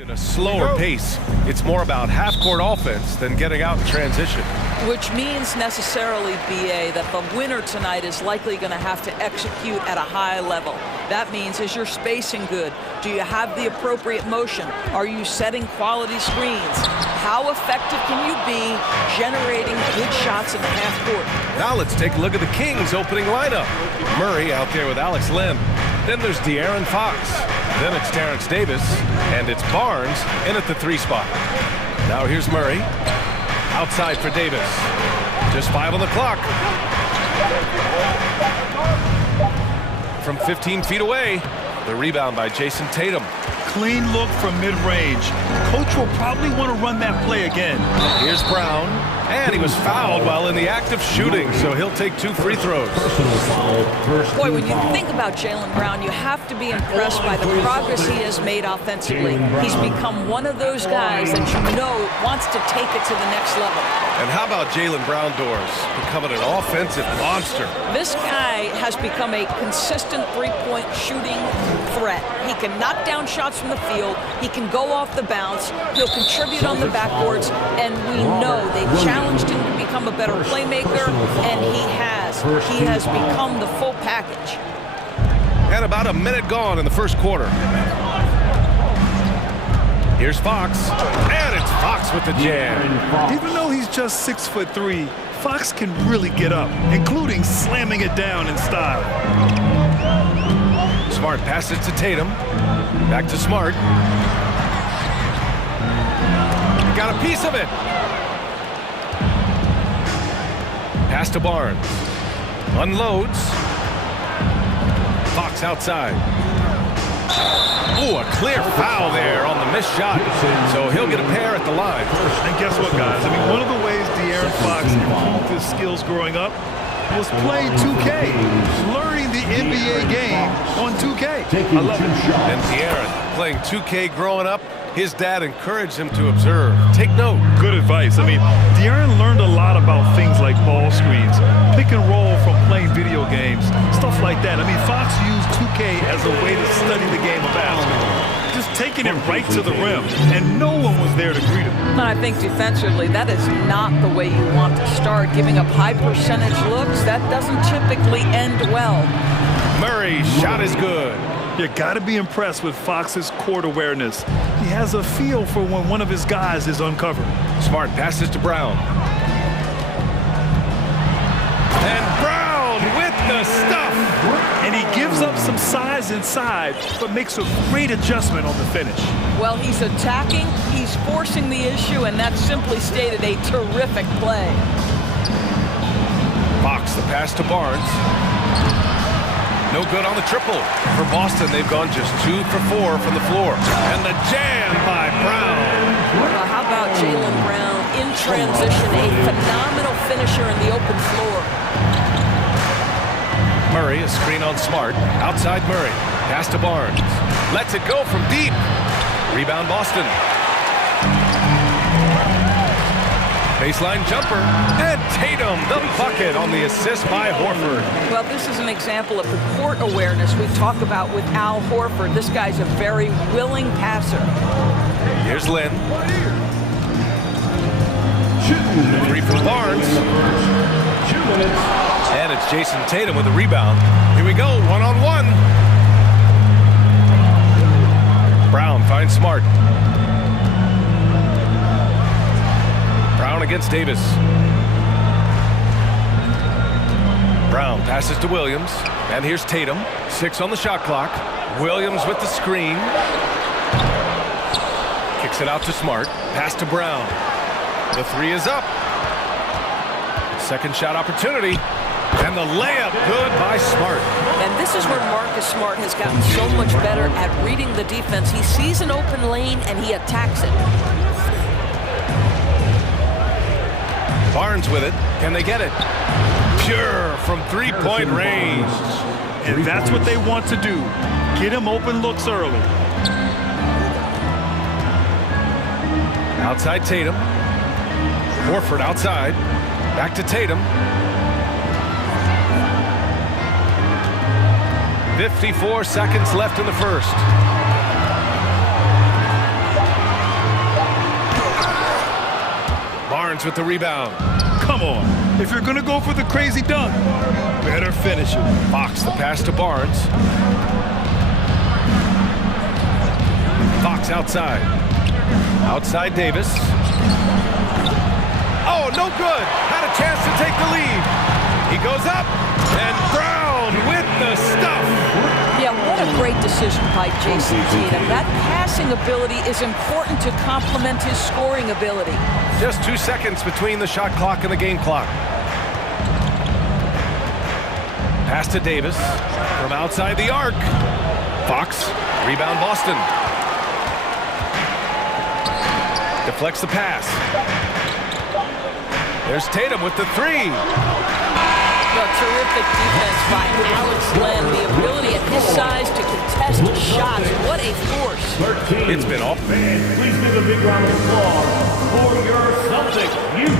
At a slower pace, it's more about half-court offense than getting out in transition. Which means necessarily, BA, that the winner tonight is likely going to have to execute at a high level. That means, is your spacing good? Do you have the appropriate motion? Are you setting quality screens? How effective can you be generating good shots in the half court? Now let's take a look at the Kings opening lineup. Murray out there with Alex Lim. Then there's De'Aaron Fox. Then it's Terrence Davis. And it's Barnes in at the 3 spot. Now here's Murray. Outside for Davis. Just 5 on the clock. From 15 feet away, the rebound by Jason Tatum. Clean look from mid-range. Coach will probably want to run that play again. Here's Brown. And he was fouled while in the act of shooting, so he'll take 2 free throws. Boy, when you think about Jaylen Brown, you have to be impressed by the progress he has made offensively. He's become one of those guys that you know wants to take it to the next level. And how about Jaylen Brown doors becoming an offensive monster? This guy has become a consistent three-point shooting threat. He can knock down shots from the field. He can go off the bounce. He'll contribute on the backboards. And we know they challenged him to become a better playmaker, and he has. He has become the full package. And about a minute gone in the first quarter. Here's Fox, and it's Fox with the jam. Even though he's just 6'3", Fox can really get up, including slamming it down in style. Smart passes to Tatum. Back to Smart. He got a piece of it. Pass to Barnes. Unloads. Fox outside. Ooh, a clear foul there on the missed shot. So he'll get a pair at the line. And guess what, guys? I mean, one of the ways De'Aaron Fox improved his skills growing up was playing 2K, learning the NBA game on 2K. I love it. And De'Aaron playing 2K growing up, his dad encouraged him to observe. Take note. Good advice. I mean, De'Aaron learned a lot about things like ball screens, pick and roll from playing video games, stuff like that. I mean, Fox used 2K as a way to study the game of basketball. Just taking it right to the rim, and no one was there to greet him. And I think defensively, that is not the way you want to start. Giving up high percentage looks, that doesn't typically end well. Murray's shot is good. You got to be impressed with Fox's court awareness. He has a feel for when one of his guys is uncovered. Smart passes to Brown. And Brown with the stuff. And he gives up some size inside, but makes a great adjustment on the finish. Well, he's attacking, he's forcing the issue, and that's simply stated a terrific play. Fox, the pass to Barnes. No good on the triple. For Boston, they've gone just 2 for 4 from the floor. And the jam by Brown. Well, how about Jaylen Brown in transition, a phenomenal finisher in the open floor. Murray, a screen on Smart. Outside Murray. Pass to Barnes. Lets it go from deep. Rebound Boston. Baseline jumper. And Tatum, the bucket on the assist by Horford. Well, this is an example of the court awareness we talk about with Al Horford. This guy's a very willing passer. Here's Lynn. 3 for Barnes. And it's Jason Tatum with the rebound. Here we go, 1-on-1. Brown finds Smart. Brown against Davis. Brown passes to Williams. And here's Tatum. 6 on the shot clock. Williams with the screen. Kicks it out to Smart. Pass to Brown. The 3 is up. Second shot opportunity. And the layup good by Smart. And this is where Marcus Smart has gotten so much better at reading the defense. He sees an open lane and he attacks it. Barnes with it. Can they get it? Pure from three-point range. And that's what they want to do. Get him open looks early. Outside Tatum. Horford outside. Back to Tatum. 54 seconds left in the first. Barnes with the rebound. Come on. If you're going to go for the crazy dunk, better finish it. Fox the pass to Barnes. Fox outside. Outside Davis. Oh, no good. Had a chance to take the lead. He goes up, and Brown with the stuff. Yeah, what a great decision by Jason Tatum. That passing ability is important to complement his scoring ability. Just 2 seconds between the shot clock and the game clock. Pass to Davis from outside the arc. Fox, rebound Boston. Deflects the pass. There's Tatum with the three. A terrific defense by Alex Len. The ability at his size to contest shots. What a force. It's been off. Please give a big round of applause for your Celtics team.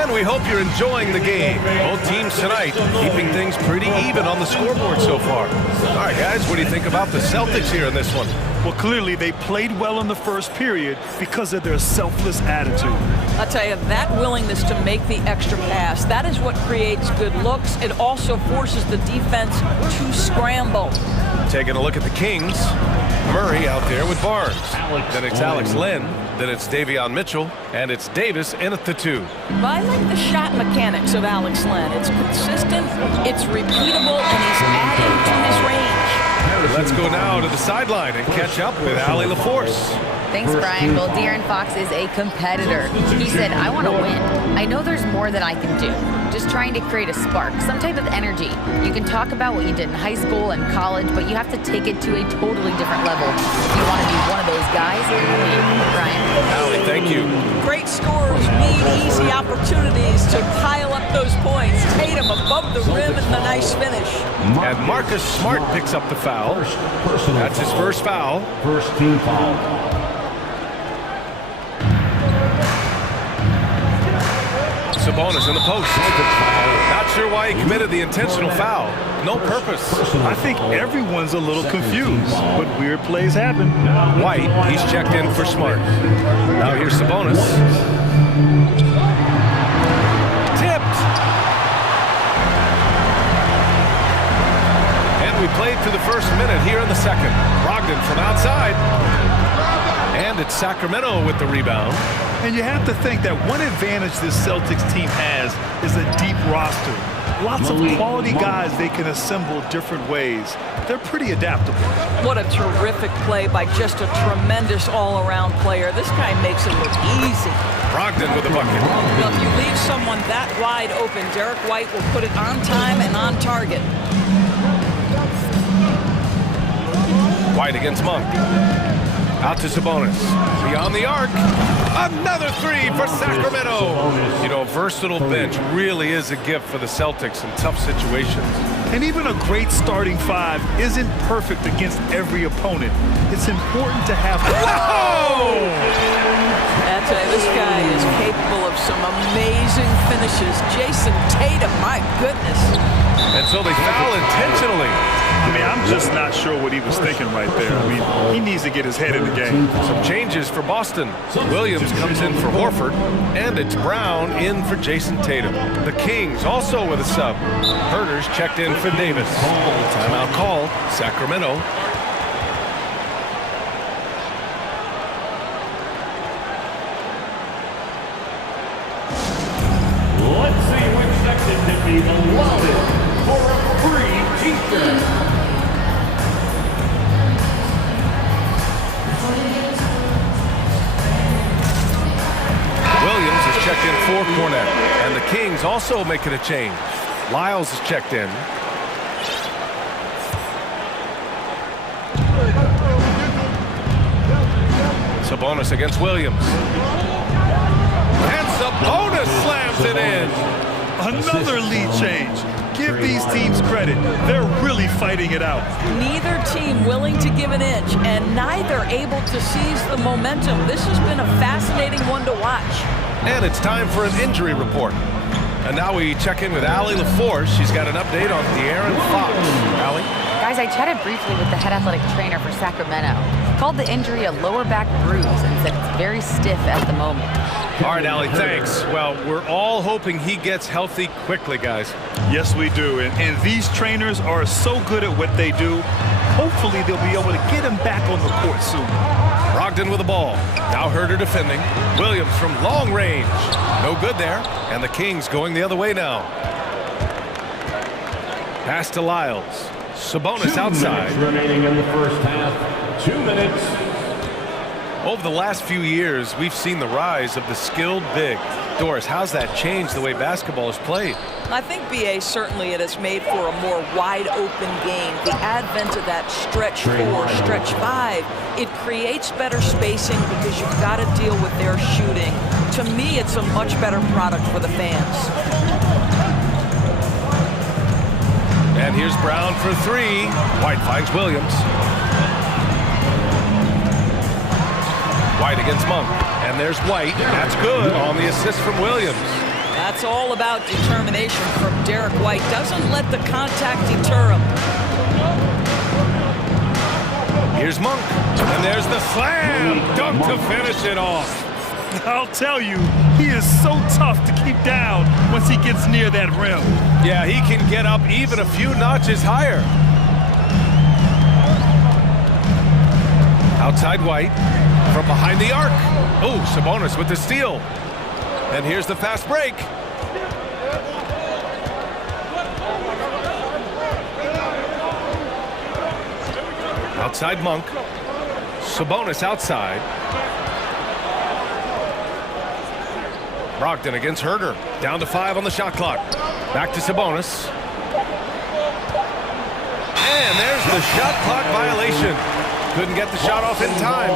And we hope you're enjoying the game. Both teams tonight keeping things pretty even on the scoreboard so far. All right, guys, what do you think about the Celtics here in this one? Well, clearly they played well in the first period because of their selfless attitude. I'll tell you, that willingness to make the extra pass, that is what creates good looks. It also forces the defense to scramble. Taking a look at the Kings. Murray out there with Barnes. Then it's Alex Len. Then it's Davion Mitchell. And it's Davis in at the two. I like the shot mechanics of Alex Len. It's consistent, it's repeatable, and he's adding to his range. Let's go now to the sideline and catch up with Allie LaForce. Thanks, Brian. Well, De'Aaron Fox is a competitor. He said, I want to win. I know there's more that I can do. Just trying to create a spark, some type of energy. You can talk about what you did in high school and college, but you have to take it to a totally different level if you want to be one of those guys in the league. Brian? Allie, thank you. Great scorers need easy opportunities to pile up those points. Tatum above the rim and the nice finish. And Marcus Smart picks up the foul. That's his first foul. First team foul. Sabonis in the post. Not sure why he committed the intentional foul. No purpose. I think everyone's a little confused, but weird plays happen. White, he's checked in for Smart. Now here's Sabonis. Tipped. And we played through the first minute here in the second. Brogdon from outside. And it's Sacramento with the rebound. And you have to think that one advantage this Celtics team has is a deep roster. Lots of quality guys they can assemble different ways. They're pretty adaptable. What a terrific play by just a tremendous all-around player. This guy makes it look easy. Brogdon with the bucket. Well, if you leave someone that wide open, Derek White will put it on time and on target. White against Monk. Out to Sabonis. Beyond the arc. Another three for Sacramento. You know, a versatile bench really is a gift for the Celtics in tough situations. And even a great starting five isn't perfect against every opponent. It's important to have... Whoa! I'll tell you, this guy is capable of some amazing finishes. Jason Tatum, my goodness. And so they foul intentionally. I mean, I'm just not sure what he was thinking right there. I mean, he needs to get his head in the game. Some changes for Boston. Williams comes in for Horford, and it's Brown in for Jason Tatum. The Kings also with a sub. Herter's checked in for Davis. Timeout called. Sacramento. Let's see which section can be allotted for a free defense. Williams is checked in for Cornette. And the Kings also making a change. Lyles is checked in. Sabonis against Williams. And Sabonis slams it in. Another lead change. Give these teams credit. They're really fighting it out. Neither team willing to give an inch, and neither able to seize the momentum. This has been a fascinating one to watch. And it's time for an injury report. And now we check in with Allie LaForce. She's got an update on De'Aaron Fox. Allie? Guys, I chatted briefly with the head athletic trainer for Sacramento. called the injury a lower back bruise and said it's very stiff at the moment. All right, Allie, thanks. Well, we're all hoping he gets healthy quickly, guys. Yes, we do. And these trainers are so good at what they do. Hopefully, they'll be able to get him back on the court soon. Brogdon with the ball. Now Herder defending. Williams from long range. No good there. And the Kings going the other way now. Pass to Lyles. Sabonis outside. 2 minutes remaining in the first half. 2 minutes. Over the last few years, we've seen the rise of the skilled big. Doris, how's that changed the way basketball is played? I think, BA, certainly it has made for a more wide-open game. The advent of that stretch 4, stretch 5, it creates better spacing because you've got to deal with their shooting. To me, it's a much better product for the fans. And here's Brown for 3. White finds Williams. White against Monk. And there's White. That's good on the assist from Williams. That's all about determination from Derek White. Doesn't let the contact deter him. Here's Monk. And there's the slam. Dunk to finish it off. I'll tell you, he is so tough to keep down once he gets near that rim. Yeah, he can get up even a few notches higher. Outside White. From behind the arc. Oh, Sabonis with the steal. And here's the fast break. Outside Monk. Sabonis outside. Brogdon against Herder. Down to 5 on the shot clock. Back to Sabonis. And there's the shot clock violation. Couldn't get the shot off in time.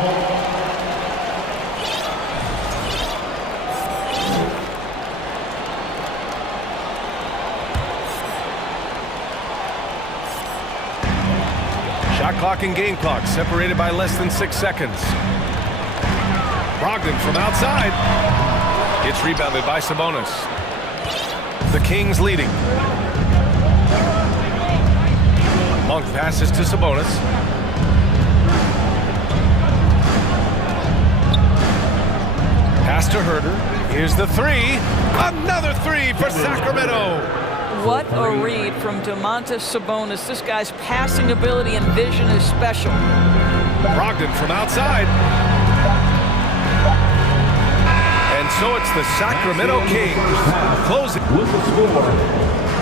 Shot clock and game clock separated by less than 6 seconds. Brogdon from outside. It's rebounded by Sabonis. The Kings leading. Monk passes to Sabonis. Pass to Herder. Here's the 3. Another 3 for Sacramento. What a read from Domantas Sabonis. This guy's passing ability and vision is special. Brogdon from outside. And so it's the Sacramento Kings closing. With the score,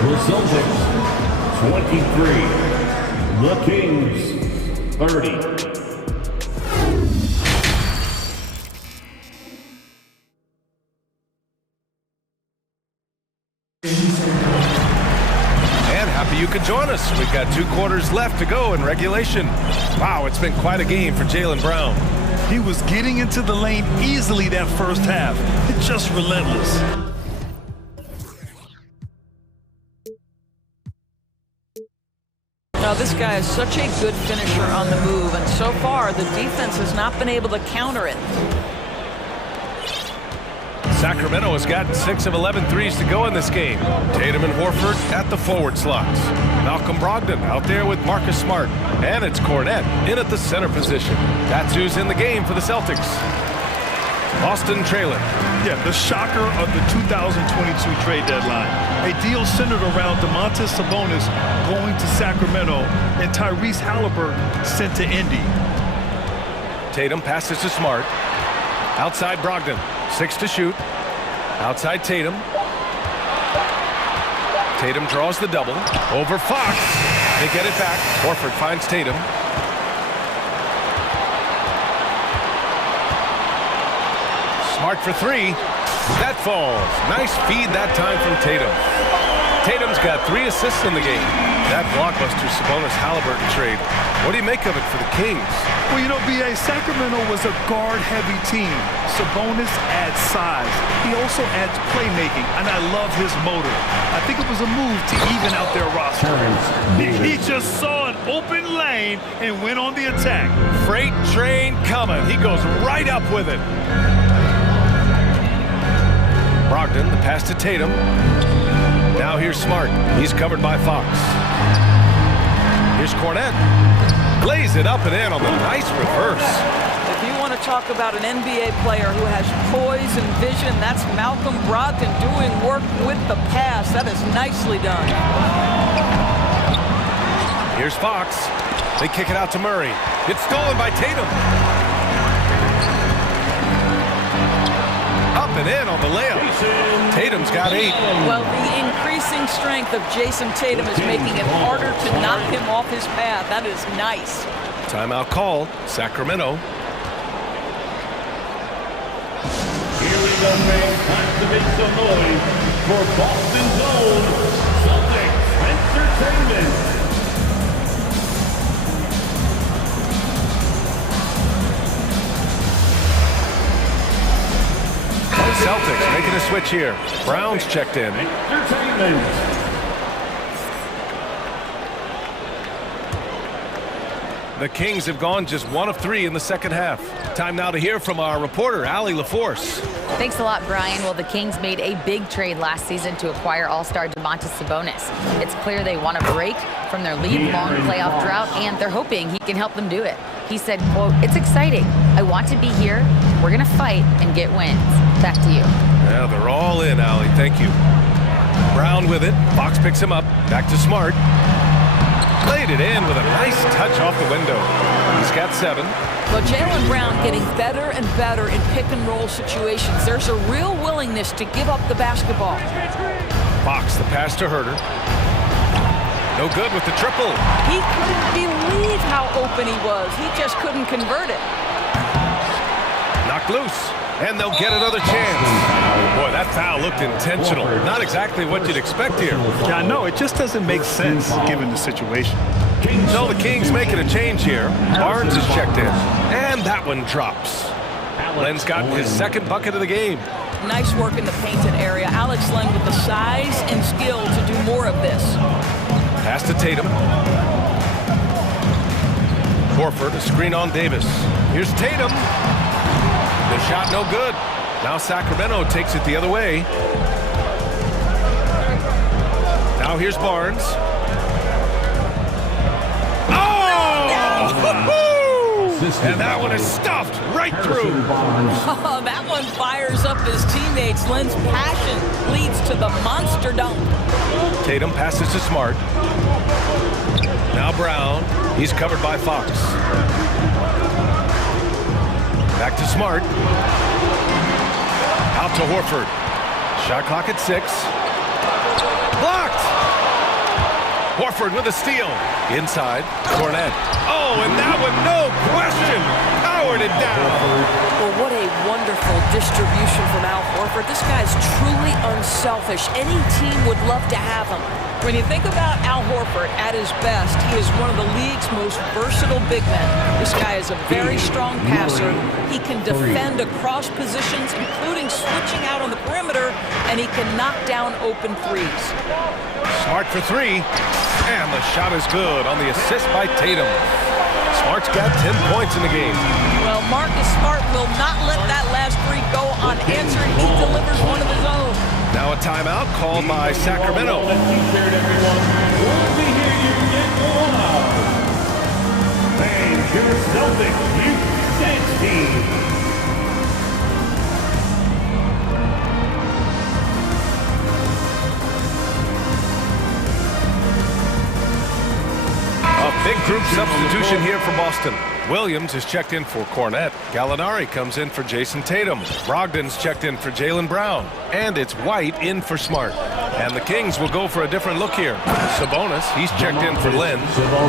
the Celtics 23, the Kings 30. You can join us. We've got 2 quarters left to go in regulation. Wow, it's been quite a game for Jaylen Brown. He was getting into the lane easily that first half. It's just relentless. Now, this guy is such a good finisher on the move, and so far the defense has not been able to counter it. Sacramento has gotten 6 of 11 threes to go in this game. Tatum and Horford at the forward slots. Malcolm Brogdon out there with Marcus Smart. And it's Cornette in at the center position. That's who's in the game for the Celtics. Boston trailing. Yeah, the shocker of the 2022 trade deadline. A deal centered around Domantas Sabonis going to Sacramento and Tyrese Halliburton sent to Indy. Tatum passes to Smart. Outside Brogdon. 6 to shoot. Outside Tatum. Tatum draws the double. Over Fox. They get it back. Horford finds Tatum. Smart for 3. That falls. Nice feed that time from Tatum. Tatum's got 3 assists in the game. That blockbuster Sabonis-Halliburton trade. What do you make of it for the Kings? Well, you know, B.A., Sacramento was a guard-heavy team. Sabonis adds size. He also adds playmaking, and I love his motor. I think it was a move to even out their roster. He just saw an open lane and went on the attack. Freight train coming. He goes right up with it. Brogdon, the pass to Tatum. Now here's Smart. He's covered by Fox. Here's Cornette. Lays it up and in on the nice reverse. If you want to talk about an NBA player who has poise and vision, that's Malcolm Brogdon doing work with the pass. That is nicely done. Here's Fox. They kick it out to Murray. It's stolen by Tatum. Up and in on the layup. Tatum's got 8. Well, the increasing strength of Jason Tatum is making it harder to knock him off his path. That is nice. Timeout called. Sacramento. Here we go, man. Time to make some noise for Boston's own Celtics Entertainment. Celtics making a switch here. Brown's checked in. Entertainment. The Kings have gone just 1 of 3 in the second half. Time now to hear from our reporter, Allie LaForce. Thanks a lot, Brian. Well, the Kings made a big trade last season to acquire all-star Domantas Sabonis. It's clear they want a break from their league-long playoff drought, and they're hoping he can help them do it. He said, quote, "It's exciting. I want to be here. We're going to fight and get wins." Back to you. Yeah, they're all in, Allie. Thank you. Brown with it. Fox picks him up. Back to Smart. Played it in with a nice touch off the window. He's got 7. Well, Jaylen Brown getting better and better in pick-and-roll situations. There's a real willingness to give up the basketball. Fox, the pass to Herter. No good with the triple. He couldn't believe how open he was. He just couldn't convert it. Knocked loose. And they'll get another chance. Boy, that foul looked intentional. Not exactly what you'd expect here. Yeah, I know. It just doesn't make sense given the situation. So the Kings making a change here. Barnes is checked in. And that one drops. Len's got his second bucket of the game. Nice work in the painted area. Alex Len with the size and skill to do more of this. Pass to Tatum. Horford, a screen on Davis. Here's Tatum. The shot no good. Now Sacramento takes it the other way. Now here's Barnes. And that one is stuffed right through. Oh, that one fires up his teammates. Len's passion leads to the monster dunk. Tatum passes to Smart. Now Brown. He's covered by Fox. Back to Smart. Out to Horford. Shot clock at 6. Blocked! Horford with a steal. Inside. Cornette. Oh, and that one, no question, powered it down. Well, what a wonderful distribution from Al Horford. This guy is truly unselfish. Any team would love to have him. When you think about Al Horford at his best, he is one of the league's most versatile big men. This guy is a very strong passer. He can defend across positions, including switching out on the perimeter, and he can knock down open threes. Smart for 3, and the shot is good on the assist by Tatum. Smart's got 10 points in the game. Well, Marcus Smart will not let that last 3 go unanswered. He delivers one of his own. Now a timeout called by Sacramento. We'll be here you get one out. And your Celtics Youth Dance Team. Big group substitution here for Boston. Williams is checked in for Cornette. Gallinari comes in for Jason Tatum. Brogdon's checked in for Jaylen Brown. And it's White in for Smart. And the Kings will go for a different look here. Sabonis, he's checked in for Len.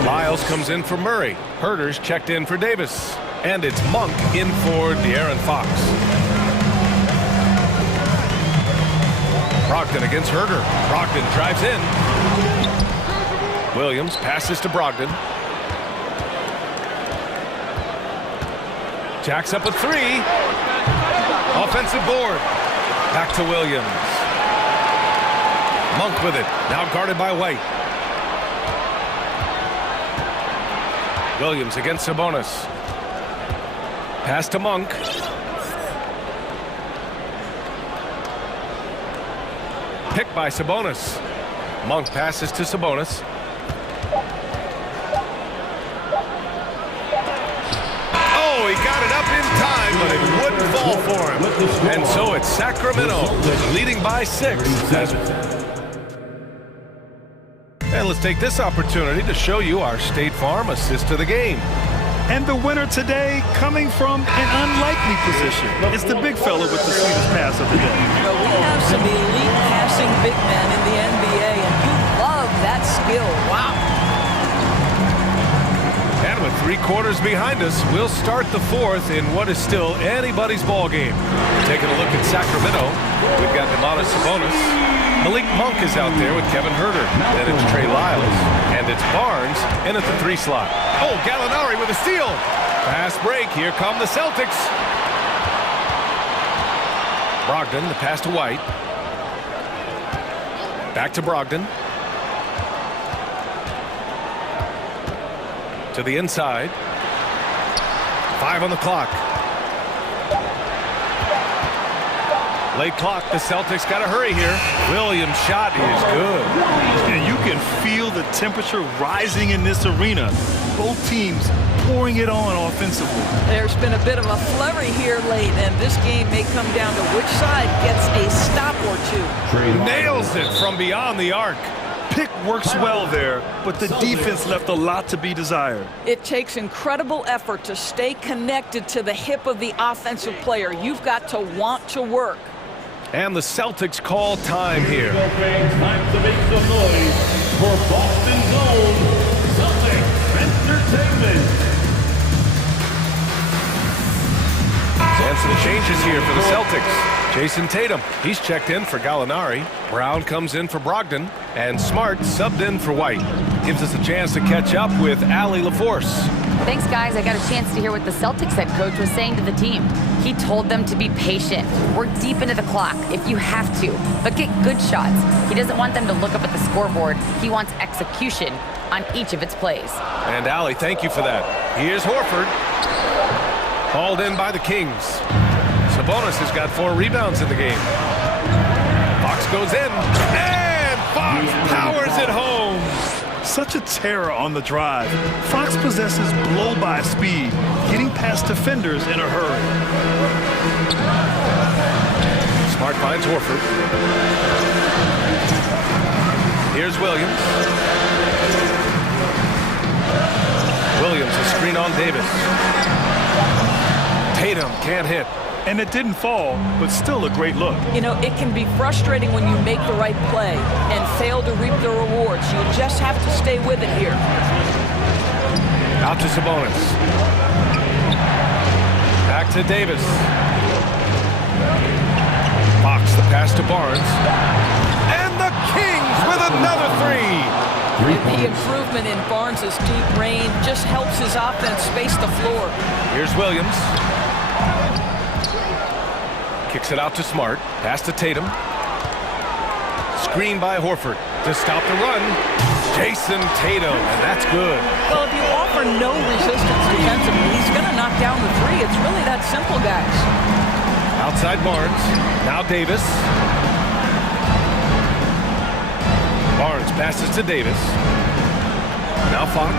Lyles comes in for Murray. Herter's checked in for Davis. And it's Monk in for De'Aaron Fox. Brogdon against Herter. Brogdon drives in. Williams passes to Brogdon. Jacks up a 3. Offensive board. Back to Williams. Monk with it. Now guarded by White. Williams against Sabonis. Pass to Monk. Picked by Sabonis. Monk passes to Sabonis. tried, but it wouldn't fall for him. And so it's Sacramento leading by 6. And let's take this opportunity to show you our State Farm assist to the game. And the winner today coming from an unlikely position. It's the big fella with the sweetest pass of the day. Well, we have some elite passing big men in the NBA, and you love that skill. Wow. And with 3 quarters behind us, we'll start the 4th in what is still anybody's ball game. Taking a look at Sacramento, we've got Demonis Sabonis. Malik Monk is out there with Kevin Herter. Then it's Trey Lyles, and it's Barnes in at the 3 slot. Oh, Gallinari with a steal. Fast break. Here come the Celtics. Brogdon, the pass to White. Back to Brogdon. To the inside. 5 on the clock. Late clock, the Celtics got to hurry here. Williams' shot is good. And you can feel the temperature rising in this arena. Both teams pouring it on offensively. There's been a bit of a flurry here late, and this game may come down to which side gets a stop or 2. Nails it from beyond the arc. Pick works well there, but the defense left a lot to be desired. It takes incredible effort to stay connected to the hip of the offensive player. You've got to want to work. And the Celtics call time here. Time to make some noise for Boston's own Celtics Entertainment. And some changes here for the Celtics. Jason Tatum, he's checked in for Gallinari. Brown comes in for Brogdon. And Smart subbed in for White. Gives us a chance to catch up with Allie LaForce. Thanks, guys. I got a chance to hear what the Celtics head coach was saying to the team. He told them to be patient. Work deep into the clock if you have to, but get good shots. He doesn't want them to look up at the scoreboard. He wants execution on each of its plays. And Allie, thank you for that. Here's Horford. Hauled in by the Kings. Sabonis has got 4 rebounds in the game. Fox goes in. And Fox powers it home. Such a terror on the drive. Fox possesses blow-by speed, getting past defenders in a hurry. Smart finds Horford. Here's Williams. Williams, a screen on Davis. Tatum can't hit. And it didn't fall, but still a great look. You know, it can be frustrating when you make the right play and fail to reap the rewards. You just have to stay with it here. Out to Sabonis. Back to Davis. Fox, the pass to Barnes. And the Kings with another 3. The improvement in Barnes' deep range just helps his offense space the floor. Here's Williams. Kicks it out to Smart. Pass to Tatum. Screen by Horford to stop the run. Jason Tatum, and that's good. Well, if you offer no resistance defensively, he's going to knock down the 3. It's really that simple, guys. Outside Barnes. Now Davis. Barnes passes to Davis. Now Fox.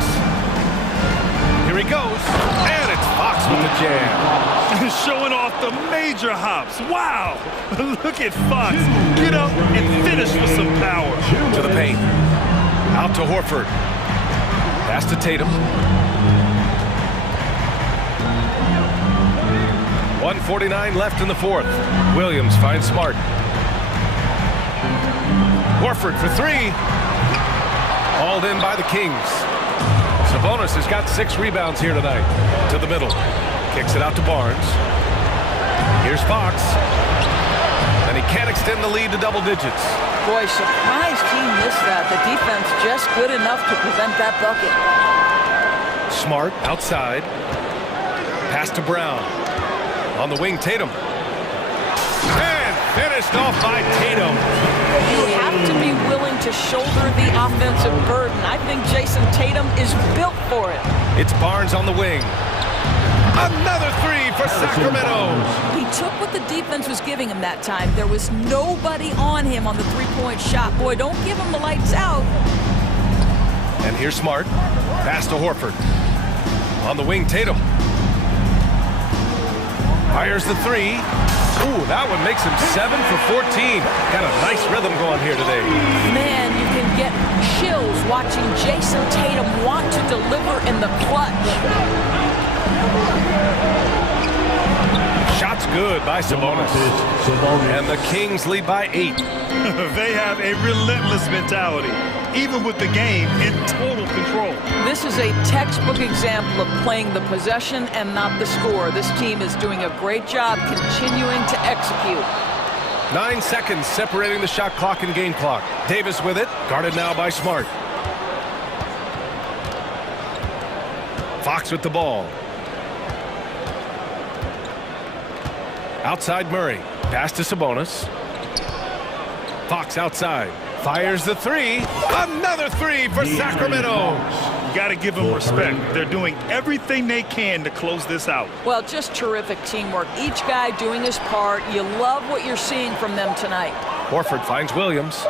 Here he goes. And it's Fox with the jam. Showing off the major hops. Wow! Look at Fox. Get up and finish with some power. To the paint. Out to Horford. Pass to Tatum. 1:49 left in the 4th. Williams finds Smart. Horford for 3. Hauled in by the Kings. Sabonis has got 6 rebounds here tonight. To the middle. Kicks it out to Barnes. Here's Fox. And he can't extend the lead to double digits. Boy, surprised he missed that. The defense just good enough to prevent that bucket. Smart outside. Pass to Brown. On the wing, Tatum. And finished off by Tatum. You have to be willing to shoulder the offensive burden. I think Jason Tatum is built for it. It's Barnes on the wing. Another 3 for Sacramento. He took what the defense was giving him that time. There was nobody on him on the 3-point shot. Boy, don't give him the lights out. And here's Smart. Pass to Horford. On the wing, Tatum. Fires the three. Ooh, that one makes him 7 for 14. Got a nice rhythm going here today. Man, you can get chills watching Jason Tatum want to deliver in the clutch. Shot's good by Sabonis. And the Kings lead by 8. They have a relentless mentality, even with the game in total control. This is a textbook example of playing the possession and not the score. This team is doing a great job continuing to execute. 9 seconds separating the shot clock and game clock. Davis with it, guarded now by Smart. Fox with the ball. Outside Murray. Pass to Sabonis. Fox outside. Fires the three. Another three for Sacramento. You got to give them respect. They're doing everything they can to close this out. Well, just terrific teamwork. Each guy doing his part. You love what you're seeing from them tonight. Horford finds Williams.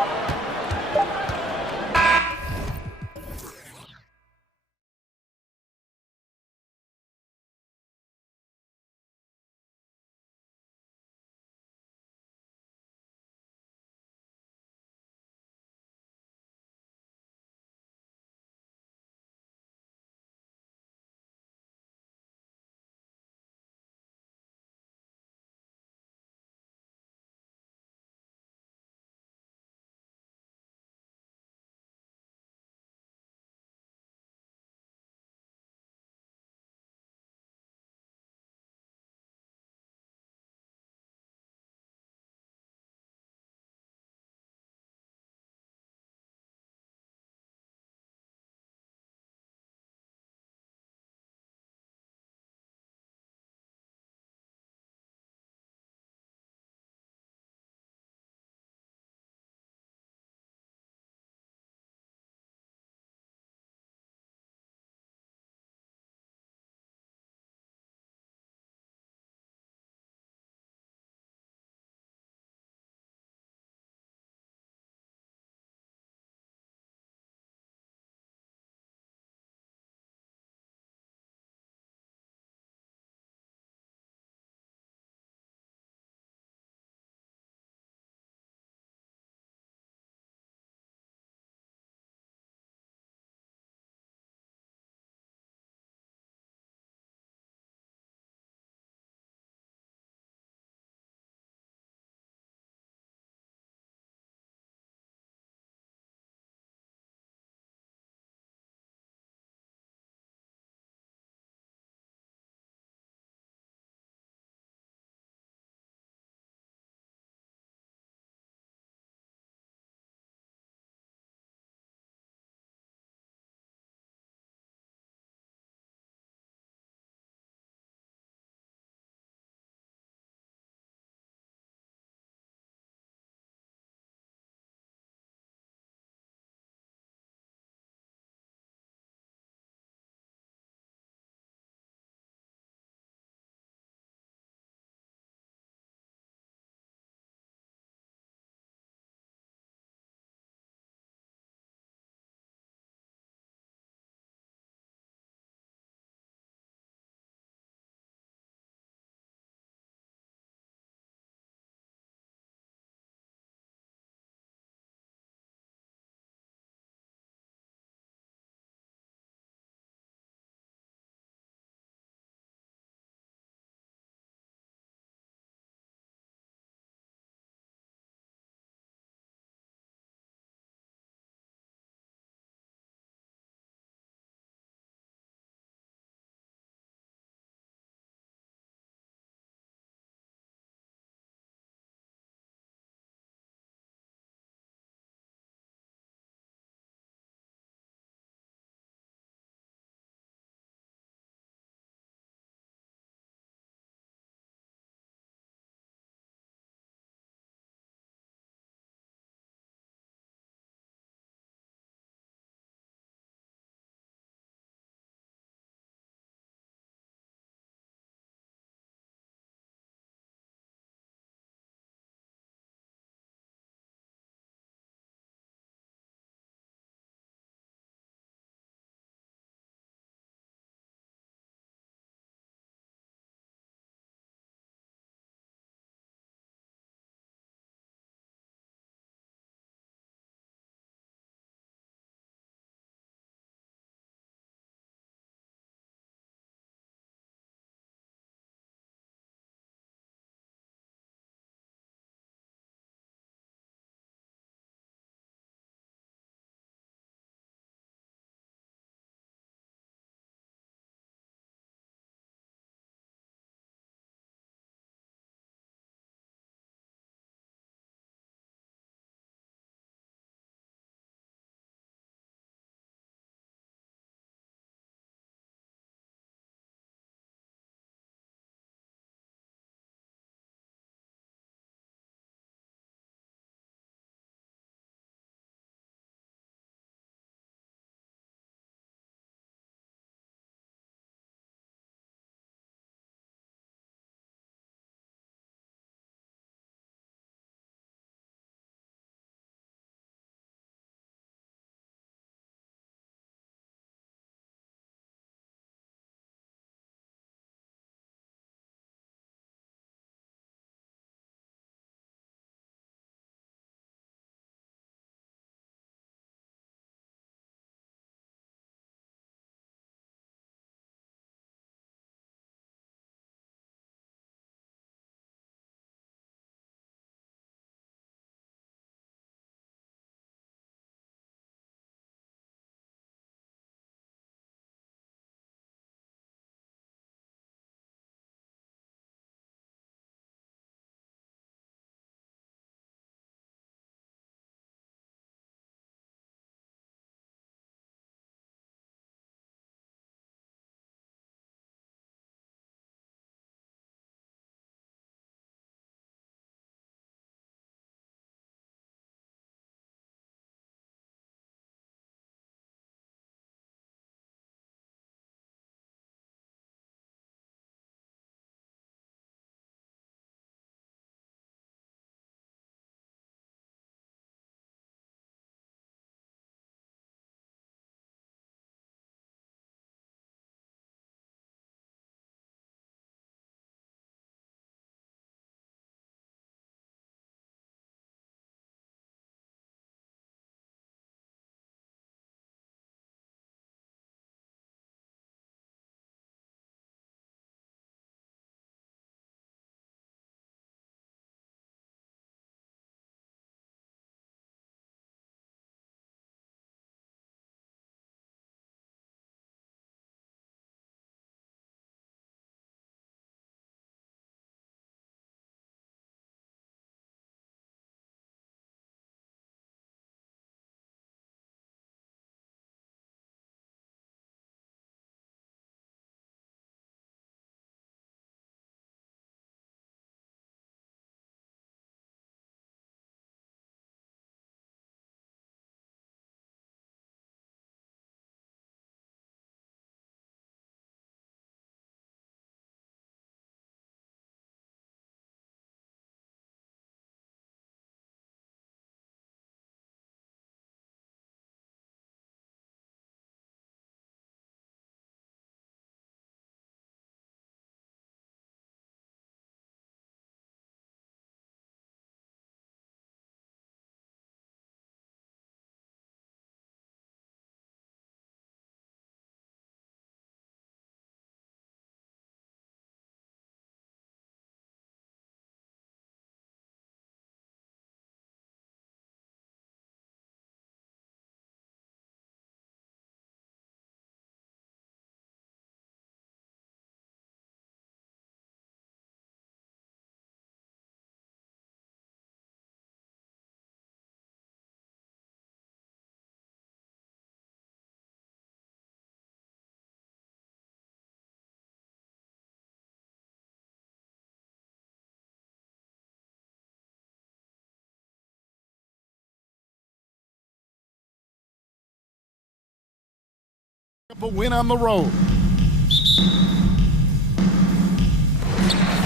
A win on the road.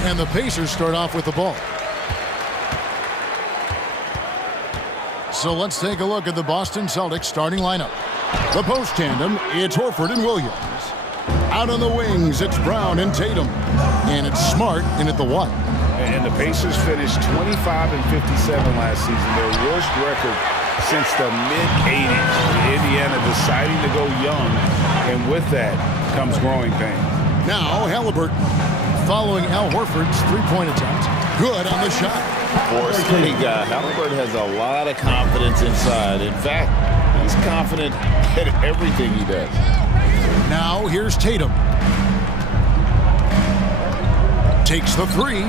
And the Pacers start off with the ball. So let's take a look at the Boston Celtics starting lineup. The post tandem, it's Horford and Williams. Out on the wings, it's Brown and Tatum. And it's Smart in at the 1. And the Pacers finished 25 and 57 last season, their worst record since the mid-'80s. Indiana deciding to go young, and with that comes growing pain. Now Halliburton, following Al Horford's three-point attempt. Good on the shot. For a skinny guy, Halliburton has a lot of confidence inside. In fact, he's confident at everything he does. Now here's Tatum. Takes the three.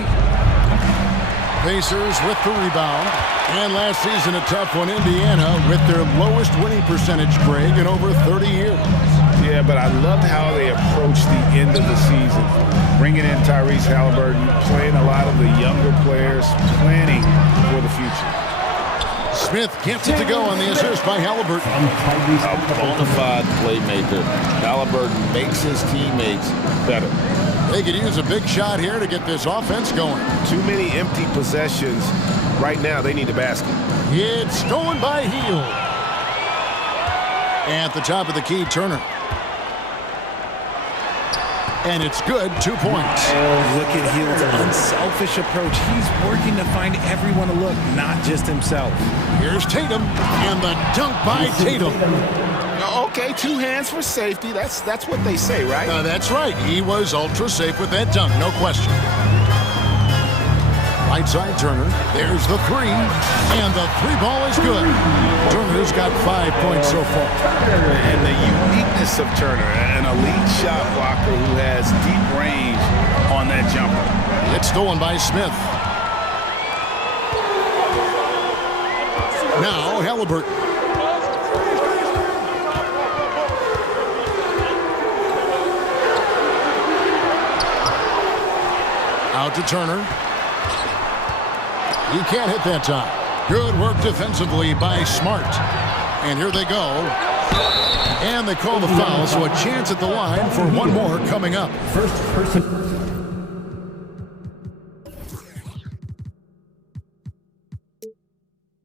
Pacers with the rebound. And last season, a tough one, Indiana, with their lowest winning percentage, Greg, in over 30 years. Yeah, but I loved how they approached the end of the season. Bringing in Tyrese Halliburton, playing a lot of the younger players, planning for the future. Smith gets it to go on the assist by Halliburton. A bona fide playmaker. Halliburton makes his teammates better. They could use a big shot here to get this offense going. Too many empty possessions. Right now, they need the basket. It's stolen by Hield. At the top of the key, Turner. And it's good, 2 points. Look at Hield's unselfish approach. He's working to find everyone to look, not just himself. Here's Tatum, and the dunk by Tatum. Okay, 2 hands for safety. That's what they say, right? That's right. He was ultra safe with that dunk, no question. Right side Turner. There's the three, and the three ball is good. Turner's got 5 points so far. And the uniqueness of Turner, an elite shot blocker who has deep range on that jumper. It's stolen by Smith. Now Halliburton. Out to Turner. He can't hit that time. Good work defensively by Smart. And here they go. And they call the foul, so a chance at the line for one more coming up. First person.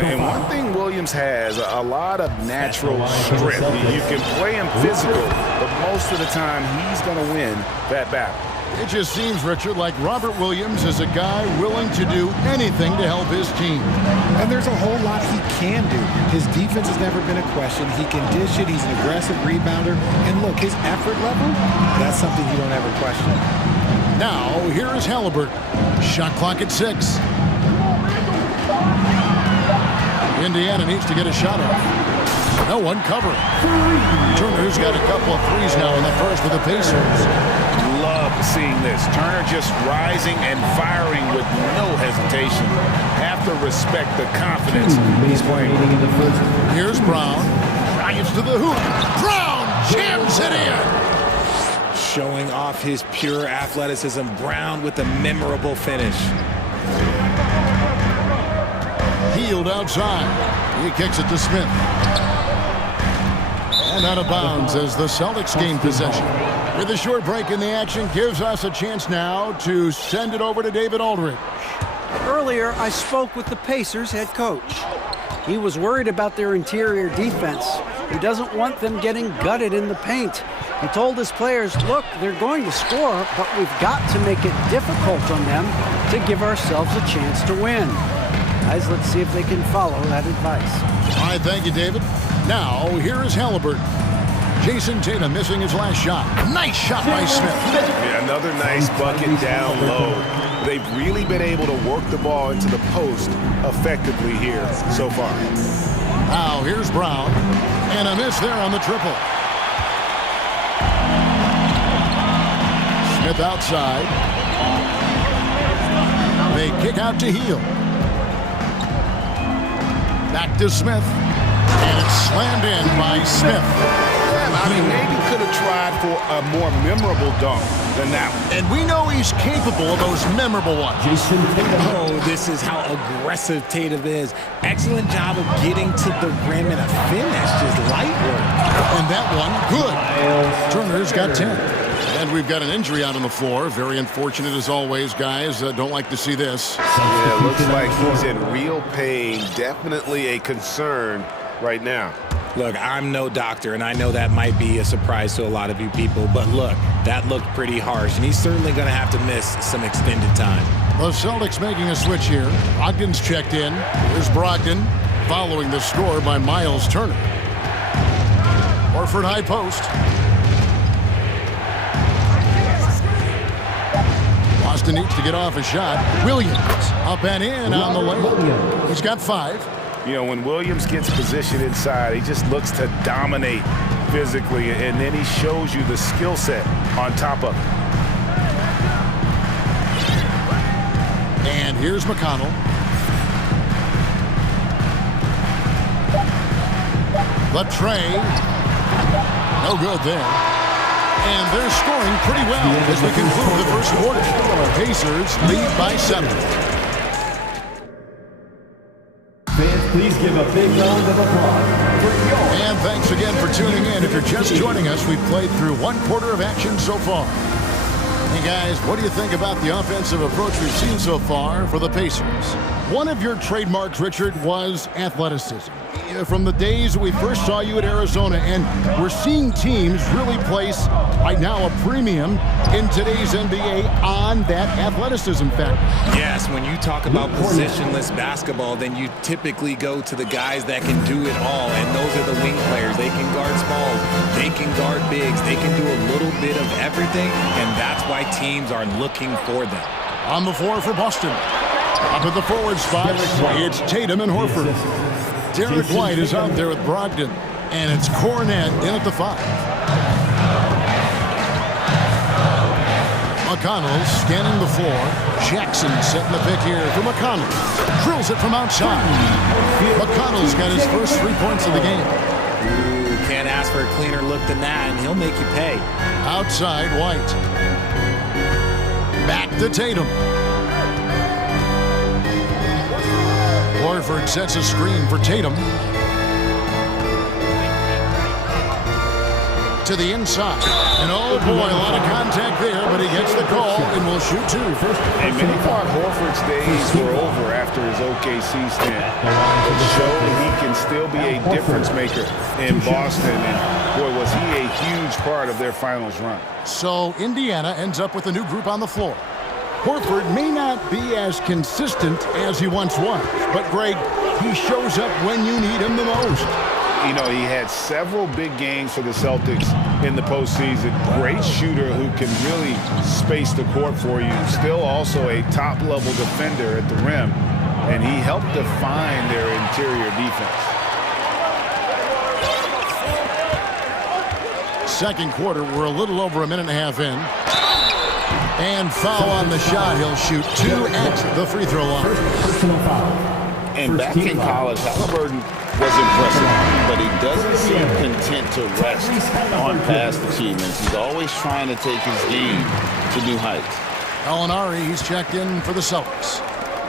And one thing Williams has, a lot of natural strength. You can play him physical, but most of the time he's going to win that battle. It just seems, Richard, like Robert Williams is a guy willing to do anything to help his team. And there's a whole lot he can do. His defense has never been a question. He can dish it. He's an aggressive rebounder. And look, his effort level, that's something you don't ever question. Now, here is Halliburton. Shot clock at 6. Indiana needs to get a shot off. No one covering. Turner's got a couple of threes now in the first with the Pacers. Seeing this, Turner just rising and firing with no hesitation. Have to respect the confidence he's playing. Here's Brown. Drives to the hoop. Brown jams it in. Showing off his pure athleticism. Brown with a memorable finish. Hield outside. He kicks it to Smith. And out of bounds as the Celtics gain possession. With a short break in the action, gives us a chance now to send it over to David Aldridge. Earlier, I spoke with the Pacers head coach. He was worried about their interior defense. He doesn't want them getting gutted in the paint. He told his players, look, they're going to score, but we've got to make it difficult on them to give ourselves a chance to win. Guys, let's see if they can follow that advice. All right, thank you, David. Now, here is Halliburton. Jason Tatum missing his last shot. Nice shot by Smith. Yeah, another nice bucket down low. They've really been able to work the ball into the post effectively here so far. Now, here's Brown. And a miss there on the triple. Smith outside. They kick out to Hield. Back to Smith. And it's slammed in by Smith. I mean, maybe could have tried for a more memorable dunk than that one. And we know he's capable of those memorable ones. Oh, this is how aggressive Tatum is. Excellent job of getting to the rim and a finish. Just light work. And that one, good. Turner's got 10. And we've got an injury out on the floor. Very unfortunate as always, guys. Don't like to see this. Yeah, it looks like he's in real pain. Definitely a concern right now. Look, I'm no doctor, and I know that might be a surprise to a lot of you people, but look, that looked pretty harsh, and he's certainly going to have to miss some extended time. The Celtics making a switch here. Ogden's checked in. Here's Brogdon, following the score by Miles Turner. Horford high post. Boston needs to get off a shot. Williams up and in on the layup. He's got 5. You know, when Williams gets positioned inside, he just looks to dominate physically, and then he shows you the skill set on top of it. And here's McConnell. The tray. No good there. And they're scoring pretty well as we conclude the first quarter. Pacers lead by 7. Fans, please give a big round of applause for your... And thanks again for tuning in. If you're just joining us, we've played through 1 quarter of action so far. Hey guys, what do you think about the offensive approach we've seen so far for the Pacers? One of your trademarks, Richard, was athleticism. From the days that we first saw you at Arizona, and we're seeing teams really place, right now, a premium in today's NBA on that athleticism factor. Yes, when you talk about positionless basketball, then you typically go to the guys that can do it all, and those are the wing players. They can guard smalls, they can guard bigs, they can do a little bit of everything, and that's why teams are looking for them. On the floor for Boston. Up at the forward spot, it's Tatum and Horford. Derek White is out there with Brogdon, and it's Cornet in at the 5. McConnell scanning the floor. Jackson setting the pick here for McConnell. Drills it from outside. McConnell's got his first 3 points of the game. Ooh, can't ask for a cleaner look than that, and he'll make you pay. Outside White. Back to Tatum. Horford sets a screen for Tatum. To the inside. And oh boy, a lot of contact there, but he gets the call and will shoot 2. And many thought Horford's days were over after his OKC stint. Showed he can still be a difference maker in Boston. And boy, was he a huge part of their finals run. So Indiana ends up with a new group on the floor. Horford may not be as consistent as he once was, but Greg, he shows up when you need him the most. You know, he had several big games for the Celtics in the postseason. Great shooter who can really space the court for you. Still also a top-level defender at the rim, and he helped define their interior defense. Second quarter, we're a little over a minute and a half in. And foul on the shot. He'll shoot 2 at the free throw line. And back in college, Halliburton was impressive, but he doesn't seem content to rest on past achievements. He's always trying to take his game to new heights. Gallinari, he's checked in for the Celtics.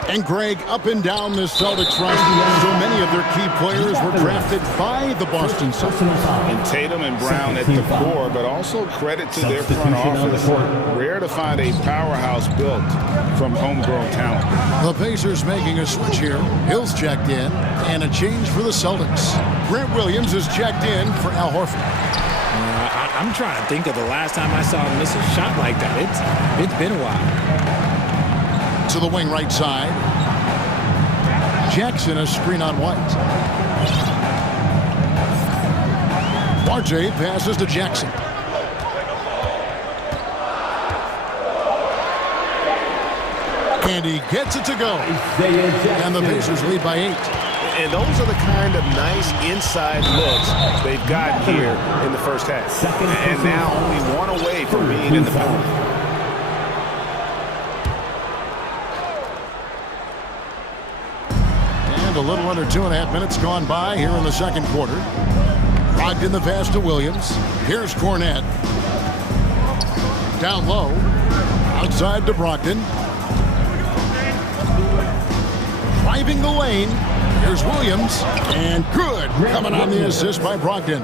And Greg, up and down the Celtics roster, so many of their key players were drafted by the Boston Celtics. And Tatum and Brown at the core, but also credit to their front office. Rare to find a powerhouse built from homegrown talent. The Pacers making a switch here. Hill's checked in, and a change for the Celtics. Grant Williams is checked in for Al Horford. I'm trying to think of the last time I saw him miss a shot like that. It's been a while. To the wing right side. Jackson a screen on White. RJ passes to Jackson. And he gets it to go. And the Pacers lead by 8. And those are the kind of nice inside looks they've gotten here in the first half. And now only one away from being in the penalty. A little under 2.5 minutes gone by here in the second quarter. Brogdon the pass to Williams. Here's Cornet. Down low. Outside to Brogdon. Driving the lane. Here's Williams. And good. Coming on the assist by Brogdon.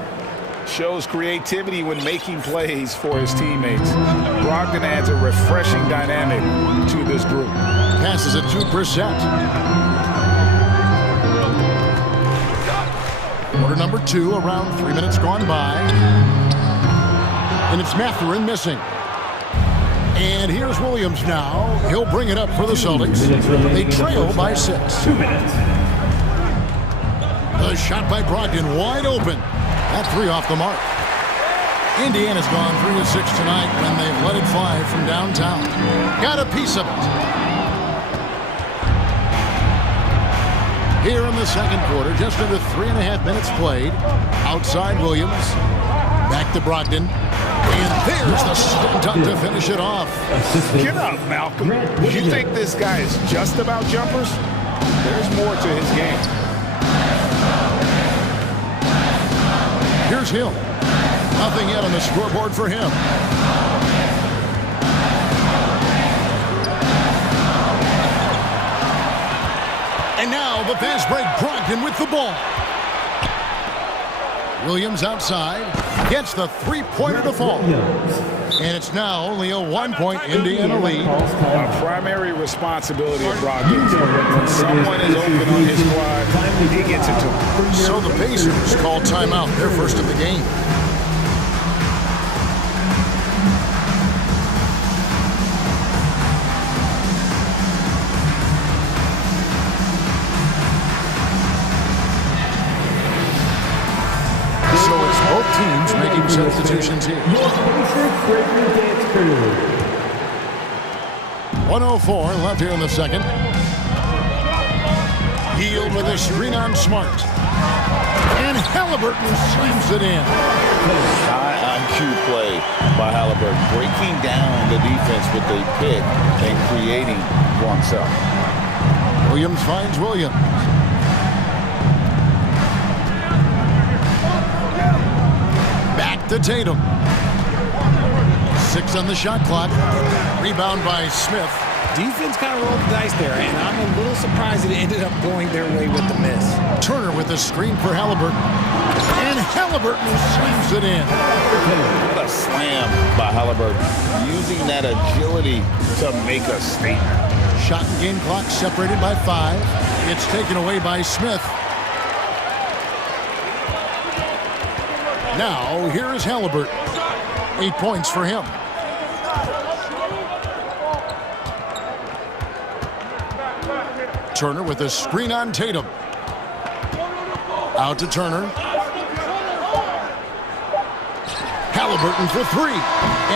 shows creativity when making plays for his teammates. Brogdon adds a refreshing dynamic to this group. Passes it to Brissett. Quarter number 2, around 3 minutes gone by. And it's Mathurin missing. And here's Williams now. He'll bring it up for the Celtics. They trail by 6. 2 minutes. The shot by Brogdon wide open. That 3 off the mark. Indiana's gone 3 of 6 tonight when they've let it fly from downtown. Got a piece of it. Here in the second quarter, just under 3.5 minutes played. Outside Williams. Back to Brogdon. And there's the slam dunk to finish it off. Get up, Malcolm. You think this guy is just about jumpers? There's more to his game. Here's Hill. Nothing yet on the scoreboard for him. And now the fast break. Brogdon with the ball. Williams outside. Gets the three-pointer to fall. And it's now only a 1-point Indiana lead. A primary responsibility of Brogdon. When someone is open on his squad, he gets it to him. So the Pacers call timeout. Their first of the game. So it's both teams making substitutions here. 1:04 left here in the second. Yield with a screen on Smart. And Halliburton slams it in. High IQ play by Halliburton, breaking down the defense with a pick and creating for himself. Williams finds Williams. Back to Tatum. 6 on the shot clock. Rebound by Smith. Defense kind of rolled the dice there, and I'm a little surprised it ended up going their way with the miss. Turner with a screen for Halliburton. And Halliburton slams it in. What a slam by Halliburton. Using that agility to make a statement. Shot and game clock separated by 5. It's taken away by Smith. Now, here is Halliburton. 8 points for him. Turner with a screen on Tatum. Out to Turner. Halliburton for 3.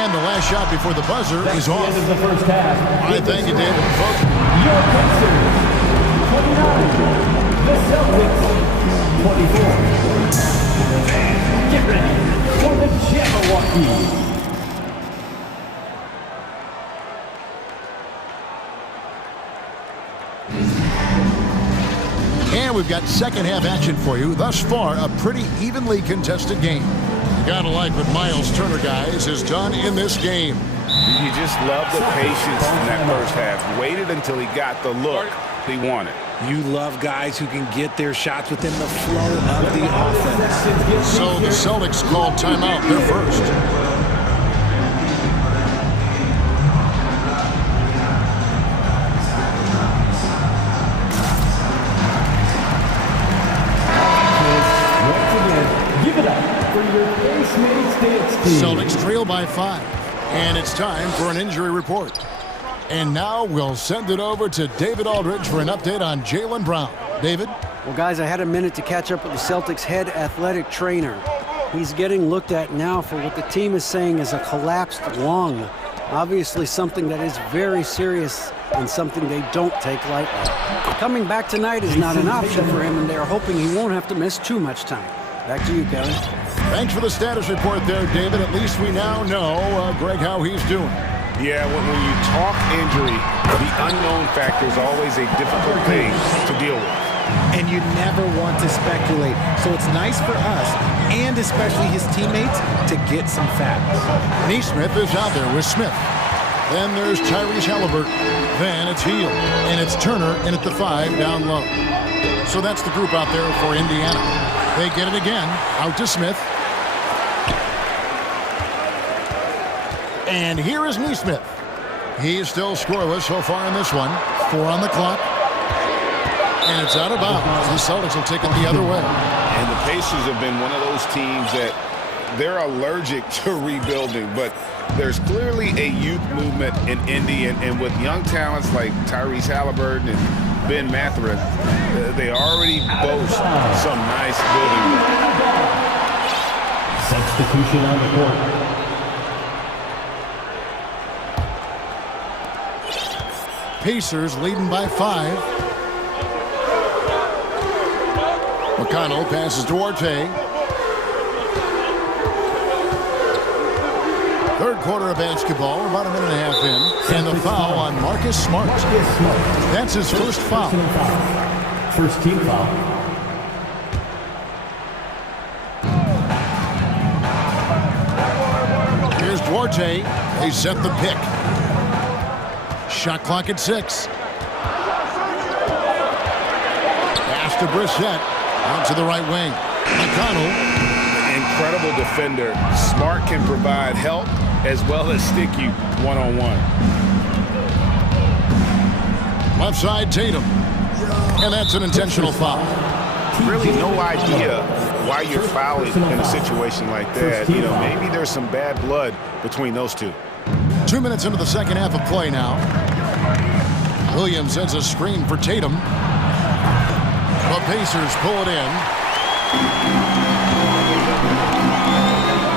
And the last shot before the buzzer is off. The first half. All right, thank you, David. Your Pacers, 29. The Celtics, 24. Get ready for the Jabberwocky. And we've got second half action for you. Thus far, a pretty evenly contested game. You gotta like what Miles Turner, guys, has done in this game. You just love the patience in that first half. Waited until he got the look he wanted. You love guys who can get their shots within the flow of the offense. So the Celtics called timeout. They're first. Celtics trail by 5. And it's time for an injury report. And now we'll send it over to David Aldridge for an update on Jaylen Brown. David? Well, guys, I had a minute to catch up with the Celtics head athletic trainer. He's getting looked at now for what the team is saying is a collapsed lung. Obviously something that is very serious and something they don't take lightly. Coming back tonight is not an option for him, and they're hoping he won't have to miss too much time. Back to you, Kevin. Thanks for the status report there, David. At least we now know, Greg, how he's doing. Yeah, when you talk injury, the unknown factor is always a difficult thing to deal with. And you never want to speculate. So it's nice for us, and especially his teammates, to get some facts. Neesmith is out there with Smith. Then there's Tyrese Halliburton. Then it's Hield. And it's Turner in at the 5 down low. So that's the group out there for Indiana. They get it again. Out to Smith. And here is Neesmith. He's still scoreless so far in this one. 4 on the clock. And it's out of bounds. The Celtics will take it the other way. And the Pacers have been one of those teams that they're allergic to rebuilding, but there's clearly a youth movement in Indy, and with young talents like Tyrese Halliburton and Ben Mathurin, they already boast some nice building. Substitution on the court. Pacers leading by 5. McConnell passes to Duarte. Third quarter of basketball, about a minute and a half in. And the foul on Marcus Smart. That's his first foul. First team foul. Here's Duarte. They set the pick. Shot clock at 6. Pass to Brissett. Out to the right wing. McConnell. Incredible defender. Smart can provide help as well as stick you one-on-one. Left side, Tatum. And that's an intentional foul. Really no idea why you're fouling in a situation like that. You know, maybe there's some bad blood between those two. 2 minutes into the second half of play now. Williams sends a screen for Tatum. The Pacers pull it in.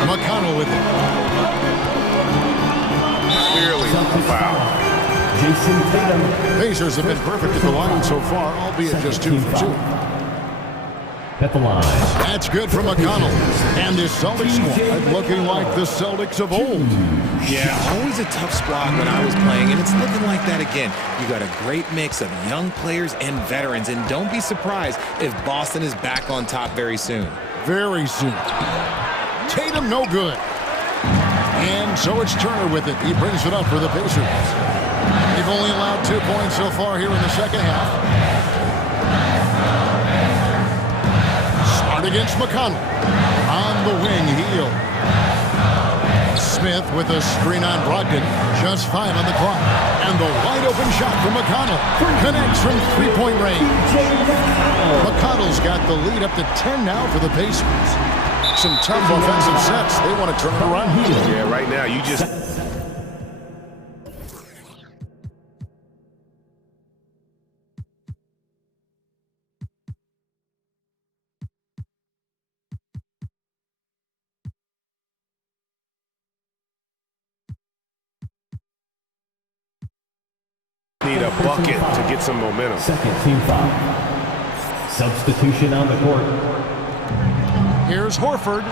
McConnell with it. Clearly a foul. Jason Tatum. Pacers have been perfect at the line so far, albeit just 2 for 2. At the line. That's good for McConnell. And this Celtics squad looking like the Celtics of old. Yeah, always a tough squad when I was playing, and it's looking like that again. You got a great mix of young players and veterans, and don't be surprised if Boston is back on top very soon. Very soon. Tatum no good. And so it's Turner with it. He brings it up for the Pacers. They've only allowed 2 points so far here in the second half. Smart against McConnell. On the wing, heel. Smith with a screen on Brogdon. Just 5 on the clock. And the wide open shot from McConnell. Connects from 3-point range. McConnell's got the lead up to 10 now for the Pacers. Some tough offensive sets. They want to turn it around. Yeah, right now you just... need a bucket to get some momentum. Second team foul. Substitution on the court. Here's Horford.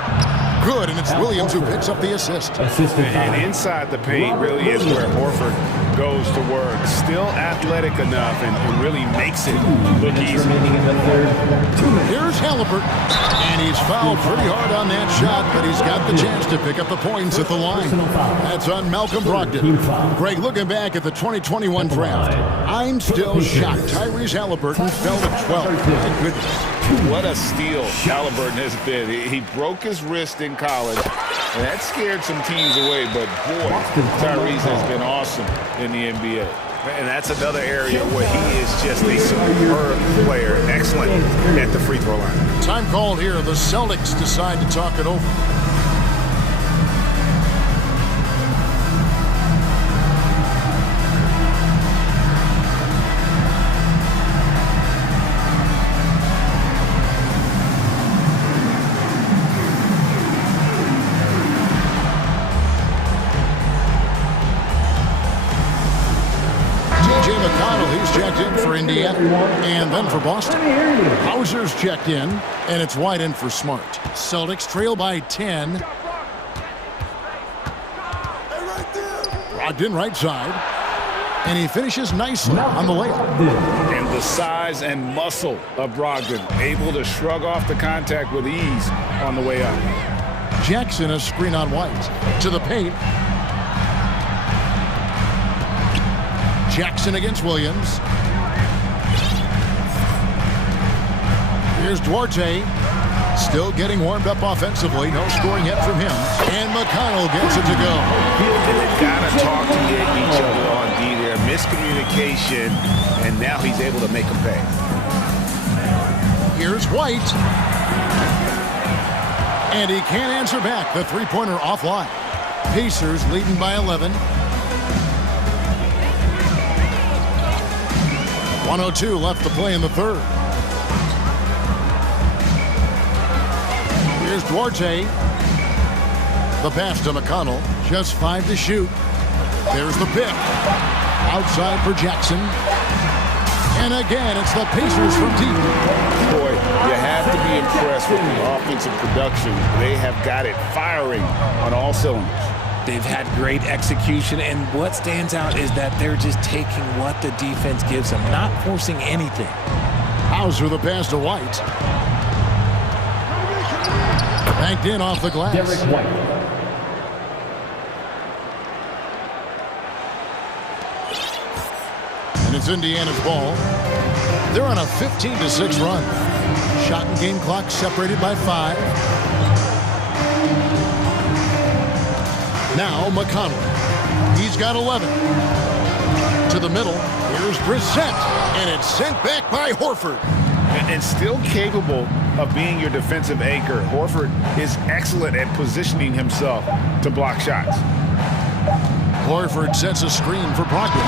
Good, and it's Williams who picks up the assist. And inside the paint really is where Horford goes to work. Still athletic enough and really makes it look easy. Here's Halliburton. And he's fouled pretty hard on that shot, but he's got the chance to pick up the points at the line. That's on Malcolm Brogdon. Greg, looking back at the 2021 draft, I'm still shocked. Tyrese Halliburton fell to 12. My goodness. What a steal Halliburton has been. He broke his wrist in college, and that scared some teams away, but boy, Tyrese has been awesome in the NBA. And that's another area where he is just a superb player, excellent at the free throw line. Time called here. The Celtics decide to talk it over. Indiana, and then for Boston. Hauser's checked in, and it's wide in for Smart. Celtics trail by 10. Brogdon right side, and he finishes nicely on the layup. And the size and muscle of Brogdon, able to shrug off the contact with ease on the way up. Jackson a screen on White to the paint. Jackson against Williams. Here's Duarte. Still getting warmed up offensively. No scoring yet from him. And McConnell gets it to go. And they've got to talk to each other on D there. Miscommunication, and now he's able to make them pay. Here's White. And he can't answer back. The three-pointer offline. Pacers leading by 11. 1:02 left to play in the third. Here's Duarte. The pass to McConnell. Just 5 to shoot. There's the pick. Outside for Jackson. And again, it's the Pacers from deep. Boy, you have to be impressed with the offensive production. They have got it firing on all cylinders. They've had great execution, and what stands out is that they're just taking what the defense gives them, not forcing anything. Hauser the pass to White. Banked in off the glass. Derek White. And it's Indiana's ball. They're on a 15-6 run. Shot and game clock separated by 5. Now McConnell. He's got 11. To the middle. Here's Brissett. And it's sent back by Horford. And still capable of being your defensive anchor. Horford is excellent at positioning himself to block shots. Horford sets a screen for Brogdon.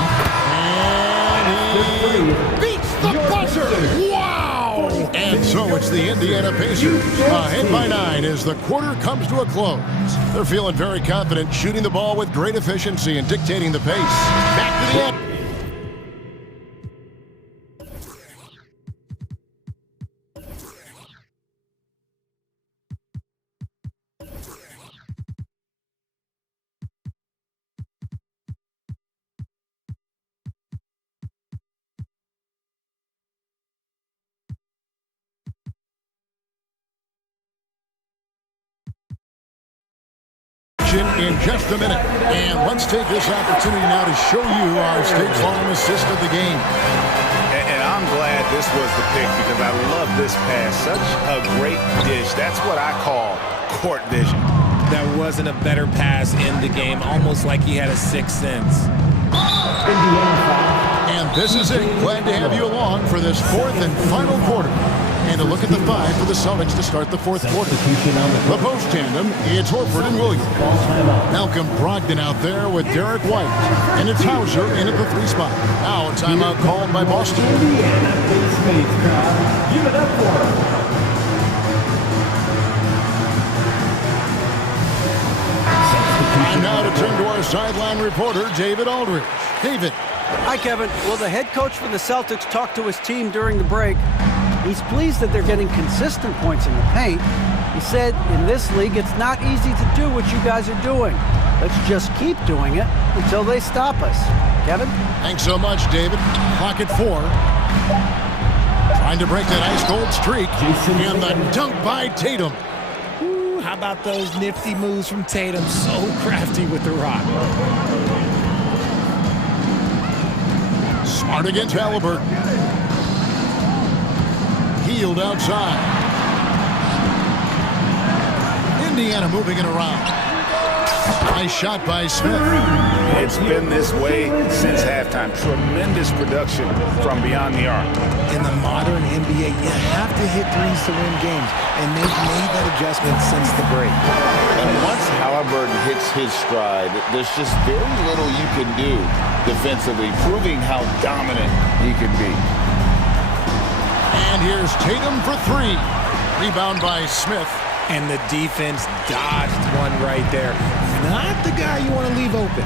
And he beats the buzzer. Wow! And so it's the Indiana Pacers. Ahead by 9 as the quarter comes to a close. They're feeling very confident, shooting the ball with great efficiency and dictating the pace. Back to the end. In just a minute. And let's take this opportunity now to show you our State Farm assist of the game. And I'm glad this was the pick because I love this pass. Such a great dish. That's what I call court vision. That wasn't a better pass in the game, almost like he had a sixth sense. And this is it. Glad to have you along for this fourth and final quarter. And a look at the 5 for the Celtics to start the fourth quarter. The post tandem, it's Horford and Williams. Malcolm Brogdon out there with Derek White. And it's Hauser in at the 3 spot. Now a timeout called by Boston. Give it up for him. And now to turn to our sideline reporter, David Aldridge. David. Hi, Kevin. Well, the head coach for the Celtics talked to his team during the break. He's pleased that they're getting consistent points in the paint. He said, in this league, it's not easy to do what you guys are doing. Let's just keep doing it until they stop us. Kevin? Thanks so much, David. Clock at 4. Trying to break that ice-cold streak. And the dunk by Tatum. Ooh, how about those nifty moves from Tatum? So crafty with the rock. Smart against Halliburton. Healed outside. Indiana moving it around. Nice shot by Smith. It's been this way since halftime. Tremendous production from beyond the arc. In the modern NBA, you have to hit threes to win games, and they've made that adjustment since the break. And once Halliburton hits his stride, there's just very little you can do defensively, proving how dominant he can be. And here's Tatum for 3. Rebound by Smith. And the defense dodged one right there. Not the guy you want to leave open.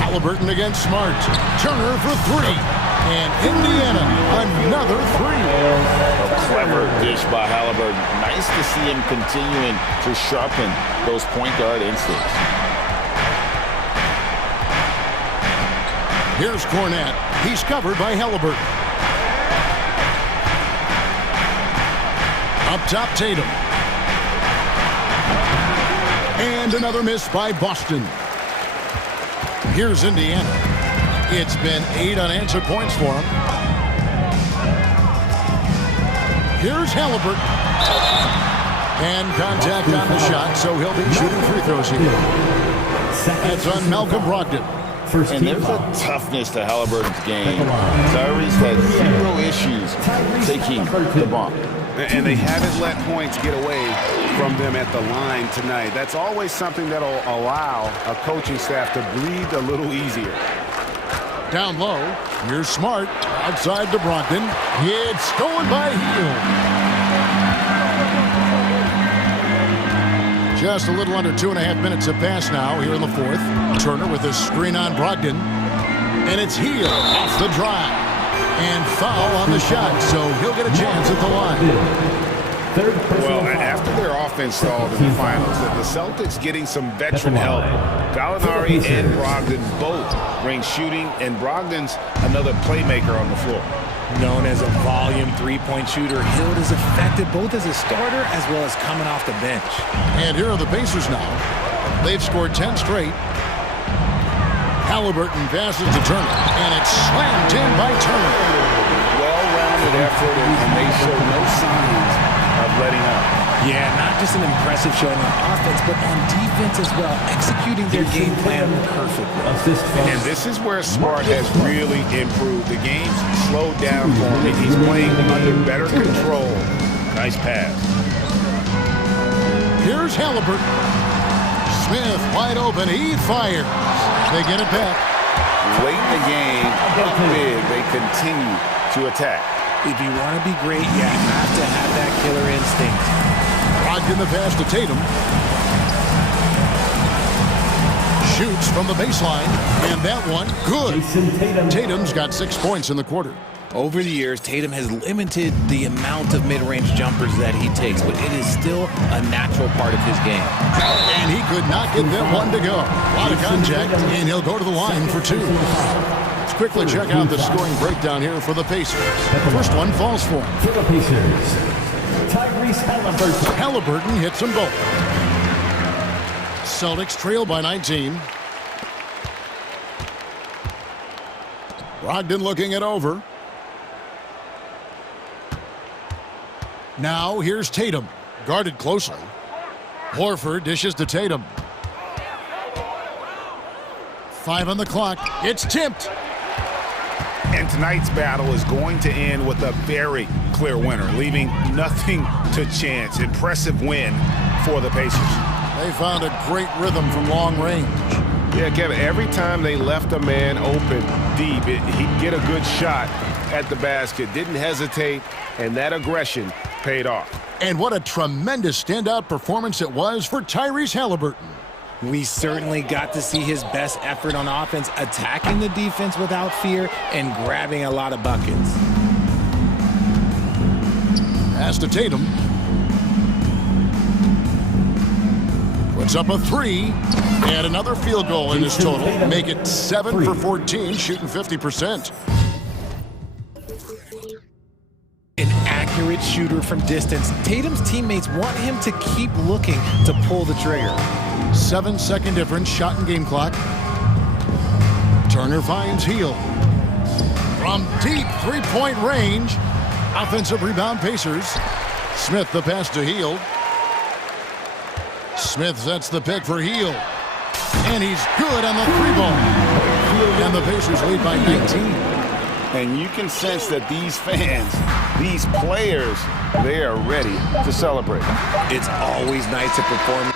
Halliburton against Smart. Turner for 3. And Indiana, another 3. A clever dish by Halliburton. Nice to see him continuing to sharpen those point guard instincts. Here's Cornette. He's covered by Halliburton. Up top, Tatum. And another miss by Boston. Here's Indiana. It's been 8 unanswered points for him. Here's Halliburton. And contact on the shot, so he'll be shooting free throws here. That's on Malcolm Brogdon. And there's a toughness to Halliburton's game. Tyrese had zero issues taking the bump. And they haven't let points get away from them at the line tonight. That's always something that'll allow a coaching staff to breathe a little easier. Down low, here's Smart. Outside to Brogdon. It's stolen by Hield. Just a little under 2.5 minutes have passed now here in the fourth. Turner with his screen on Brogdon. And it's Hield off the drive. And foul on the shot, so he'll get a chance at the line. Well, after their offense stalled in the finals, the Celtics getting some veteran help. Gallinari and Brogdon both bring shooting, and Brogdon's another playmaker on the floor. Known as a volume three-point shooter, Hield is effective both as a starter as well as coming off the bench. And here are the Pacers now. They've scored 10 straight. Halliburton passes to Turner, and it's slammed in by Turner. Well-rounded effort, and they show no signs of letting up. Yeah, not just an impressive showing on offense, but on defense as well, executing their game plan perfectly. And this is where Smart has really improved. The game's slowed down for him. He's playing under better control. Nice pass. Here's Halliburton. Smith wide open. He fires. They get it back. Late in the game, up big, they continue to attack. If you want to be great, you have to have that killer instinct. Brogdon the pass to Tatum. Shoots from the baseline, and that one, good. Tatum's got 6 points in the quarter. Over the years, Tatum has limited the amount of mid-range jumpers that he takes, but it is still a natural part of his game. And he could not get that one to go. A lot of contact, and he'll go to the line for 2. Let's quickly check out the scoring breakdown here for the Pacers. First one falls for him. For the Pacers, Tyrese Halliburton. Halliburton hits them both. Celtics trail by 19. Brogdon looking it over. Now here's Tatum, guarded closely. Horford dishes to Tatum. 5 on the clock. It's tipped. And tonight's battle is going to end with a very clear winner, leaving nothing to chance. Impressive win for the Pacers. They found a great rhythm from long range. Yeah, Kevin, every time they left a man open deep, he'd get a good shot at the basket. Didn't hesitate, and that aggression paid off. And what a tremendous standout performance it was for Tyrese Halliburton. We certainly got to see his best effort on offense, attacking the defense without fear and grabbing a lot of buckets. Pass to Tatum. Puts up a 3. And another field goal in this total. Make it 7 for 14, shooting 50%. An accurate shooter from distance. Tatum's teammates want him to keep looking to pull the trigger. 7-second difference, shot and game clock. Turner finds Hield. From deep three-point range. Offensive rebound, Pacers. Smith the pass to Hield. Smith sets the pick for Hield. And he's good on the 3-ball. And the Pacers lead by 19. And you can sense that these fans, these players, they are ready to celebrate. It's always nice to perform.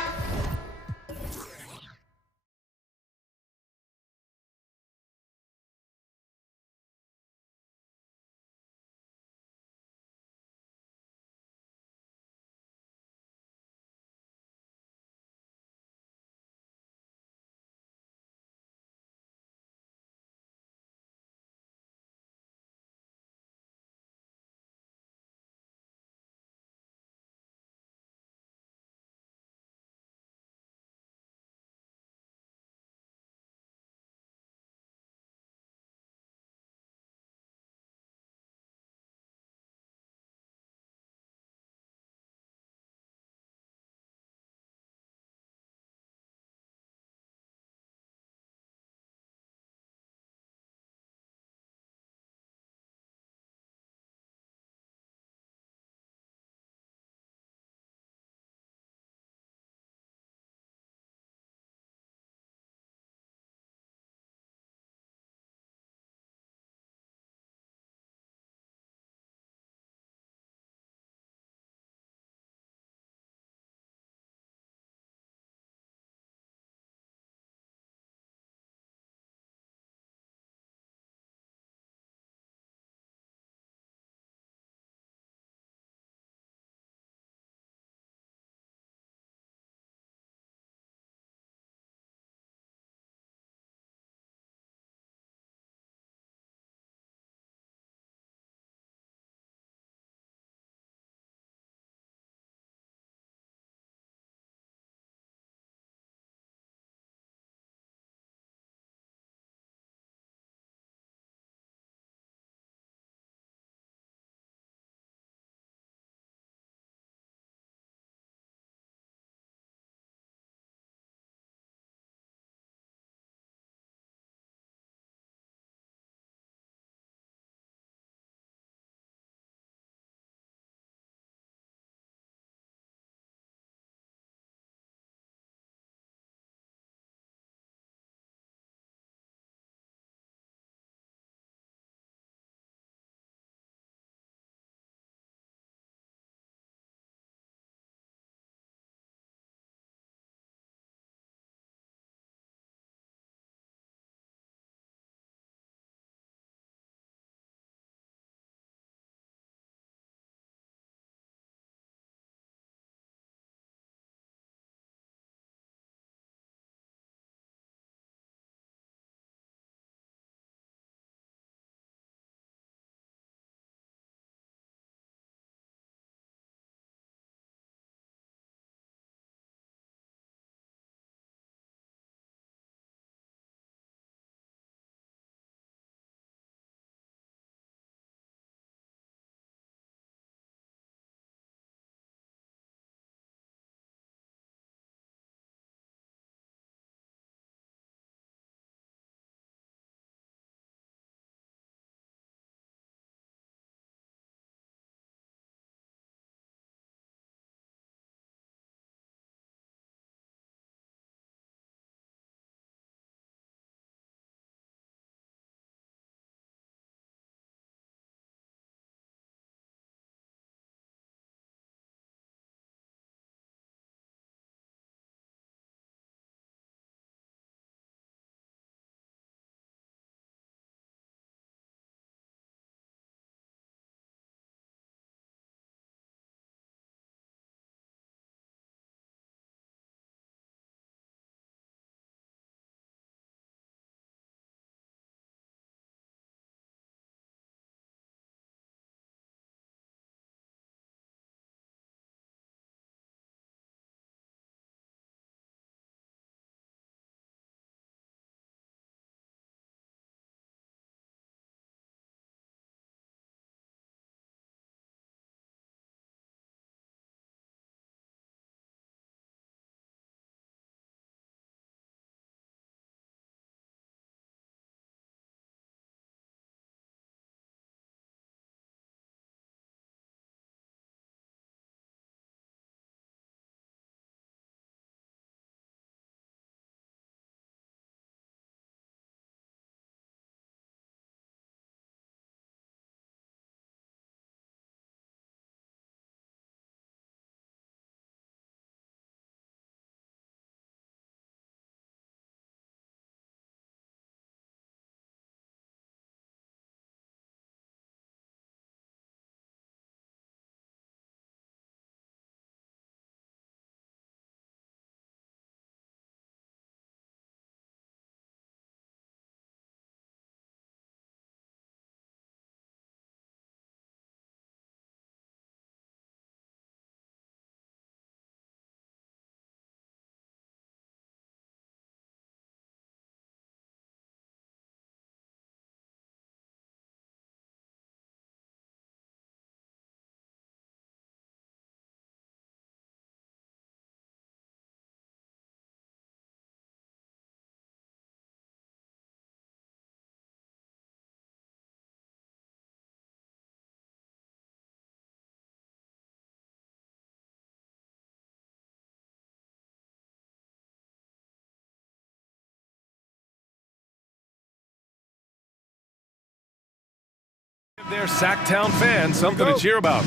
They're Sacktown fans, something to cheer about.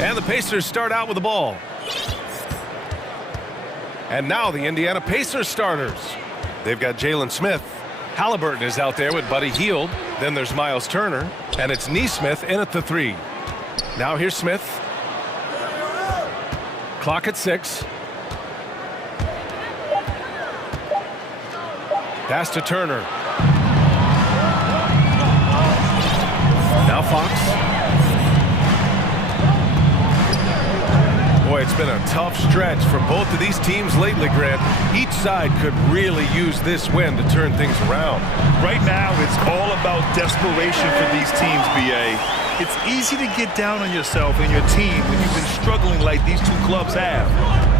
And the Pacers start out with the ball. And now the Indiana Pacers starters. They've got Jalen Smith. Halliburton is out there with Buddy Hield. Then there's Miles Turner. And it's Nesmith in at the 3. Now here's Smith. Clock at 6. Pass to Turner. Now Fox. Boy, it's been a tough stretch for both of these teams lately, Grant. Each side could really use this win to turn things around. Right now, it's all about desperation for these teams, BA. It's easy to get down on yourself and your team when you've been struggling like these two clubs have.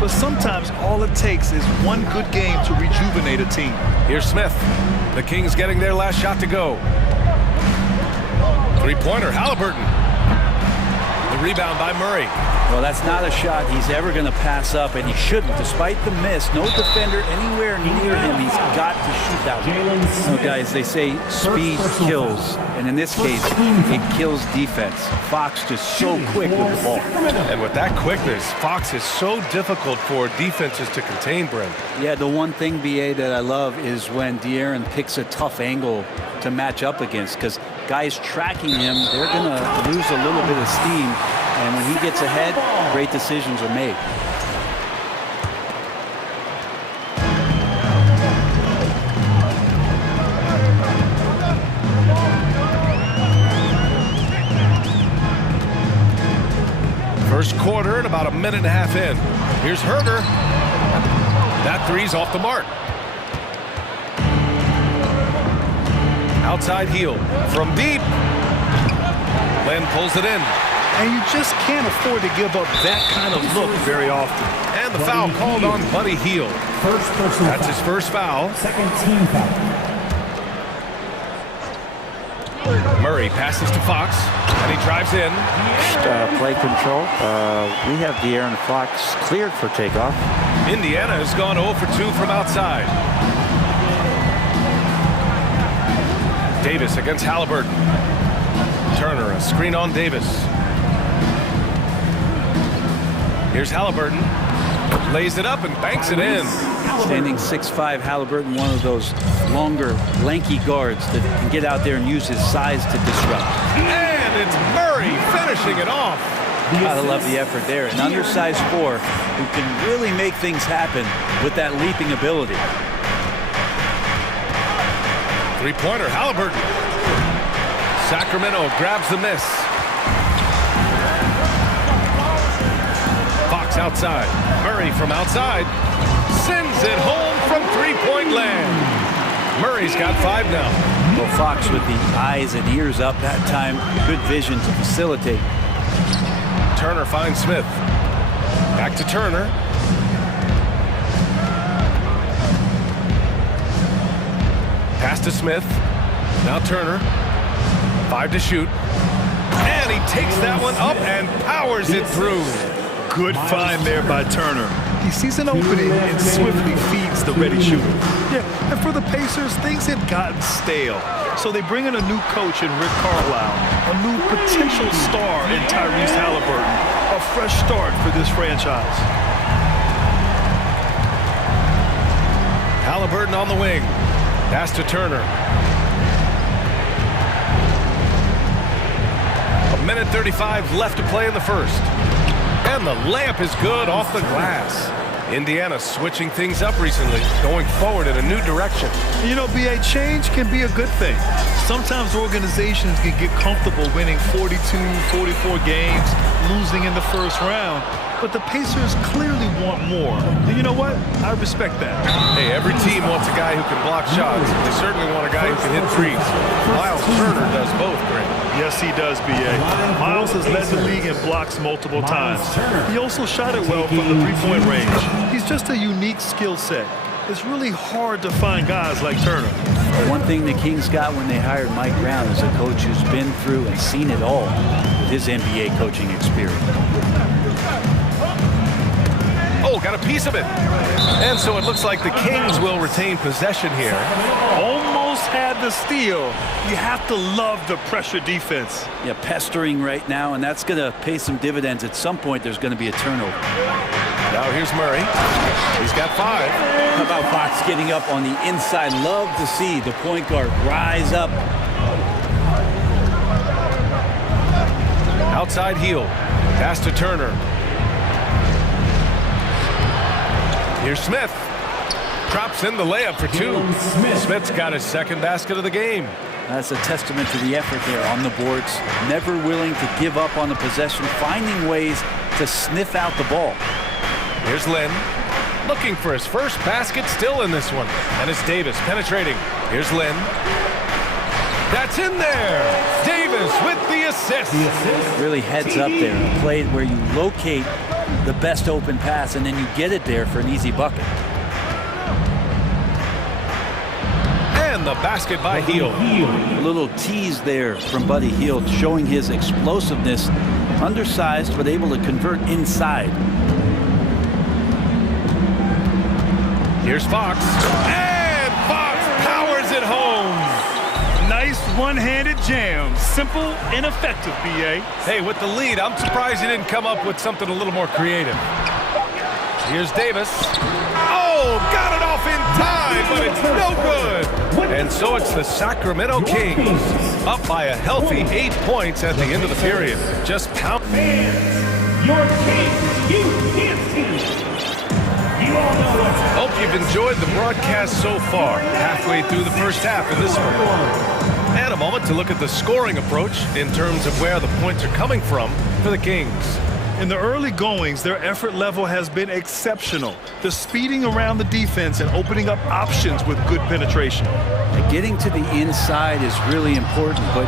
But sometimes all it takes is one good game to rejuvenate a team. Here's Smith. The Kings getting their last shot to go. Three-pointer, Halliburton. The rebound by Murray. Well, that's not a shot he's ever going to pass up, and he shouldn't. Despite the miss, no defender anywhere near him. He's got to shoot that one. You know, guys, they say speed kills, and in this case, it kills defense. Fox just so quick with the ball. And with that quickness, Fox is so difficult for defenses to contain, Brent. Yeah, the one thing, BA, that I love is when De'Aaron picks a tough angle to match up against, because guys tracking him, they're going to lose a little bit of steam. And when he gets ahead, great decisions are made. First quarter and about a minute and a half in. Here's Herder. That three's off the mark. Outside heel from deep. Len pulls it in. And you just can't afford to give up that kind of look very often. And the foul called on Buddy Hield. That's his first foul. Second team foul. Murray passes to Fox, and he drives in. Play control. We have De'Aaron Fox cleared for takeoff. Indiana has gone 0 for 2 from outside. Davis against Halliburton. Turner, a screen on Davis. Here's Halliburton. Lays it up and banks it in. Standing 6'5", Halliburton, one of those longer, lanky guards that can get out there and use his size to disrupt. And it's Murray finishing it off. Gotta love the effort there. An undersized 4 who can really make things happen with that leaping ability. Three-pointer, Halliburton. Sacramento grabs the miss. Fox outside. Murray from outside. Sends it home from three-point land. Murray's got 5 now. Well, Fox with the eyes and ears up that time. Good vision to facilitate. Turner finds Smith. Back to Turner. Pass to Smith. Now Turner. 5 to shoot. And he takes that one up and powers it through. Good find there by Turner. He sees an opening and swiftly feeds the ready shooter. Yeah, and for the Pacers, things had gotten stale. So they bring in a new coach in Rick Carlisle, a new potential star in Tyrese Halliburton. A fresh start for this franchise. Halliburton on the wing. Pass to Turner. A minute 35 left to play in the first. And the layup is good off the glass. Indiana switching things up recently, going forward in a new direction. You know, BA, change can be a good thing. Sometimes organizations can get comfortable winning 42, 44 games, losing in the first round. But the Pacers clearly want more. And you know what? I respect that. Hey, every team wants a guy who can block shots. They certainly want a guy who can hit threes. Miles Turner does both, Grant. Yes, he does, B.A. Miles has led the league in blocks multiple times. He also shot it well from the three-point range. He's just a unique skill set. It's really hard to find guys like Turner. One thing the Kings got when they hired Mike Brown is a coach who's been through and seen it all with his NBA coaching experience. Oh, got a piece of it. And so it looks like the Kings will retain possession here. Almost had the steal. You have to love the pressure defense. Yeah, pestering right now, and that's going to pay some dividends. At some point, there's going to be a turnover. Now here's Murray. He's got 5. How about Fox getting up on the inside? Love to see the point guard rise up. Outside heel. Pass to Turner. Here's Smith. Drops in the layup for 2. Smith's got his second basket of the game. That's a testament to the effort there on the boards. Never willing to give up on the possession, finding ways to sniff out the ball. Here's Lynn. Looking for his first basket still in this one. And it's Davis penetrating. Here's Lynn. That's in there. Davis with the assist. Really heads up there. A play where you locate the best open pass and then you get it there for an easy bucket. And the basket by Hield. A little tease there from Buddy Hield, showing his explosiveness. Undersized, but able to convert inside. Here's Fox. And Fox powers it home. Nice one-handed jam. Simple and effective, B.A. Hey, with the lead, I'm surprised he didn't come up with something a little more creative. Here's Davis. Oh, got it off in time, but it's no good. And so it's the Sacramento Kings up by a healthy 8 points at the end of the period. Just pound. Your Kings youth team. Hope you've enjoyed the broadcast so far, halfway through the first half of this one. And a moment to look at the scoring approach in terms of where the points are coming from for the Kings. In the early goings, their effort level has been exceptional. The speeding around the defense and opening up options with good penetration. Getting to the inside is really important, but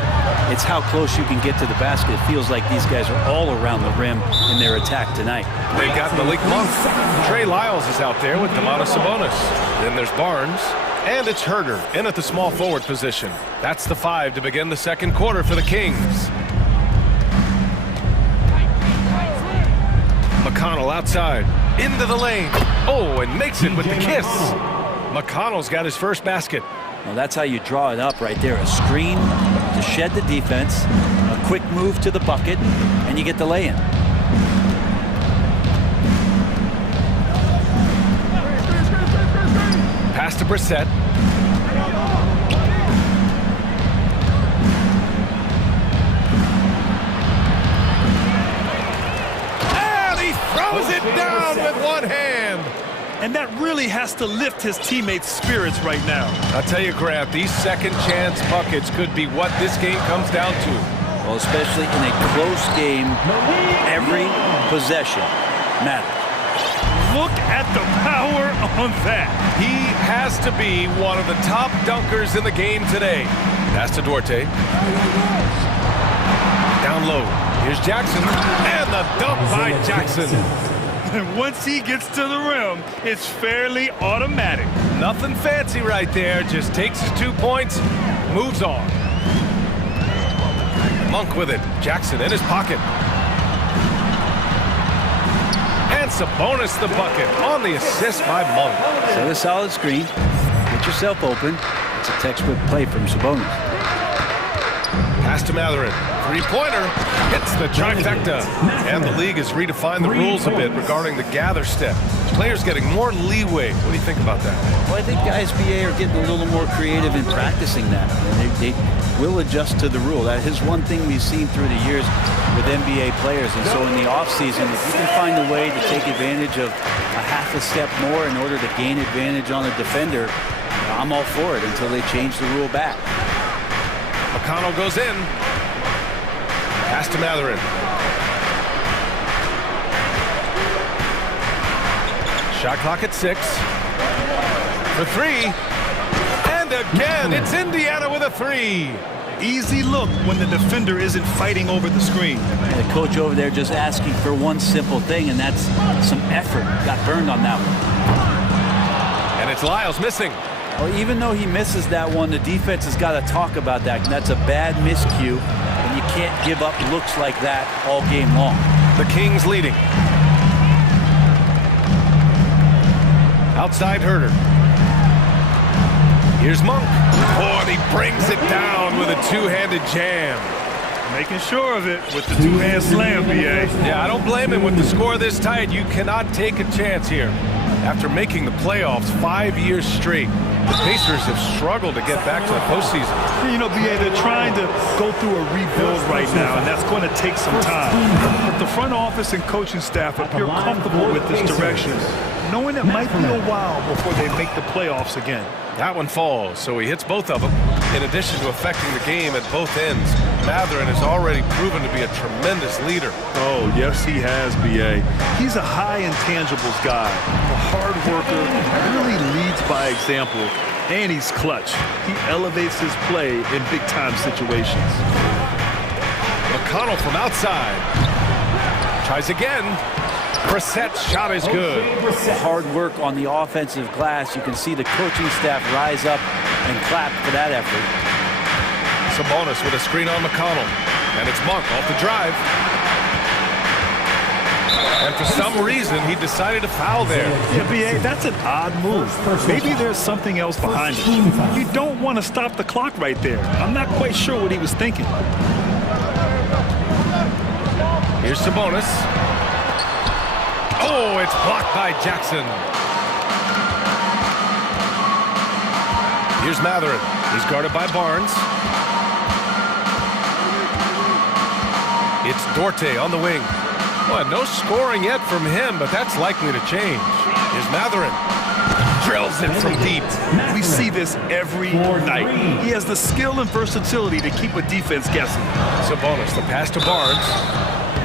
it's how close you can get to the basket. It feels like these guys are all around the rim in their attack tonight. They've got Malik Monk. Trey Lyles is out there with Domantas Sabonis. Then there's Barnes. And it's Herder in at the small forward position. That's the 5 to begin the second quarter for the Kings. McConnell outside, into the lane. Oh, and makes it with the kiss. McConnell's got his first basket. Well, that's how you draw it up right there. A screen to shed the defense, a quick move to the bucket, and you get the lay-in. Pass to Brissett. Throws it down with one hand. And that really has to lift his teammates' spirits right now. I'll tell you, Grant, these second chance buckets could be what this game comes down to. Well, especially in a close game, every possession matters. Look at the power on that. He has to be one of the top dunkers in the game today. Pass to Duarte. Down low. Here's Jackson, and the dunk by Jackson. And once he gets to the rim, it's fairly automatic. Nothing fancy right there, just takes his 2 points, moves on. Monk with it, Jackson in his pocket. And Sabonis the bucket on the assist by Monk. Set a solid screen, get yourself open. It's a textbook play from Sabonis. Pass to Matherin. Three-pointer hits the trifecta. And the league has redefined the rules a bit regarding the gather step. Players getting more leeway. What do you think about that? Well, I think guys BA are getting a little more creative in practicing that. And they will adjust to the rule. That is one thing we've seen through the years with NBA players. And so in the offseason, if you can find a way to take advantage of a half a step more in order to gain advantage on a defender, I'm all for it until they change the rule back. McConnell goes in. Pass to Matherin. Shot clock at 6. For 3. And again, it's Indiana with a 3. Easy look when the defender isn't fighting over the screen. The coach over there just asking for one simple thing, and that's some effort. Got burned on that one. And it's Lyles missing. Well, even though he misses that one, the defense has got to talk about that. And that's a bad miscue, and you can't give up looks like that all game long. The Kings leading. Outside Herder. Here's Monk. Oh, and he brings it down with a two-handed jam. Making sure of it with the two-hand slam, BA. Yeah, I don't blame him with the score this tight. You cannot take a chance here. After making the playoffs 5 years straight, the Pacers have struggled to get back to the postseason. You know, BA, they're trying to go through a rebuild right now, and that's going to take some time. But the front office and coaching staff appear comfortable with this direction, knowing it might be a while before they make the playoffs again. That one falls, so he hits both of them. In addition to affecting the game at both ends, Mathurin has already proven to be a tremendous leader. Oh, yes, he has, BA. He's a high intangibles guy, a hard worker, really leads by example, and he's clutch. He elevates his play in big-time situations. McConnell from outside. Tries again. Brissett's shot is good. Hard work on the offensive glass. You can see the coaching staff rise up and clap for that effort. Sabonis with a screen on McConnell. And it's Monk off the drive. And for some reason, he decided to foul there. Yeah, BA, that's an odd move. Maybe there's something else behind it. You don't want to stop the clock right there. I'm not quite sure what he was thinking. Here's Sabonis. Oh, it's blocked by Jackson. Here's Mathurin. He's guarded by Barnes. It's DOTA on the wing. Well, no scoring yet from him, but that's likely to change. Here's Mathurin. Drills it from deep. We see this every night. He has the skill and versatility to keep a defense guessing. Sabonis, the pass to Barnes.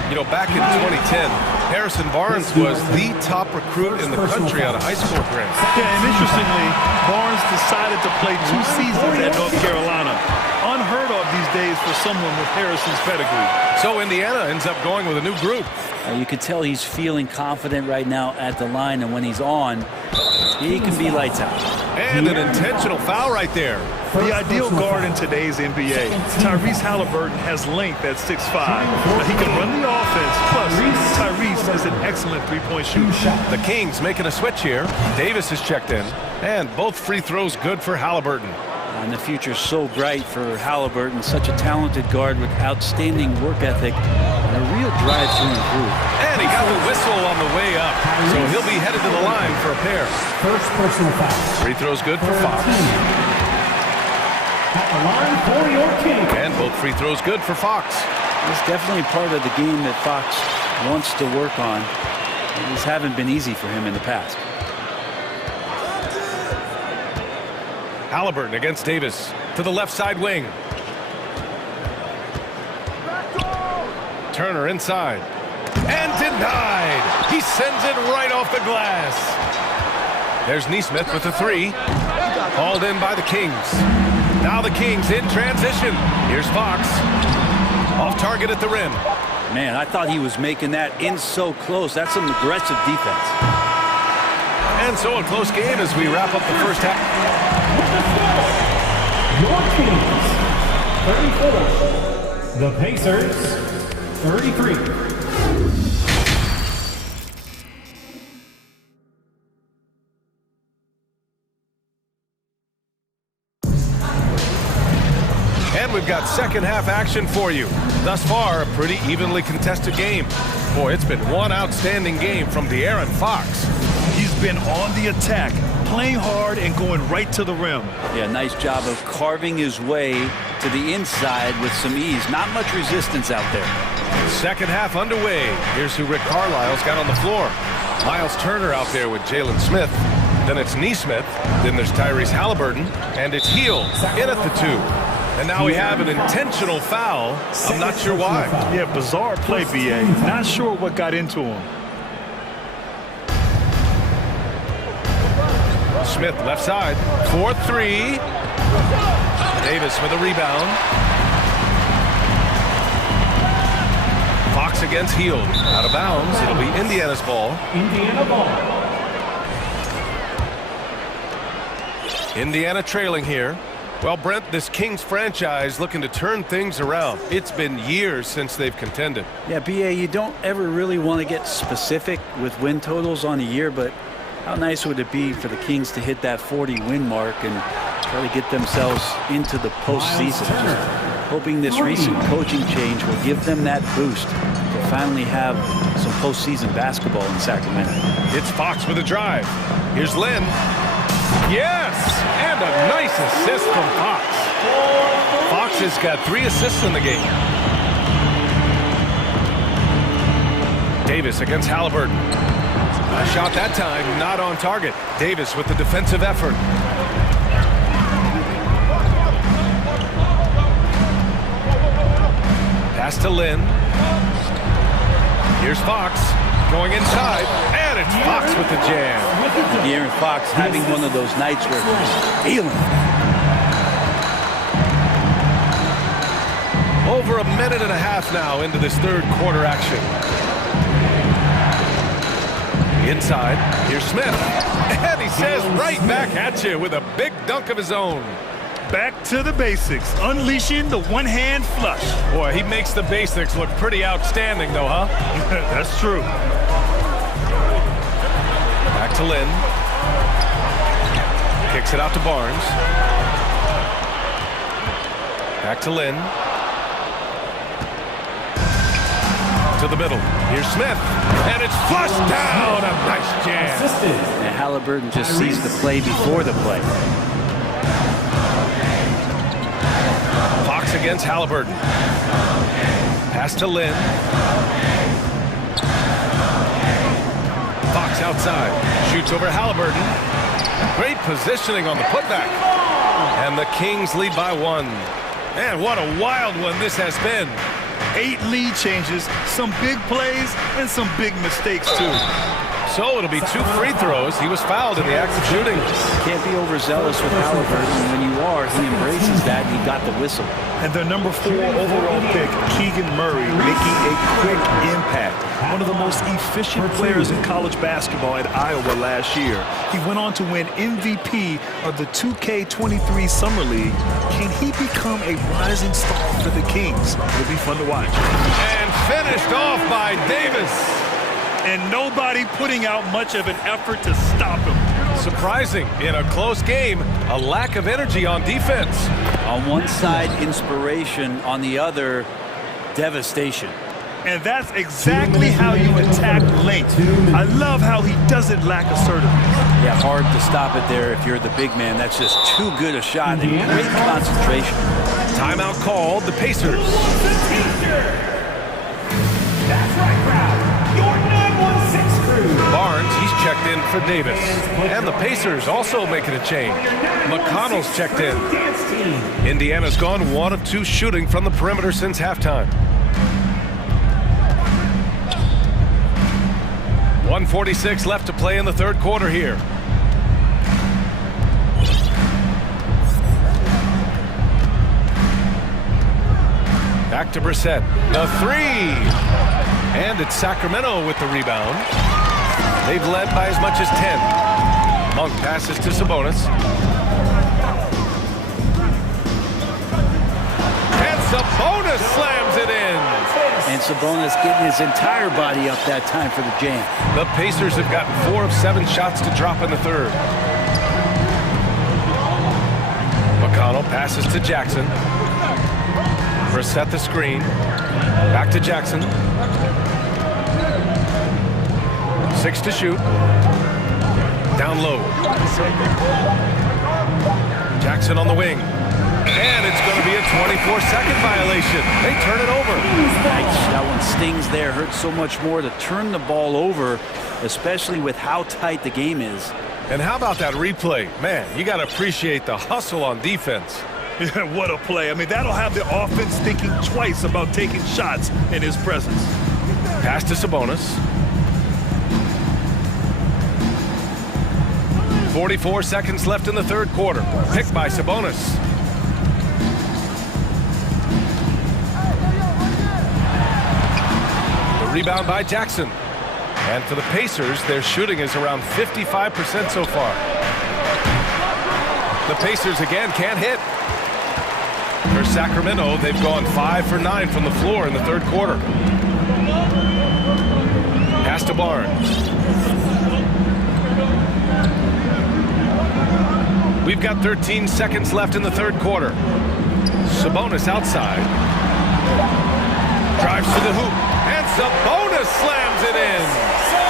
You know, back in 2010, Harrison Barnes was the top recruit in the country out of high school grades. Yeah, and interestingly, Barnes decided to play 2 seasons at North Carolina. Unheard of these days for someone with Harrison's pedigree. So Indiana ends up going with a new group. You can tell he's feeling confident right now at the line, and when he's on, he can be lights out. And an intentional foul right there. The ideal guard in today's NBA, Tyrese Halliburton, has length at 6'5". He can run the offense, plus Tyrese is an excellent three-point shooter. The Kings making a switch here. Davis is checked in, and both free throws good for Halliburton. And the future's so bright for Halliburton, such a talented guard with outstanding work ethic and a real drive to improve. And he got the whistle on the way up, so he'll be headed to the line for a pair. First personal foul. Free throws good for Fox. At the line for your Kings. And both free throws good for Fox. It's definitely part of the game that Fox wants to work on. These haven't been easy for him in the past. Halliburton against Davis to the left side wing. Turner inside. And denied. He sends it right off the glass. There's Nesmith with the three. Hauled in by the Kings. Now the Kings in transition. Here's Fox. Off target at the rim. Man, I thought he was making that in so close. That's some aggressive defense. And so a close game as we wrap up the first half. Your Kings, 34. The Pacers, 33. And we've got second half action for you. Thus far, a pretty evenly contested game. Boy, it's been one outstanding game from De'Aaron Fox. He's been on the attack, playing hard and going right to the rim. Yeah, nice job of carving his way to the inside with some ease. Not much resistance out there. Second half underway. Here's who Rick Carlisle's got on the floor. Miles Turner out there with Jalen Smith. Then it's Nesmith. Then there's Tyrese Halliburton. And it's Heel in at the 2. And now we have an intentional foul. I'm not sure why. Yeah, bizarre play, BA. Not sure what got into him. Smith left side. 4-3. Davis with a rebound. Fox against Heel. Out of bounds. It'll be Indiana's ball. Indiana ball. Indiana trailing here. Well, Brent, this Kings franchise looking to turn things around. It's been years since they've contended. Yeah, BA, you don't ever really want to get specific with win totals on a year, but How nice would it be for the Kings to hit that 40-win mark and try to get themselves into the postseason? Just hoping this recent coaching change will give them that boost to finally have some postseason basketball in Sacramento. It's Fox with a drive. Here's Lynn. Yes! And a nice assist from Fox. Fox has got 3 assists in the game. Davis against Halliburton. A shot that time, not on target. Davis with the defensive effort. Pass to Lynn. Here's Fox going inside, and it's Fox with the jam. De'Aaron Fox having one of those nights where he's feeling. Over a minute and a half now into this third quarter action. Inside, here's Smith. And he says right back at you with a big dunk of his own. Back to the basics, unleashing the one-hand flush. Boy, he makes the basics look pretty outstanding, though, huh? That's true. Back to Lynn. Kicks it out to Barnes. Back to Lynn. To the middle. Here's Smith. And it's flushed down. A nice jam. And Halliburton just sees the play before the play. Fox against Halliburton. Pass to Lynn. Fox outside. Shoots over Halliburton. Great positioning on the putback. And the Kings lead by 1. Man, what a wild one this has been. 8 lead changes, some big plays, and some big mistakes, too. So it'll be 2 free throws. He was fouled in the act of shooting. Can't be overzealous with Halliburton. When you are, he embraces that. He got the whistle. And their number 4 overall pick, Keegan Murray, making a quick impact. One of the most efficient players in college basketball at Iowa last year. He went on to win MVP of the 2K23 Summer League. Can he become a rising star for the Kings? It'll be fun to watch. And finished off by Davis. And nobody putting out much of an effort to stop him. Surprising, in a close game, a lack of energy on defense. On one side, inspiration. On the other, devastation. And that's exactly how you attack length. I love how he doesn't lack assertiveness. Yeah, hard to stop it there if you're the big man. That's just too good a shot and great concentration. Timeout called, the Pacers. That's right, crowd. Your 916 crew. Barnes, he's checked in for Davis. And the Pacers also making a change. McConnell's checked in. Indiana's gone 1 of 2 shooting from the perimeter since halftime. 1:46 left to play in the third quarter here. Back to Brissett. The 3. And it's Sacramento with the rebound. They've led by as much as 10. Monk passes to Sabonis. And Sabonis slams it in. And Sabonis getting his entire body up that time for the jam. The Pacers have gotten 4 of 7 shots to drop in the third. McConnell passes to Jackson. Brissett the screen. Back to Jackson. 6 to shoot. Down low. Jackson on the wing. And it's going to be a 24-second violation. They turn it over. That one stings there. Hurts so much more to turn the ball over, especially with how tight the game is. And how about that replay? Man, you got to appreciate the hustle on defense. Yeah, what a play. I mean, that'll have the offense thinking twice about taking shots in his presence. Pass to Sabonis. 44 seconds left in the third quarter. Picked by Sabonis. The rebound by Jackson. And for the Pacers, their shooting is around 55% so far. The Pacers again can't hit. For Sacramento, they've gone 5 for 9 from the floor in the third quarter. Pass to Barnes. We've got 13 seconds left in the third quarter. Sabonis outside. Drives to the hoop. And Sabonis slams it in.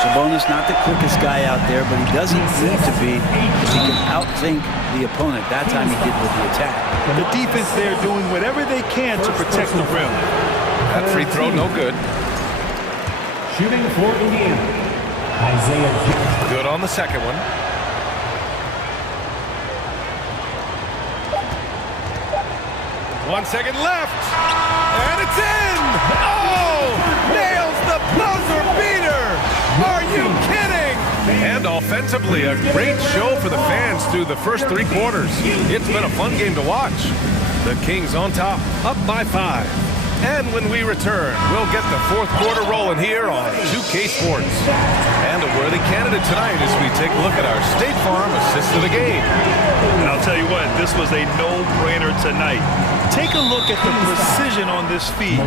Sabonis not the quickest guy out there, but he doesn't need to be if he can outthink the opponent. That time he did with the attack. The defense there doing whatever they can to protect the rim. That free throw no good. Shooting for Indiana, Isaiah. Good on the second one. One second left. And it's in! Oh! Nails the buzzer beater! Are you kidding? And offensively, a great show for the fans through the first three quarters. It's been a fun game to watch. The Kings on top, up by 5. And when we return, we'll get the fourth quarter rolling here on 2K Sports. And a worthy candidate tonight as we take a look at our State Farm assist of the game. And I'll tell you what, this was a no-brainer tonight. Take a look at the precision on this feed.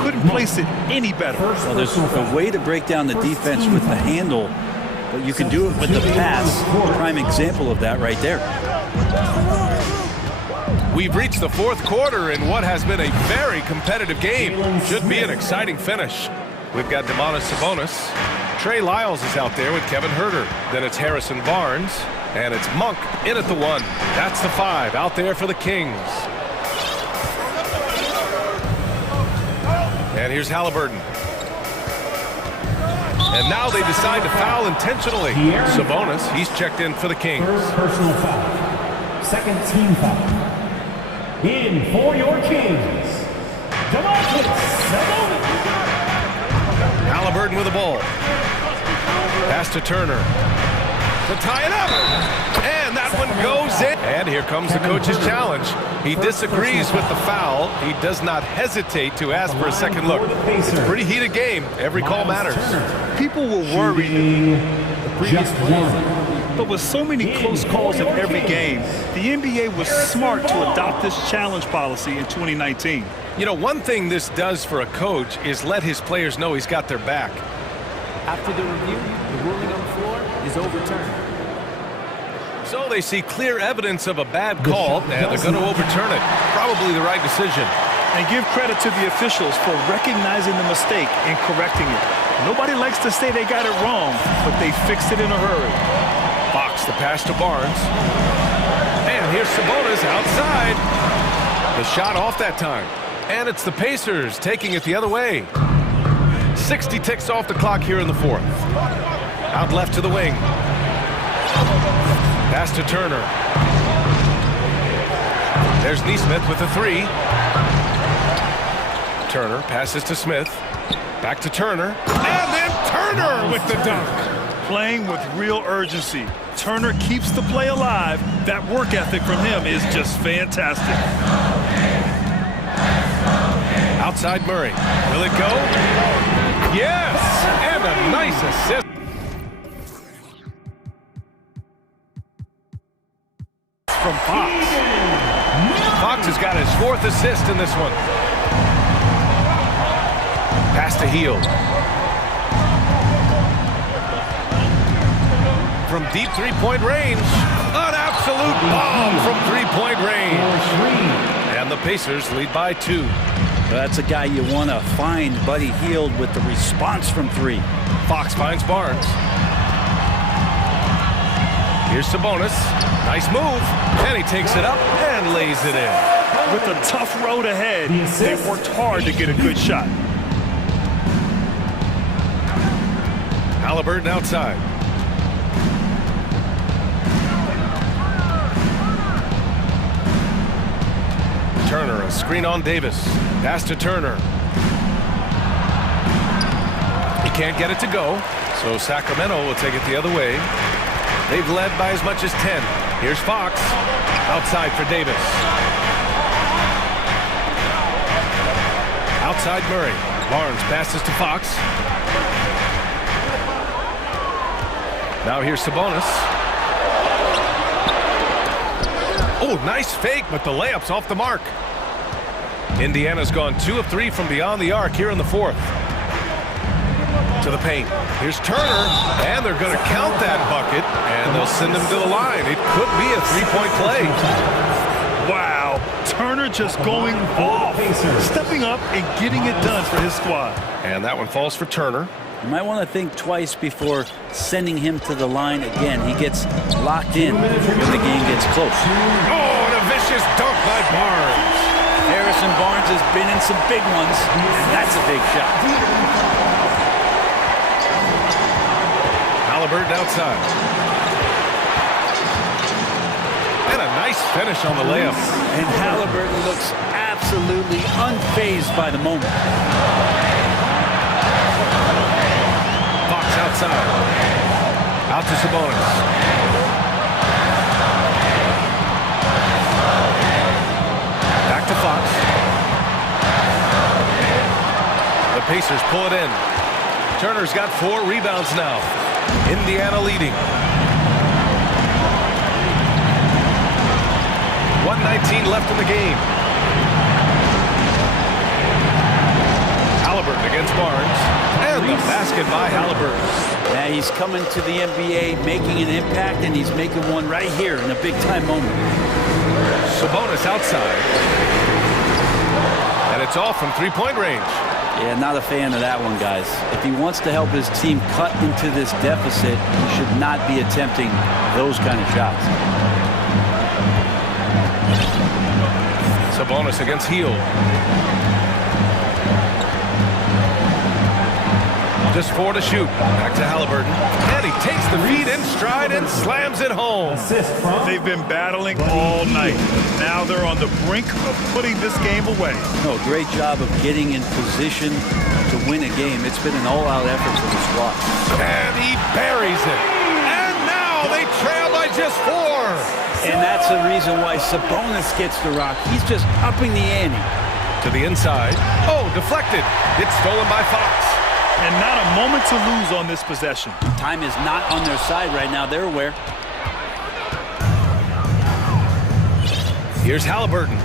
Couldn't place it any better. Well, there's a way to break down the defense with the handle, but you can do it with the pass. Prime example of that right there. We've reached the fourth quarter in what has been a very competitive game. Should be an exciting finish. We've got Domantas Sabonis. Trey Lyles is out there with Kevin Huerter. Then it's Harrison Barnes. And it's Monk in at the 1. That's the 5 out there for the Kings. And here's Halliburton. And now they decide to foul intentionally. Sabonis, he's checked in for the Kings. First personal foul. Second team foul. In for your Kings, Domantas Sabonis. Halliburton with the ball. Pass to Turner. To tie it up. And that one goes in. And here comes the coach's challenge. He disagrees with the foul. He does not hesitate to ask for a second look. It's a pretty heated game. Every call matters. People were worried the previous one. But with so many close calls in every game, the NBA was smart to adopt this challenge policy in 2019. You know, one thing this does for a coach is let his players know he's got their back. After the review, the ruling on the floor is overturned. So they see clear evidence of a bad call, and they're going to overturn it. Probably the right decision. And give credit to the officials for recognizing the mistake and correcting it. Nobody likes to say they got it wrong, but they fixed it in a hurry. Fox, the pass to Barnes. And here's Sabonis outside. The shot off that time. And it's the Pacers taking it the other way. 60 ticks off the clock here in the fourth. Out left to the wing. Pass to Turner. There's Nesmith with the 3. Turner passes to Smith. Back to Turner. And then Turner with the dunk. Playing with real urgency. Turner keeps the play alive. That work ethic from him is just fantastic. Outside Murray. Will it go? Yes! And a nice assist. From Fox. Fox has got his 4th assist in this one. Pass to Hield. From deep three-point range. An absolute bomb from three-point range. And the Pacers lead by 2. That's a guy you want to find, Buddy Hield, with the response from 3. Fox finds Barnes. Here's Sabonis. Nice move. And he takes it up and lays it in. With a tough road ahead, they worked hard to get a good shot. Halliburton outside. Turner, a screen on Davis. Pass to Turner. He can't get it to go, so Sacramento will take it the other way. They've led by as much as 10. Here's Fox. Outside for Davis. Outside Murray. Barnes passes to Fox. Now here's Sabonis. Oh, nice fake, but the layup's off the mark. Indiana's gone 2 of 3 from beyond the arc here in the fourth. To the paint. Here's Turner, and they're going to count that bucket, and they'll send him to the line. It could be a three-point play. Wow, Turner just going off, stepping up and getting it done for his squad. And that one falls for Turner. You might want to think twice before sending him to the line again. He gets locked in when the game gets close. Oh, and a vicious dunk by Barnes. Harrison Barnes has been in some big ones, and that's a big shot. Halliburton outside. And a nice finish on the layup. And Halliburton looks absolutely unfazed by the moment. Fox outside. Out to Sabonis. Back to Fox. The Pacers pull it in. Turner's got 4 rebounds now. Indiana leading. 1:19 left in the game. Halliburton against Barnes. And the basket by Halliburton. Yeah, he's coming to the NBA, making an impact, and he's making one right here in a big-time moment. Sabonis outside. And it's all from three-point range. Yeah, not a fan of that one, guys. If he wants to help his team cut into this deficit, he should not be attempting those kind of shots. Sabonis against Hield. Just 4 to shoot. Back to Halliburton. And he takes the feed in stride and slams it home. They've been battling all night. Now they're on the brink of putting this game away. No, great job of getting in position to win a game. It's been an all-out effort for the squad. And he buries it. And now they trail by just 4. And that's the reason why Sabonis gets the rock. He's just upping the ante. To the inside. Oh, deflected. It's stolen by Fox. And not a moment to lose on this possession. Time is not on their side right now. They're aware. Here's Halliburton.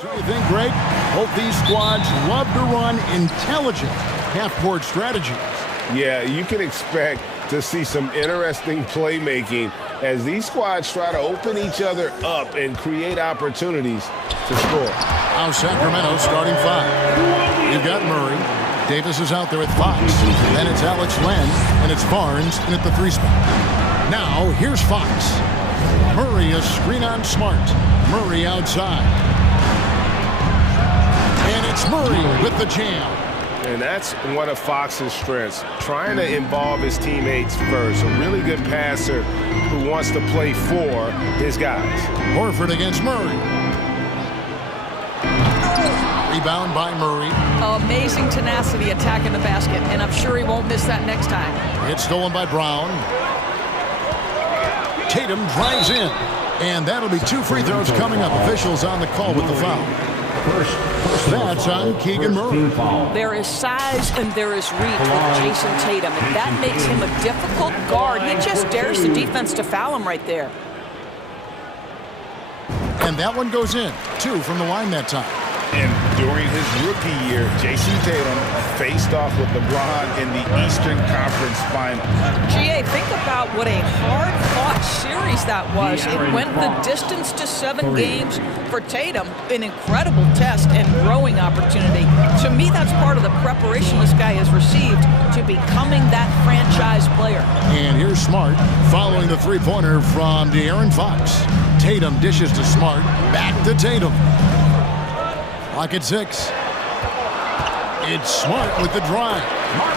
So you think, Greg? Both these squads love to run intelligent half-court strategies. Yeah, you can expect to see some interesting playmaking as these squads try to open each other up and create opportunities to score. Now Sacramento starting 5. You've got Murray. Davis is out there at Fox. Then it's Alex Len, and it's Barnes in at the 3 spot. Now here's Fox. Murray a screen on Smart. Murray outside. And it's Murray with the jam. And that's one of Fox's strengths, trying to involve his teammates first. A really good passer who wants to play for his guys. Horford against Murray. Rebound by Murray. Amazing tenacity attacking the basket, and I'm sure he won't miss that next time. It's stolen by Brown. Tatum drives in, and that'll be 2 free throws coming up. Officials on the call with the foul. That's on Keegan Murray. There is size and there is reach with Jason Tatum, and that makes him a difficult guard. He just dares the defense to foul him right there. And that one goes in. 2 from the line that time. And during his rookie year, Jason Tatum faced off with LeBron in the Eastern Conference Final. GA, think about what a hard-fought series that was. It went the distance to 7 games for Tatum, an incredible test and growing opportunity. To me, that's part of the preparation this guy has received to becoming that franchise player. And here's Smart following the 3-pointer from De'Aaron Fox. Tatum dishes to Smart, back to Tatum. Clock at 6. It's Smart with the drive.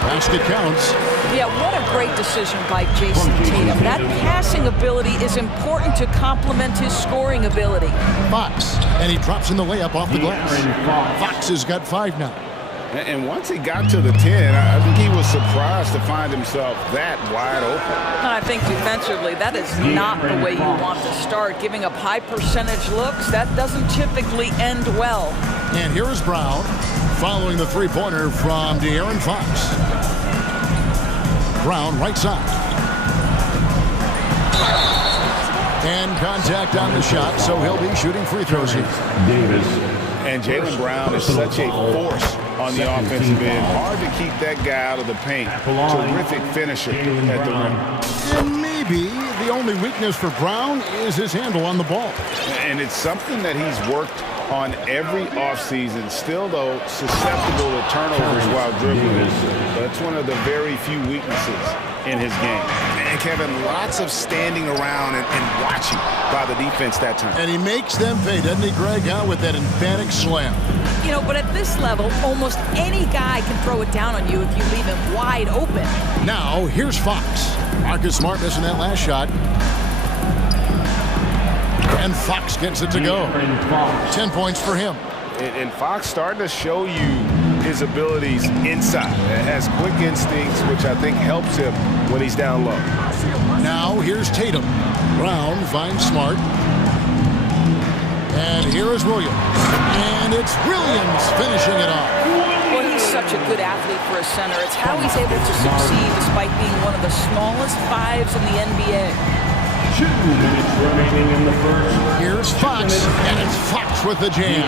Basket counts. Yeah, what a great decision by Jason Tatum. That passing ability is important to complement his scoring ability. Fox, and he drops in the layup off the glass. Fox has got 5 now. And once he got to the 10, I think he was surprised to find himself that wide open. And I think defensively, that is not the way you want to start. Giving up high percentage looks, that doesn't typically end well. And here is Brown following the 3-pointer from De'Aaron Fox. Brown right side. And contact on the shot, so he'll be shooting free throws here. Davis. And Jaylen Brown is such a force on the offensive end. Hard to keep that guy out of the paint. Terrific finisher at the rim. And maybe the only weakness for Brown is his handle on the ball. And it's something that he's worked on every offseason. Still, though, susceptible to turnovers while dribbling. That's one of the very few weaknesses in his game. And Kevin, lots of standing around and watching by the defense that time. And he makes them pay, doesn't he, Greg, with that emphatic slam. You know, but at this level, almost any guy can throw it down on you if you leave him wide open. Now, here's Fox. Marcus Smart missing that last shot. And Fox gets it to go. 10 points for him. And Fox starting to show you his abilities inside. Has quick instincts, which I think helps him when he's down low. Now here's Tatum. Brown finds Smart. And here is Williams. And it's Williams finishing it off. Well, he's such a good athlete for a center. It's how he's able to succeed despite being one of the smallest 5s in the NBA. 2 minutes remaining in the first. Here's Fox, and it's Fox with the jam.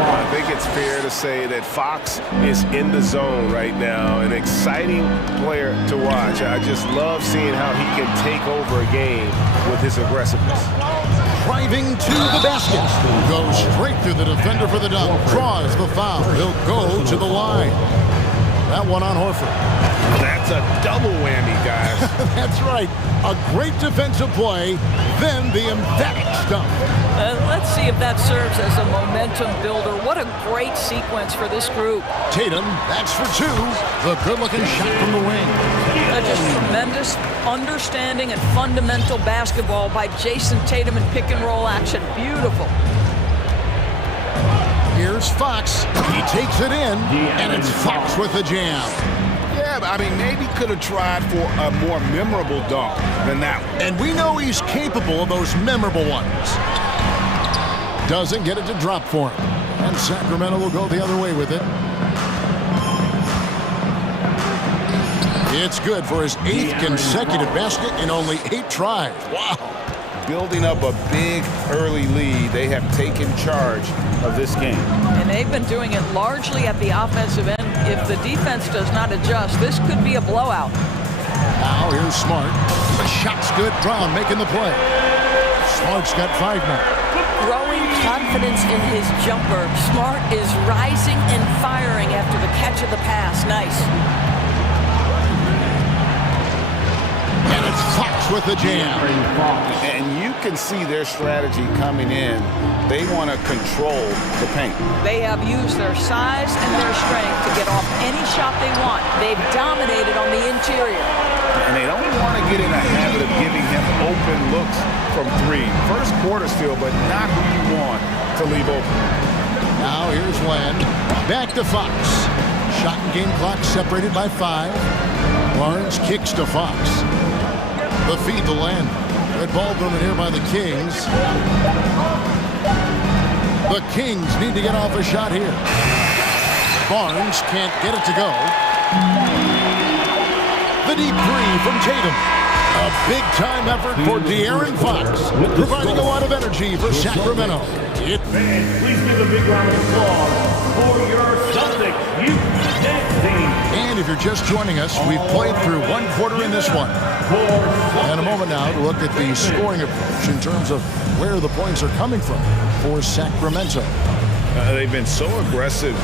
I think it's fair to say that Fox is in the zone right now. An exciting player to watch. I just love seeing how he can take over a game with his aggressiveness. Driving to the basket. Goes straight through the defender for the dunk. Draws the foul. He'll go to the line. That one on Horford. That's a double whammy, guys. That's right. A great defensive play, then the emphatic stump. Let's see if that serves as a momentum builder. What a great sequence for this group. Tatum, that's for 2. The good-looking shot from the wing. Just tremendous understanding and fundamental basketball by Jason Tatum in pick-and-roll action. Beautiful. Here's Fox. He takes it in, and it's Fox with the jam. Yeah, but I mean, maybe could have tried for a more memorable dunk than that one. And we know he's capable of those memorable ones. Doesn't get it to drop for him. And Sacramento will go the other way with it. It's good for his 8th consecutive basket in only 8 tries. Wow. building up a big early lead. They have taken charge of this game. And they've been doing it largely at the offensive end. If the defense does not adjust, this could be a blowout. Now here's Smart. The shot's good. Brown making the play. Smart's got 5 now. Growing confidence in his jumper. Smart is rising and firing after the catch of the pass. Nice. And it's Fox with the jam. And you can see their strategy coming in. They want to control the paint. They have used their size and their strength to get off any shot they want. They've dominated on the interior. And they don't want to get in a habit of giving him open looks from 3. First quarter still, but not who you want to leave open. Now here's Len. Back to Fox. Shot and game clock separated by 5. Barnes kicks to Fox. The feed to Len. Red ball movement here by the Kings. The Kings need to get off a shot here. Barnes can't get it to go. The deep 3 from Tatum. A big-time effort for De'Aaron Fox, providing a lot of energy for Sacramento. Fans, please give a big round of applause for your Celtics youth dance team. And if you're just joining us, we've played through 1 quarter in this one. And a moment now to look at the scoring approach in terms of where the points are coming from for Sacramento. They've been so aggressive,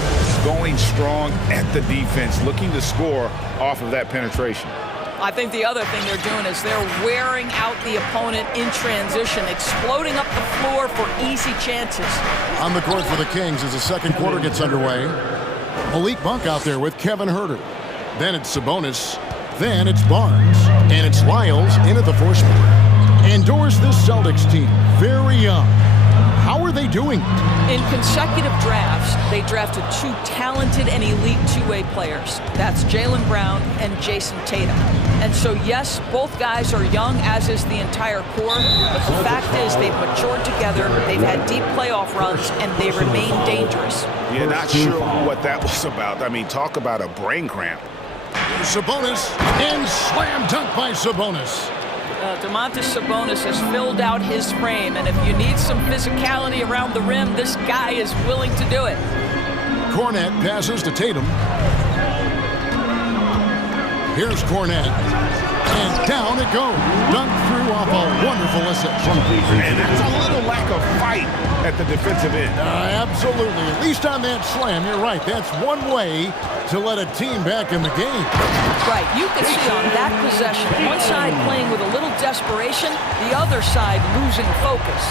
going strong at the defense, looking to score off of that penetration. I think the other thing they're doing is they're wearing out the opponent in transition, exploding up the floor for easy chances. On the court for the Kings as the second quarter gets underway. Malik Monk out there with Kevin Huerter. Then it's Sabonis. Then it's Barnes. And it's Lyles in at the 4 spot. Endorse this Celtics team. Very young. How are they doing it? In consecutive drafts, they drafted 2 talented and elite two-way players. That's Jaylen Brown and Jason Tatum. And so, yes, both guys are young, as is the entire core. But the fact is they've matured together, they've had deep playoff runs, and they remain dangerous. You're not sure what that was about. I mean, talk about a brain cramp. Sabonis and slam dunk by Sabonis. Domantas Sabonis has filled out his frame, and if you need some physicality around the rim, this guy is willing to do it. Cornette passes to Tatum. Here's Cornette. And down it goes. Dunked through off a wonderful assist. And that's a little lack of fight at the defensive end. Absolutely. At least on that slam, you're right. That's one way to let a team back in the game. Right. You can see on that possession, one side playing with a little desperation, the other side losing focus.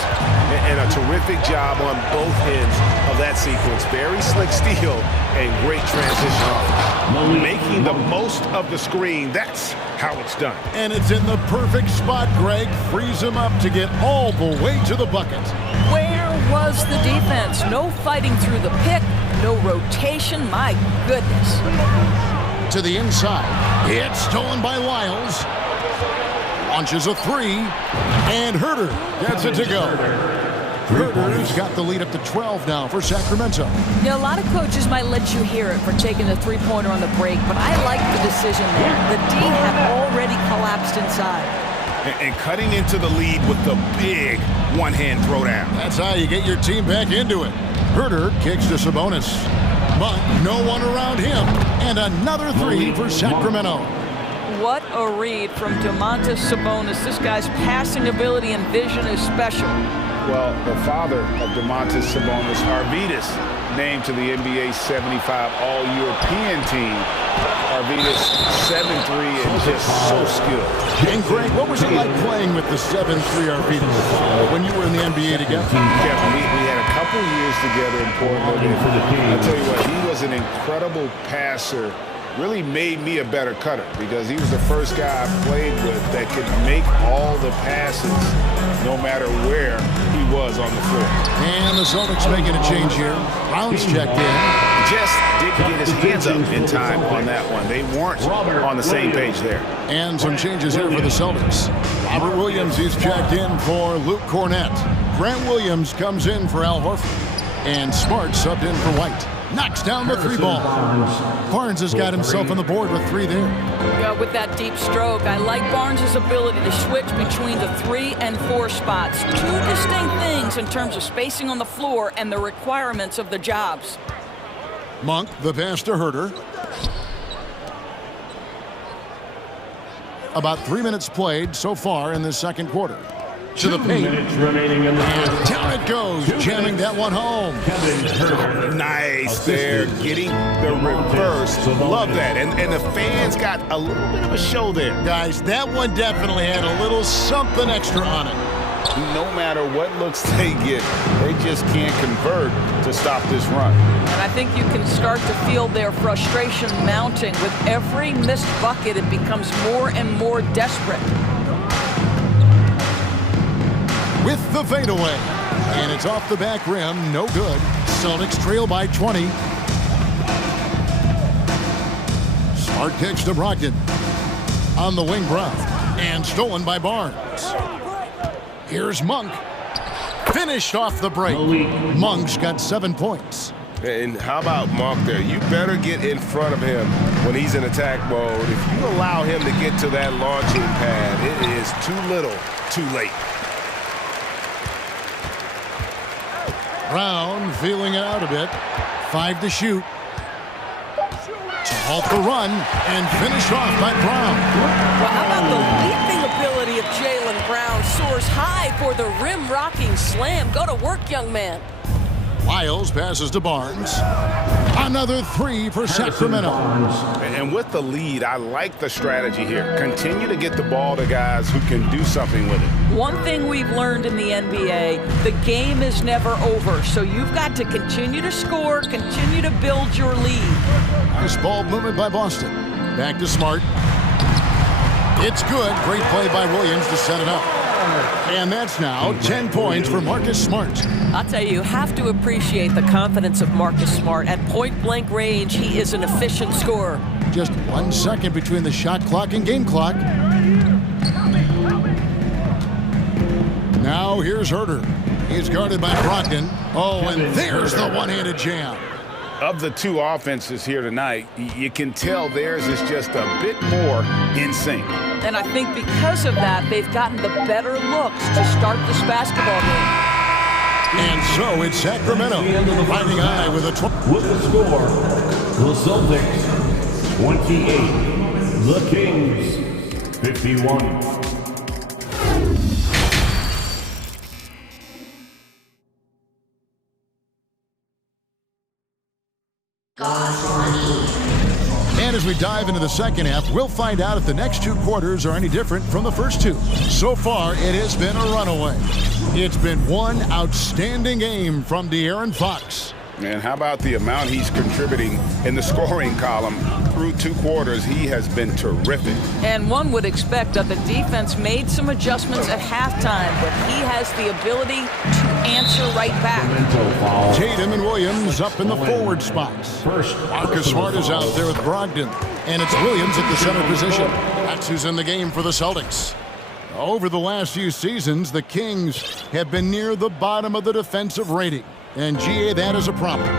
And a terrific job on both ends of that sequence. Very slick steal and great transition off. Making the most of the screen. That's how it's done. And it's in the perfect spot, Greg. Frees him up to get all the way to the bucket. Where was the defense? No fighting through the pick, no rotation. My goodness. To the inside. It's stolen by Lyles. Launches a 3. And Huerter gets it to go. Huerter's got the lead up to 12 now for Sacramento. You know, a lot of coaches might let you hear it for taking the 3-pointer on the break, but I like the decision there. The D had already collapsed inside. And cutting into the lead with the big one-hand throwdown. That's how you get your team back into it. Huerter kicks to Sabonis. But no one around him. And another 3 for Sacramento. What a read from Domantas Sabonis. This guy's passing ability and vision is special. Well, the father of Domantas Sabonis, Arvydas, named to the NBA 75 All-European team. Arvydas, 7'3", and just so skilled. And Greg, what was it like playing with the 7'3" Arvydas when you were in the NBA together? Kevin, we had a couple years together in Portland. I'll tell you what, he was an incredible passer. Really made me a better cutter because he was the first guy I played with that could make all the passes no matter where he was on the floor. And the Celtics making a change here. Brown's checked in. Just didn't get his hands up in time on that one. They weren't on the same page there. And some changes here for the Celtics. Robert Williams is checked in for Luke Cornette. Grant Williams comes in for Al Horford. And Smart subbed in for White. knocks down the three ball. Barnes has got himself on the board with 3 there. With that deep stroke, I like Barnes' ability to switch between the 3 and 4 spots. 2 distinct things in terms of spacing on the floor and the requirements of the jobs. Monk, the pass to Herder. About 3 minutes played so far in the second quarter. To the paint. And down it goes, jamming that one home. Nice there, getting the reverse. Love that. And the fans got a little bit of a show there. Guys, that one definitely had a little something extra on it. No matter what looks they get, they just can't convert to stop this run. And I think you can start to feel their frustration mounting. With every missed bucket, it becomes more and more desperate. With the fadeaway. And it's off the back rim. No good. Celtics trail by 20. Smart pitch to Brogdon. On the wing, Brown. And stolen by Barnes. Here's Monk. Finished off the break. Monk's got 7 points. And how about Monk there? You better get in front of him when he's in attack mode. If you allow him to get to that launching pad, it is too little, too late. Brown feeling it out a bit. 5 to shoot. To halt the run and finished off by Brown. Well, how about the leaping ability of Jaylen Brown? Soars high for the rim-rocking slam. Go to work, young man. Lyles passes to Barnes. Another 3 for Sacramento. And with the lead, I like the strategy here. Continue to get the ball to guys who can do something with it. One thing we've learned in the NBA, the game is never over. So you've got to continue to score, continue to build your lead. Nice ball movement by Boston. Back to Smart. It's good. Great play by Williams to set it up. And that's now 10 points for Marcus Smart. I'll tell you have to appreciate the confidence of Marcus Smart. At point-blank range, he is an efficient scorer. Just 1 second between the shot clock and game clock. Now here's Herder. He's guarded by Brogdon. Oh, and there's the one-handed jam. Of the 2 offenses here tonight, you can tell theirs is just a bit more in sync. And I think because of that, they've gotten the better looks to start this basketball game. And so it's Sacramento fighting high with a with the score, the Celtics 28, the Kings 51. And as we dive into the second half, we'll find out if the next 2 quarters are any different from the first 2. So far, it has been a runaway. It's been one outstanding game from De'Aaron Fox. And how about the amount he's contributing in the scoring column? Through 2 quarters, he has been terrific. And one would expect that the defense made some adjustments at halftime, but he has the ability to answer right back. Tatum and Williams up in the forward spots. Marcus Smart is out there with Brogdon. And it's Williams at the center position. That's who's in the game for the Celtics. Over the last few seasons, the Kings have been near the bottom of the defensive rating. And GA, that is a problem.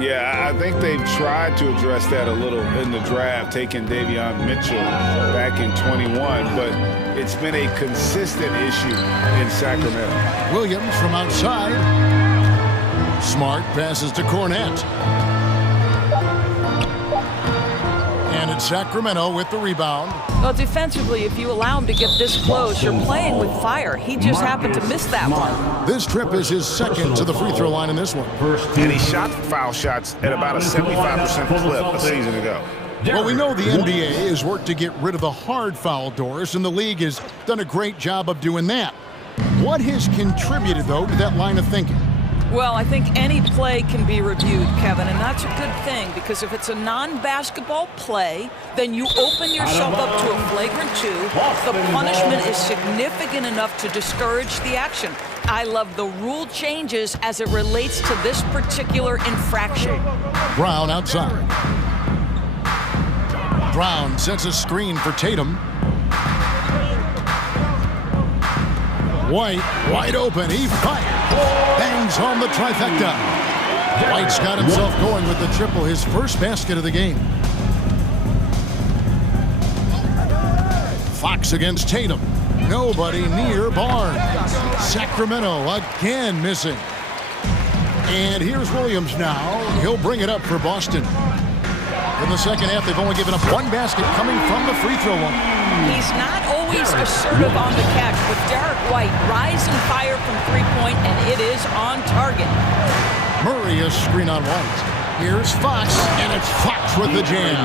Yeah, I think they've tried to address that a little in the draft, taking Davion Mitchell back in 21, but it's been a consistent issue in Sacramento. Williams from outside. Smart passes to Cornette. And it's Sacramento with the rebound. Well, defensively, if you allow him to get this close, you're playing with fire. He just happened to miss that one. This trip is his second to the free throw line in this one. And he shot foul shots at about a 75% clip a season ago. Well, we know the NBA has worked to get rid of the hard foul doors, and the league has done a great job of doing that. What has contributed, though, to that line of thinking? Well, I think any play can be reviewed, Kevin, and that's a good thing, because if it's a non-basketball play, then you open yourself up to a flagrant 2. The punishment is significant enough to discourage the action. I love the rule changes as it relates to this particular infraction. Brown outside. Brown sets a screen for Tatum. White, wide open, he fires. Bangs home the trifecta. White's got himself going with the triple, his first basket of the game. Fox against Tatum. Nobody near Barnes. Sacramento again missing. And here's Williams now. He'll bring it up for Boston. In the second half, they've only given up one basket coming from the free throw line. He's not always assertive on the catch, but Derek White rise and fire from three-point, and it is on target. Murray is screen on White. Here's Fox, and it's Fox with the jam.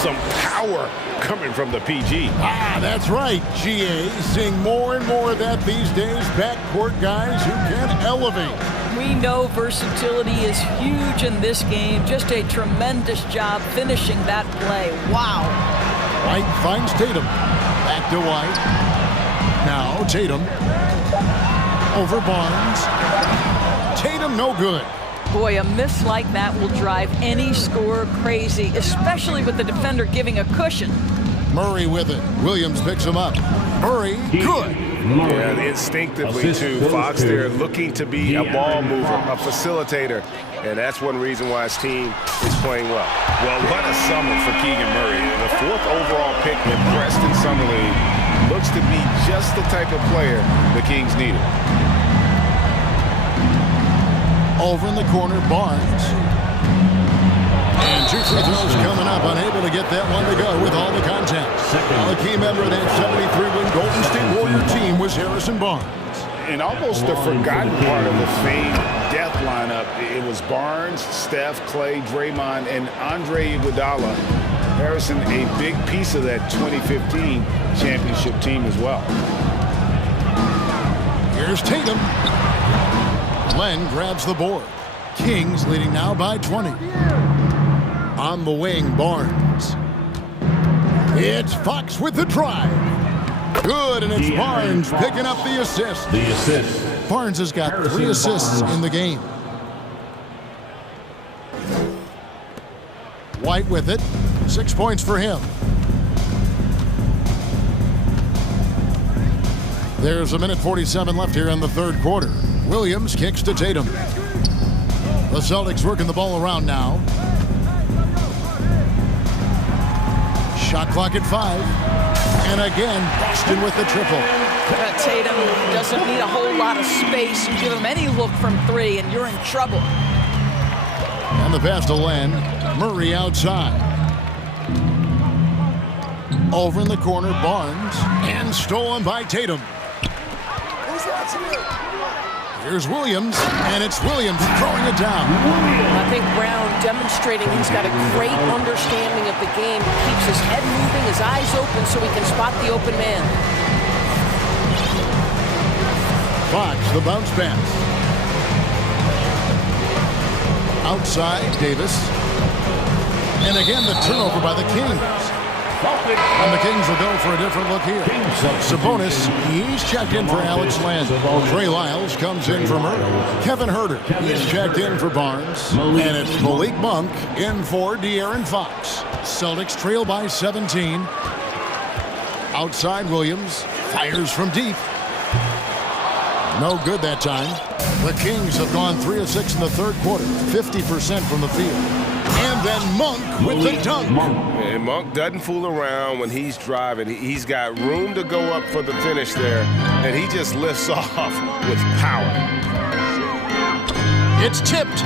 Some power coming from the PG. That's right, GA. Seeing more and more of that these days. Backcourt guys who can elevate. We know versatility is huge in this game. Just a tremendous job finishing that play. Wow. White finds Tatum. Back to White. Now Tatum. Over Barnes. Tatum no good. Boy, a miss like that will drive any scorer crazy, especially with the defender giving a cushion. Murray with it. Williams picks him up. Murray, good. Yeah, instinctively too. Fox there looking to be a ball mover, a facilitator. And that's one reason why his team is playing well. Well, what a summer for Keegan Murray. The 4th overall pick in Preston Summer League looks to be just the type of player the Kings needed. Over in the corner, Barnes. And 2 free throws coming up, unable to get that one to go with all the contact. A key member of that 73-win Golden State Warrior team was Harrison Barnes. And almost the forgotten part of the famed death lineup, it was Barnes, Steph, Clay, Draymond, and Andre Iguodala. Harrison, a big piece of that 2015 championship team as well. Here's Tatum. Len grabs the board. Kings leading now by 20. On the wing, Barnes. It's Fox with the drive. Good, and it's Barnes picking up the assist. Barnes has got 3 assists in the game. White with it. 6 points for him. There's 1:47 left here in the third quarter. Williams kicks to Tatum. The Celtics working the ball around now. Shot clock at 5. And again, Boston with the triple. Tatum doesn't need a whole lot of space. You give him any look from 3 and you're in trouble. And the pass to Len. Murray outside. Over in the corner, Barnes. And stolen by Tatum. Here's Williams, and it's Williams throwing it down. I think Brown demonstrating he's got a great understanding of the game. Keeps his head moving, his eyes open so he can spot the open man. Fox, the bounce pass. Outside, Davis. And again, the turnover by the Kings. And the Kings will go for a different look here. Sabonis, he's checked in for Alex Len. Trey Lyles comes in for Murray. Kevin Huerter, he's checked in for Barnes. And it's Malik Monk in for De'Aaron Fox. Celtics trail by 17. Outside, Williams fires from deep. No good that time. The Kings have gone 3 of 6 in the third quarter, 50% from the field. And then Monk with the dunk. And Monk doesn't fool around when he's driving. He's got room to go up for the finish there, and he just lifts off with power. It's tipped.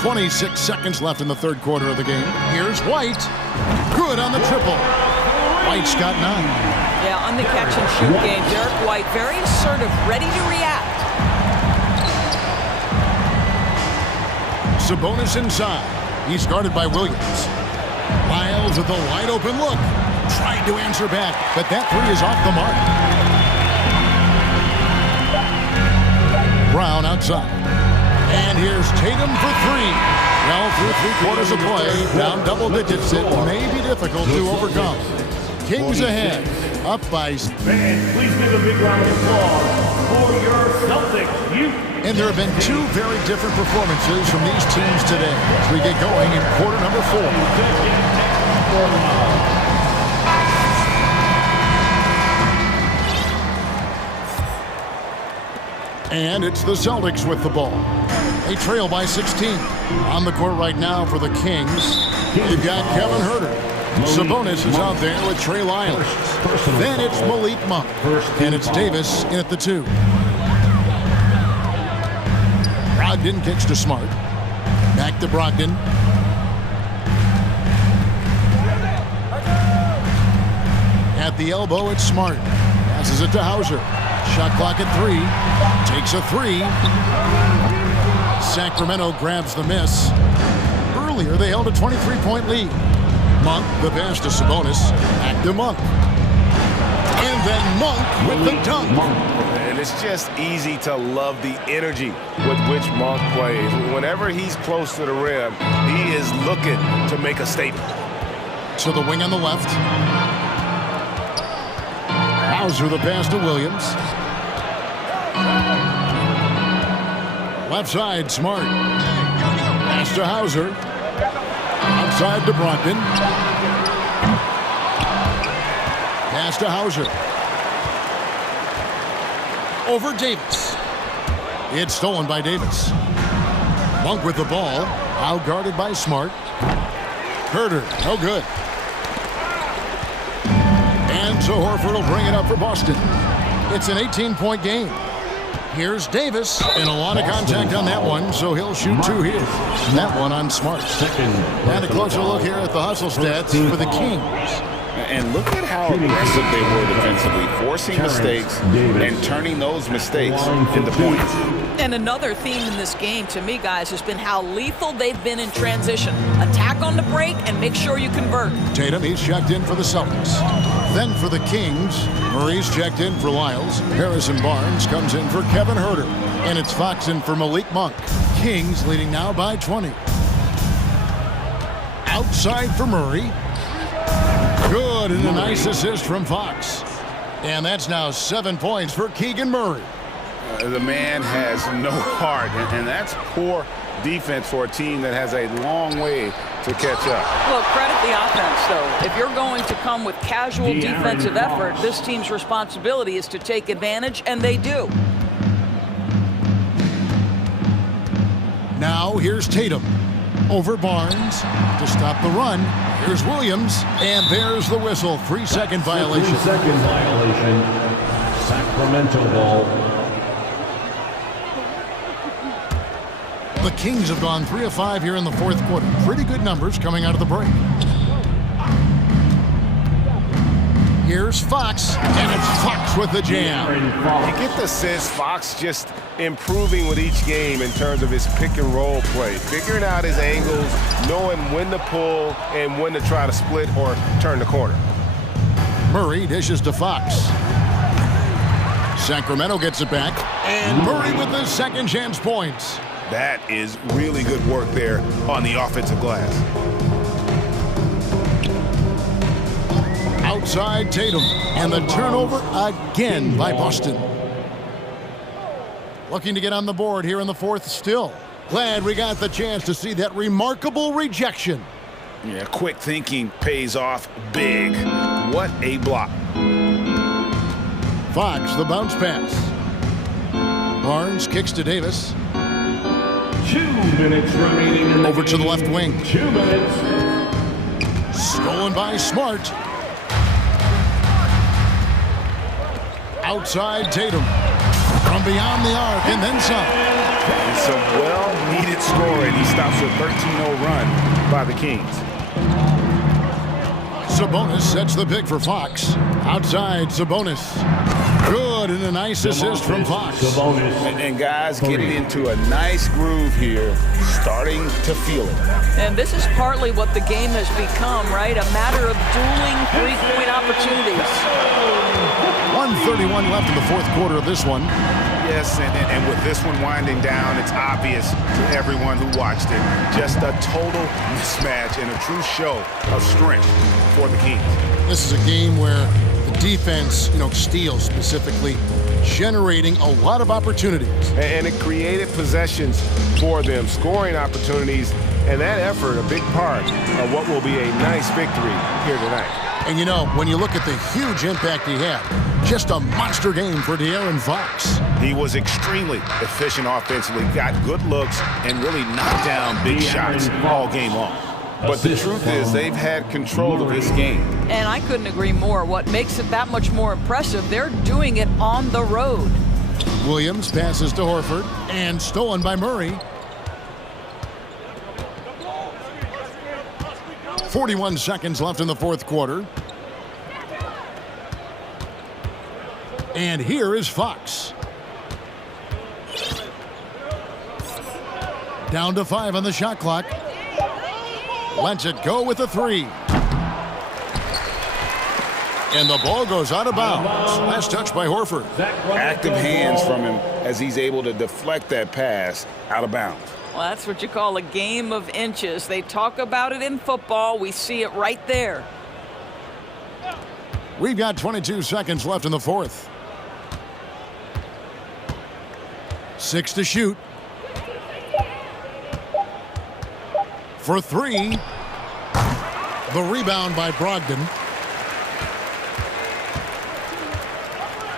26 seconds left in the third quarter of the game. Here's White. Good on the triple. White's got 9. Yeah, on the catch and shoot game, Derek White very assertive, ready to react. Sabonis inside. He's guarded by Williams. Lyles with a wide open look. Tried to answer back, but that 3 is off the mark. Brown outside. And here's Tatum for 3. Well, through 3 quarters of play, down double digits, it may be difficult to overcome. Kings ahead, up by... Fans, please give a big round of applause for your Celtics. And there have been 2 very different performances from these teams today as we get going in quarter number 4. And it's the Celtics with the ball. They trail by 16. On the court right now for the Kings, you've got Kevin Huerter. Sabonis is out there with Trey Lyles. Then it's Malik Monk. And it's Davis in at the 2. Brogdon kicks to Smart. Back to Brogdon. At the elbow, it's Smart. Passes it to Hauser. Shot clock at 3. Takes a 3. Sacramento grabs the miss. Earlier, they held a 23-point lead. Monk, the pass to Sabonis. Back to Monk. And then Monk with the dunk. And it's just easy to love the energy with which Monk plays. Whenever he's close to the rim, he is looking to make a statement. To the wing on the left. Hauser the pass to Williams. Left side, Smart. Pass to Hauser. Outside to Brogdon. Pass to Hauser. Over Davis. It's stolen by Davis. Monk with the ball. Out guarded by Smart. Huerter, no good. And so Horford will bring it up for Boston. It's an 18-point game. Here's Davis, and a lot of contact on that one, so he'll shoot 2 here. That one on Smart. And a closer look here at the hustle stats for the Kings. And look at how aggressive they were defensively, forcing mistakes and turning those mistakes into points. And another theme in this game, to me, guys, has been how lethal they've been in transition. Attack on the break and make sure you convert. Tatum, he's checked in for the Celtics. Then for the Kings, Murray's checked in for Lyles. Harrison Barnes comes in for Kevin Huerter. And it's Fox in for Malik Monk. Kings leading now by 20. Outside for Murray. Good, and a nice assist from Fox. And that's now 7 points for Keegan Murray. The man has no heart, and that's poor defense for a team that has a long way to catch up. Well, credit the offense, though. If you're going to come with casual defensive effort, this team's responsibility is to take advantage, and they do. Now here's Tatum. Over Barnes to stop the run. Here's Williams, and there's the whistle. 3-second violation. 3-second violation. Sacramento ball. The Kings have gone 3 of 5 here in the fourth quarter. Pretty good numbers coming out of the break. Here's Fox, and it's Fox with the jam. You get the sense Fox just improving with each game in terms of his pick and roll play, figuring out his angles, knowing when to pull and when to try to split or turn the corner. Murray dishes to Fox. Sacramento gets it back, and Murray with the second chance points. That is really good work there on the offensive glass. Outside Tatum, and the turnover again by Boston. Looking to get on the board here in the fourth still. Glad we got the chance to see that remarkable rejection. Yeah, quick thinking pays off big. What a block. Fox, the bounce pass. Barnes kicks to Davis. 2 minutes remaining in the over to the left wing. 2 minutes. Stolen by Smart. Outside Tatum. From beyond the arc and then some. And some well-needed scoring. He stops a 13-0 run by the Kings. Sabonis sets the pick for Fox. Outside Sabonis. Good, and a nice assist from Fox. And guys getting into a nice groove here, starting to feel it. And this is partly what the game has become, right? A matter of dueling three-point opportunities. 1:31 left in the fourth quarter of this one. Yes, and with this one winding down, it's obvious to everyone who watched it. Just a total mismatch and a true show of strength for the Kings. This is a game where the defense, steals specifically, generating a lot of opportunities. And it created possessions for them, scoring opportunities, and that effort a big part of what will be a nice victory here tonight. And, you know, when you look at the huge impact he had, just a monster game for De'Aaron Fox. He was extremely efficient offensively, got good looks, and really knocked down big shots all game long. But the truth is they've had control of this game. And I couldn't agree more. What makes it that much more impressive, they're doing it on the road. Williams passes to Horford, and stolen by Murray. 41 seconds left in the fourth quarter. And here is Fox. Down to 5 on the shot clock. Lets it go with a 3. And the ball goes out of bounds. Last touch by Horford. Active hands from him as he's able to deflect that pass out of bounds. Well, that's what you call a game of inches. They talk about it in football. We see it right there. We've got 22 seconds left in the fourth. 6 to shoot. For 3. The rebound by Brogdon.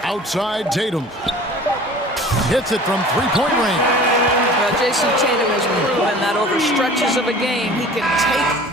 Outside Tatum. Hits it from three-point range. Well, Jason Tatum has proven that over stretches of a game, he can take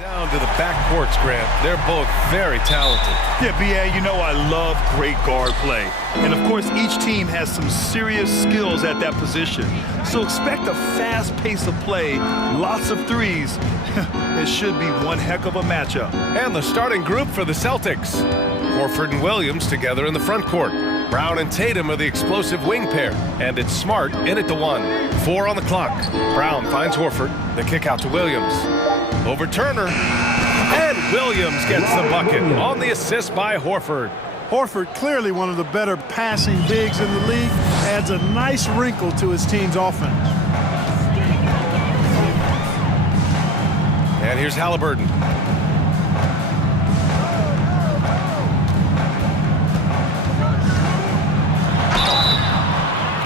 Down to the backcourts, Grant. They're both very talented. Yeah, B.A., you know I love great guard play. And, of course, each team has some serious skills at that position. So expect a fast pace of play, lots of threes. It should be one heck of a matchup. And the starting group for the Celtics. Horford and Williams together in the front court. Brown and Tatum are the explosive wing pair. And it's Smart in at the 1. 4 on the clock. Brown finds Horford. The kick out to Williams. Over Turner. And Williams gets the bucket on the assist by Horford. Horford, clearly one of the better passing bigs in the league, adds a nice wrinkle to his team's offense. And here's Halliburton.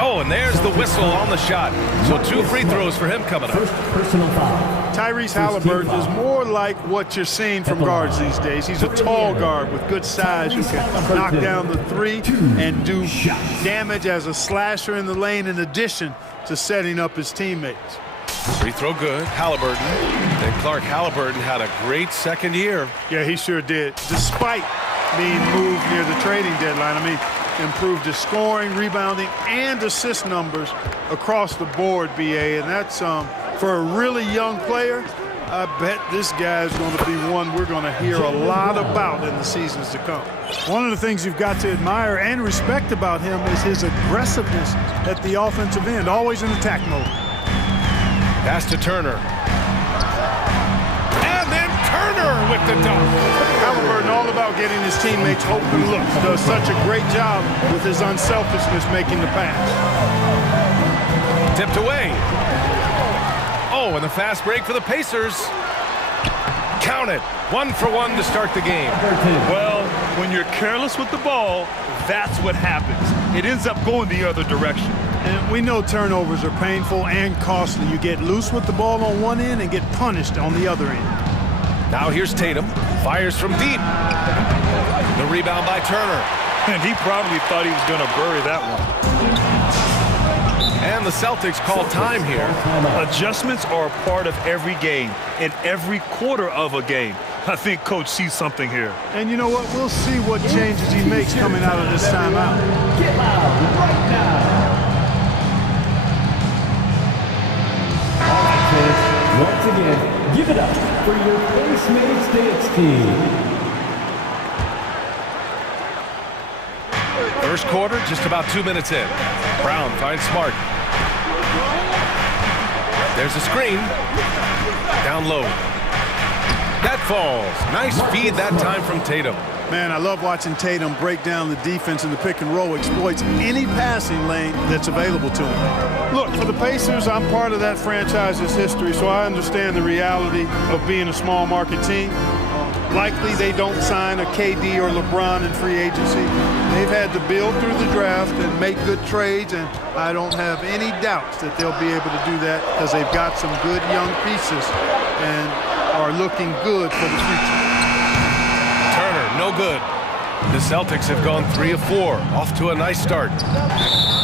Oh, and there's the whistle on the shot. So 2 free throws for him coming up. Personal foul. Tyrese Halliburton is more like what you're seeing from guards these days. He's a tall guard with good size who can knock down the 3 and do damage as a slasher in the lane in addition to setting up his teammates. Free throw good, Halliburton. And Clark Halliburton had a great second year. Yeah, he sure did. Despite being moved near the trading deadline, I mean, improved his scoring, rebounding, and assist numbers across the board, BA. And that's, for a really young player, I bet this guy is going to be one we're going to hear a lot about in the seasons to come. One of the things you've got to admire and respect about him is his aggressiveness at the offensive end, always in attack mode. Pass to Turner. And then Turner with the dunk. Halliburton all about getting his teammates open looks. Does such a great job with his unselfishness making the pass. Tipped away. Oh, and the fast break for the Pacers. Count it. 1 for 1 to start the game. Well, when you're careless with the ball, that's what happens. It ends up going the other direction. And we know turnovers are painful and costly. You get loose with the ball on one end and get punished on the other end. Now here's Tatum. Fires from deep. The rebound by Turner. And he probably thought he was going to bury that one. And the Celtics call time here. Adjustments are a part of every game and every quarter of a game. I think Coach sees something here. And you know what? We'll see what changes he makes coming out of this timeout. Get loud right now. All right, kids. Once again, give it up for your Facemates dance team. First quarter, just about 2 minutes in. Brown finds Smart. There's a screen. Down low. That falls. Nice feed that time from Tatum. Man, I love watching Tatum break down the defense in the pick and roll, exploits any passing lane that's available to him. Look, for the Pacers, I'm part of that franchise's history, so I understand the reality of being a small market team. Likely they don't sign a KD or LeBron in free agency. They've had to build through the draft and make good trades, and I don't have any doubts that they'll be able to do that because they've got some good young pieces and are looking good for the future. Turner, no good. The Celtics have gone 3 of 4, off to a nice start.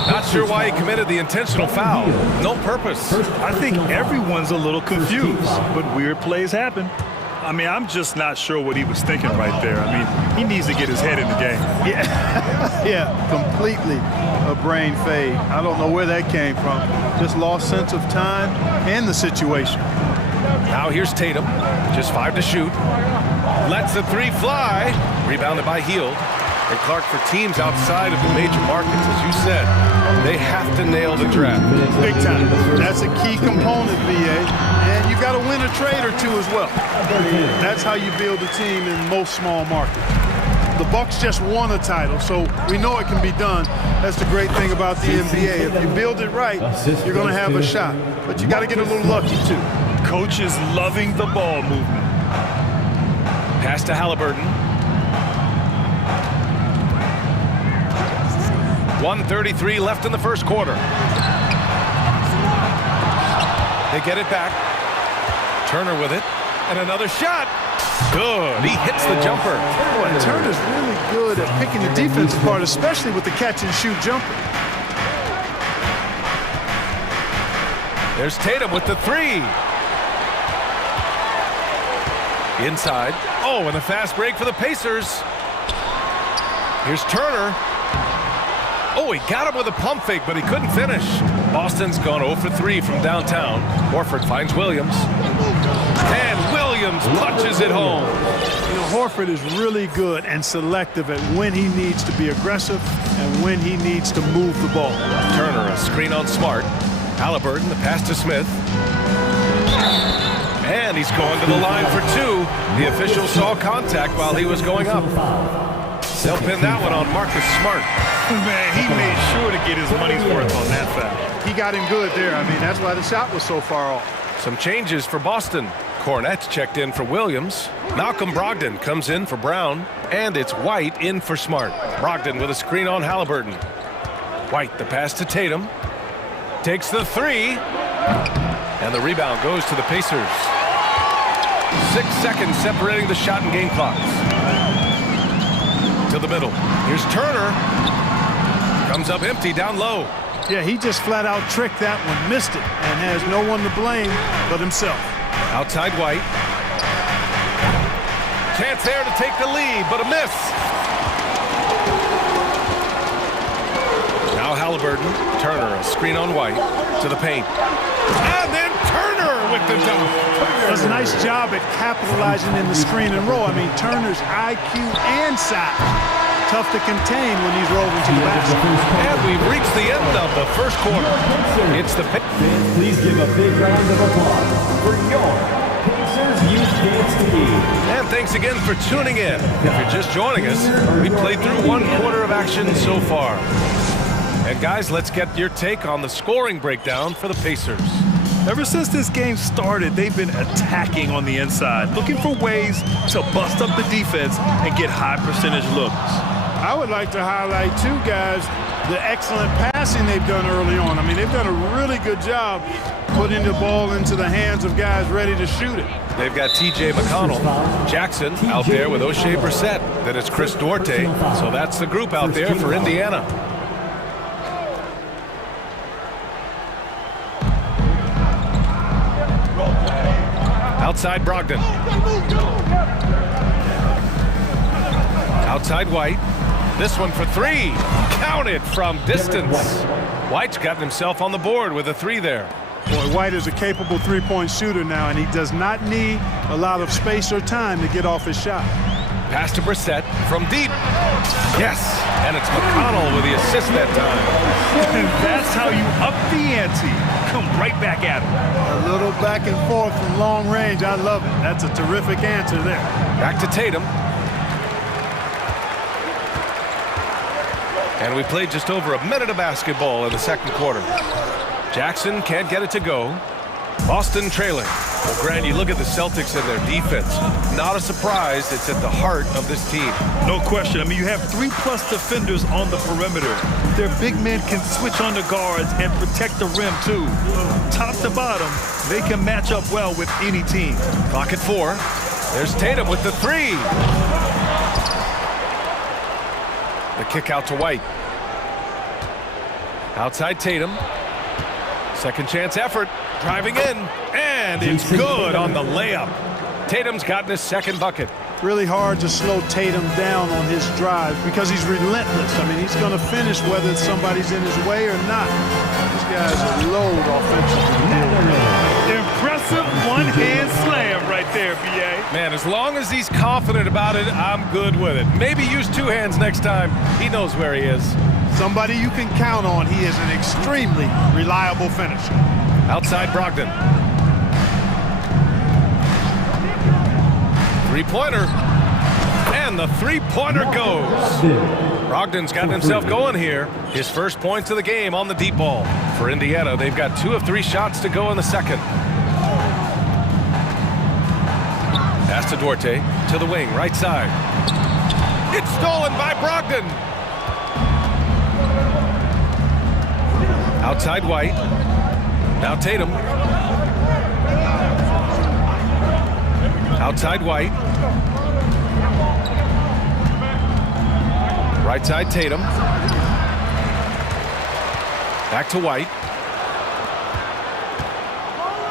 Not sure why he committed the intentional foul. No purpose. I think everyone's a little confused, but weird plays happen. I mean, I'm just not sure what he was thinking right there. I mean, he needs to get his head in the game. Yeah, yeah, completely a brain fade. I don't know where that came from. Just lost sense of time and the situation. Now here's Tatum, just 5 to shoot. Lets the 3 fly. Rebounded by Hield. And Clark, for teams outside of the major markets, as you said, they have to nail the draft. Big time. That's a key component, BA. And you've got to win a trade or two as well. That's how you build a team in most small markets. The Bucks just won a title, so we know it can be done. That's the great thing about the NBA. If you build it right, you're going to have a shot. But you got to get a little lucky, too. Coach is loving the ball movement. Pass to Halliburton. 1:33 left in the first quarter. They get it back. Turner with it. And another shot. Good. He hits the jumper. Boy, Turner's really good at picking the defensive part, especially with the catch-and-shoot jumper. There's Tatum with the 3. Inside. Oh, and a fast break for the Pacers. Here's Turner. Oh, he got him with a pump fake, but he couldn't finish. Boston's gone 0 for 3 from downtown. Horford finds Williams. And Williams punches it home. You know, Horford is really good and selective at when he needs to be aggressive and when he needs to move the ball. Turner, a screen on Smart. Halliburton, the pass to Smith. And he's going to the line for 2. The official saw contact while he was going up. They'll pin that one on Marcus Smart. Man, he made sure to get his money's worth on that foul. He got him good there. I mean, that's why the shot was so far off. Some changes for Boston. Cornette checked in for Williams. Malcolm Brogdon comes in for Brown. And it's White in for Smart. Brogdon with a screen on Halliburton. White, the pass to Tatum. Takes the 3. And the rebound goes to the Pacers. 6 seconds separating the shot and game clocks. To the middle. Here's Turner. Comes up empty down low. Yeah, he just flat out tricked that one, missed it, and has no one to blame but himself. Outside White. Chance there to take the lead, but a miss. Now Halliburton. Turner, a screen on White. To the paint. And then Turner with the dunk. Does a nice job at capitalizing in the screen and roll. I mean, Turner's IQ and size. Tough to contain when he's rolling to the basket. And we've reached the end of the first quarter. It's the Please give a big round of applause for your Pacers Youth Dance Team. And thanks again for tuning in. If you're just joining us, we played through 1 quarter of action so far. And guys, let's get your take on the scoring breakdown for the Pacers. Ever since this game started, they've been attacking on the inside, looking for ways to bust up the defense and get high percentage looks. I would like to highlight, too, guys, the excellent passing they've done early on. I mean, they've done a really good job putting the ball into the hands of guys ready to shoot it. They've got T.J. McConnell. Jackson out there with O'Shea Brissett. Then it's Chris Duarte. So that's the group out there for Indiana. Outside Brogdon. Outside White. This one for 3. Counted from distance. White's gotten himself on the board with a 3 there. Boy, White is a capable three-point shooter now, and he does not need a lot of space or time to get off his shot. Pass to Brissett from deep. Yes, and it's McConnell with the assist that time. And that's how you up the ante. Come right back at him. A little back and forth from long range. I love it. That's a terrific answer there. Back to Tatum. And we played just over a minute of basketball in the second quarter. Jackson can't get it to go. Boston trailing. Well, Grant, you look at the Celtics and their defense. Not a surprise. It's at the heart of this team. No question. I mean, you have 3+ defenders on the perimeter. Their big men can switch on the guards and protect the rim, too. Top to bottom, they can match up well with any team. Clock at 4. There's Tatum with the 3. The kick out to White. Outside Tatum. Second chance effort. Driving in. And it's good on the layup. Tatum's gotten his second bucket. Really hard to slow Tatum down on his drive because he's relentless. I mean, he's going to finish whether somebody's in his way or not. This guy's a load offensively. Impressive one-hand slam right there, B.A. Man, as long as he's confident about it, I'm good with it. Maybe use 2 hands next time. He knows where he is. Somebody you can count on. He is an extremely reliable finisher. Outside Brogdon. Three-pointer. And the three-pointer goes. Brogdon's gotten himself going here. His first points of the game on the deep ball. For Indiana, they've got 2 of 3 shots to go in the second. Pass to Duarte. To the wing, right side. It's stolen by Brogdon. Outside White. Now Tatum. Outside White. Right side Tatum. Back to White.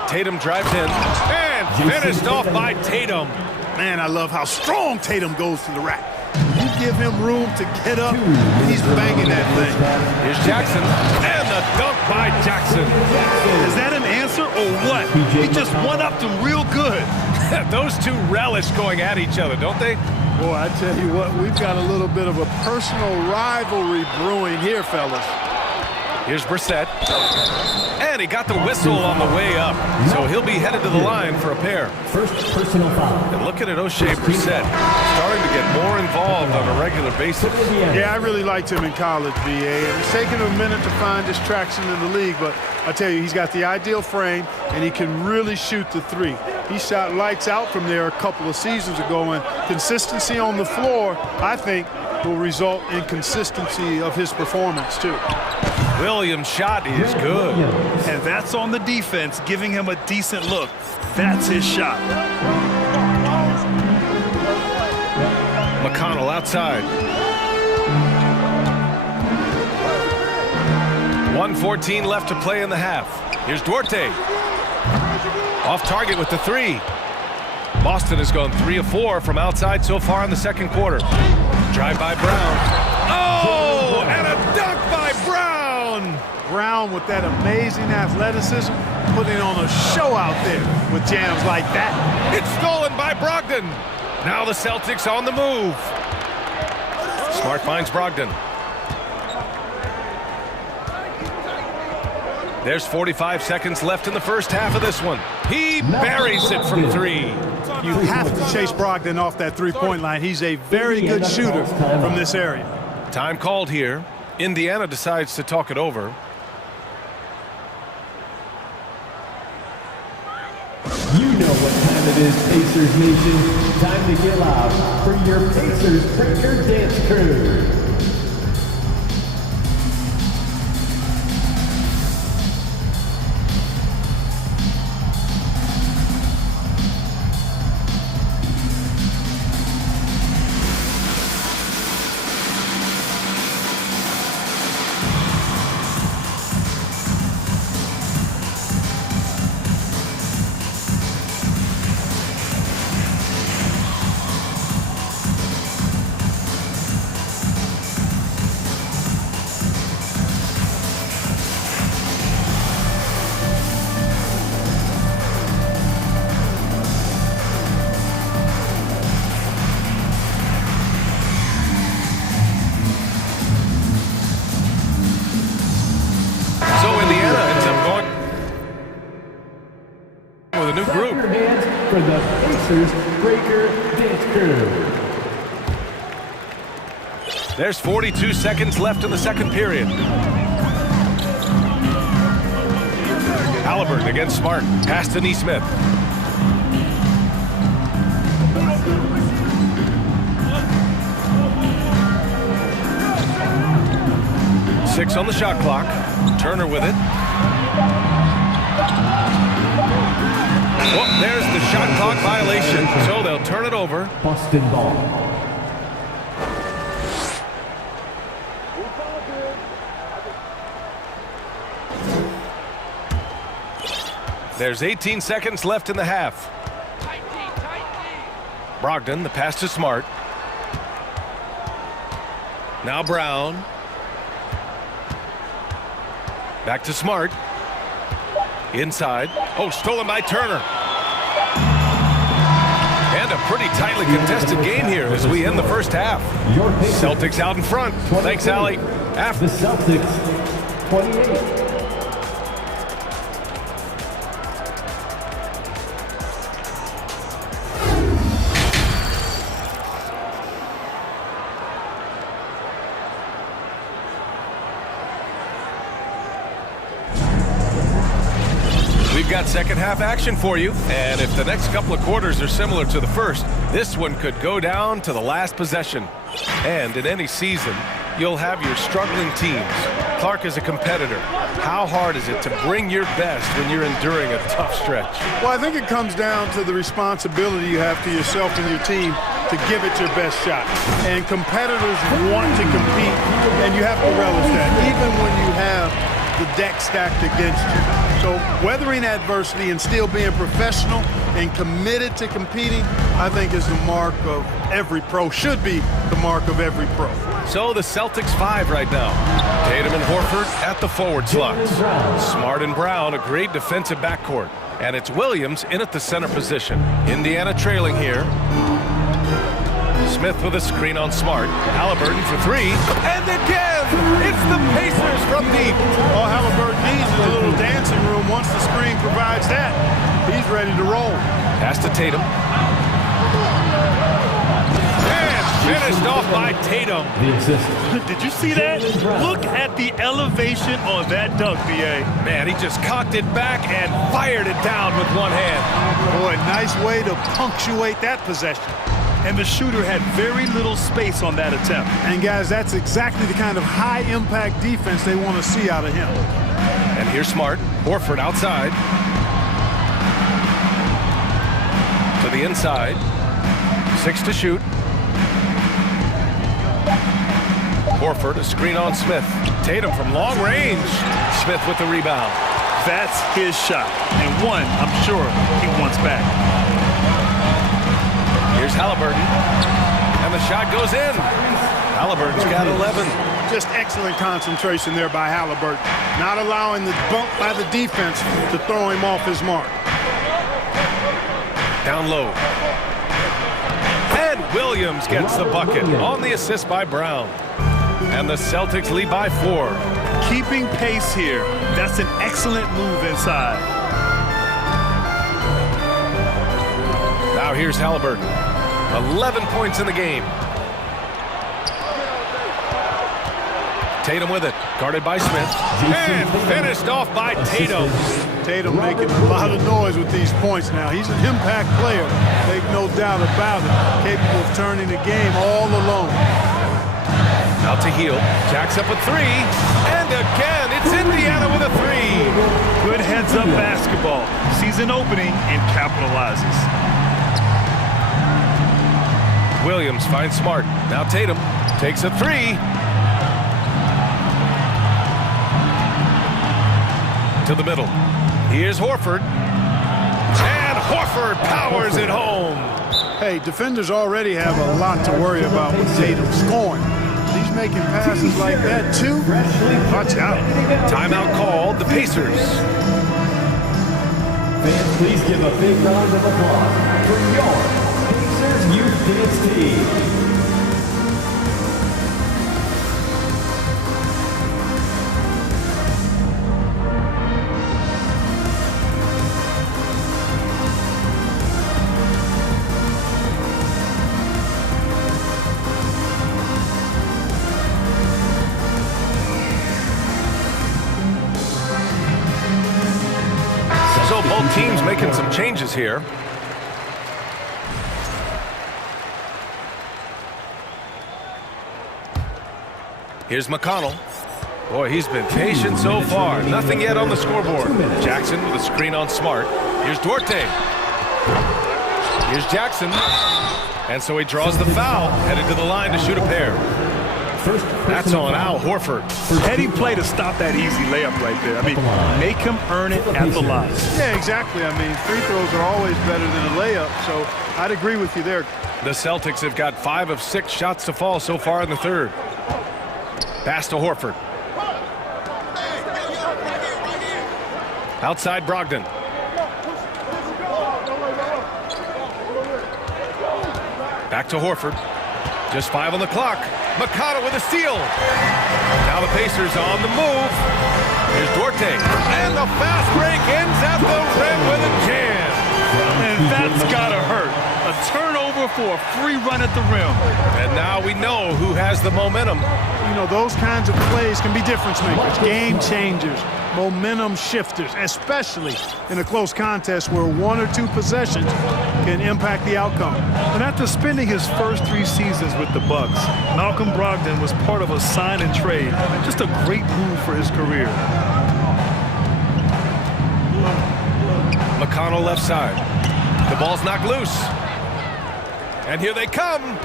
Tatum drives in and finished off by Tatum. Man, I love how strong Tatum goes to the rack. You give him room to get up, he's banging that thing. Here's Jackson, and the dunk by Jackson. Is that an answer or what? He just one-upped him real good. Those two relish going at each other, don't they? Boy, I tell you what, we've got a little bit of a personal rivalry brewing here, fellas. Here's Brissett. And he got the whistle on the way up. So he'll be headed to the line for a pair. First personal foul. And look at it, O'Shea Brissett starting to get more involved on a regular basis. Yeah, I really liked him in college, BA. And it's taken him a minute to find his traction in the league, but I tell you, he's got the ideal frame, and he can really shoot the three. He shot lights out from there a couple of seasons ago, and consistency on the floor, I think, will result in consistency of his performance, too. Williams' shot is good. And that's on the defense, giving him a decent look. That's his shot. McConnell outside. 1:14 left to play in the half. Here's Duarte. Off target with the three. Boston has gone 3 of 4 from outside so far in the second quarter. Drive by Brown. Oh, and a dunk by Brown. Brown with that amazing athleticism, putting on a show out there with jams like that. It's stolen by Brogdon. Now the Celtics on the move. Smart finds Brogdon. There's 45 seconds left in the first half of this one. He buries it from 3. You have to chase Brogdon off that three-point line. He's a very good shooter from this area. Time called here. Indiana decides to talk it over. You know what time it is, Pacers Nation. Time to get loud for your Pacers Breaker Dance Crew. For the Pacers Breaker Dance Crew. There's 42 seconds left in the second period. Halliburton against Smart. Pass to Neesmith. Six on the shot clock. Turner with it. Oh, there's the shot clock violation, so they'll turn it over. Boston ball. There's 18 seconds left in the half. Brogdon, the pass to Smart. Now Brown. Back to Smart. Inside. Oh, stolen by Turner. And a pretty tightly contested game here as we end the first half. Celtics out in front. Thanks, Allie. After the Celtics, 28. We've got second half action for you, and if the next couple of quarters are similar to the first, this one could go down to the last possession. And in any season, you'll have your struggling teams. Clark is a competitor. How hard is it to bring your best when you're enduring a tough stretch? Well, I think it comes down to the responsibility you have to yourself and your team to give it your best shot. And competitors want to compete, and you have to relish that. Even when you have the deck stacked against you. So weathering adversity and still being professional and committed to competing, I think is the mark of every pro, should be the mark of every pro. So the Celtics 5 right now. Tatum and Horford at the forward slots. Smart and Brown, a great defensive backcourt. And it's Williams in at the center position. Indiana trailing here. Smith with a screen on Smart. Halliburton for three. And again, it's the Pacers from deep. All Halliburton needs is a little dancing room. Once the screen provides that, he's ready to roll. Pass to Tatum. And finished off by Tatum. Did you see that? Look at the elevation on that dunk, B.A. Man, he just cocked it back and fired it down with one hand. Boy, nice way to punctuate that possession. And the shooter had very little space on that attempt. And guys, that's exactly the kind of high-impact defense they want to see out of him. And here's Smart. Horford outside. To the inside. 6 to shoot. Horford, a screen on Smith. Tatum from long range. Smith with the rebound. That's his shot. And one, I'm sure, he wants back. Here's Halliburton. And the shot goes in. Halliburton's got 11. Just excellent concentration there by Halliburton. Not allowing the bump by the defense to throw him off his mark. Down low. And Williams gets the bucket on the assist by Brown. And the Celtics lead by 4. Keeping pace here. That's an excellent move inside. Now here's Halliburton. 11 points in the game. Tatum with it. Guarded by Smith. And finished off by Tatum. Tatum making a lot of noise with these points now. He's an impact player. Make no doubt about it. Capable of turning the game all alone. Out to Heel. Jacks up a 3. And again, it's Indiana with a 3. Good heads-up basketball. Sees an opening and capitalizes. Williams finds Smart. Now Tatum takes a 3. To the middle. Here's Horford. And Horford powers it home. Hey, defenders already have a lot to worry about with Tatum scoring. He's making passes like that, too. Watch out. Timeout called. The Pacers. Fans, please give a big round of applause for your Pacers Youth Dance Team. So both teams making some changes here. Here's McConnell. Boy, he's been patient so far. Nothing yet on the scoreboard. Jackson with a screen on Smart. Here's Duarte. Here's Jackson. And so he draws the foul, headed to the line to shoot a pair. That's on Al Horford. Heading play to stop that easy layup right there. I mean, make him earn it at the line. Yeah, exactly. I mean, free throws are always better than a layup, so I'd agree with you there. The Celtics have got 5 of 6 shots to fall so far in the third. Pass to Horford. Outside Brogdon. Back to Horford. Just 5 on the clock. McConnell with a steal. Now the Pacers on the move. Here's Duarte. And the fast break ends at the rim with a jam. And that's gotta hurt. A turnover for a free run at the rim. And now we know who has the momentum. You know, those kinds of plays can be difference makers, game changers, momentum shifters, especially in a close contest where 1 or 2 possessions can impact the outcome. And after spending his first 3 seasons with the Bucks, Malcolm Brogdon was part of a sign and trade. Just a great move for his career. McConnell left side. The ball's knocked loose. And here they come.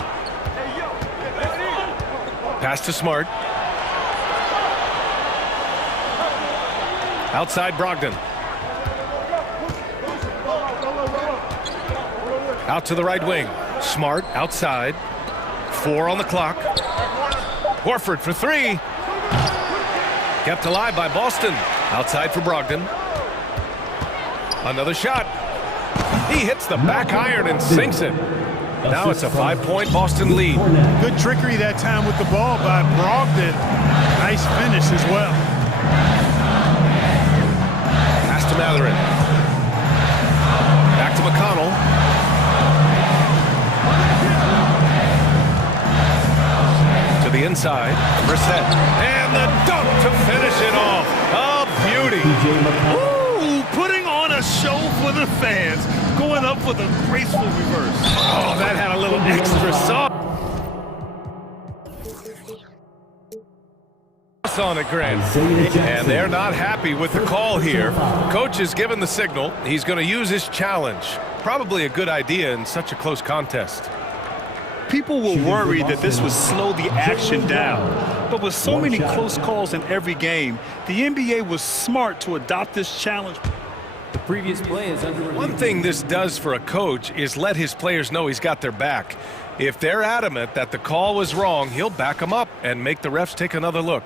Pass to Smart. Outside Brogdon. Out to the right wing. Smart outside. 4 on the clock. Horford for 3. Kept alive by Boston. Outside for Brogdon. Another shot. He hits the back iron and sinks it. Now it's a 5-point Boston lead. Good trickery that time with the ball by Brogdon. Nice finish as well. Pass to Matherin. Back to McConnell. To the inside. Brissett. And the dunk to finish it off. A beauty. Ooh, putting on a show for the fans. Going up with a graceful reverse. Oh, that had a little extra sauce on it, Grant. And they're not happy with the call here. Coach is given the signal. He's going to use his challenge. Probably a good idea in such a close contest. People were worried that this would slow the action down. But with so many close calls in every game, the NBA was smart to adopt this challenge. The previous play is under review. One thing this does for a coach is let his players know he's got their back. If they're adamant that the call was wrong, he'll back them up and make the refs take another look.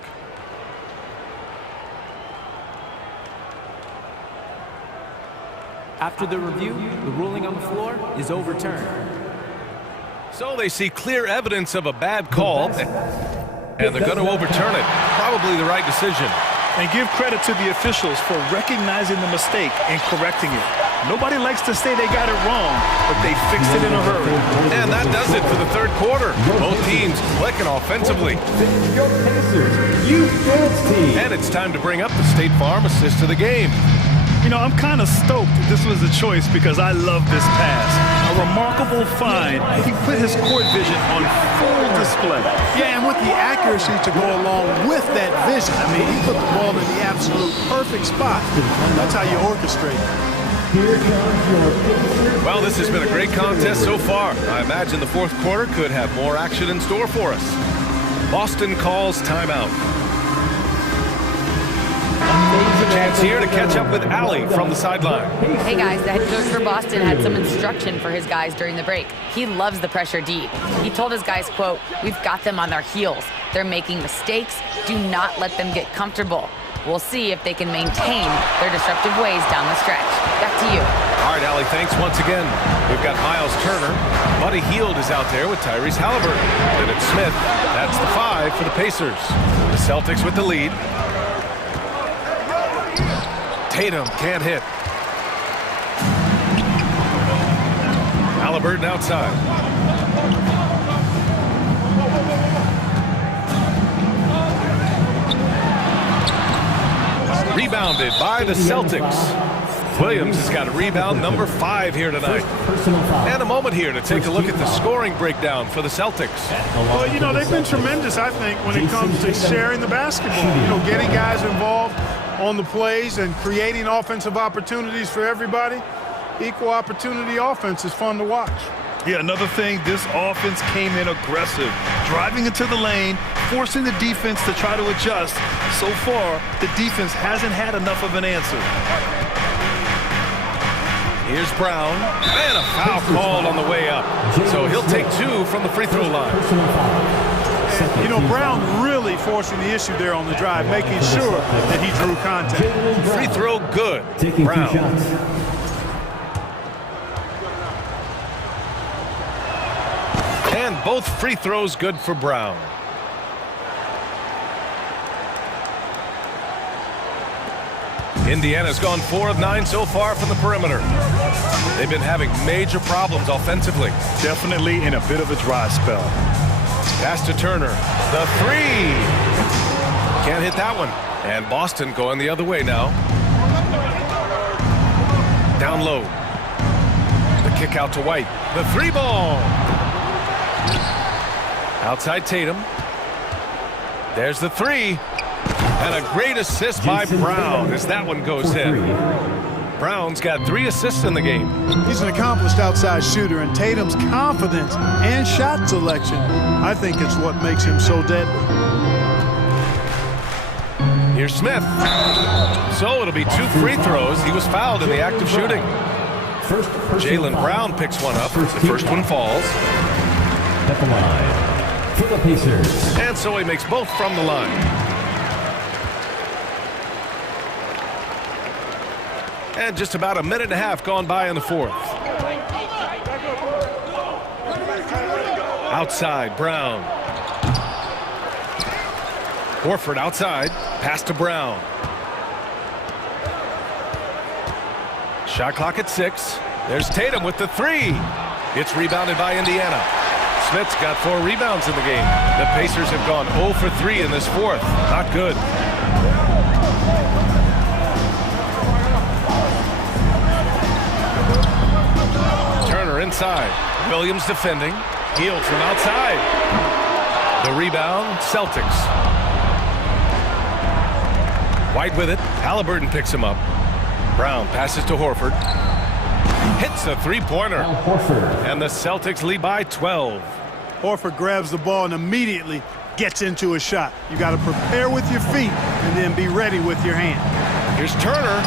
After the review, the ruling on the floor is overturned. So they see clear evidence of a bad call, and they're going to overturn it. Probably the right decision. And give credit to the officials for recognizing the mistake and correcting it. Nobody likes to say they got it wrong, but they fixed it in a hurry. And that does it for the third quarter. Both teams clicking offensively. Your Pacers, you dance team. And it's time to bring up the State Farm assist to the game. You know, I'm kind of stoked this was the choice because I love this pass. A remarkable find. He put his court vision on full display. Yeah, and with the accuracy to go along with that vision. I mean, he put the ball in the absolute perfect spot. That's how you orchestrate. Here comes your Pacers. Well, this has been a great contest so far. I imagine the fourth quarter could have more action in store for us. Boston calls timeout. A chance here to catch up with Allie from the sideline. Hey guys, the head coach for Boston had some instruction for his guys during the break. He loves the pressure deep. He told his guys, quote, "We've got them on their heels. They're making mistakes. Do not let them get comfortable. We'll see if they can maintain their disruptive ways down the stretch." Back to you. All right, Allie, thanks once again. We've got Miles Turner. Buddy Hield is out there with Tyrese Halliburton. Then it's Smith. That's the 5 for the Pacers. The Celtics with the lead. Tatum can't hit. Halliburton outside. Rebounded by the Celtics. Williams has got a rebound number 5 here tonight. And a moment here to take a look at the scoring breakdown for the Celtics. Well, you know, they've been tremendous, I think, when it comes to sharing the basketball. You know, getting guys involved on the plays and creating offensive opportunities for everybody. Equal opportunity offense is fun to watch. Yeah, another thing, this offense came in aggressive, driving into the lane, forcing the defense to try to adjust. So far, the defense hasn't had enough of an answer. Here's Brown, and a foul called on the way up. So he'll take 2 from the free throw line. You know, Brown really forcing the issue there on the drive, making sure that he drew contact. Free throw good. Brown. And both free throws good for Brown. Indiana's gone 4 of 9 so far from the perimeter. They've been having major problems offensively. Definitely in a bit of a dry spell. Pass to Turner. The 3. Can't hit that one. And Boston going the other way now. Down low. The kick out to White. The 3 ball. Outside Tatum. There's the 3. And a great assist by Brown as that one goes in. Brown's got 3 assists in the game. He's an accomplished outside shooter, and Tatum's confidence and shot selection, I think it's what makes him so deadly. Here's Smith. So it'll be 2 free throws. He was fouled in the act of shooting. Jaylen Brown picks one up. The first one falls. At the line for the Pacers. And so he makes both from the line. And just about a minute and a half gone by in the fourth. Outside, Brown. Horford outside, pass to Brown. Shot clock at 6. There's Tatum with the 3. It's rebounded by Indiana. Smith's got 4 rebounds in the game. The Pacers have gone 0 for 3 in this fourth. Not good. Turner inside. Williams defending. Hield from outside. The rebound, Celtics. White with it. Halliburton picks him up. Brown passes to Horford. Hits a three-pointer. And the Celtics lead by 12. Horford grabs the ball and immediately gets into a shot. You got to prepare with your feet and then be ready with your hand. Here's Turner.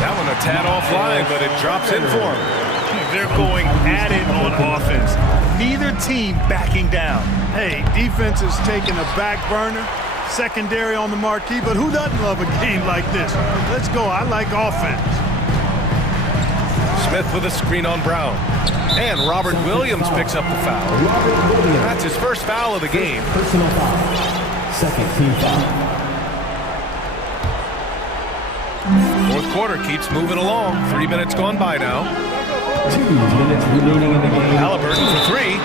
That one a tad offline, but it drops in for him. They're going at it on offense. Neither team backing down. Hey, defense is taking a back burner, secondary on the marquee, but who doesn't love a game like this? Let's go. I like offense. Smith with a screen on Brown. And Robert Williams picks up the foul. That's his first foul of the game. Personal foul. Second team foul. Fourth quarter keeps moving along. 3 minutes gone by now. 2 minutes remaining in the game. Halliburton for 3.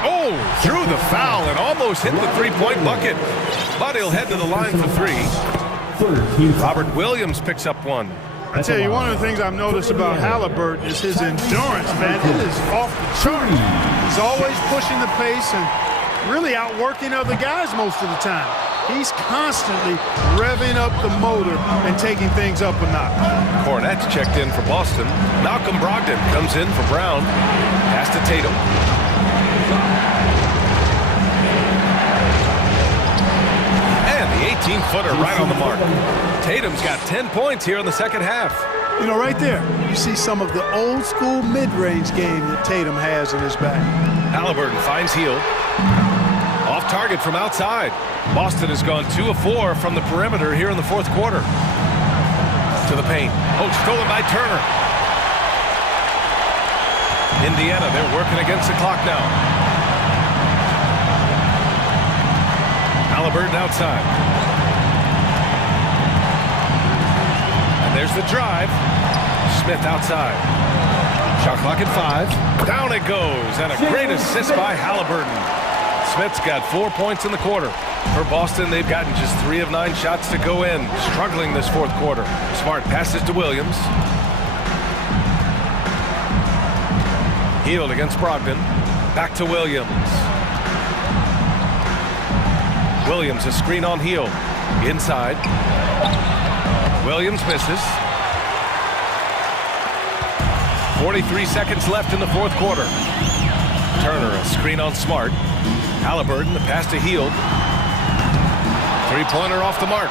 Oh, drew the foul and almost hit the three-point bucket. But he'll head to the line for 3. Robert Williams picks up one. I tell you, one of the things I've noticed about Halliburton is his endurance, man. It is off the chart. He's always pushing the pace and really outworking other guys most of the time. He's constantly revving up the motor and taking things up a notch. Cornette's checked in for Boston. Malcolm Brogdon comes in for Brown. Pass to Tatum. And the 18-footer right on the mark. Tatum's got 10 points here in the second half. You know, right there, you see some of the old-school mid-range game that Tatum has in his bag. Halliburton finds Hield. Off target from outside. Boston has gone 2 of 4 from the perimeter here in the fourth quarter. To the paint. Oh, stolen by Turner. Indiana, they're working against the clock now. Halliburton outside. And there's the drive. Smith outside. Shot clock at 5. Down it goes. And a great assist by Halliburton. Smith's got 4 points in the quarter. For Boston, they've gotten just 3 of 9 shots to go in. Struggling this fourth quarter. Smart passes to Williams. Hield against Brogdon. Back to Williams. Williams, a screen on Hield. Inside. Williams misses. 43 seconds left in the fourth quarter. Turner, a screen on Smart. Halliburton, the pass to Hield. Three-pointer off the mark.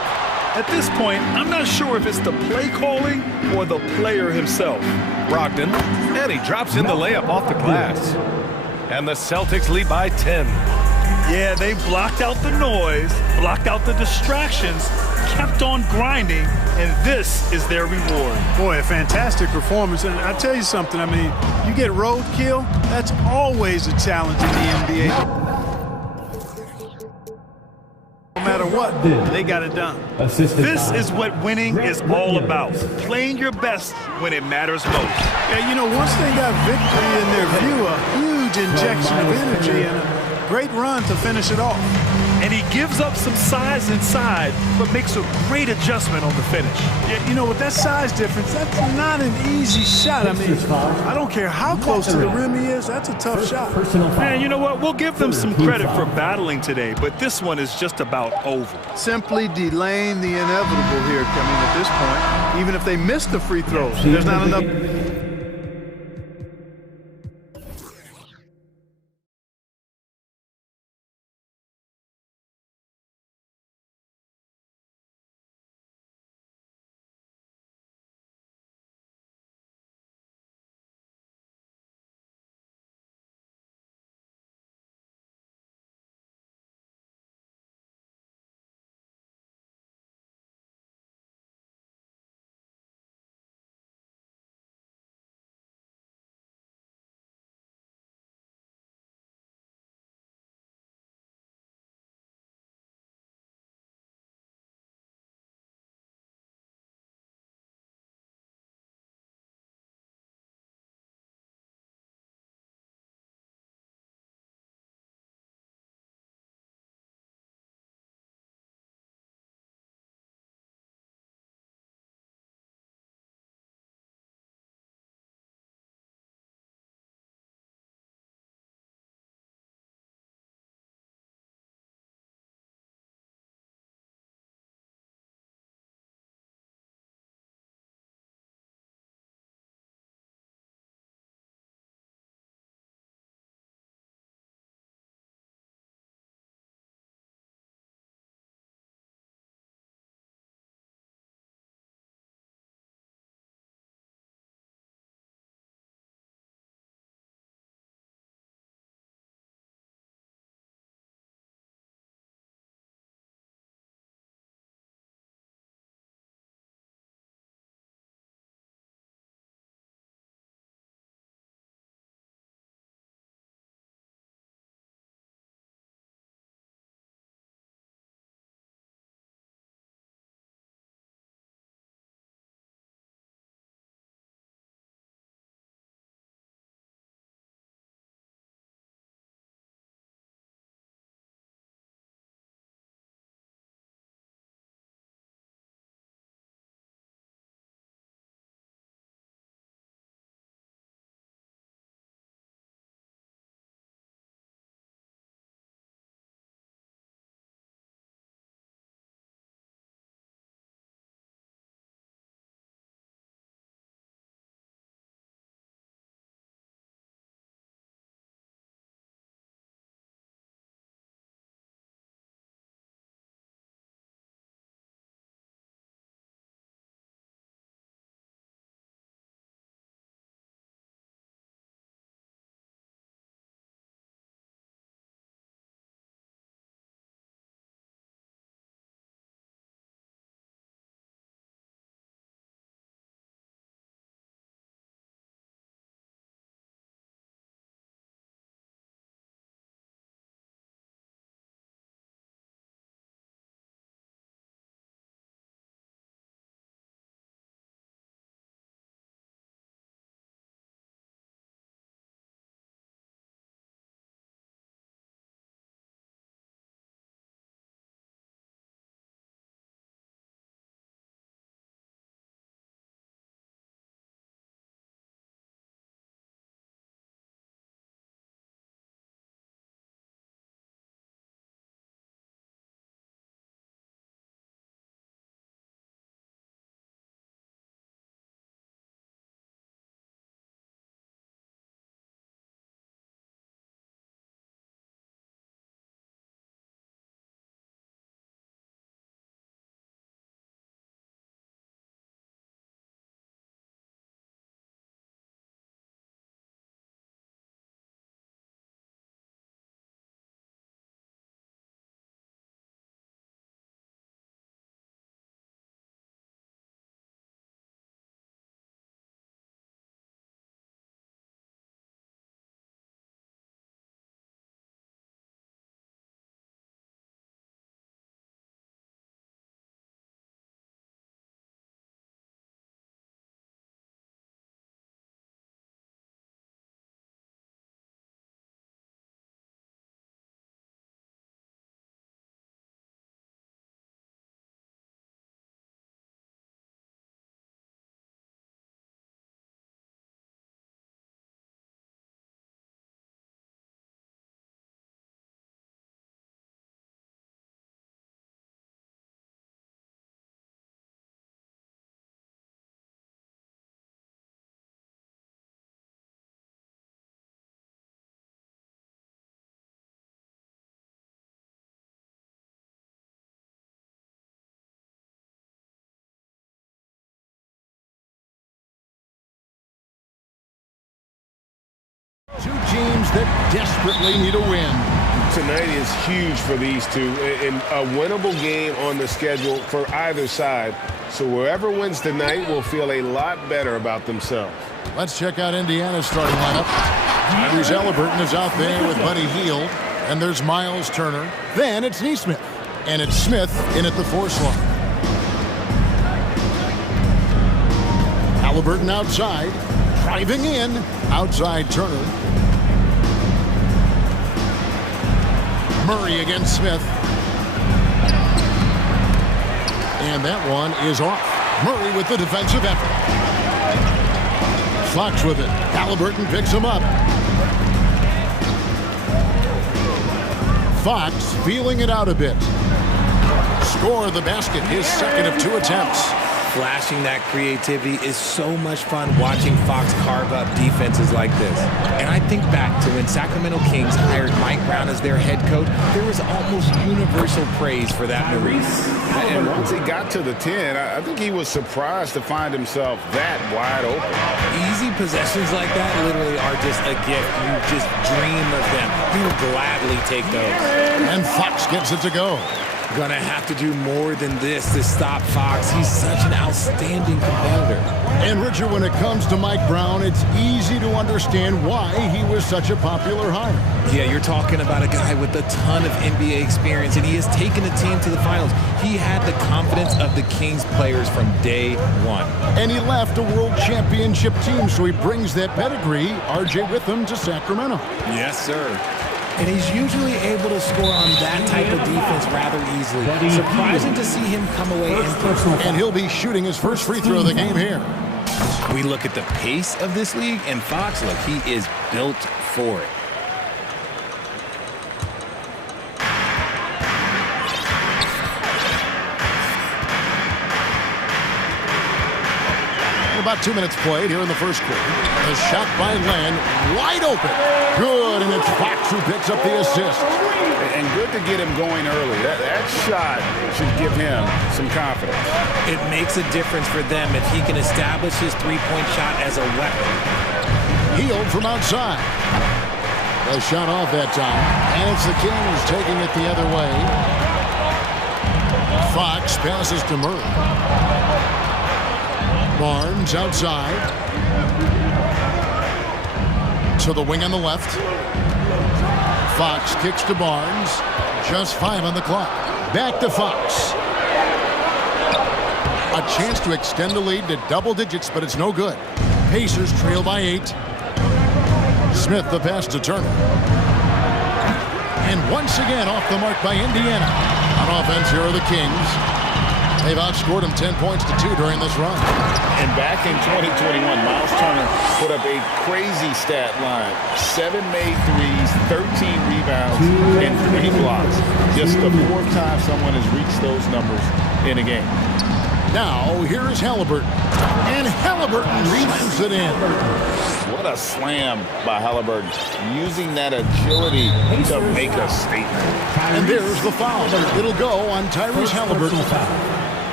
At this point, I'm not sure if it's the play calling or the player himself. Brogdon, and he drops in the layup off the glass. And the Celtics lead by 10. Yeah, they blocked out the noise, blocked out the distractions, kept on grinding, and this is their reward. Boy, a fantastic performance. And I tell you something, I mean, you get roadkill, that's always a challenge in the NBA. No matter what, they got it done. This is what winning is all about. Playing your best when it matters most. Yeah, you know, once they got victory in their view, a huge injection of energy and a great run to finish it off. And he gives up some size inside, but makes a great adjustment on the finish. Yeah, you know, with that size difference, that's not an easy shot. I mean, I don't care how close to the rim he is, that's a tough shot. Man, you know what? We'll give them some credit for battling today, but this one is just about over. Simply delaying the inevitable here, I mean, at this point. Even if they miss the free throws, there's not enough. teams that desperately need a win. Tonight is huge for these two, and a winnable game on the schedule for either side. So whoever wins tonight will feel a lot better about themselves. Let's check out Indiana's starting lineup. Tyrese Halliburton is out there with Buddy Hield, and there's Miles Turner. Then it's Neesmith, and it's Smith in at the 4 slot. Halliburton outside, driving in, outside Turner. Murray against Smith. And that one is off. Murray with the defensive effort. Fox with it. Halliburton picks him up. Fox feeling it out a bit. Score the basket, his second of 2 attempts. Flashing that creativity is so much fun watching Fox carve up defenses like this. And I think back to when Sacramento Kings hired Mike Brown as their head coach, there was almost universal praise for that move. And once he got to the 10, I think he was surprised to find himself that wide open. Easy possessions like that literally are just a gift. You just dream of them. You'll gladly take those. And Fox gets it to go. Gonna have to do more than this to stop Fox. He's such an outstanding competitor. And Richard, when it comes to Mike Brown, it's easy to understand why he was such a popular hire. Yeah, you're talking about a guy with a ton of NBA experience, and he has taken a team to the finals. He had the confidence of the Kings players from day one. And he left a world championship team, so he brings that pedigree, RJ, with him to Sacramento. Yes, sir. And he's usually able to score on that type of defense rather easily. Surprising to see him come away empty. And he'll be shooting his first free throw of the game here. We look at the pace of this league, and Fox, look, he is built for it. About 2 minutes played here in the first quarter. A shot by Len, wide open. Good, and it's Fox who picks up the assist. And good to get him going early. That shot should give him some confidence. It makes a difference for them if he can establish his three-point shot as a weapon. Hield from outside. A shot off that time, and it's the Kings taking it the other way. Fox passes to Murray. Barnes outside. To the wing on the left. Fox kicks to Barnes. Just 5 on the clock. Back to Fox. A chance to extend the lead to double digits, but it's no good. Pacers trail by 8. Smith the pass to Turner. And once again off the mark by Indiana. On offense, here are the Kings. They've outscored them 10 points to 2 during this run. And back in 2021, Miles Turner put up a crazy stat line. 7 made threes, 13 rebounds, and 3 blocks. Just the 4th time someone has reached those numbers in a game. Now, here is Halliburton. And Halliburton slams it in. What a slam by Halliburton. Using that agility to make a statement. And there's the foul. It'll go on Tyrese Halliburton.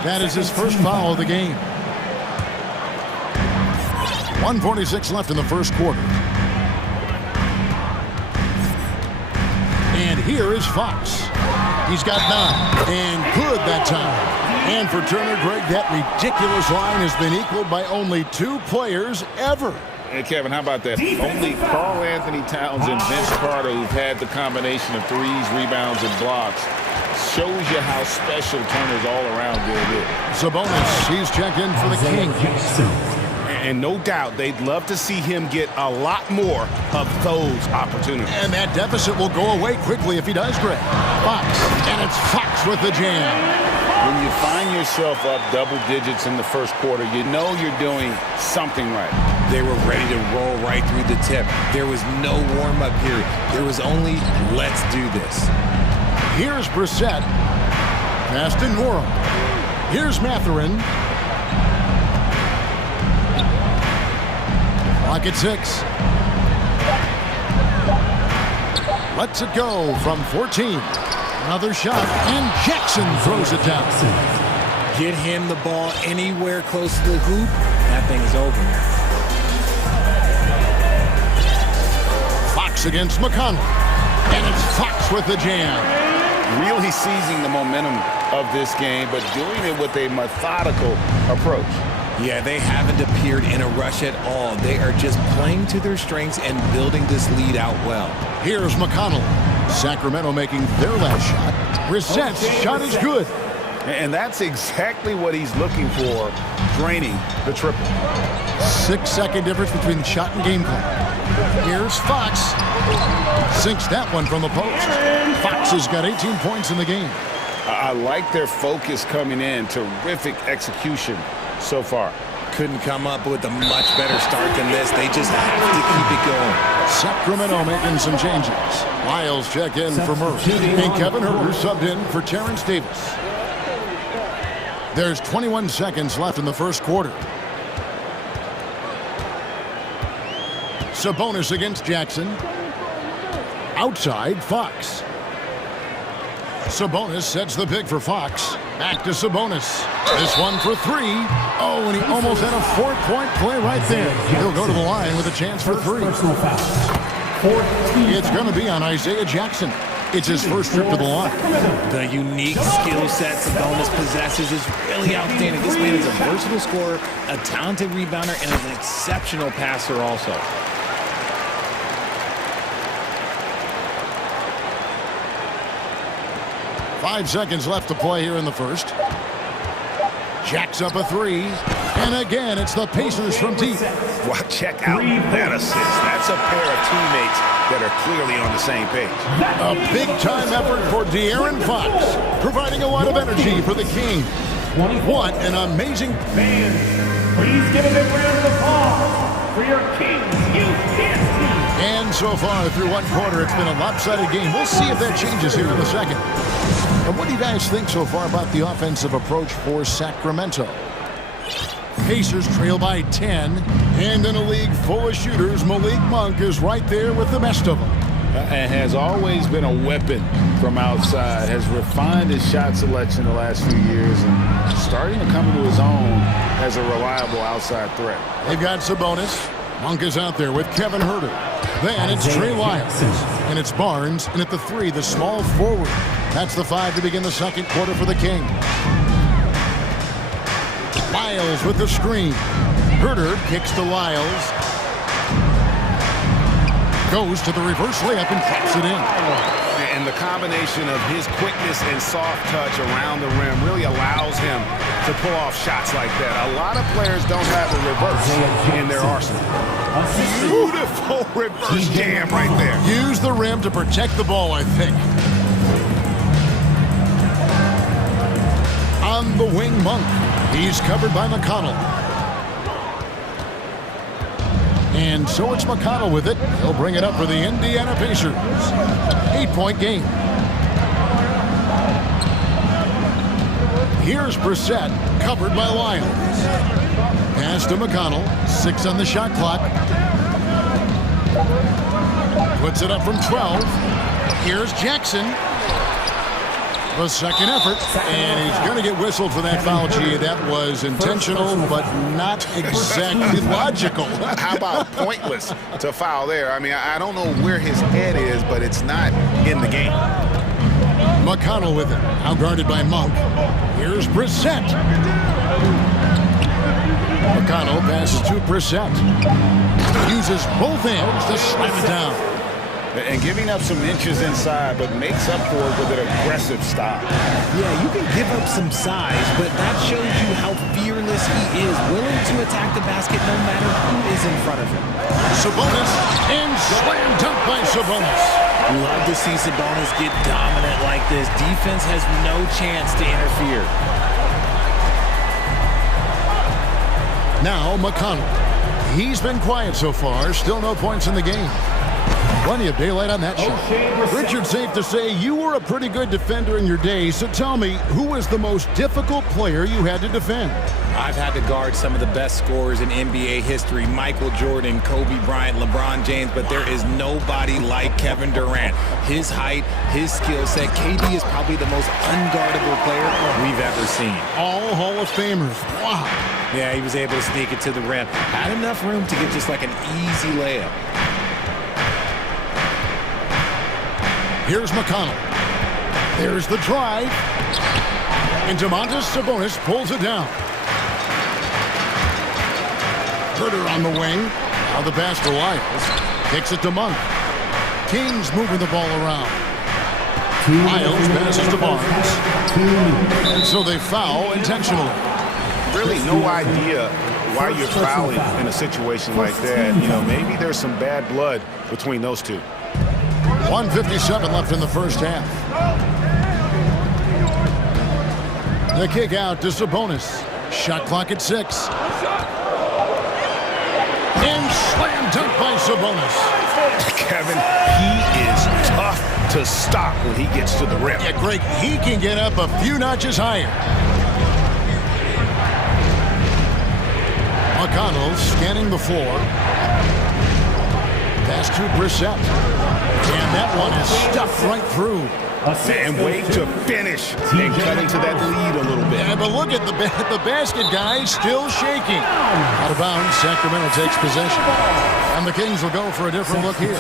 That is his first foul of the game. 1:46 left in the first quarter. And here is Fox. He's got 9. And good that time. And for Turner, Greg, that ridiculous line has been equaled by only 2 players ever. Hey, Kevin, how about that? Only Karl Anthony Towns and Vince Carter, who've had the combination of threes, rebounds, and blocks. Shows you how special Turner's all-around good is. Sabonis, he's checked in for the Kings. And no doubt they'd love to see him get a lot more of those opportunities. And that deficit will go away quickly if he does, Greg. Fox, and it's Fox with the jam. When you find yourself up double digits in the first quarter, you know you're doing something right. They were ready to roll right through the tip. There was no warm-up period. There was only, let's do this. Here's Brissett. Pass to Norum. Here's Mathurin. Clock at 6. Lets it go from 14. Another shot, and Jackson throws it down. Get him the ball anywhere close to the hoop, that thing is over. Fox Fox against McConnell. And it's Fox with the jam. Really seizing the momentum of this game, but doing it with a methodical approach. Yeah, they haven't appeared in a rush at all. They are just playing to their strengths and building this lead out well. Here's McConnell. Sacramento making their last shot. Brissett's shot is good. And that's exactly what he's looking for, draining the triple. 6-second difference between the shot and game clock. Here's Fox. Sinks that one from the post. Fox has got 18 points in the game. I like their focus coming in. Terrific execution so far. Couldn't come up with a much better start than this. They just have to keep it going. Sacramento making some changes. Lyles check in for Murray. And Kevin Herter subbed in for Terrence Davis. There's 21 seconds left in the first quarter. Sabonis against Jackson. Outside, Fox. Sabonis sets the pick for Fox. Back to Sabonis. This one for three. Oh, and he almost had a 4-point play right there. He'll go to the line with a chance for three. It's going to be on Isaiah Jackson. It's his first trip to the line. The unique skill set Sabonis possesses is really outstanding. This man is a versatile scorer, a talented rebounder, and is an exceptional passer also. Five seconds left to play here in the first. Jacks up a three. And again, it's the Pacers from deep. Well, check out that assist. That's a pair of teammates that are clearly on the same page. A big-time effort for De'Aaron Fox, providing a lot of energy for the Kings. What an amazing... Fans, please give a big round of applause for your Kings team. And so far, through one quarter, it's been a lopsided game. We'll see if that changes here in the second. And what do you guys think so far about the offensive approach for Sacramento? Pacers trail by 10. And in a league full of shooters, Malik Monk is right there with the best of them. And has always been a weapon from outside. Has refined his shot selection the last few years and starting to come into his own as a reliable outside threat. They've got Sabonis. Monk is out there with Kevin Herter. Then it's Trey Lyles. And it's Barnes. And at the three, the small forward. That's the five to begin the second quarter for the Kings. Lyles with the screen. Herter kicks to Lyles. Goes to the reverse layup and drops it in. And the combination of his quickness and soft touch around the rim really allows him to pull off shots like that. A lot of players don't have a reverse in their arsenal. Beautiful reverse jam right there. Use the rim to protect the ball, I think. On the wing, Monk. He's covered by McConnell. And so it's McConnell with it. He'll bring it up for the Indiana Pacers. 8-point game. Here's Brissett, covered by Lyles. Pass to McConnell. 6 on the shot clock. Puts it up from 12. Here's Jackson. The second effort, and he's going to get whistled for that foul, G. That was intentional, but not exactly logical. How about pointless to foul there? I mean, I don't know where his head is, but it's not in the game. McConnell with it, out guarded by Monk. Here's Brissett. McConnell passes to Brissett. Uses both ends to slam it down. And giving up some inches inside, but makes up for it with an aggressive stop. Yeah, you can give up some size, but that shows you how fearless he is, willing to attack the basket no matter who is in front of him. Sabonis, and slam dunk by Sabonis. Love to see Sabonis get dominant like this. Defense has no chance to interfere. Now McConnell. He's been quiet so far, still no points in the game. Plenty of daylight on that shot. Richard, safe to say you were a pretty good defender in your day, so tell me, who was the most difficult player you had to defend? I've had to guard some of the best scorers in NBA history, Michael Jordan, Kobe Bryant, LeBron James, but there is nobody like Kevin Durant. His height, his skill set, KD is probably the most unguardable player we've ever seen. All Hall of Famers. Wow. Yeah, he was able to sneak it to the rim. Had enough room to get just like an easy layup. Here's McConnell. There's the drive. And Domantas Sabonis pulls it down. Herter on the wing. Now the pass to Lyles. Kicks it to Monk. Kings moving the ball around. Lyles passes to Barnes. So they foul intentionally. Really no idea why you're fouling in a situation like that. You know, maybe there's some bad blood between those two. 1:57 left in the first half. The kick out to Sabonis. Shot clock at 6. And slam dunk by Sabonis. Kevin, he is tough to stop when he gets to the rim. Yeah, Greg, he can get up a few notches higher. McConnell scanning the floor. Pass to Brissett. And that one is stuffed right through. And wait to finish and cut into that lead a little bit. Yeah, but look at the basket guy still shaking. Out of bounds, Sacramento takes possession. And the Kings will go for a different look here.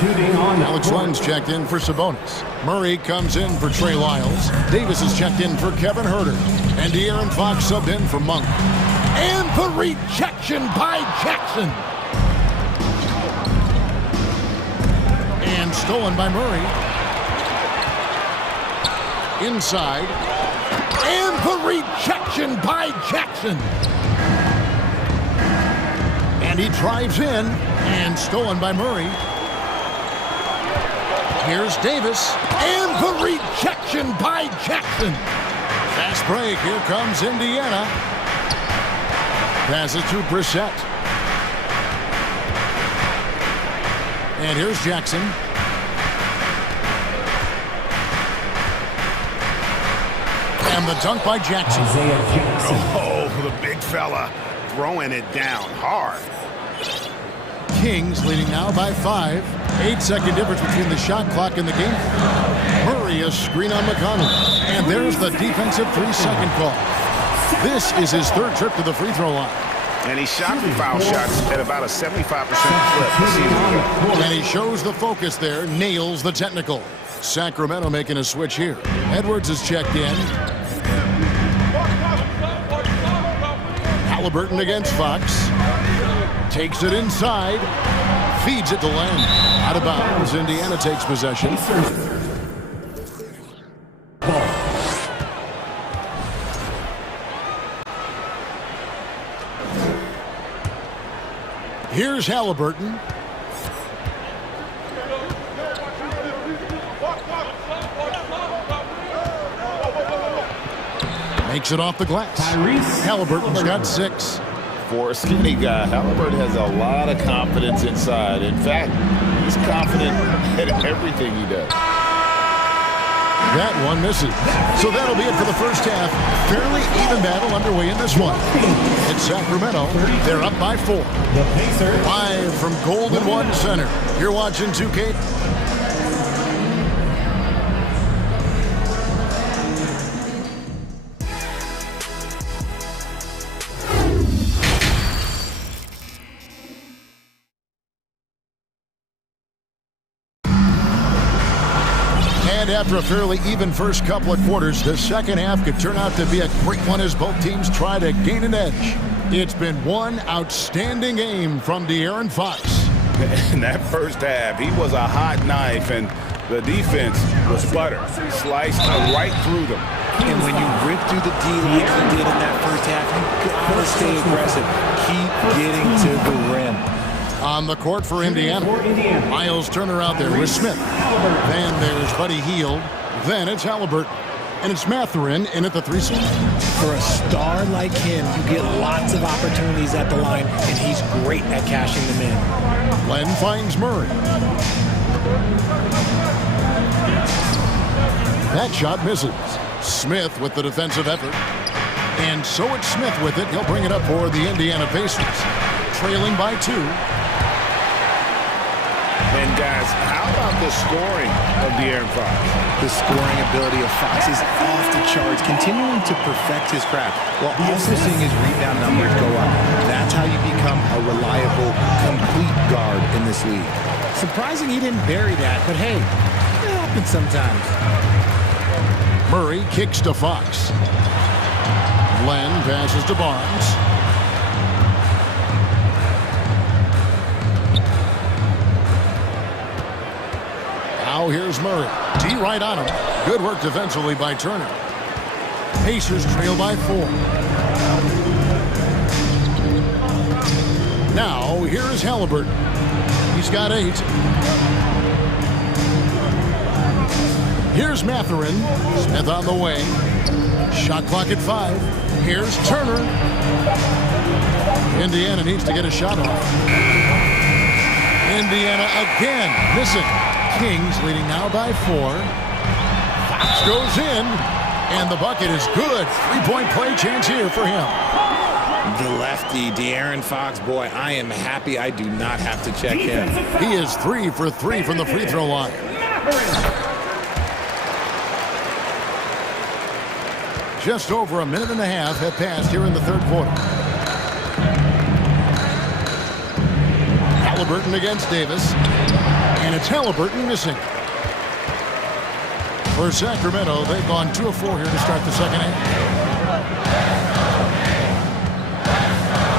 Alex Len's checked in for Sabonis. Murray comes in for Trey Lyles. Davis is checked in for Kevin Herter. And De'Aaron Fox subbed in for Monk. And the rejection by Jackson. And stolen by Murray. Inside. And the rejection by Jackson. And he drives in. And stolen by Murray. Here's Davis. And the rejection by Jackson. Fast break. Here comes Indiana. Passes to Brissett. And here's Jackson. And the dunk by Jackson. Oh, the big fella throwing it down hard. Kings leading now by 5. 8-second difference between the shot clock and the game. Murray a screen on McConnell. And there's the defensive 3-second call. This is his third trip to the free throw line. And he shot the foul shots at about a 75% clip this season. And he shows the focus there, nails the technical. Sacramento making a switch here. Edwards is checked in. Halliburton against Fox. Takes it inside. Feeds it to Len. Out of bounds. Indiana takes possession. Here's Halliburton. Makes it off the glass. Halliburton's got 6. For a skinny guy, Halliburton has a lot of confidence inside. In fact, he's confident at everything he does. That one misses. So that'll be it for the first half. Fairly even battle underway in this one. It's Sacramento. They're up by 4. Live from Golden One Center. You're watching 2K. And after a fairly even first couple of quarters, the second half could turn out to be a great one as both teams try to gain an edge. It's been one outstanding game from De'Aaron Fox. In that first half, he was a hot knife, and the defense was butter. Sliced right through them. And when you rip through the D like he did in that first half, you gotta stay aggressive. Keep getting to the rim. On the court for Indiana. Miles Turner out there with Smith. Then there's Buddy Hield. Then it's Halliburton. And it's Mathurin in at the 3-seam. For a star like him, you get lots of opportunities at the line, and he's great at cashing them in. Len finds Murray. That shot misses. Smith with the defensive effort. And so it's Smith with it. He'll bring it up for the Indiana Pacers. Trailing by 2. And guys, how about the scoring of De'Aaron Fox? The scoring ability of Fox is off the charts, continuing to perfect his craft while also seeing his rebound numbers go up. That's how you become a reliable, complete guard in this league. Surprising he didn't bury that, but hey, happens sometimes. Murray kicks to Fox. Len passes to Barnes. Now here's Murray. D right on him. Good work defensively by Turner. Pacers trail by 4. Now here is Halliburton. He's got 8. Here's Mathurin. Smith on the wing. Shot clock at 5. Here's Turner. Indiana needs to get a shot off. Indiana again missing. Kings leading now by 4. Fox goes in, and the bucket is good. 3-point play chance here for him. The lefty, De'Aaron Fox, boy, I am happy I do not have to check him. He is 3 for 3 from the free throw line. Just over a minute and a half have passed here in the third quarter. Halliburton against Davis. And it's Halliburton missing. For Sacramento, they've gone 2 of 4 here to start the second half.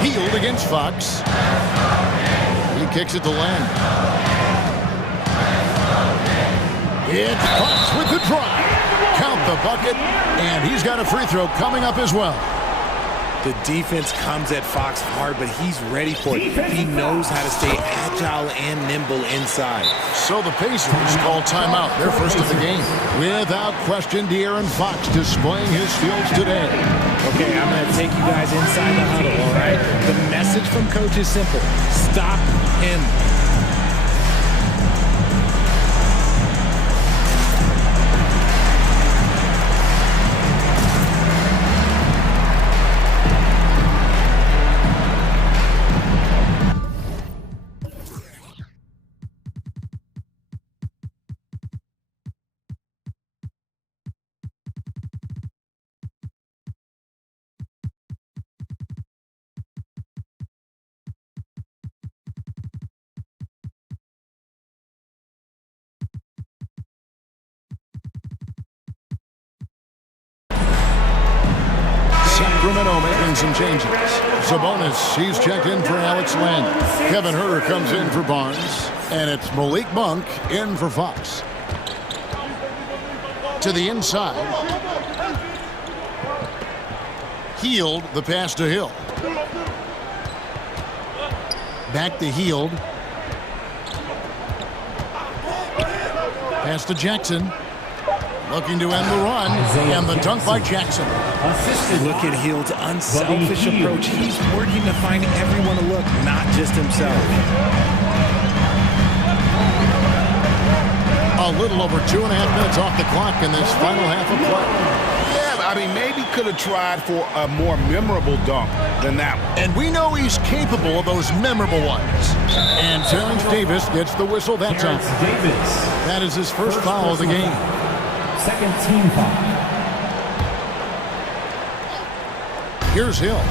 Hield against Fox. He kicks it to Len. It's Fox with the drive. Count the bucket, and he's got a free throw coming up as well. The defense comes at Fox hard, but he's ready for it. He knows how to stay agile and nimble inside. So the Pacers call timeout, their first of the game. Without question, De'Aaron Fox displaying his skills today. Okay, I'm going to take you guys inside the huddle, all right? The message from coach is simple. Stop him. Sacramento making some changes. Sabonis, he's checked in for Alex Len. Kevin Huerter comes in for Barnes. And it's Malik Monk in for Fox. To the inside. Hield, the pass to Hill. Back to Hield. Pass to Jackson. Looking to end the run, and the dunk by Jackson. Look at Hield's unselfish approach. He's working to find everyone to look, not just himself. A little over 2.5 minutes off the clock in this final half of play. Yeah, I mean, maybe could have tried for a more memorable dunk than that one. And we know he's capable of those memorable ones. And Terrence Davis gets the whistle that time. That is his first foul of the game. Second team foul. Here's Hill.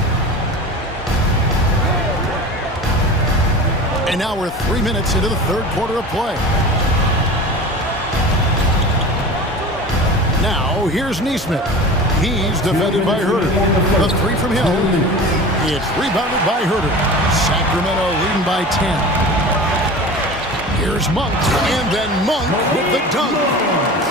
And now we're 3 minutes into the third quarter of play. Now here's Neesmith. He's defended by Huerter. The 3 from Hill. It's rebounded by Huerter. Sacramento leading by 10. Here's Monk, and then Monk with the dunk.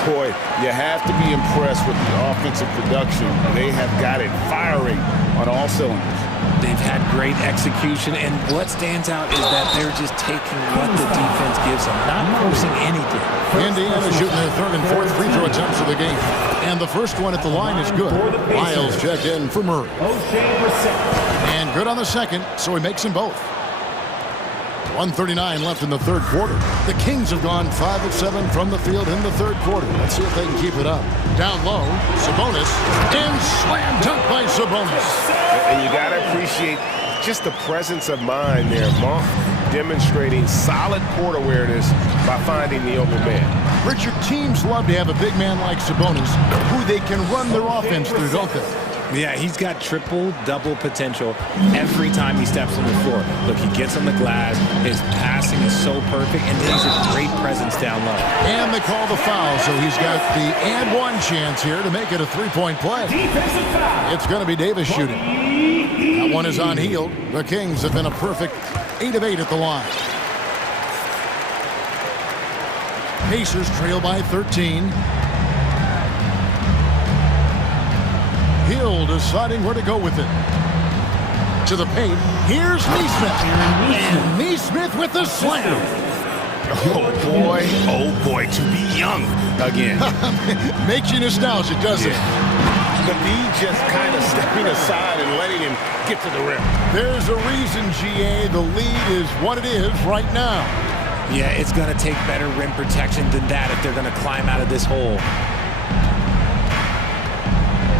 Boy, you have to be impressed with the offensive production. They have got it firing on all cylinders. They've had great execution, and what stands out is that they're just taking what the defense gives them, not forcing anything. Indiana shooting their third and fourth free throw attempts of the game. And the first one at the line is good. Lyles checked in for Murray. And good on the second, so he makes them both. 1:39 left in the third quarter. The Kings have gone 5 of 7 from the field in the third quarter. Let's see if they can keep it up. Down low, Sabonis, and slam dunk by Sabonis. And you got to appreciate just the presence of mind there. Monk demonstrating solid court awareness by finding the open man. Richard, teams love to have a big man like Sabonis who they can run their offense through, don't they? Yeah, he's got triple-double potential every time he steps on the floor. Look, he gets on the glass, his passing is so perfect, and then he's a great presence down low. And they call the foul, so he's got the and one chance here to make it a three-point play. It's going to be Davis shooting. That one is on Hield. The Kings have been a perfect 8 of 8 at the line. Pacers trail by 13. Hill deciding where to go with it. To the paint. Here's Neesmith. And Neesmith with the slam. Oh boy, to be young again. Makes you nostalgic, doesn't it? But me just kind of stepping aside and letting him get to the rim. There's a reason, GA, the lead is what it is right now. Yeah, it's going to take better rim protection than that if they're going to climb out of this hole.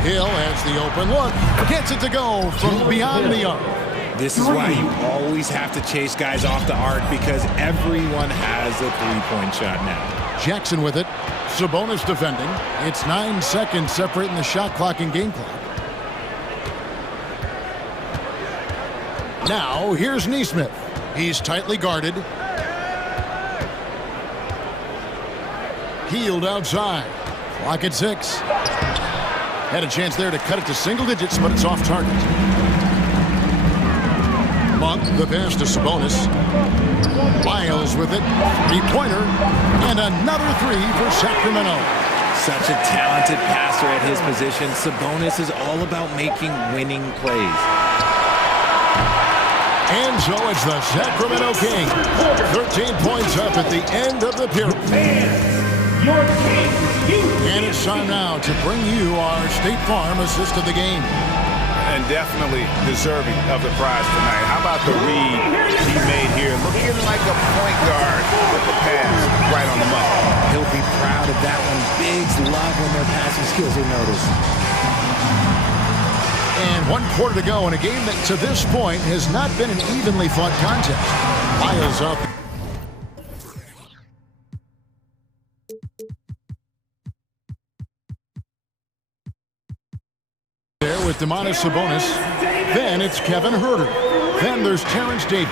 Hill has the open look. Gets it to go from beyond the arc. This is why you always have to chase guys off the arc, because everyone has a three-point shot now. Jackson with it. Sabonis defending. It's 9 seconds separating the shot clock and game clock. Now, here's Neesmith. He's tightly guarded. Hield outside. Clock at 6. Had a chance there to cut it to single digits, but it's off target. Monk, the pass to Sabonis. Miles with it. Three-pointer. And another three for Sacramento. Such a talented passer at his position. Sabonis is all about making winning plays. And so it's the Sacramento Kings. 13 points up at the end of the period. And it's time now to bring you our State Farm assist of the game. And definitely deserving of the prize tonight. How about the read he made here? Looking like a point guard with the pass right on the money. He'll be proud of that one. Bigs love when their passing skills are noticed. And 1 quarter to go in a game that to this point has not been an evenly fought contest. Miles up. There with Domantas Sabonis. Then it's Kevin Huerter. Then there's Terrence Davis.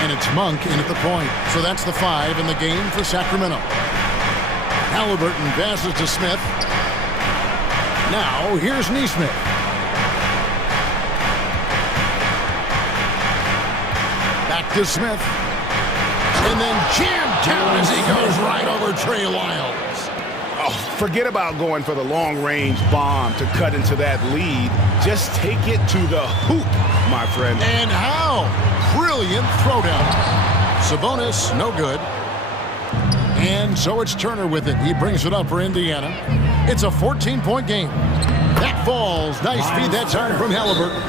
And it's Monk in at the point. So that's the 5 in the game for Sacramento. Halliburton passes to Smith. Now here's Neesmith. Back to Smith. And then jammed down as he goes right over Trey Lyles. Oh, forget about going for the long-range bomb to cut into that lead. Just take it to the hoop, my friend. And how? Brilliant throwdown. Sabonis, no good. And so it's Turner with it. He brings it up for Indiana. It's a 14-point game. That falls. Nice feed that time from Halliburton.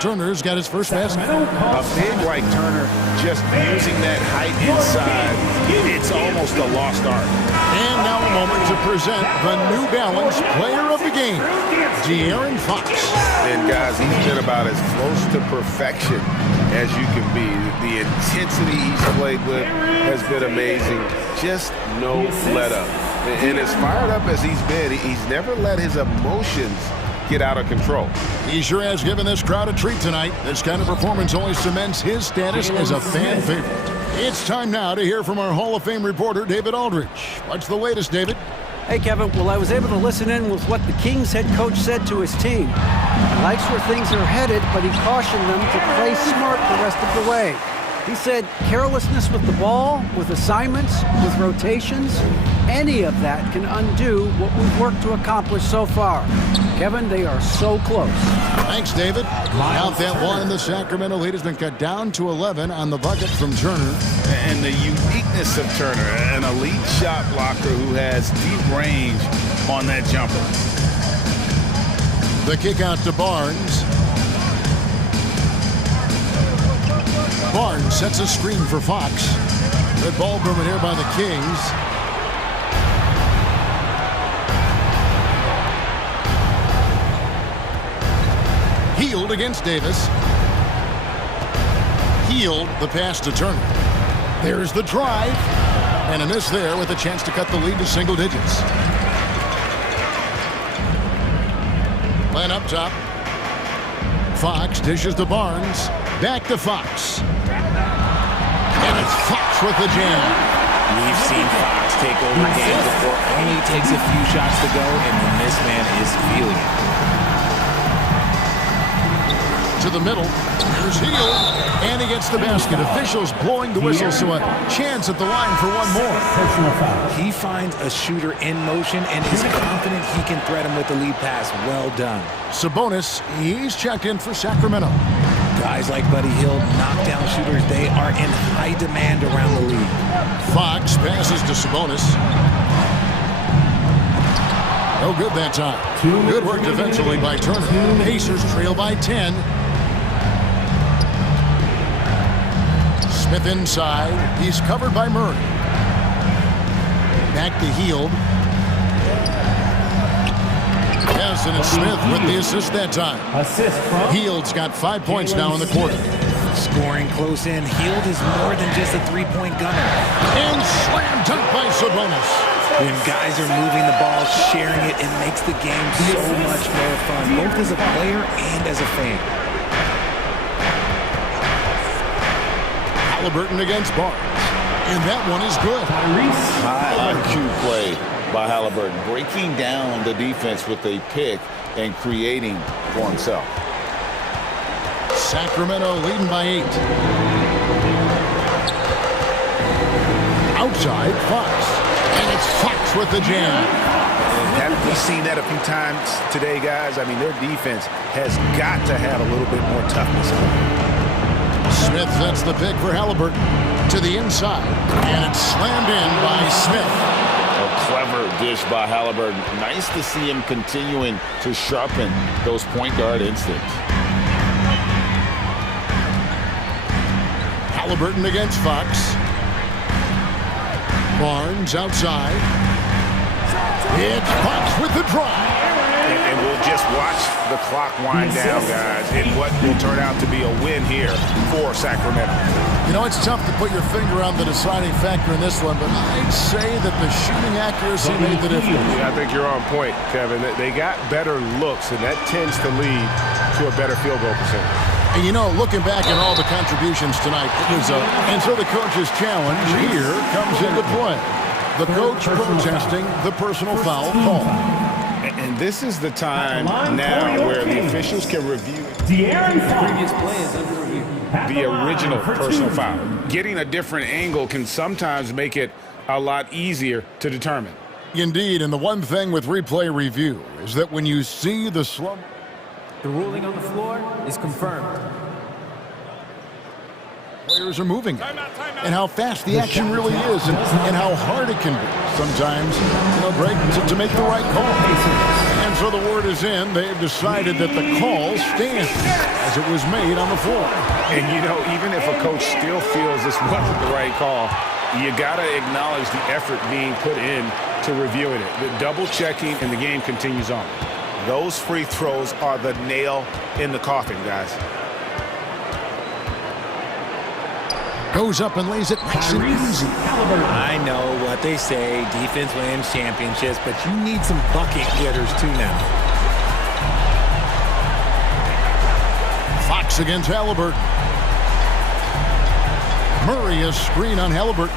Turner's got his first basket. A big like Turner, just using that height inside, it's almost a lost art. And now a moment to present the New Balance Player of the Game, De'Aaron Fox. And guys, he's been about as close to perfection as you can be. The intensity he's played with has been amazing. Just no let up. And as fired up as he's been, he's never let his emotions get out of control. He sure has given this crowd a treat tonight. This kind of performance only cements his status as a fan favorite. It's time now to hear from our Hall of Fame reporter, David Aldridge. What's the latest, David? Hey, Kevin. Well, I was able to listen in with what the Kings head coach said to his team. He likes where things are headed, but he cautioned them to play smart the rest of the way. He said carelessness with the ball, with assignments, with rotations, any of that can undo what we've worked to accomplish so far. Kevin, they are so close. Thanks, David. Out that one, the Sacramento lead has been cut down to 11 on the bucket from Turner. And the uniqueness of Turner, an elite shot blocker who has deep range on that jumper. The kick out to Barnes. Barnes sets a screen for Fox. Good ball movement here by the Kings. Hield against Davis. Hield the pass to Turner. There's the drive. And a miss there with a chance to cut the lead to single digits. Len up top. Fox dishes to Barnes. Back to Fox. And it's Fox with the jam. We've seen Fox take over games before. Only takes a few shots to go, and then this man is feeling it. To the middle. Here's Hield. And he gets the basket. Officials blowing the whistle, so a chance at the line for one more. He finds a shooter in motion and is confident he can thread him with the lead pass. Well done. Sabonis, he's checked in for Sacramento. Guys like Buddy Hield, knockdown shooters, they are in high demand around the league. Fox passes to Sabonis. No good that time. Good work defensively by Turner. Pacers trail by 10. Smith inside. He's covered by Murray. Back to Hield. Yes, and it's Smith with the assist that time. Hield's got 5 points now in the quarter. Scoring close in. Hield is more than just a three-point gunner. And slam dunk by Sabonis. When guys are moving the ball, sharing it, it makes the game so much more fun, both as a player and as a fan. Halliburton against Barnes. And that one is good. High IQ play by Halliburton, breaking down the defense with a pick and creating for himself. Sacramento leading by 8. Outside, Fox. And it's Fox with the jam. Haven't we seen that a few times today, guys? I mean, their defense has got to have a little bit more toughness. Smith sets the pick for Halliburton. To the inside. And it's slammed in by Smith. A clever dish by Halliburton. Nice to see him continuing to sharpen those point guard instincts. Halliburton against Fox. Barnes outside. It's Fox with the drive. And we'll just watch the clock wind down, guys, in what will turn out to be a win here for Sacramento. You know, it's tough to put your finger on the deciding factor in this one, but I'd say that the shooting accuracy made the difference. Yeah, I think you're on point, Kevin. They got better looks, and that tends to lead to a better field goal percentage. And you know, looking back at all the contributions tonight, it was and so the coach's challenge here comes into play. The coach protesting the personal foul call. And this is the time now where the officials can review previous play is under review. The original personal foul. Getting a different angle can sometimes make it a lot easier to determine. Indeed, and the one thing with replay review is that when you see the slow... The ruling on the floor is confirmed. Players are moving, and how fast the action really is, and how hard it can be. Sometimes, break to make the right call. And so the word is in. They've decided that the call stands as it was made on the floor. And even if a coach still feels this wasn't the right call, you got to acknowledge the effort being put in to reviewing it. The double checking, and the game continues on. Those free throws are the nail in the coffin, guys. Goes up and lays it nice and easy. I know what they say, defense wins championships, but you need some bucket getters too now. Fox against Halliburton. Murray a screen on Halliburton.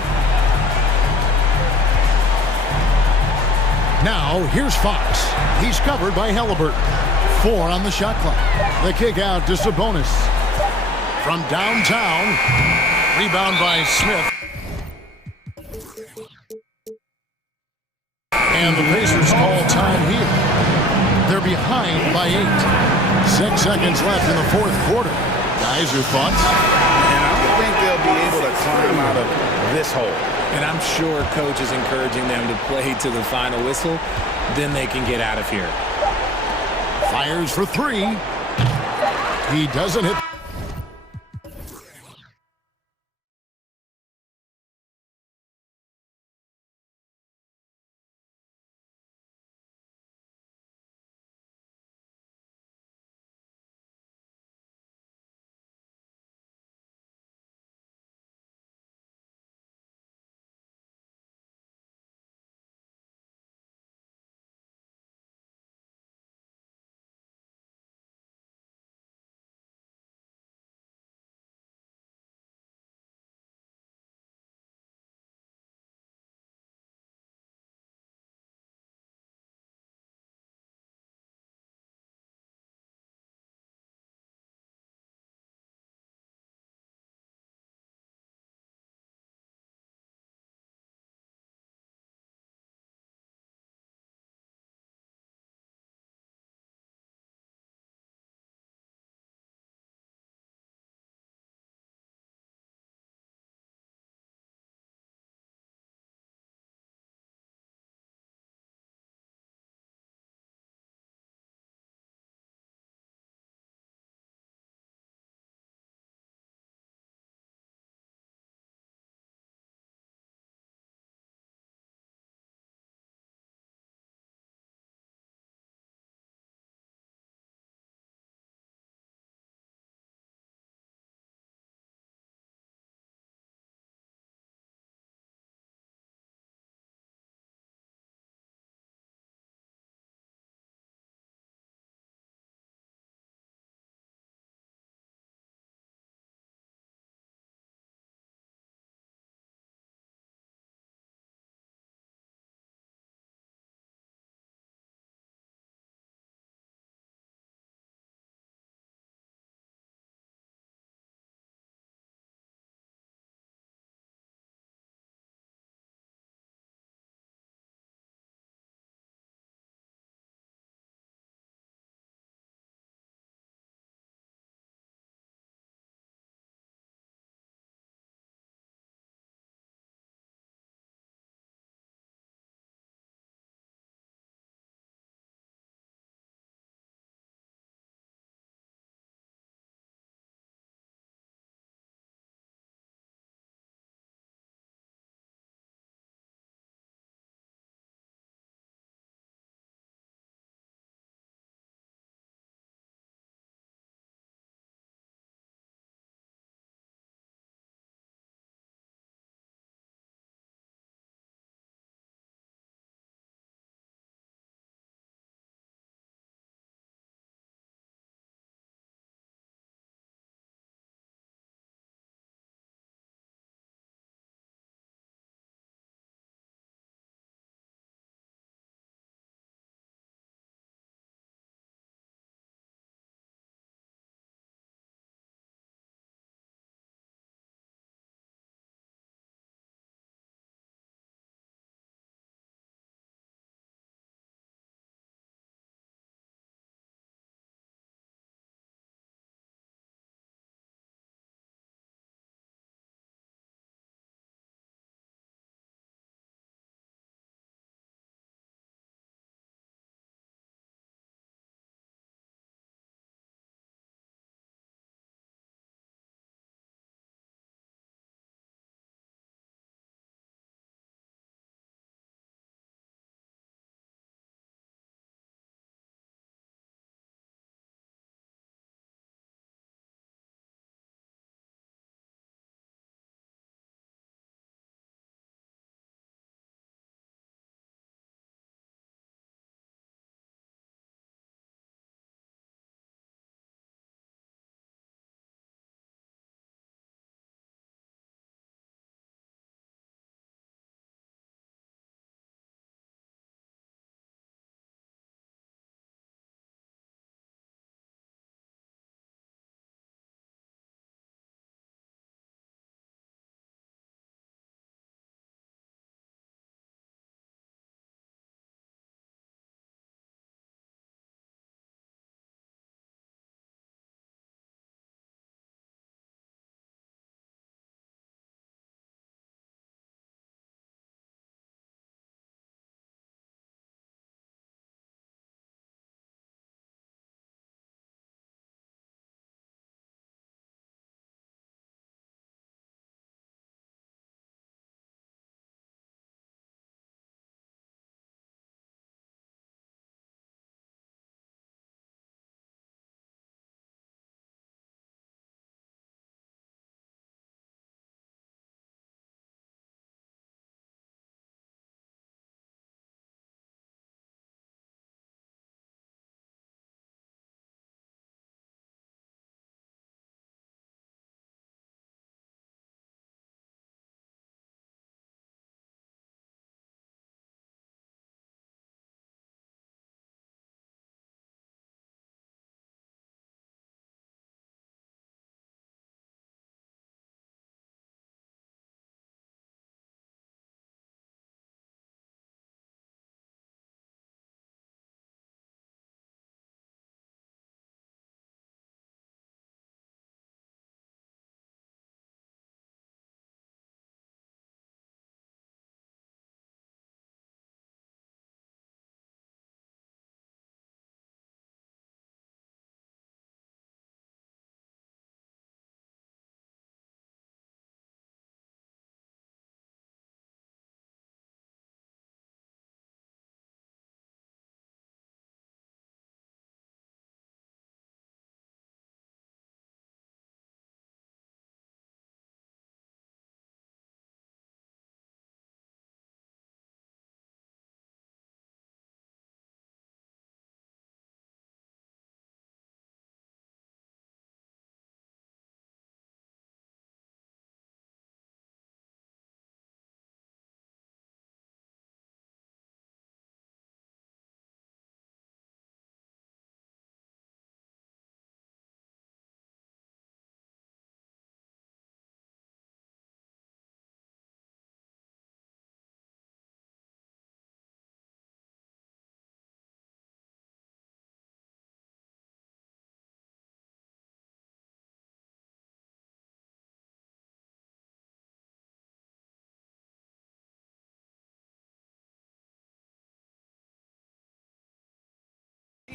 Now here's Fox. He's covered by Halliburton. 4 on the shot clock. The kick out to Sabonis. From downtown. Rebound by Smith. And the Pacers call time here. They're behind by 8. 6 seconds left in the fourth quarter. Guys, your thoughts? And I don't think they'll be able to climb out of this hole. And I'm sure coach is encouraging them to play to the final whistle. Then they can get out of here. Fires for 3. He doesn't hit.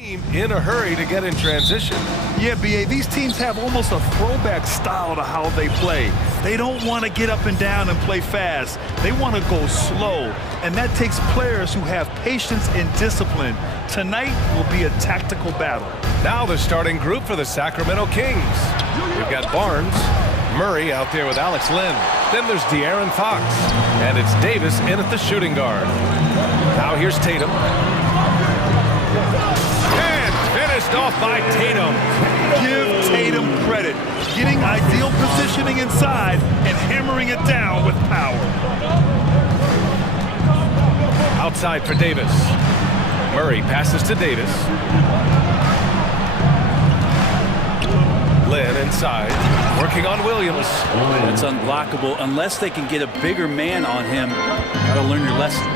In a hurry to get in transition. Yeah, B.A., these teams have almost a throwback style to how they play. They don't want to get up and down and play fast. They want to go slow, and that takes players who have patience and discipline. Tonight will be a tactical battle. Now the starting group for the Sacramento Kings. We've got Barnes, Murray out there with Alex Lynn. Then there's De'Aaron Fox, and it's Davis in at the shooting guard. Now here's Tatum. Finished off by Tatum. Give Tatum credit. Getting ideal positioning inside and hammering it down with power. Outside for Davis. Murray passes to Davis. Lynn inside. Working on Williams. It's unblockable unless they can get a bigger man on him. Gotta learn your lesson.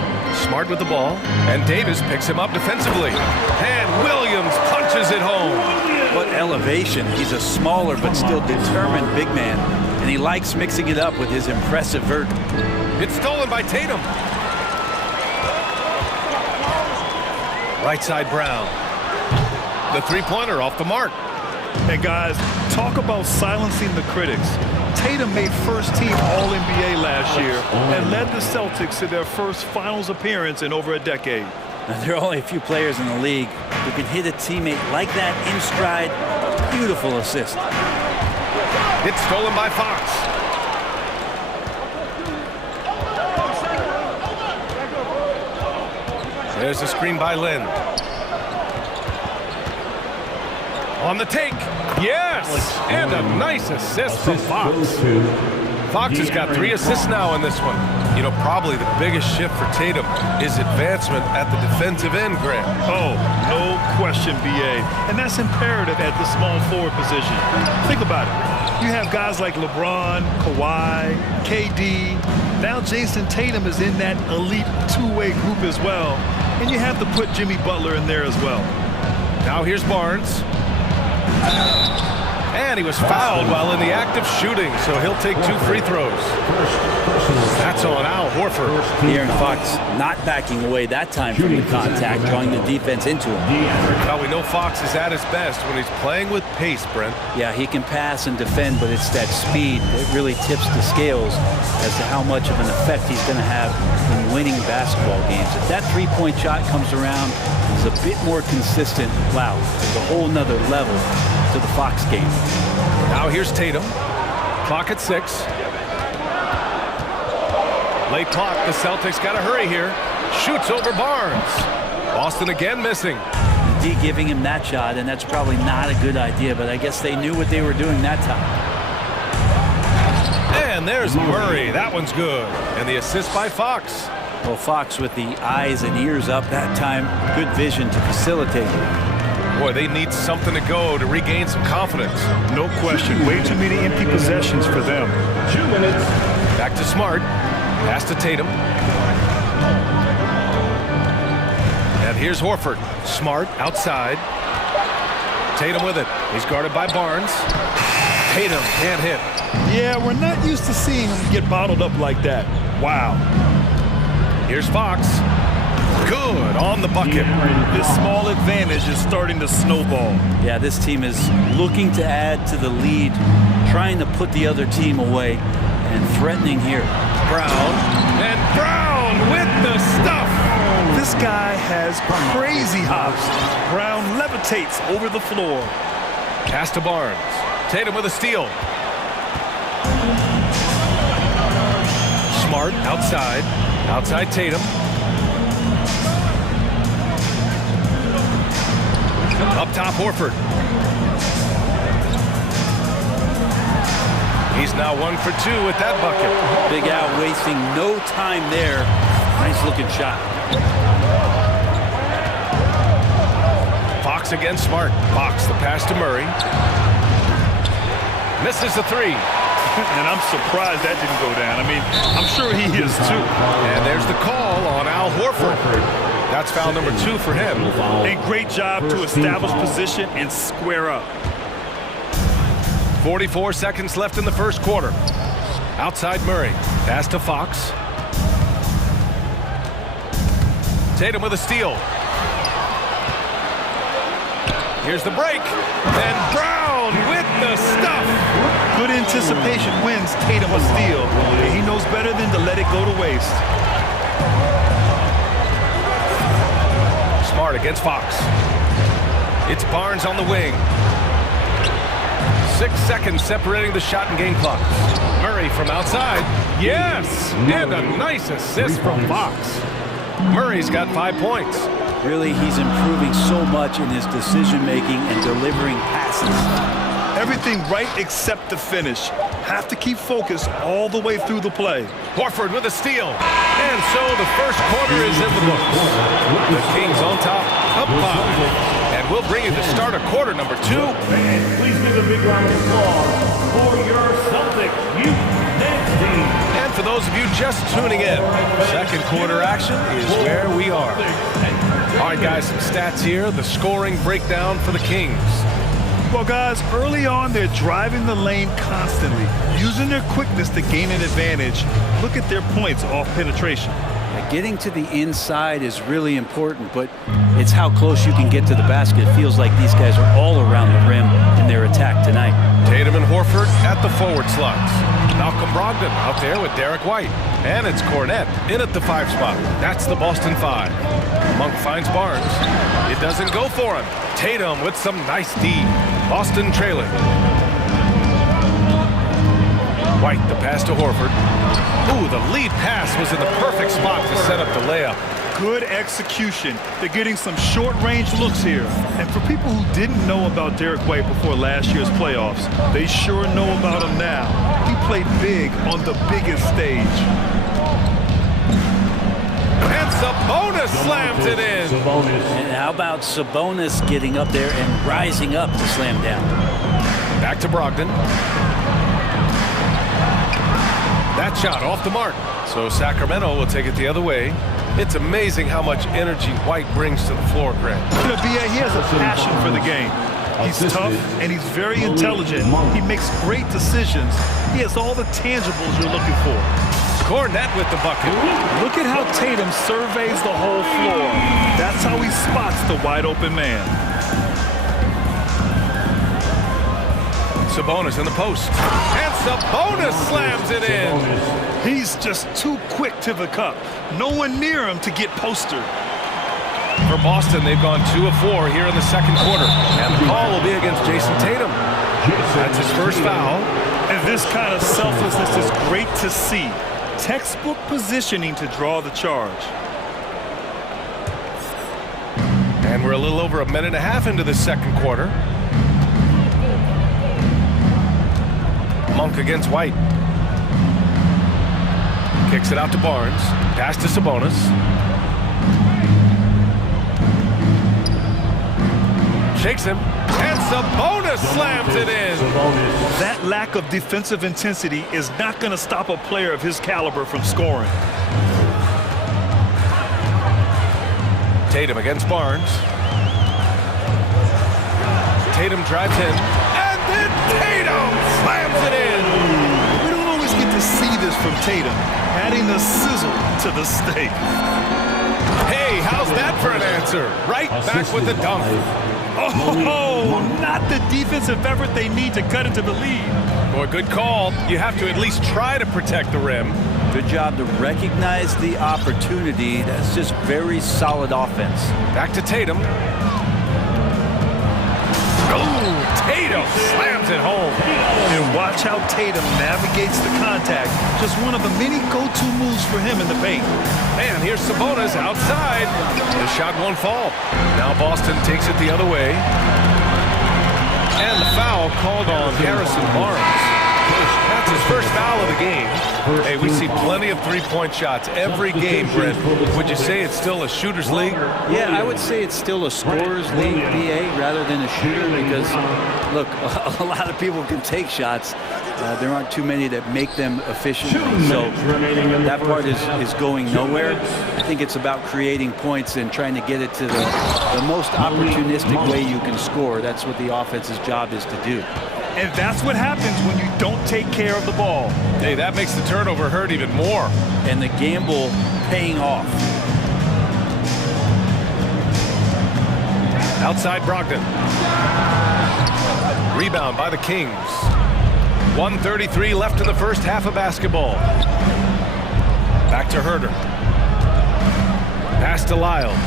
Smart with the ball, and Davis picks him up defensively. And Williams punches it home. What elevation. He's a smaller but still determined big man, and he likes mixing it up with his impressive vert. It's stolen by Tatum. Right side Brown. The three-pointer off the mark. And guys, talk about silencing the critics. Tatum made first-team All-NBA last year and led the Celtics to their first finals appearance in over a decade. Now, there are only a few players in the league who can hit a teammate like that in stride. Beautiful assist. It's stolen by Fox. There's a screen by Lynn. On the take. Yes! And a nice assist from Fox. Fox has got 3 assists now in this one. You know, probably the biggest shift for Tatum is advancement at the defensive end, Grant. Oh, no question, B.A. And that's imperative at the small forward position. Think about it. You have guys like LeBron, Kawhi, KD. Now Jason Tatum is in that elite two-way group as well. And you have to put Jimmy Butler in there as well. Now here's Barnes. And he was fouled while in the act of shooting, so he'll take 2 free throws. That's on Al Horford. De'Aaron Fox not backing away that time from the contact, drawing the defense into him. Well, we know Fox is at his best when he's playing with pace, Brent. Yeah, he can pass and defend, but it's that speed that really tips the scales as to how much of an effect he's going to have in winning basketball games. If that three-point shot comes around, he's a bit more consistent. Wow, there's a whole nother level to the Fox game. Now here's Tatum. Clock at 6. Late clock. The Celtics got to hurry here. Shoots over Barnes. Boston again missing. D giving him that shot, and that's probably not a good idea, but I guess they knew what they were doing that time. And there's Murray. That one's good. And the assist by Fox. Well, Fox with the eyes and ears up that time. Good vision to facilitate. Boy, they need something to go to regain some confidence. No question. Way too many empty possessions for them. 2 minutes. Back to Smart. Pass to Tatum. And here's Horford. Smart outside. Tatum with it. He's guarded by Barnes. Tatum can't hit. Yeah, we're not used to seeing him get bottled up like that. Wow. Here's Fox. Good on the bucket. This small advantage is starting to snowball. Yeah, this team is looking to add to the lead, trying to put the other team away, and threatening here. Brown. And Brown with the stuff. This guy has crazy hops. Brown levitates over the floor. Pass to Barnes. Tatum with a steal. Smart outside. Outside Tatum. Up top, Horford. He's now 1 for 2 with that bucket. Big Al wasting no time there. Nice looking shot. Fox against Smart. Fox, the pass to Murray. Misses the 3. And I'm surprised that didn't go down. I mean, I'm sure he is too. And there's the call on Al Horford. That's foul number 2 for him. And great job to establish position and square up. 44 seconds left in the first quarter. Outside Murray. Pass to Fox. Tatum with a steal. Here's the break. And Brown with the stuff. Good anticipation wins Tatum a steal, and he knows better than to let it go to waste. Smart against Fox. It's Barnes on the wing. 6 seconds separating the shot and game clock. Murray from outside. Yes! And a nice assist from Fox. Murray's got 5 points. Really, he's improving so much in his decision-making and delivering passes. Everything right except the finish. Have to keep focused all the way through the play. Horford with a steal. And so the first quarter is in the books. The Kings on top, up 5. And we'll bring you the start of quarter number 2. And please give a big round of applause for your Celtics youth dance team. And for those of you just tuning in, second quarter action is where we are. All right, guys, some stats here. The scoring breakdown for the Kings. Well, guys, early on, they're driving the lane constantly, using their quickness to gain an advantage. Look at their points off penetration. Getting to the inside is really important, but it's how close you can get to the basket. It feels like these guys are all around the rim in their attack tonight. Tatum and Horford at the forward slots. Malcolm Brogdon out there with Derek White. And it's Cornette in at the 5 spot. That's the Boston 5. Monk finds Barnes. It doesn't go for him. Tatum with some nice D. Boston trailing. White, the pass to Horford. Ooh, the lead pass was in the perfect spot to set up the layup. Good execution. They're getting some short-range looks here. And for people who didn't know about Derek White before last year's playoffs, they sure know about him now. He played big on the biggest stage. And Sabonis slams it in. And how about Sabonis getting up there and rising up to slam down? Back to Brogdon. That shot off the mark. So Sacramento will take it the other way. It's amazing how much energy White brings to the floor, Grant. You know, B.A., he has a passion for the game. He's tough and he's very intelligent. He makes great decisions. He has all the tangibles you're looking for. Cornette with the bucket. Look at how Tatum surveys the whole floor. That's how he spots the wide open man. Sabonis in the post. And Sabonis slams it in. He's just too quick to the cup. No one near him to get postered. For Boston, they've gone 2 of 4 here in the second quarter. And the call will be against Jason Tatum. That's his first foul. And this kind of selflessness is great to see. Textbook positioning to draw the charge. And we're a little over a minute and a half into the second quarter. Monk against White. Kicks it out to Barnes. Pass to Sabonis. Shakes him. And Sabonis slams it in. That lack of defensive intensity is not going to stop a player of his caliber from scoring. Tatum against Barnes. Tatum drives in. And then Tatum slams it in. We don't always get to see this from Tatum, adding the sizzle to the steak. Hey, how's that for an answer? Right back with the dunk. Oh, not the defensive effort they need to cut into the lead. Boy, good call. You have to at least try to protect the rim. Good job to recognize the opportunity. That's just very solid offense. Back to Tatum. Oh, Tatum slams it home. And watch how Tatum navigates the contact. Just one of the many go-to moves for him in the paint. Man, here's Sabonis outside. The shot won't fall. Now Boston takes it the other way. And the foul called on Harrison Barnes. That's his first foul of the game. Hey, we see plenty of three-point shots every game, Brent. Would you say it's still a shooter's league? Yeah, I would say it's still a scorer's league, BA, rather than a shooter, because, look, a lot of people can take shots. There aren't too many that make them efficiently, so that part is going nowhere. I think it's about creating points and trying to get it to the most opportunistic way you can score. That's what the offense's job is to do. And that's what happens when you don't take care of the ball. Hey, that makes the turnover hurt even more. And the gamble paying off. Outside Brogdon. Rebound by the Kings. 1:33 left in the first half of basketball. Back to Herder. Pass to Lyles.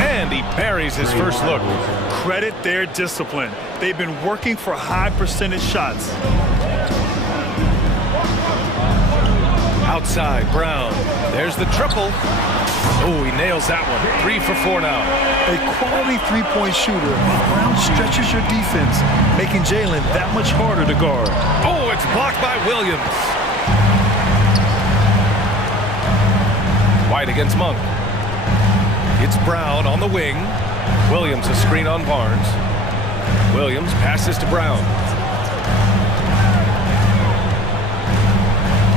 And he buries his first look. Credit their discipline. They've been working for high percentage shots. Outside, Brown. There's the triple. Oh, he nails that one. 3 for 4 now. A quality three-point shooter. Brown stretches your defense, making Jalen that much harder to guard. Oh, it's blocked by Williams. White against Monk. It's Brown on the wing. Williams a screen on Barnes. Williams passes to Brown.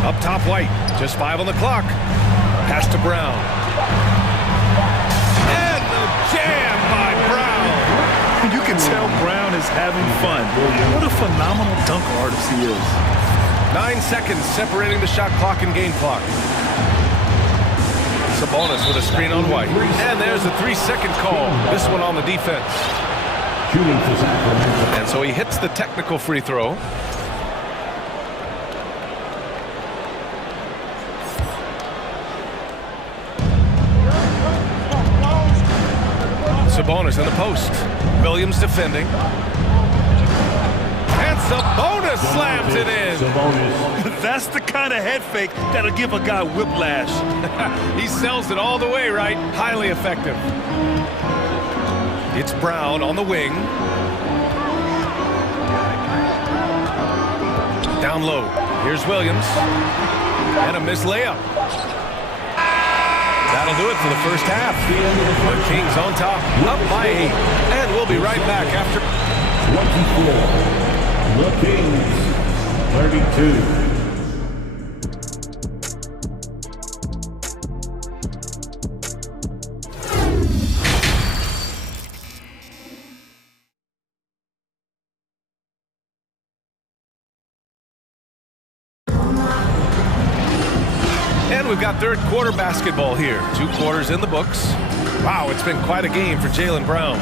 Up top, White. Just 5 on the clock. Pass to Brown. And the jam by Brown. You can tell Brown is having fun. What a phenomenal dunk artist he is. 9 seconds separating the shot clock and game clock. Sabonis with a screen on White. And there's a 3-second call. This one on the defense. And so he hits the technical free throw. Sabonis in the post. Williams defending. And Sabonis slams it in. That's the kind of head fake that'll give a guy whiplash. He sells it all the way, right? Highly effective. It's Brown on the wing. Down low. Here's Williams. And a missed layup. That'll do it for the first half. The Kings on top, up by 8. And we'll be right back after. 24. The Kings, 32. And we've got third quarter basketball here. 2 quarters in the books. Wow, it's been quite a game for Jalen Brown.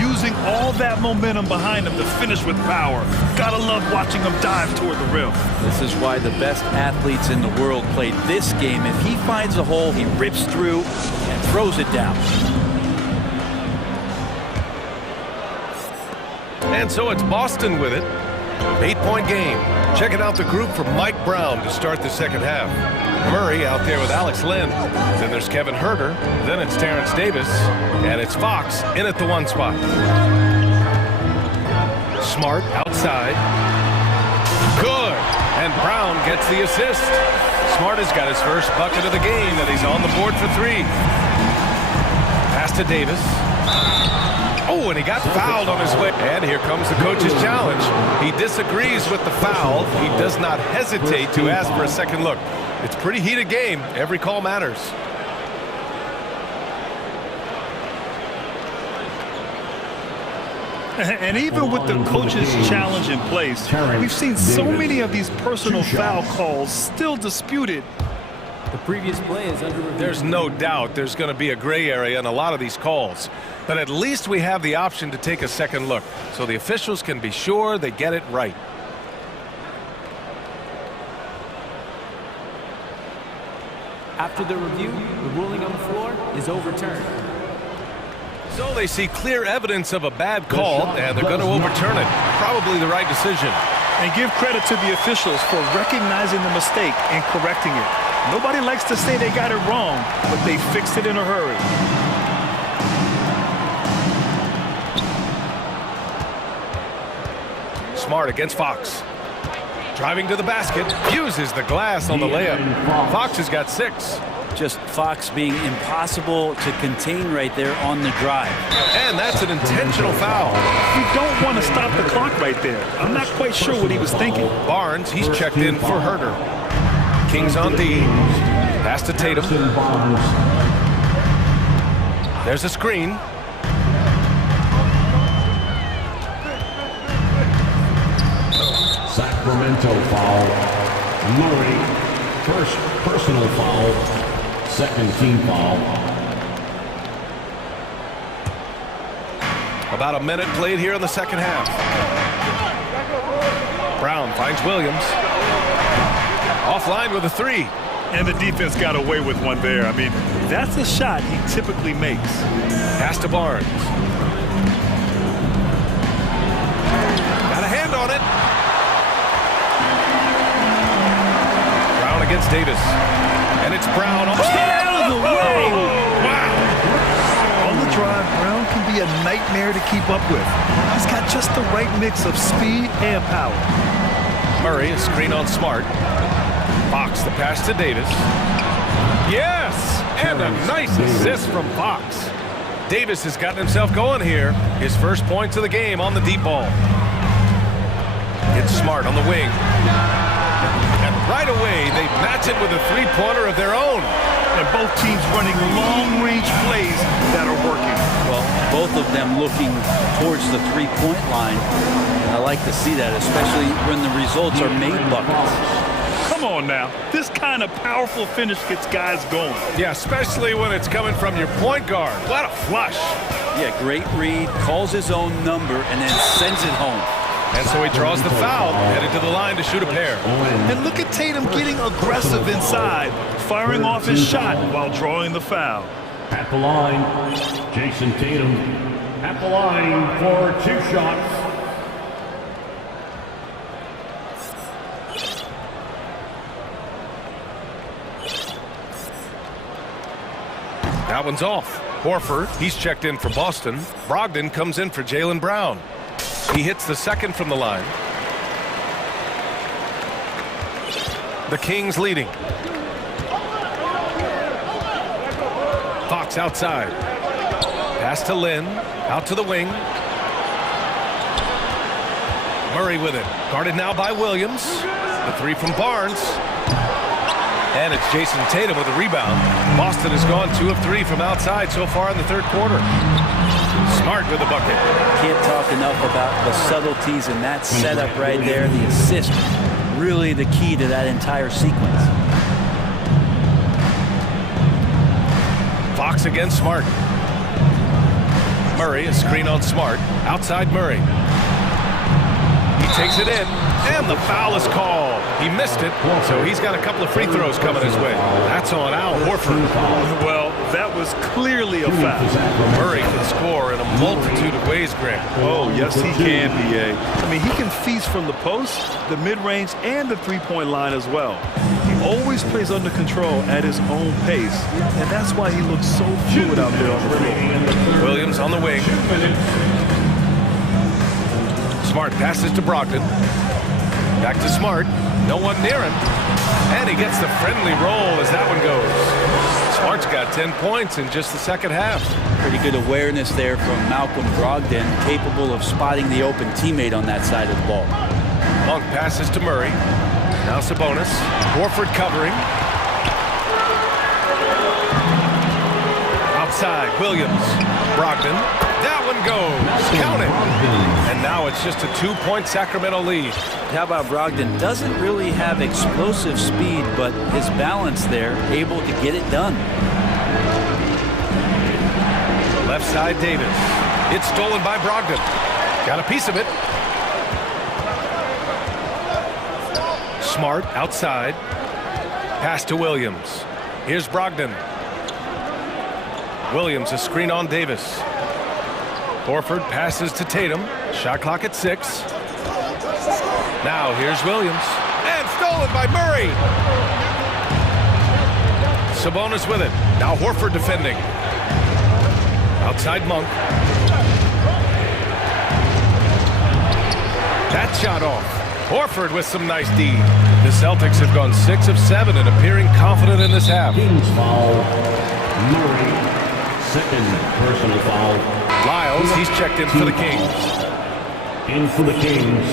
Using all that momentum behind him to finish with power. Gotta love watching him dive toward the rim. This is why the best athletes in the world play this game. If he finds a hole, he rips through and throws it down. And so it's Boston with it. 8-point game. Checking out the group for Mike Brown to start the second half. Murray out there with Alex Len. Then there's Kevin Herder. Then it's Terrence Davis. And it's Fox in at the 1 spot. Smart outside. Good. And Brown gets the assist. Smart has got his first bucket of the game, and he's on the board for 3. Pass to Davis. Oh, and he got fouled on his way. And here comes the coach's challenge. He disagrees with the foul. He does not hesitate to ask for a second look. It's a pretty heated game. Every call matters. And even with the coach's challenge in place, we've seen so many of these personal foul calls still disputed. The previous play is under review. There's no doubt there's going to be a gray area in a lot of these calls. But at least we have the option to take a second look, so the officials can be sure they get it right. After the review, the ruling on the floor is overturned. So they see clear evidence of a bad call, and they're going to overturn it. Probably the right decision. And give credit to the officials for recognizing the mistake and correcting it. Nobody likes to say they got it wrong, but they fixed it in a hurry. Smart against Fox. Driving to the basket, uses the glass on the layup. Fox has got 6. Just Fox being impossible to contain right there on the drive. And that's an intentional foul. You don't want to stop the clock right there. I'm not quite sure what he was thinking. Barnes, he's checked in for Herder. Kings on D. Pass to Tatum. There's a screen. Sacramento foul. Murray. first personal foul, second team foul. About a minute played here in the second half. Brown finds Williams. Offline with a three. And the defense got away with one there. I mean, that's a shot he typically makes. Pass to Barnes. Got a hand on it. Brown against Davis. And it's Brown. Out of the way! Wow! On the drive, Brown can be a nightmare to keep up with. He's got just the right mix of speed and power. Murray, a screen on Smart. Fox, the pass to Davis. Yes! And a nice assist from Fox. Davis has gotten himself going here. His first points of the game on the deep ball. It's Smart on the wing. And right away, they match it with a three-pointer of their own. And both teams running long-range plays that are working. Well, both of them looking towards the three-point line. I like to see that, especially when the results are made buckets. Come on now. This kind of powerful finish gets guys going. Yeah, especially when it's coming from your point guard. What a flush. Yeah, great read, calls his own number, and then sends it home. And so he draws the foul, headed to the line to shoot a pair. And look at Tatum getting aggressive inside, firing off his shot while drawing the foul. At the line, Jason Tatum. At the line for 2 shots. That one's off. Horford, he's checked in for Boston. Brogdon comes in for Jaylen Brown. He hits the second from the line. The Kings leading. Fox outside. Pass to Lynn. Out to the wing. Murray with it. Guarded now by Williams. The three from Barnes. And it's Jason Tatum with a rebound. Boston has gone 2 of 3 from outside so far in the third quarter. Smart with the bucket. Can't talk enough about the subtleties in that setup right there. The assist, really the key to that entire sequence. Fox against Smart. Murray, a screen on Smart. Outside Murray. He takes it in, and the foul is called. He missed it, so he's got a couple of free throws coming his way. That's on Al Horford. Well, that was clearly a foul. Murray can score in a multitude of ways, Grant. Oh, yes, he can, B.A. I mean, he can feast from the post, the mid-range, and the three-point line as well. He always plays under control at his own pace, and that's why he looks so fluid out there on the floor. Williams on the wing. Smart passes to Brogdon. Back to Smart. No one near him. And he gets the friendly roll as that one goes. Smart's got 10 points in just the second half. Pretty good awareness there from Malcolm Brogdon, capable of spotting the open teammate on that side of the ball. Monk passes to Murray. Now Sabonis. Horford covering. Outside, Williams. Brogdon. That one goes. Count it. And now it's just a 2-point Sacramento lead. How about Brogdon? Doesn't really have explosive speed, but his balance there, able to get it done. Left side, Davis. It's stolen by Brogdon. Got a piece of it. Smart outside. Pass to Williams. Here's Brogdon. Williams, a screen on Davis. Horford passes to Tatum. Shot clock at 6. Now here's Williams. And stolen by Murray. Sabonis with it. Now Horford defending. Outside Monk. That shot off. Horford with some nice D. The Celtics have gone 6 of 7 and appearing confident in this half. Kings foul. Murray. Second personal foul. Lyles, he's checked in for the Kings. In for the Kings,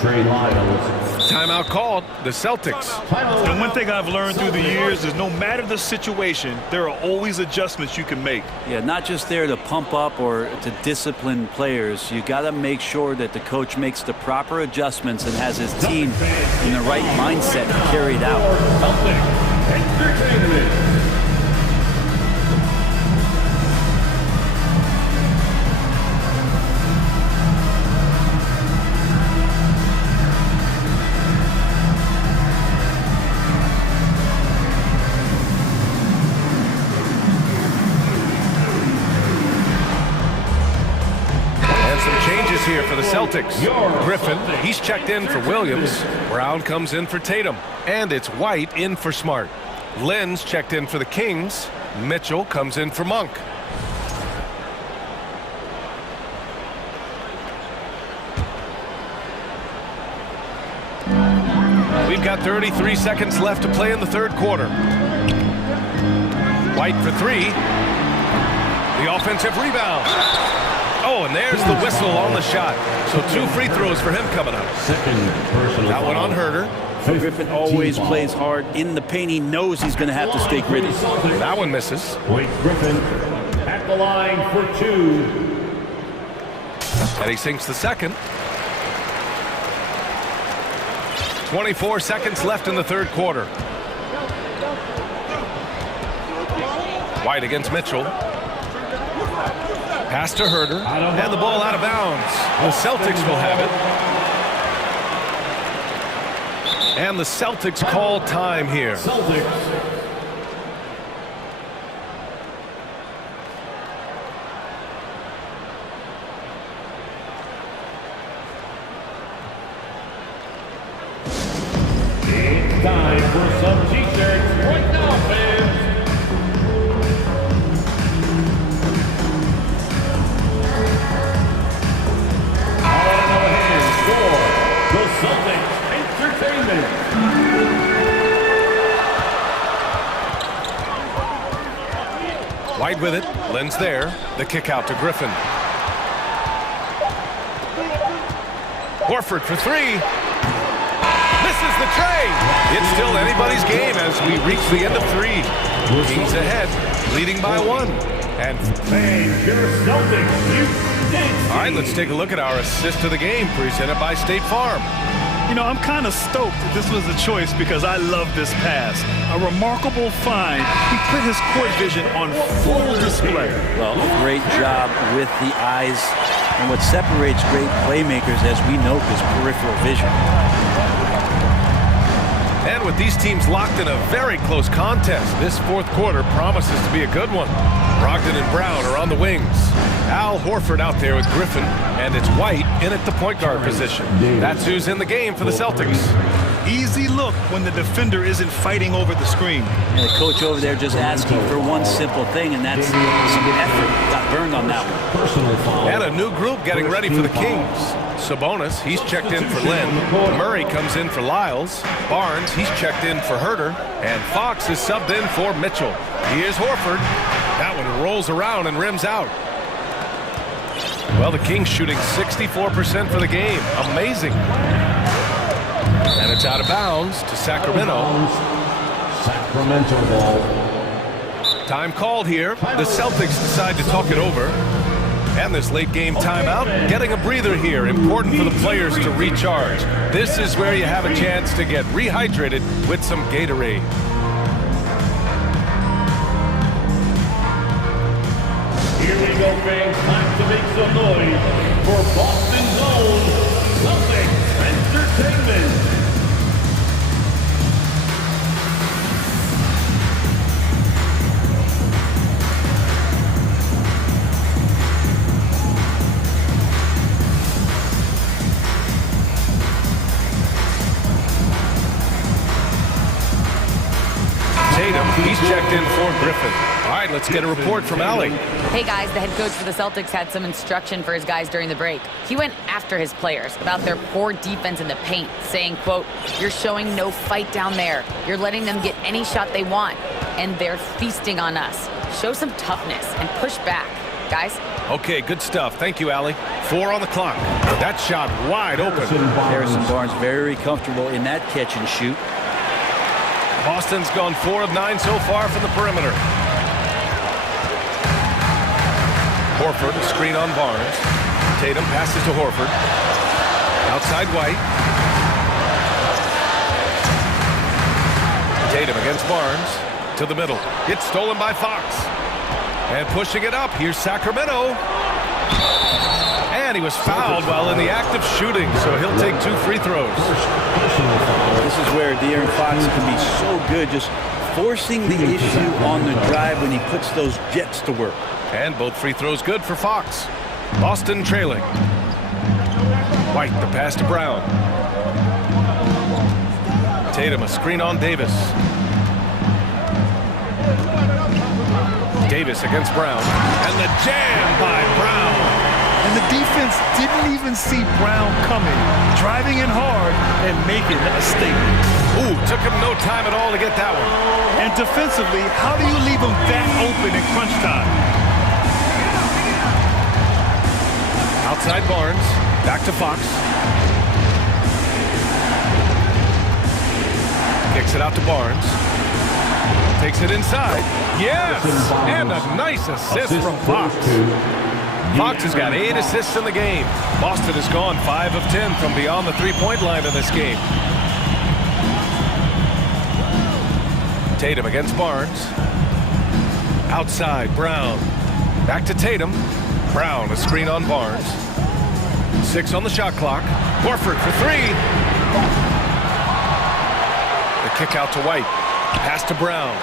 Trey Lyles. Timeout called, the Celtics. And one thing I've learned through the years is no matter the situation, there are always adjustments you can make. Yeah, not just there to pump up or to discipline players. You got to make sure that the coach makes the proper adjustments and has his team in the right mindset to carry it out. Here for the Celtics. Griffin, he's checked in for Williams. Brown comes in for Tatum. And it's White in for Smart. Len's checked in for the Kings. Mitchell comes in for Monk. We've got 33 seconds left to play in the third quarter. White for three. The offensive rebound. Oh, and there's the whistle on the shot. So 2 free throws for him coming up. That one on Herder. Griffin always plays hard in the paint. He knows he's going to have to stay gritty. That one misses. Blake Griffin at the line for 2. And he sinks the second. 24 seconds left in the third quarter. White against Mitchell. Pass to Herder, and the ball out of bounds. The Celtics will have it. And the Celtics call time here. It's time for some t-shirts right now, fans. White with it. Len's there. The kick out to Griffin. Horford for three. Misses the tray. It's still anybody's game as we reach the end of 3. Kings ahead, leading by 1. And all right, let's take a look at our assist of the game presented by State Farm. You know, I'm kind of stoked that this was a choice because I love this pass. A remarkable find. He put his court vision on full display. Well, a great job with the eyes. And what separates great playmakers, as we know, is peripheral vision. And with these teams locked in a very close contest, this fourth quarter promises to be a good one. Brogdon and Brown are on the wings. Al Horford out there with Griffin, and it's White in at the point guard position. That's who's in the game for the Celtics. Easy look when the defender isn't fighting over the screen. And the coach over there just asking for one simple thing, and that's some effort. Got burned on that one. And a new group getting ready for the Kings. Sabonis, he's checked in for Len. Murray comes in for Lyles. Barnes, he's checked in for Herder. And Fox is subbed in for Mitchell. Here's Horford. That one rolls around and rims out. Well, the Kings shooting 64% for the game. Amazing. And it's out of bounds to Sacramento. Sacramento ball. Time called here. The Celtics decide to talk it over. And this late game timeout, getting a breather here. Important for the players to recharge. This is where you have a chance to get rehydrated with some Gatorade. Here we go, fans. Time to make some noise for Boston's own Celtics Entertainment. He's checked in for Griffin. All right, let's get a report from Allie. Hey guys, the head coach for the Celtics had some instruction for his guys during the break. He went after his players about their poor defense in the paint, saying, quote, "You're showing no fight down there. You're letting them get any shot they want, and they're feasting on us. Show some toughness and push back." guys. Okay, good stuff. Thank you, Allie. 4 on the clock. That shot wide open. Harrison Barnes very comfortable in that catch and shoot. Boston's gone 4 of 9 so far from the perimeter. Horford, a screen on Barnes. Tatum passes to Horford. Outside White. Tatum against Barnes. To the middle. It's stolen by Fox. And pushing it up, here's Sacramento. And he was fouled while in the act of shooting, so he'll take 2 free throws. This is where De'Aaron Fox can be so good, just forcing the issue on the drive when he puts those jets to work. And both free throws good for Fox. Boston trailing. White, the pass to Brown. Tatum, a screen on Davis. Davis against Brown. And the jam by Brown. And the defense didn't even see Brown coming, driving in hard and making a statement. Ooh, took him no time at all to get that one. And defensively, how do you leave him that open in crunch time? Outside Barnes, back to Fox. Kicks it out to Barnes. Takes it inside. Yes! And a nice assist from Fox. Fox has got 8 assists in the game. Boston has gone 5 of 10 from beyond the three-point line in this game. Tatum against Barnes. Outside, Brown. Back to Tatum. Brown, a screen on Barnes. 6 on the shot clock. Horford for 3. The kick out to White. Pass to Brown.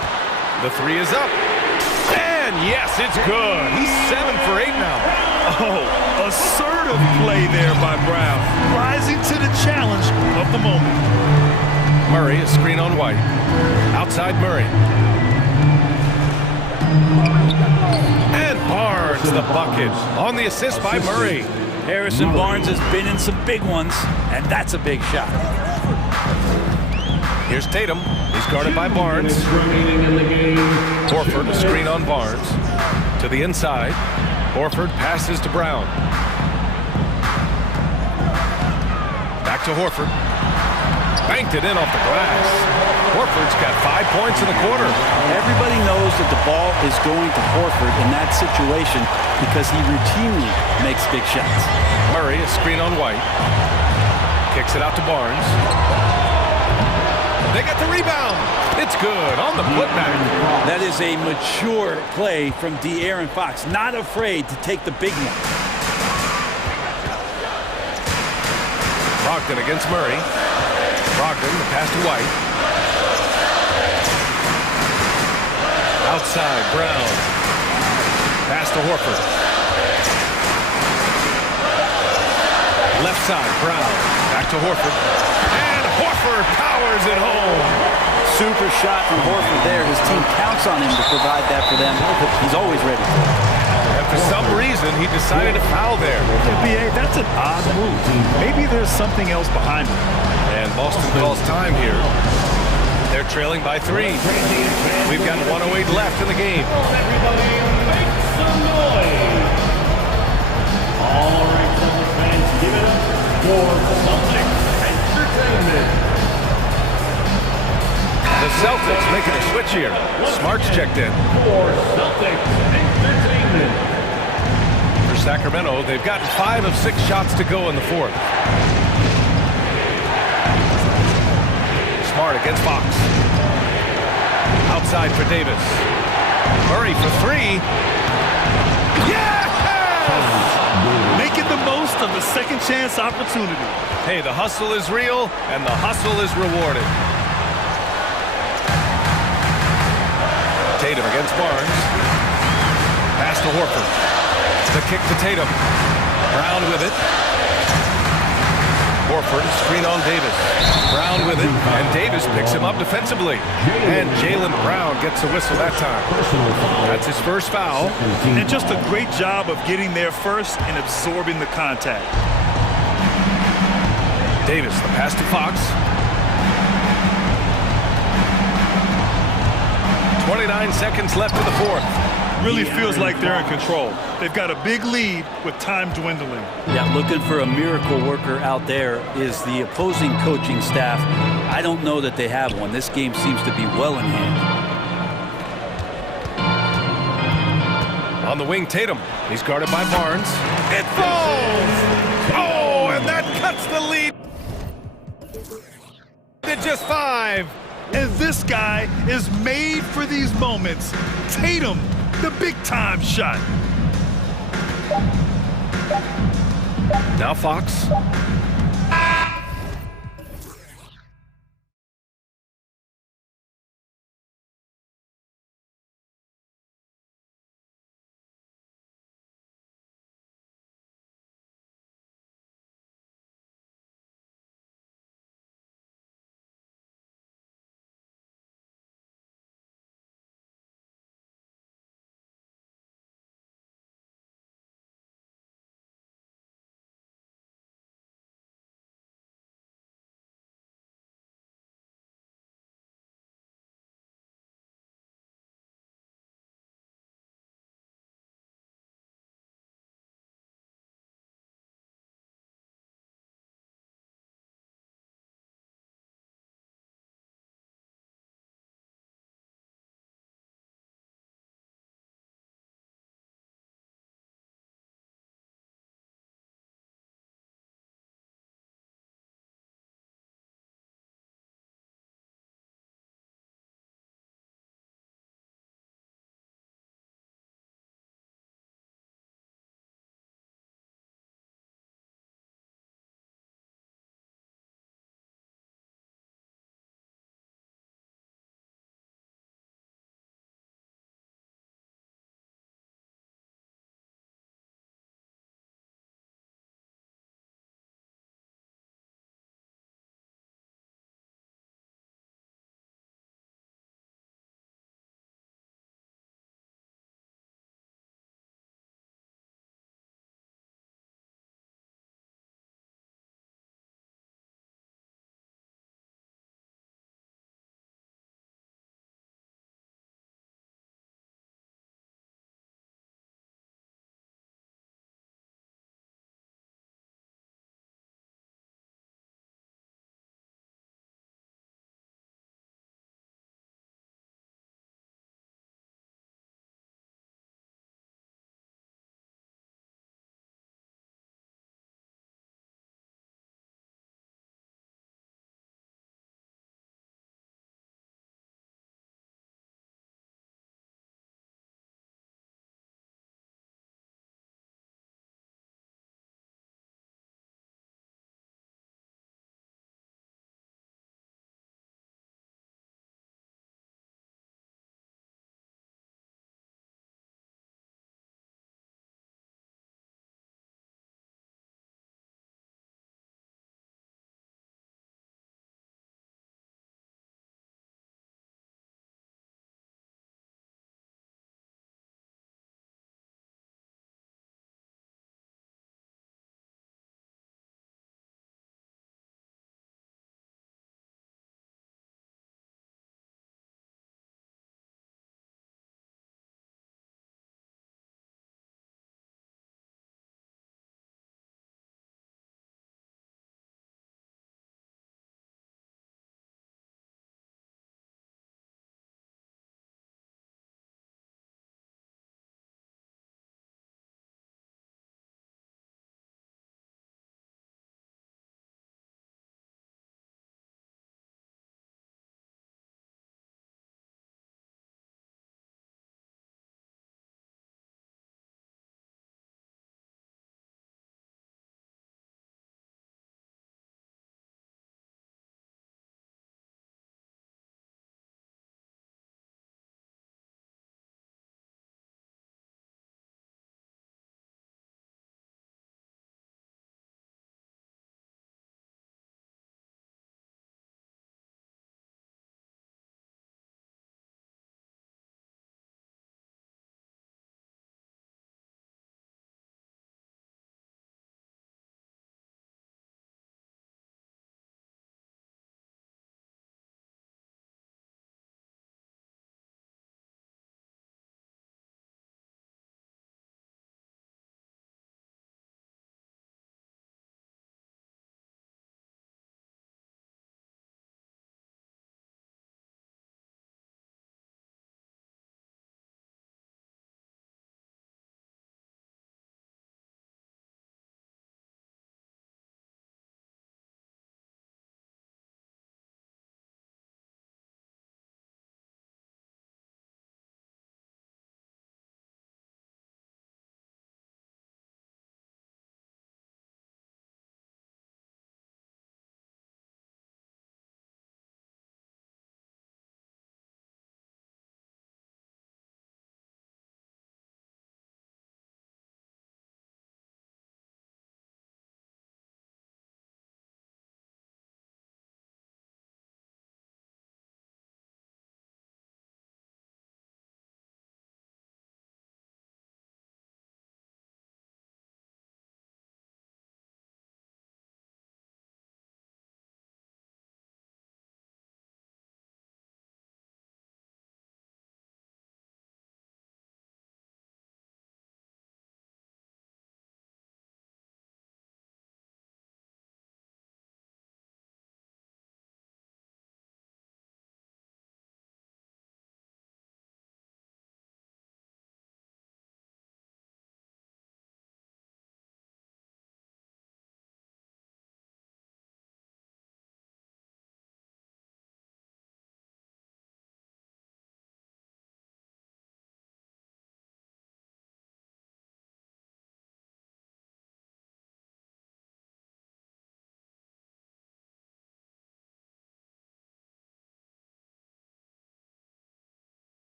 The 3 is up. And yes, it's good. He's 7 for 8 now. Oh, assertive play there by Brown, rising to the challenge of the moment. Murray, a screen on White. Outside Murray. And Barnes, the bucket. On the assist by Murray. Harrison Barnes has been in some big ones, and that's a big shot. Here's Tatum. He's guarded by Barnes. Horford, a screen on Barnes. To the inside. Horford passes to Brown. Back to Horford. Banked it in off the glass. Horford's got 5 points in the quarter. Everybody knows that the ball is going to Horford in that situation because he routinely makes big shots. Murray, a screen on White. Kicks it out to Barnes. They got the rebound. It's good on the putback. That is a mature play from De'Aaron Fox. Not afraid to take the big one. Brogdon against Murray. Brogdon, the pass to White. Outside, Brown. Pass to Horford. Left side, Brown. Back to Horford. And Horford powers it home. Super shot from Horford there. His team counts on him to provide that for them. He's always ready. And for some reason, he decided to foul there. BA, that's an odd move. Maybe there's something else behind it. And Boston calls time here. They're trailing by 3. We've got 1:08 left in the game. Everybody make some noise. All right, Celtics fans, give it up for Celtics Entertainment. The Celtics making a switch here. Smart's checked in. For Celtics Entertainment. For Sacramento, they've gotten 5 of 6 shots to go in the 4th. Smart against Fox. Outside for Davis. Murray for 3. Yes! Making the most of the second chance opportunity. Hey, the hustle is real, and the hustle is rewarded. Tatum against Barnes. Pass to Horford. The kick to Tatum. Brown with it. Horford, screen on Davis. Brown with it, and Davis picks him up defensively. And Jaylen Brown gets a whistle that time. That's his first foul. And just a great job of getting there first and absorbing the contact. Davis, the pass to Fox. 29 seconds left in the 4th. really feels like they're in control. They've got a big lead with time dwindling. Yeah, looking for a miracle worker out there is the opposing coaching staff. I don't know that they have one. This game seems to be well in hand. On the wing, Tatum. He's guarded by Barnes. It falls! Oh, and that cuts the lead to just 5. And this guy is made for these moments. Tatum, the big-time shot. Now Fox.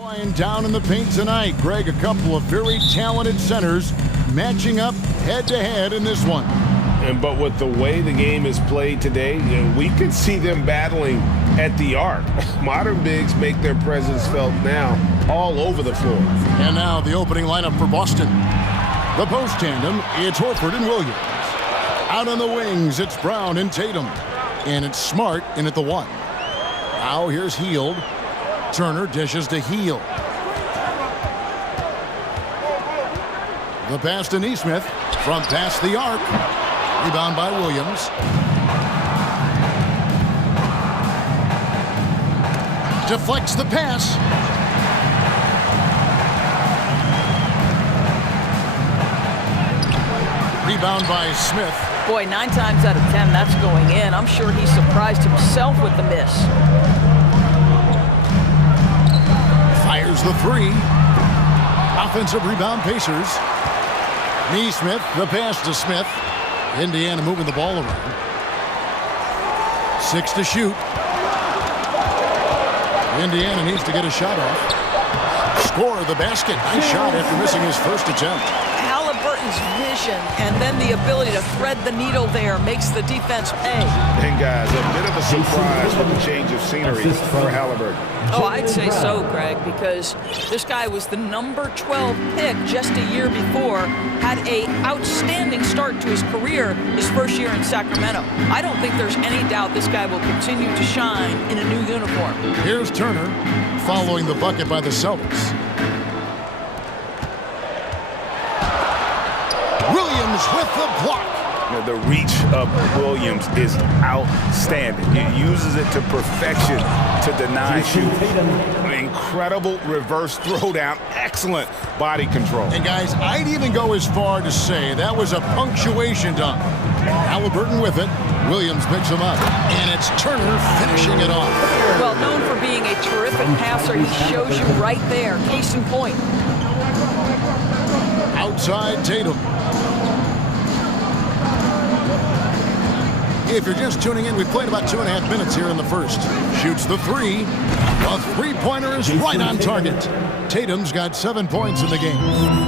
Flying down in the paint tonight, Greg, a couple of very talented centers matching up head-to-head in this one. But with the way the game is played today, we could see them battling at the arc. Modern bigs make their presence felt now all over the floor. And now the opening lineup for Boston. The post tandem, it's Horford and Williams. Out on the wings, it's Brown and Tatum. And it's Smart in at the 1. Now here's Hield. Turner dishes to Hield. The pass to Neesmith from past the arc. Rebound by Williams. Deflects the pass. Rebound by Smith. Boy, 9 times out of 10, that's going in. I'm sure he surprised himself with the miss. Fires the 3. Offensive rebound, Pacers. Neesmith, the pass to Smith. Indiana moving the ball around. 6 to shoot. Indiana needs to get a shot off. Score the basket. Nice shot after missing his first attempt. Halliburton's vision and then the ability to thread the needle there makes the defense pay. And guys, a bit of a surprise with the change of scenery for Halliburton. Oh, I'd say so, Greg, because this guy was the number 12 pick just a year before, had a outstanding start to his career his first year in Sacramento. I don't think there's any doubt this guy will continue to shine in a new uniform. Here's Turner following the bucket by the Celtics. Williams with the block. The reach of Williams is outstanding. He uses it to perfection to deny shoot. An incredible reverse throwdown. Excellent body control. And guys, I'd even go as far to say that was a punctuation dunk. Halliburton with it. Williams picks him up. And it's Turner finishing it off. Well, known for being a terrific passer, he shows you right there. Case in point. Outside Tatum. If you're just tuning in, we've played about 2.5 minutes here in the first. Shoots the 3. A three-pointer is right on target. Tatum's got 7 points in the game.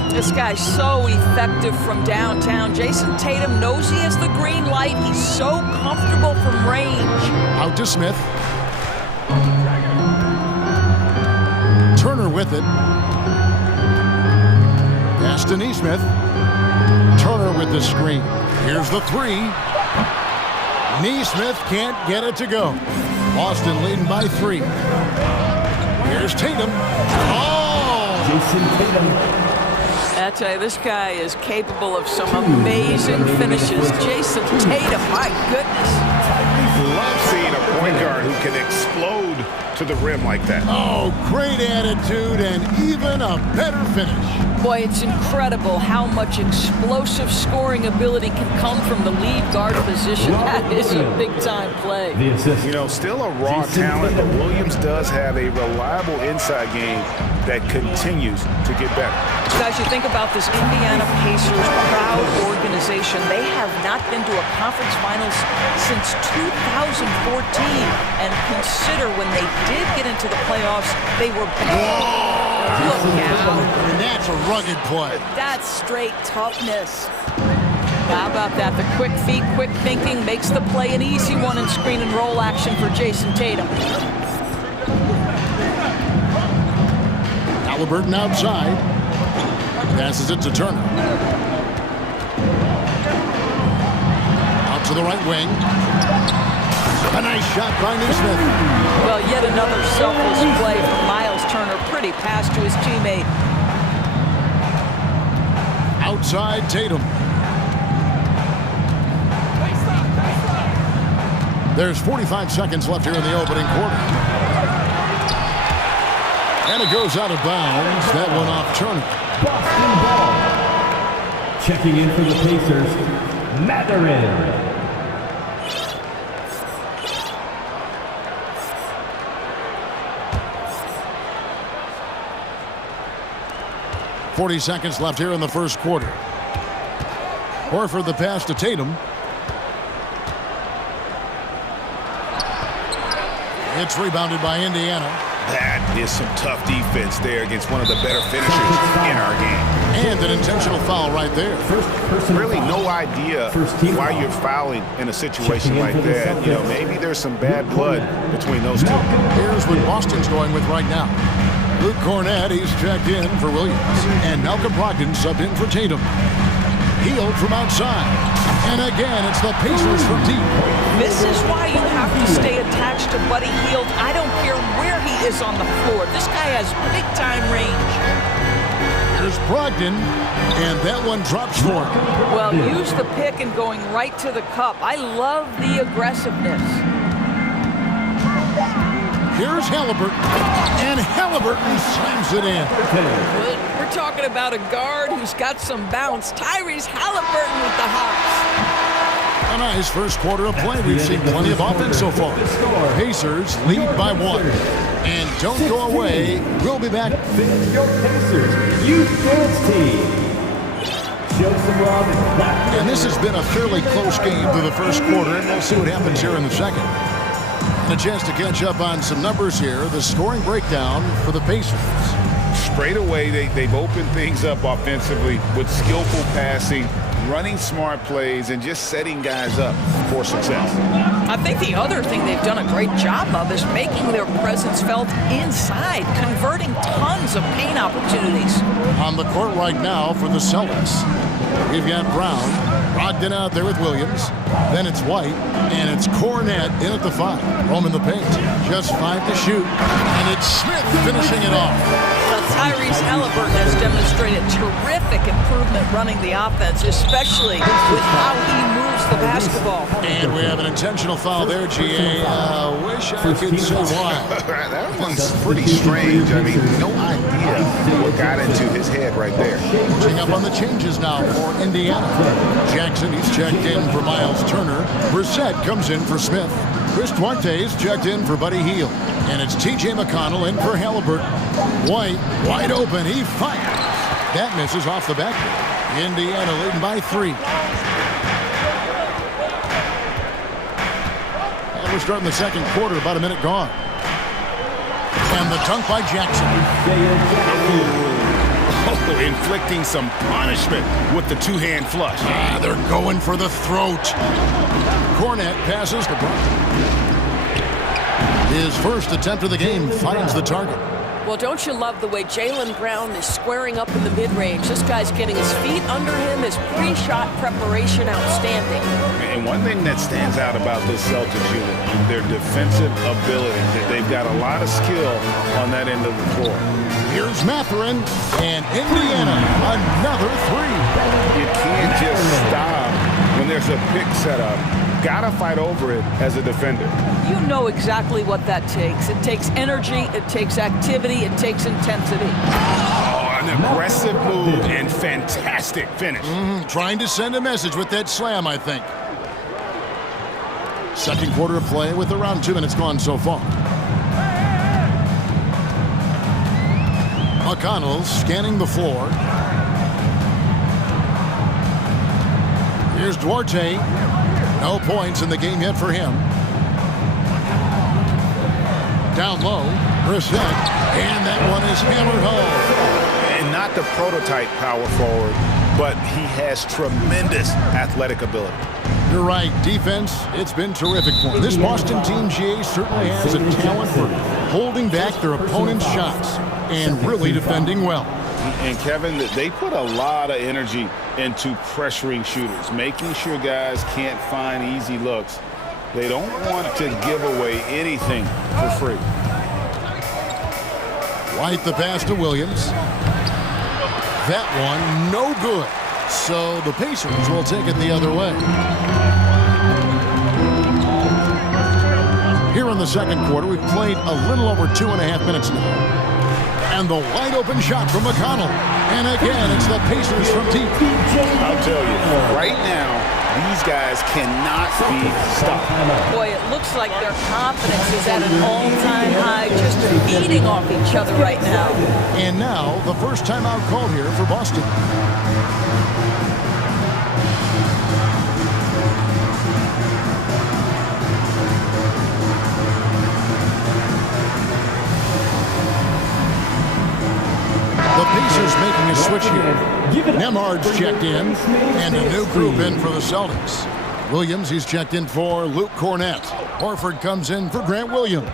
This guy's so effective from downtown. Jason Tatum knows he has the green light. He's so comfortable from range. Out to Smith. Turner with it. Pass to Neesmith. Turner with the screen. Here's the 3. Neesmith can't get it to go. Boston leading by 3. Here's Tatum. Oh! Jason Tatum. I tell you, this guy is capable of some amazing finishes. Jason Tatum, my goodness. Love seeing a point guard who can explode to the rim like that. Oh, great attitude and even a better finish. Boy, it's incredible how much explosive scoring ability can come from the lead guard position. That is a big-time play. You know, still a raw talent, but Williams does have a reliable inside game that continues to get better. Guys, you think about this Indiana Pacers proud organization. They have not been to a conference finals since 2014. And consider when they did get into the playoffs, they were bad. Look out. And that's a rugged play. That's straight toughness. How about that? The quick feet, quick thinking makes the play an easy one in screen and roll action for Jason Tatum. Halliburton outside. Passes it to Turner. Out to the right wing. A nice shot by Neesmith. Well, yet another selfless play from Miles Turner. Pretty pass to his teammate. Outside Tatum. There's 45 seconds left here in the opening quarter. And it goes out of bounds. That one off Turner. Boston ball. Checking in for the Pacers, Mathurin. .40 seconds left here in the first quarter. Horford the pass to Tatum. It's rebounded by Indiana. That is some tough defense there against one of the better finishers in our game. And an intentional foul right there. Really no idea why you're fouling in a situation like that. You know, maybe there's some bad blood between those two. Here's what Boston's going with right now. Luke Cornett, he's checked in for Williams. And Malcolm Brogdon subbed in for Tatum. Healed from outside. And again, it's the Pacers from deep. This is why you have to stay attached to Buddy Hield. I don't care where he is on the floor. This guy has big-time range. There's Brogdon, and that one drops for him. Well, use the pick and going right to the cup. I love the aggressiveness. Here's Halliburton, and Halliburton slams it in. We're talking about a guard who's got some bounce. Tyrese Halliburton with the hops. A nice first quarter of play. We've seen plenty of offense so far. Pacers lead by 1. And don't go away. We'll be back. Your Pacers Youth Dance Team. Show some love and clap. And this has been a fairly close game through the first quarter, and we'll see what happens here in the second. And a chance to catch up on some numbers here. The scoring breakdown for the Pacers. Straight away, they've opened things up offensively with skillful passing, running smart plays, and just setting guys up for success. I think the other thing they've done a great job of is making their presence felt inside, converting tons of paint opportunities. On the court right now for the Celtics, we've got Brown, Brogdon out there with Williams. Then it's White, and it's Cornett in at the 5. Home in the paint. Just 5 to shoot. And it's Smith finishing it off. Well, Tyrese Halliburton has demonstrated terrific improvement running the offense, especially with how he moves the basketball. And we have an intentional foul there, GA. Wish I could say why. That one's pretty strange. I mean, no idea what got into his head right there. Catching up on the changes now for Indiana. Jackson, he's checked in for Miles Turner. Brissett comes in for Smith. Chris Duarte's checked in for Buddy Hield. And it's T.J. McConnell in for Halliburton. White, wide open, he fires. That misses off the back. Indiana leading by 3. And we're starting the second quarter, about a minute gone. And the dunk by Jackson. Oh, inflicting some punishment with the two-hand flush. They're going for the throat. Cornett passes to Brogdon. His first attempt of the game finds the target. Well, don't you love the way Jaylen Brown is squaring up in the mid-range? This guy's getting his feet under him, his pre-shot preparation outstanding. And one thing that stands out about this Celtics unit, their defensive ability. They've got a lot of skill on that end of the floor. Here's Mathurin, and Indiana, another 3. You can't just stop when there's a pick set up. Gotta fight over it as a defender. You know exactly what that takes. It takes energy, it takes activity, it takes intensity. Oh, an aggressive move and fantastic finish. Trying to send a message with that slam, I think. Second quarter of play with around 2 minutes gone so far. McConnell scanning the floor. Here's Duarte. No points in the game yet for him. Down low, Brissett, and that one is hammered home. And not the prototype power forward, but he has tremendous athletic ability. You're right, defense, it's been terrific for him. This Boston team, GA, certainly has a talent for holding back their opponent's shots and really defending well. And Kevin, they put a lot of energy into pressuring shooters, making sure guys can't find easy looks. They don't want to give away anything for free. White the pass to Williams. That one, no good. So the Pacers will take it the other way. Here in the second quarter, we've played a little over 2.5 minutes now. And the wide open shot from McConnell. And again, it's the Pacers from deep. I'll tell you, right now, these guys cannot be stopped. Boy, it looks like their confidence is at an all-time high, just feeding off each other right now. And now, the first timeout called here for Boston. Nemhard's checked in, and a new group in for the Celtics. Williams, he's checked in for Luke Cornett. Horford comes in for Grant Williams.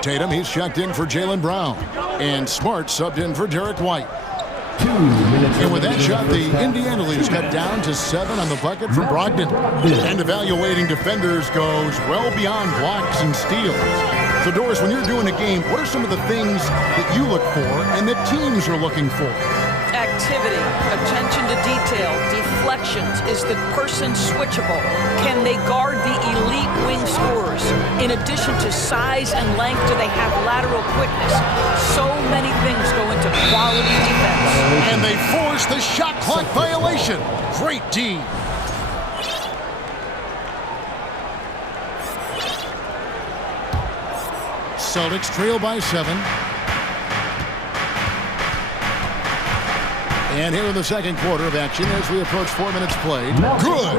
Tatum, he's checked in for Jaylen Brown. And Smart subbed in for Derek White. And with that shot, the Indiana lead is cut down to 7 on the bucket from Brogdon. And evaluating defenders goes well beyond blocks and steals. So, Doris, when you're doing a game, what are some of the things that you look for and that teams are looking for? Activity, attention to detail, deflections. Is the person switchable? Can they guard the elite wing scorers? In addition to size and length, do they have lateral quickness? So many things go into quality defense. And they force the shot clock violation. Great D. Celtics trail by 7. And here in the second quarter of action as we approach 4 minutes played. Good.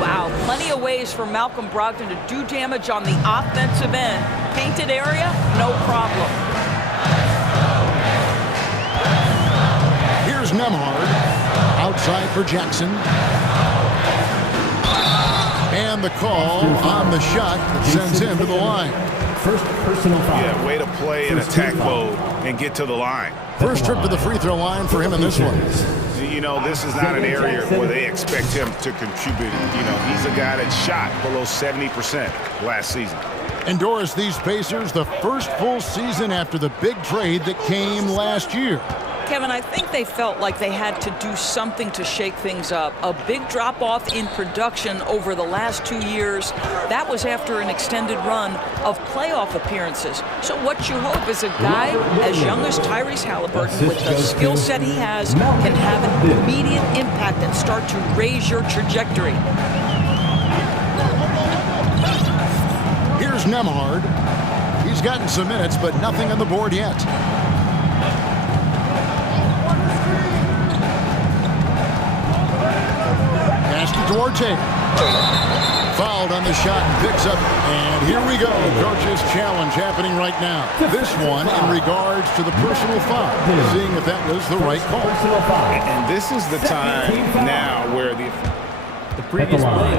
Wow, plenty of ways for Malcolm Brogdon to do damage on the offensive end. Painted area, no problem. Here's Nemhard. Outside for Jackson. And the call on the shot sends him to the line. First personal foul. Yeah, way to play in attack mode and get to the line. First trip to the free throw line for him in this one. You know, this is not an area where they expect him to contribute. You know, he's a guy that shot below 70% last season. And Doris, these Pacers, the first full season after the big trade that came last year. Kevin, I think they felt like they had to do something to shake things up. A big drop-off in production over the last 2 years. That was after an extended run of playoff appearances. So what you hope is a guy as young as Tyrese Halliburton, with the skill set he has, can have an immediate impact and start to raise your trajectory. Here's Nemhard. He's gotten some minutes, but nothing on the board yet. Duarte fouled on the shot and picks up, and here we go. Coach's challenge happening right now. This one in regards to the personal foul, seeing if that was the right call. And this is the time now where the previous play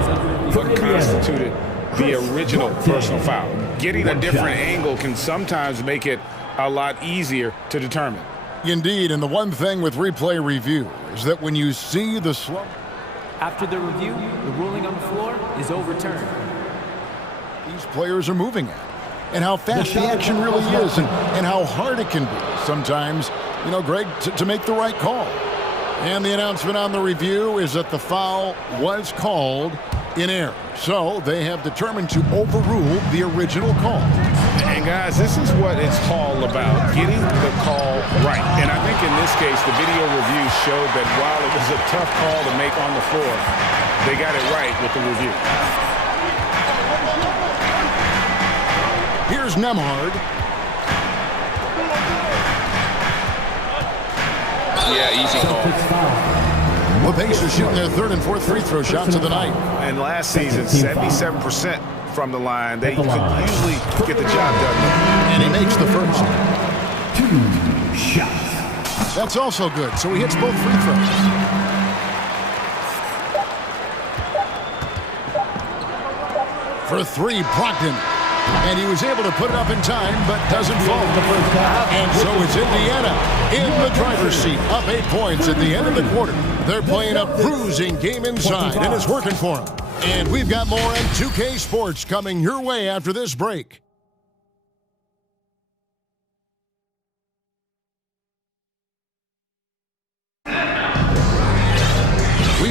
what constituted the original personal foul. Getting a different angle can sometimes make it a lot easier to determine. Indeed, and the one thing with replay review is that when you see the slow... After the review, the ruling on the floor is overturned. These players are moving at, and how fast the action really is, and how hard it can be sometimes, you know, Greg, to make the right call. And the announcement on the review is that the foul was called in error. So they have determined to overrule the original call. And guys, this is what it's all about, getting the call right. And I think in this case, the video review showed that while it was a tough call to make on the floor, they got it right with the review. Here's Nemhard. Yeah, easy call. The Pacers shooting their third and fourth free throw shots of the night. And last season, 77% from the line. They could usually get the job done. And he makes the first. 2 shots. That's also good, so he hits both free throws. For 3, Brogdon. And he was able to put it up in time, but doesn't fall. And so it's Indiana in the driver's seat, up 8 points at the end of the quarter. They're playing a bruising game inside, and it's working for them. And we've got more on 2K Sports coming your way after this break. We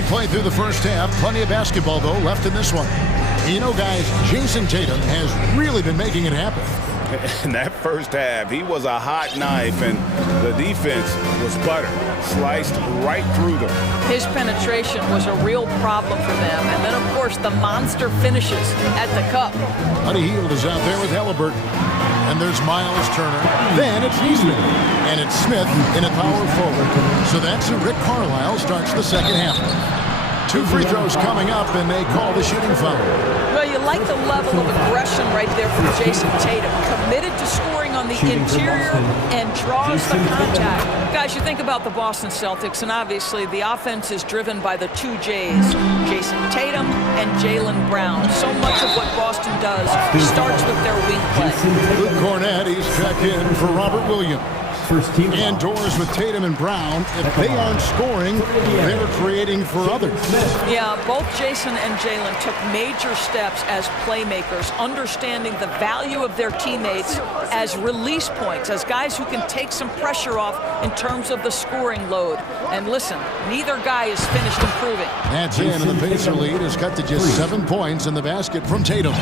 played through the first half. Plenty of basketball, though, left in this one. You know, guys, Jason Tatum has really been making it happen. In that first half, he was a hot knife, and the defense was butter, sliced right through them. His penetration was a real problem for them. And then, of course, the monster finishes at the cup. Buddy Hield is out there with Halliburton. And there's Miles Turner. Then it's Eastman. And it's Smith in a power forward. So that's who Rick Carlisle starts the second half. 2 free throws coming up, and they call the shooting foul. Well, you like the level of aggression right there from Jason Tatum. Committed to scoring on the interior and draws the contact. Guys, you think about the Boston Celtics, and obviously the offense is driven by the 2 J's, Jason Tatum and Jaylen Brown. So much of what Boston does starts with their wing play. Luke Cornett, he's checked in for Robert Williams. Indoors with Tatum and Brown, if they aren't scoring, they're creating for others. Yeah, both Jason and Jaylen took major steps as playmakers, understanding the value of their teammates as release points, as guys who can take some pressure off in terms of the scoring load. And listen, neither guy is finished improving. That's in, and the Pacer lead is cut to just 7 points in the basket from Tatum.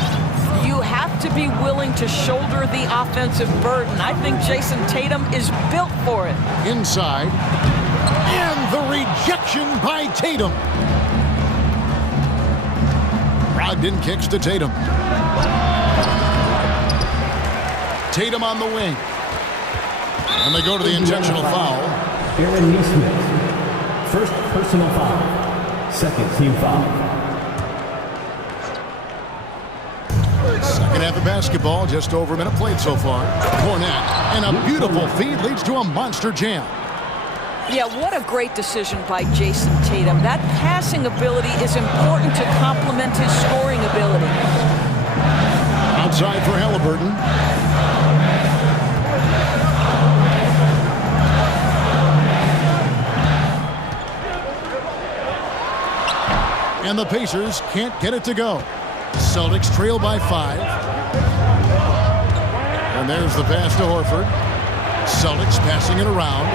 You have to be willing to shoulder the offensive burden. I think Jason Tatum is built for it. Inside, and the rejection by Tatum. Brogdon kicks to Tatum. Tatum on the wing. And they go to the intentional foul. Aaron Neesmith. First personal foul. Second team foul. Second half of basketball, just over a minute played so far. Cornett, and a beautiful feed leads to a monster jam. Yeah, what a great decision by Jason Tatum. That passing ability is important to complement his scoring ability. Outside for Halliburton. And the Pacers can't get it to go. Celtics trail by 5. And there's the pass to Horford. Celtics passing it around.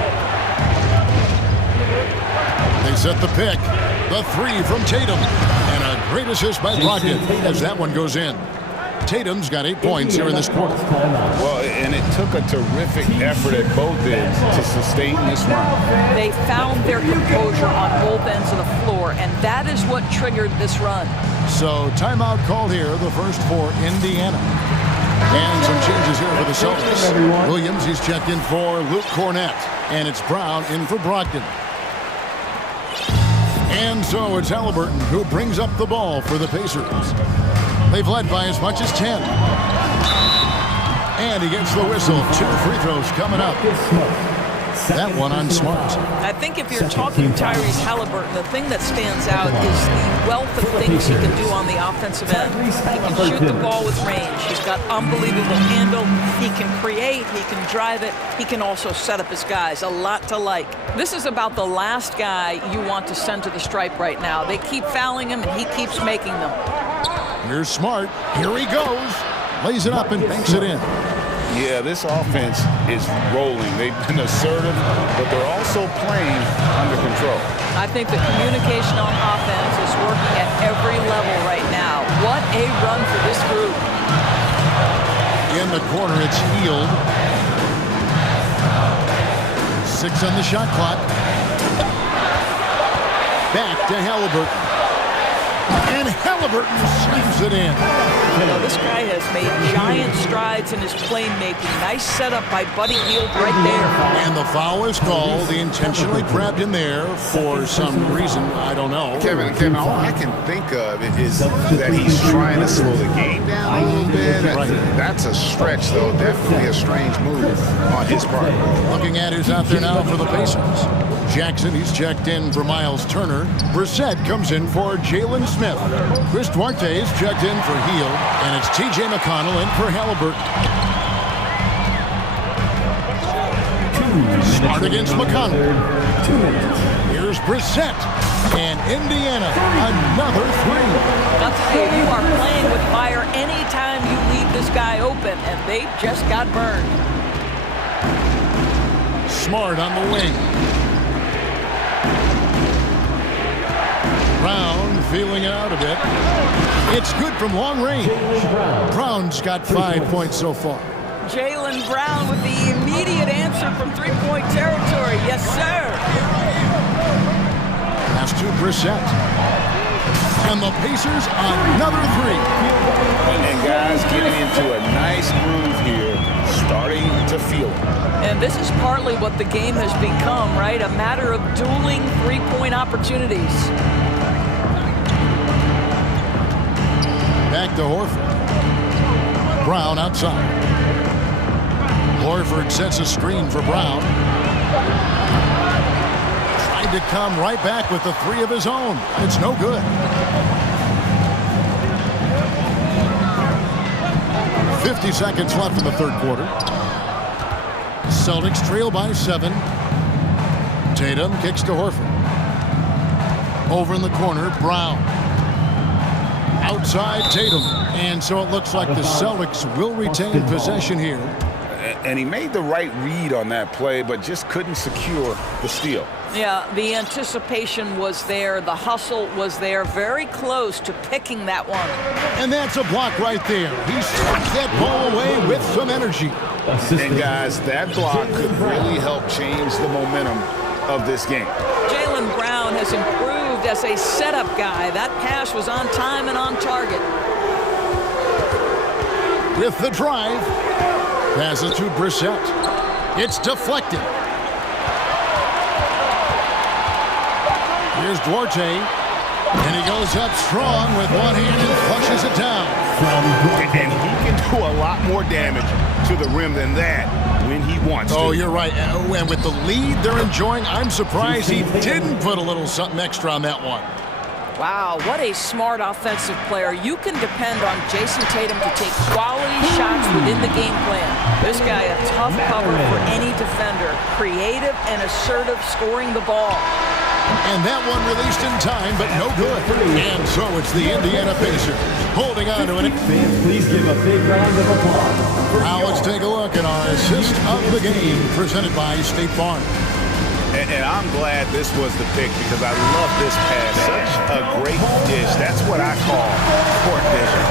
They set the pick. The 3 from Tatum. And a great assist by Brogdon as that one goes in. Tatum's got 8 points here in this quarter. Well, and it took a terrific effort at both ends to sustain this run. They found their composure on both ends of the floor, and that is what triggered this run. So timeout called here, the first for Indiana. And some changes here for the Celtics. Williams, he's checked in for Luke Cornett. And it's Brown in for Brogdon. And so it's Halliburton who brings up the ball for the Pacers. They've led by as much as 10. And he gets the whistle. 2 free throws coming up. That one on Smart. I think if you're talking Tyrese Halliburton, the thing that stands out is the wealth of things he can do on the offensive end. He can shoot the ball with range. He's got unbelievable handle. He can create. He can drive it. He can also set up his guys. A lot to like. This is about the last guy you want to send to the stripe right now. They keep fouling him, and he keeps making them. Here's Smart. Here he goes. Lays it up and banks it in. Yeah, this offense is rolling. They've been assertive, but they're also playing under control. I think the communication on offense is working at every level right now. What a run for this group. In the corner, it's Hield. 6 on the shot clock. Back to Halliburton. And Halliburton slams it in. You know, this guy has made giant strides in his playmaking. Nice setup by Buddy Hield right there. And the foul is called. He intentionally grabbed in there for some reason. I don't know. Kevin, all I can think of is that he's trying to slow the game down a little bit. That's a stretch, though. Definitely a strange move on his part. Looking at who's out there now for the Pacers. Jackson, he's checked in for Miles Turner. Brissett comes in for Jalen Smith. Chris Duarte is checked in for Hield. And it's T.J. McConnell in for Halliburton. Smart against McConnell. 2 minutes. Here's Brissett. And Indiana, another 3. I'll tell you, you are playing with fire anytime you leave this guy open, and they just got burned. Smart on the wing. Brown feeling out a bit. It's good from long range. Brown's got 5 points so far. Jaylen Brown with the immediate answer from three-point territory. Yes, sir. Pass to Brissett. And the Pacers another 3. And guys getting into a nice groove here, starting to feel it. And this is partly what the game has become, right? A matter of dueling three-point opportunities. Back to Horford. Brown outside. Horford sets a screen for Brown. Tried to come right back with the three of his own. It's no good. 50 seconds left in the third quarter. Celtics trail by 7. Tatum kicks to Horford. Over in the corner, Brown. Outside Tatum. And so it looks like the Celtics will retain possession here. And he made the right read on that play, but just couldn't secure the steal. Yeah, the anticipation was there. The hustle was there. Very close to picking that one. And that's a block right there. He struck that ball away with some energy. And guys, that block could really help change the momentum of this game. Jaylen Brown has improved as a setup guy. That pass was on time and on target. With the drive, passes to Brissett. It's deflected. Here's Duarte, and he goes up strong with one hand and flushes it down. And he can do a lot more damage to the rim than that when he wants to. Oh, you're right. And with the lead they're enjoying, I'm surprised he didn't put a little something extra on that one. Wow, what a smart offensive player. You can depend on Jason Tatum to take quality shots within the game plan. This guy, a tough cover for any defender. Creative and assertive scoring the ball. And that one released in time, but no good. And so it's the Indiana Pacers holding on to it. Fans, please give a big round of applause. Now let's take a look at our assist of the game, presented by State Farm. And I'm glad this was the pick because I love this pass. Such a great dish. That's what I call court vision.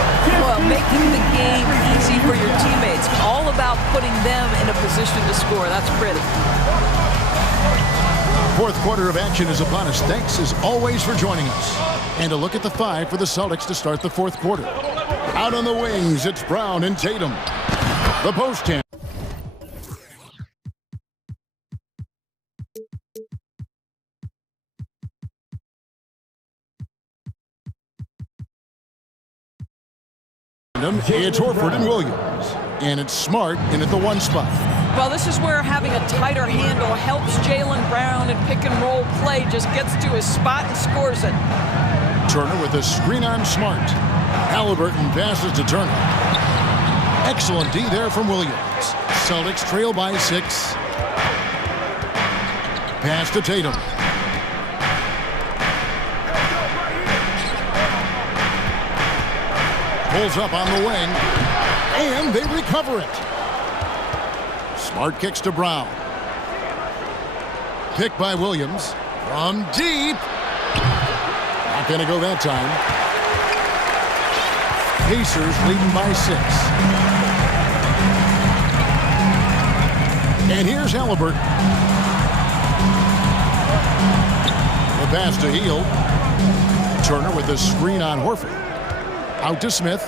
Well, making the game easy for your teammates. All about putting them in a position to score. That's pretty. Fourth quarter of action is upon us. Thanks as always for joining us. And a look at the 5 for the Celtics to start the fourth quarter. Out on the wings, it's Brown and Tatum. The post tandem. It's Horford and Williams. And it's Smart in at the 1 spot. Well, this is where having a tighter handle helps Jaylen Brown, and pick and roll play just gets to his spot and scores it. Turner with a screen on Smart. Halliburton passes to Turner. Excellent D there from Williams. Celtics trail by 6. Pass to Tatum. Pulls up on the wing. And they recover it. Smart kicks to Brown. Picked by Williams. From deep. Not going to go that time. Pacers leading by 6. And here's Halliburton. The pass to Hield. Turner with a screen on Horford. Out to Smith.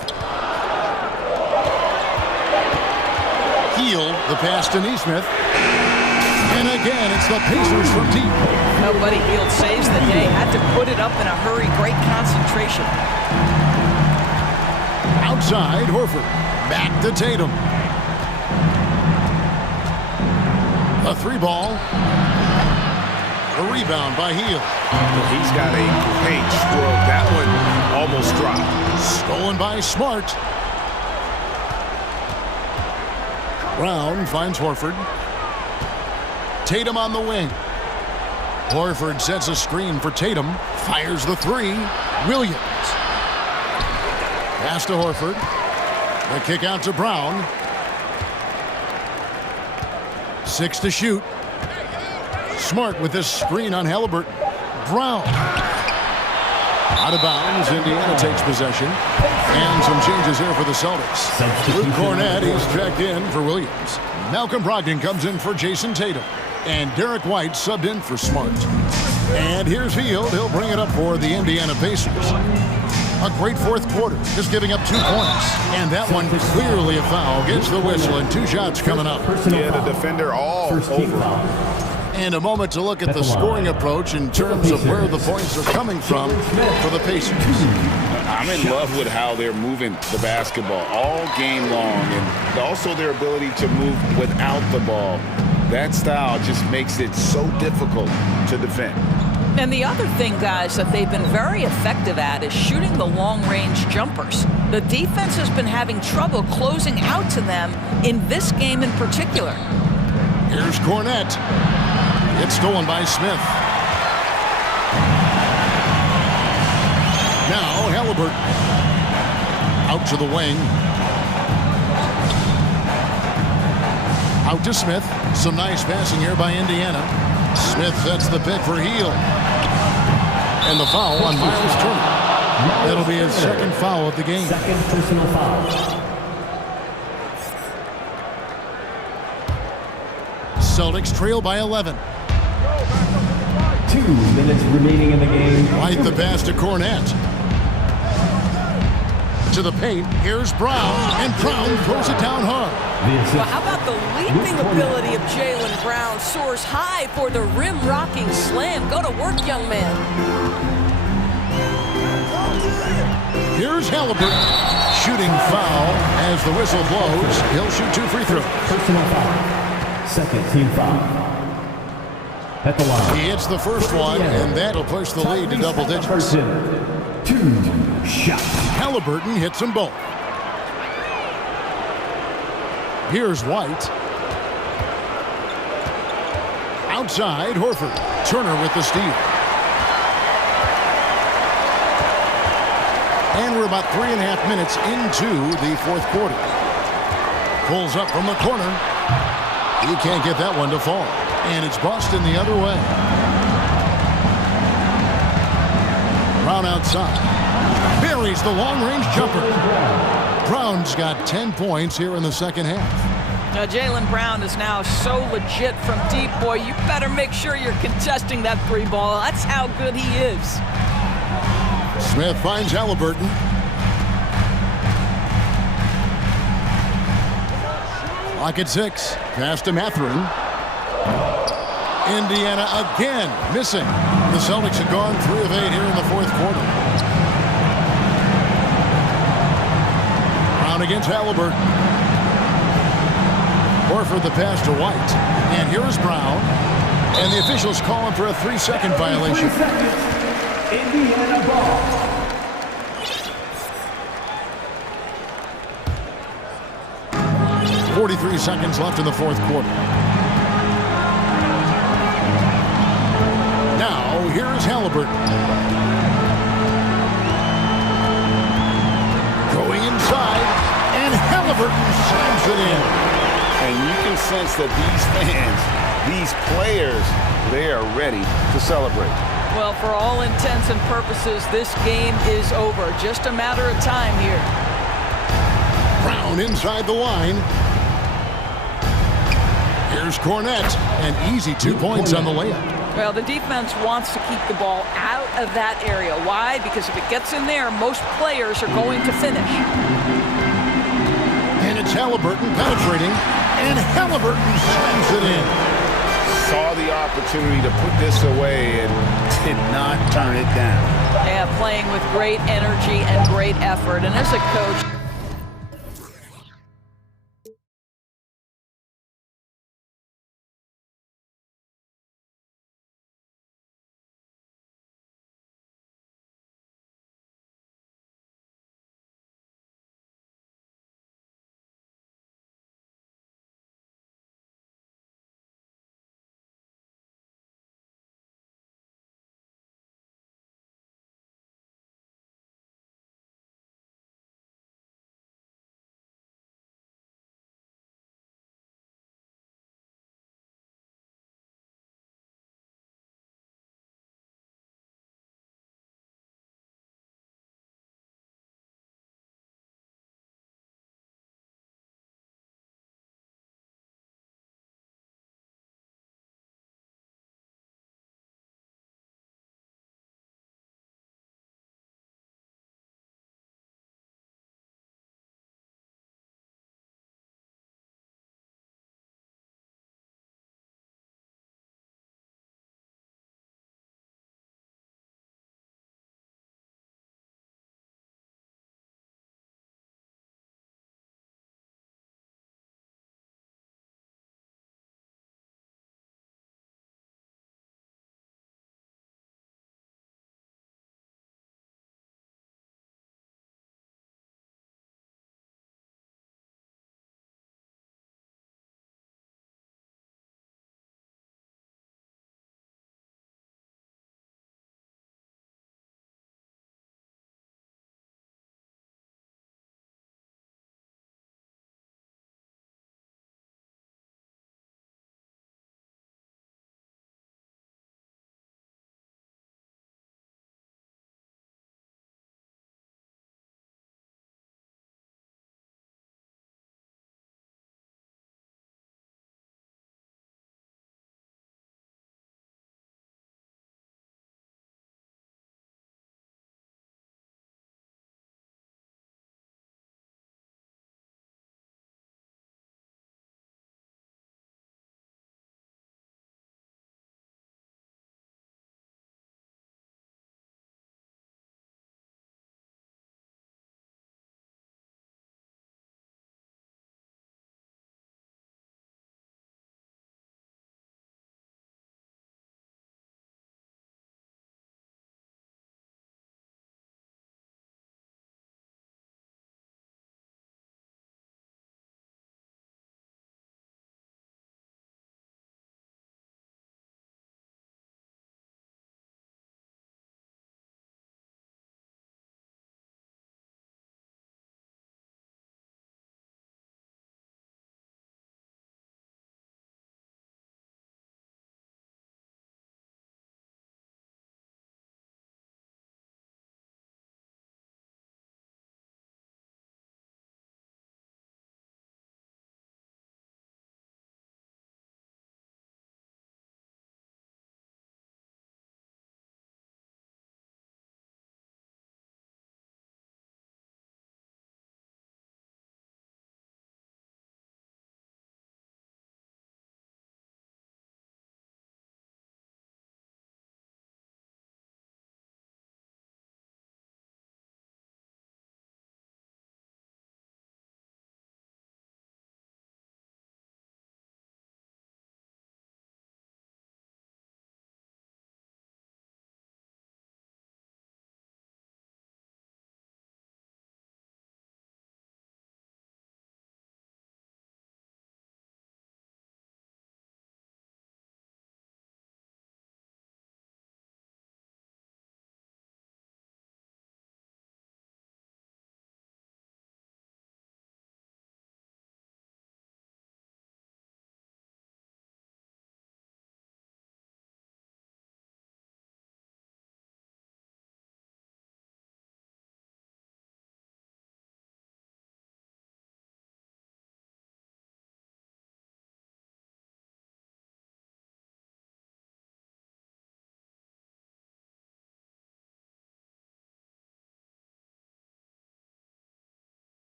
Hield, the pass to Nesmith. And again, it's the Pacers from deep. Nobody Hield saves the day. Had to put it up in a hurry. Great concentration. Outside, Horford. Back to Tatum. A 3-ball. A rebound by Hield. He's got a great stroke. That one almost dropped. Stolen by Smart. Brown finds Horford. Tatum on the wing. Horford sets a screen for Tatum. Fires the 3. Williams. Pass to Horford. The kick out to Brown. 6 to shoot. Smart with this screen on Halliburton. Brown. Out of bounds. Indiana takes possession. And some changes here for the Celtics. Luke Cornett, he's checked in for Williams. Malcolm Brogdon comes in for Jason Tatum. And Derek White subbed in for Smart. And here's Hield. He'll bring it up for the Indiana Pacers. A great fourth quarter, just giving up 2 points. And that one clearly a foul. Gets the whistle and 2 shots coming up. Yeah, the defender all over. And a moment to look at the scoring approach in terms of where the points are coming from for the Pacers. I'm in love with how they're moving the basketball all game long, and also their ability to move without the ball. That style just makes it so difficult to defend. And the other thing, guys, that they've been very effective at is shooting the long-range jumpers. The defense has been having trouble closing out to them in this game in particular. Here's Cornette. It's stolen by Smith. Now Halliburton. Out to the wing. Out to Smith. Some nice passing here by Indiana. Smith sets the pick for Heel. And the foul on Miles Turner. That'll be his second foul of the game. Second personal foul. Celtics trail by 11. 2 minutes remaining in the game. White the pass to Cornette. To the paint. Here's Brown. And Brown throws it down hard. Well, how about the leaping ability of Jaylen Brown? Soars high for the rim-rocking slam. Go to work, young man. Here's Halliburton. Shooting foul as the whistle blows. He'll shoot 2 free throws. Personal foul. Second team foul. At the line. He hits the first one, and that'll push the lead to double digits. 2 shots. Halliburton hits them both. Here's White. Outside, Horford. Turner with the steal. And we're about 3.5 minutes into the fourth quarter. Pulls up from the corner. He can't get that one to fall. And it's Boston the other way. Brown outside. Buries the long-range jumper. Brown's got 10 points here in the second half. Now, Jaylen Brown is now so legit from deep, boy. You better make sure you're contesting that free ball. That's how good he is. Smith finds Halliburton. Clock at 6. Pass to Mathurin. Indiana again missing. The Celtics have gone 3 of 8 here in the fourth quarter. Brown against Halliburton. Horford the pass to White. And here's Brown. And the officials call him for a 3-second violation. Indiana ball. .43 seconds left in the fourth quarter. Now, here's Halliburton. Going inside, and Halliburton slams it in. And you can sense that these fans, these players, they are ready to celebrate. Well, for all intents and purposes, this game is over. Just a matter of time here. Brown inside the line. Here's Cornette. An easy 2 points on the layup. Well, the defense wants to keep the ball out of that area. Why? Because if it gets in there, most players are going to finish. And it's Halliburton penetrating. And Halliburton slams it in. Saw the opportunity to put this away and did not turn it down. Yeah, playing with great energy and great effort. And as a coach,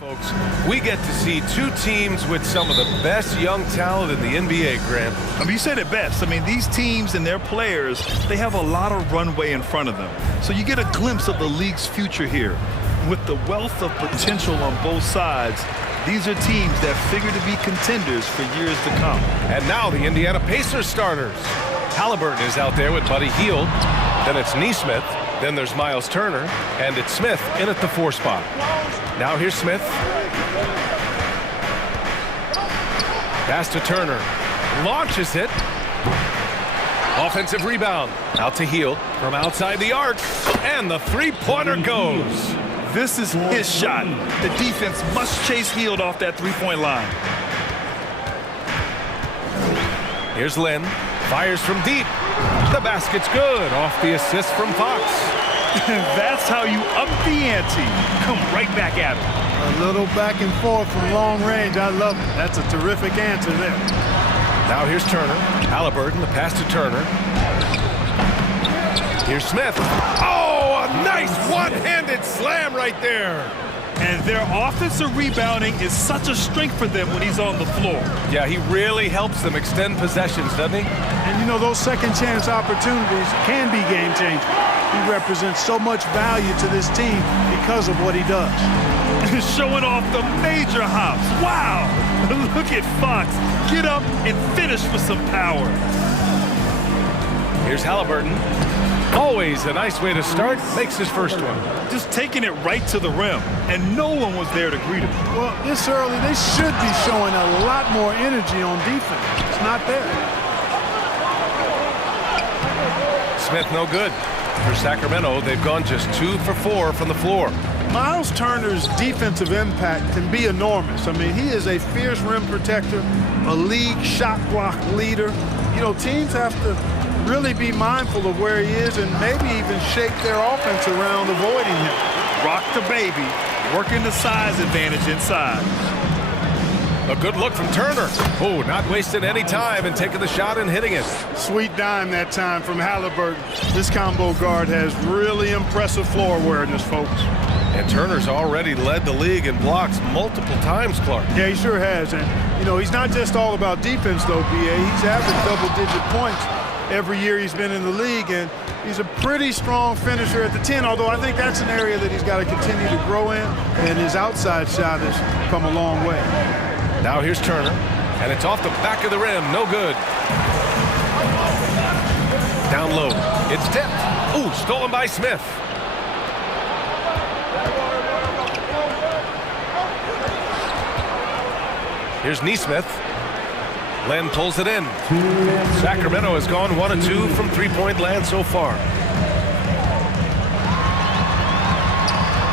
Folks, we get to see two teams with some of the best young talent in the NBA, Grant. I mean, you said it best. I mean, these teams and their players, they have a lot of runway in front of them. So you get a glimpse of the league's future here. With the wealth of potential on both sides, these are teams that figure to be contenders for years to come. And now the Indiana Pacers starters. Halliburton is out there with Buddy Hield. Then it's Nesmith. Then there's Miles Turner. And it's Smith in at the 4 spot. Now here's Smith. Pass to Turner. Launches it. Offensive rebound. Out to Hield from outside the arc. And the three-pointer goes. This is his shot. The defense must chase Hield off that three-point line. Here's Lynn. Fires from deep. The basket's good. Off the assist from Fox. That's how you up the ante. Come right back at him. A little back and forth from long range. I love it. That's a terrific answer there. Now here's Turner. Halliburton, the pass to Turner. Here's Smith. Oh, a nice one-handed slam right there. And their offensive rebounding is such a strength for them when he's on the floor. Yeah, he really helps them extend possessions, doesn't he? And you know, those second chance opportunities can be game changing. He represents so much value to this team because of what he does. Showing off the major hops. Wow! Look at Fox. Get up and finish with some power. Here's Halliburton. Always a nice way to start. Makes his first one. Just taking it right to the rim, and no one was there to greet him. Well, this early, they should be showing a lot more energy on defense. It's not there. Smith no good. For Sacramento, they've gone just 2 for 4 from the floor. Miles Turner's defensive impact can be enormous. I mean, he is a fierce rim protector, a league shot block leader. You know, teams have to really be mindful of where he is and maybe even shape their offense around avoiding him. Rock the baby, working the size advantage inside. A good look from Turner. Oh, not wasting any time and taking the shot and hitting it. Sweet dime that time from Halliburton. This combo guard has really impressive floor awareness, folks. And Turner's already led the league in blocks multiple times, Clark. Yeah, he sure has. And, you know, he's not just all about defense, though, B.A. He's averaged double-digit points every year he's been in the league, and he's a pretty strong finisher at the 10, although I think that's an area that he's got to continue to grow in, and his outside shot has come a long way. Now here's Turner, and it's off the back of the rim. No good. Down low. It's tipped. Ooh, stolen by Smith. Here's Nesmith. Len pulls it in. Sacramento has gone 1 of 2 from three-point land so far.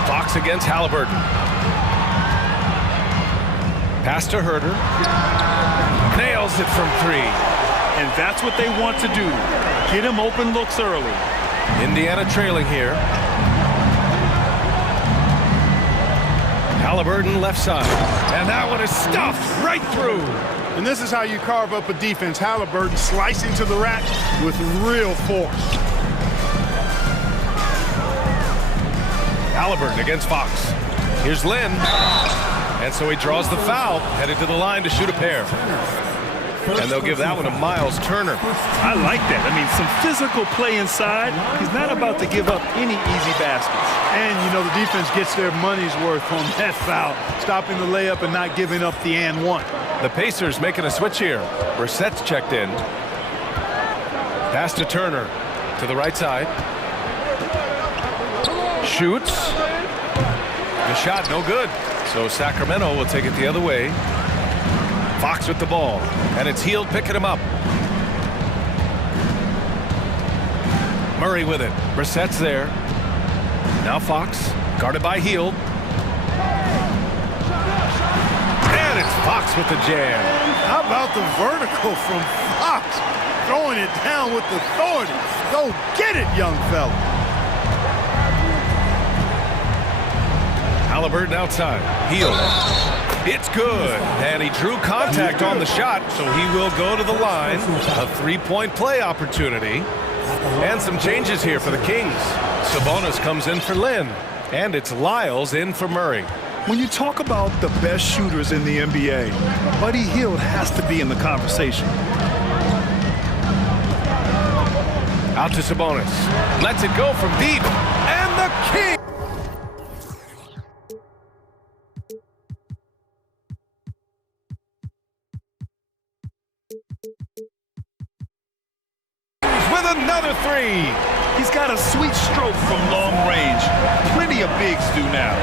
Fox against Halliburton. Pass to Herter. Nails it from 3. And that's what they want to do. Get him open looks early. Indiana trailing here. Halliburton left side. And that one is stuffed right through. And this is how you carve up a defense. Halliburton slicing to the rack with real force. Halliburton against Fox. Here's Lynn. And so he draws the foul, headed to the line to shoot a pair. And they'll give that one to Miles Turner. I like that. I mean, some physical play inside. He's not about to give up any easy baskets. And, you know, the defense gets their money's worth on that foul, stopping the layup and not giving up the and one. The Pacers making a switch here. Brissett's checked in. Pass to Turner to the right side. Shoots. The shot no good. So Sacramento will take it the other way. Fox with the ball. And it's Hield picking him up. Murray with it. Brissett's there. Now Fox, guarded by Hield. And it's Fox with the jam. How about the vertical from Fox? Throwing it down with authority. Go get it, young fella. Halliburton outside. Hield. It's good. And he drew contact on the shot, so he will go to the line. A three-point play opportunity. And some changes here for the Kings. Sabonis comes in for Lynn. And it's Lyles in for Murray. When you talk about the best shooters in the NBA, Buddy Hield has to be in the conversation. Out to Sabonis. Lets it go from deep. And the King! With another three. He's got a sweet stroke from long range. Plenty of bigs do now.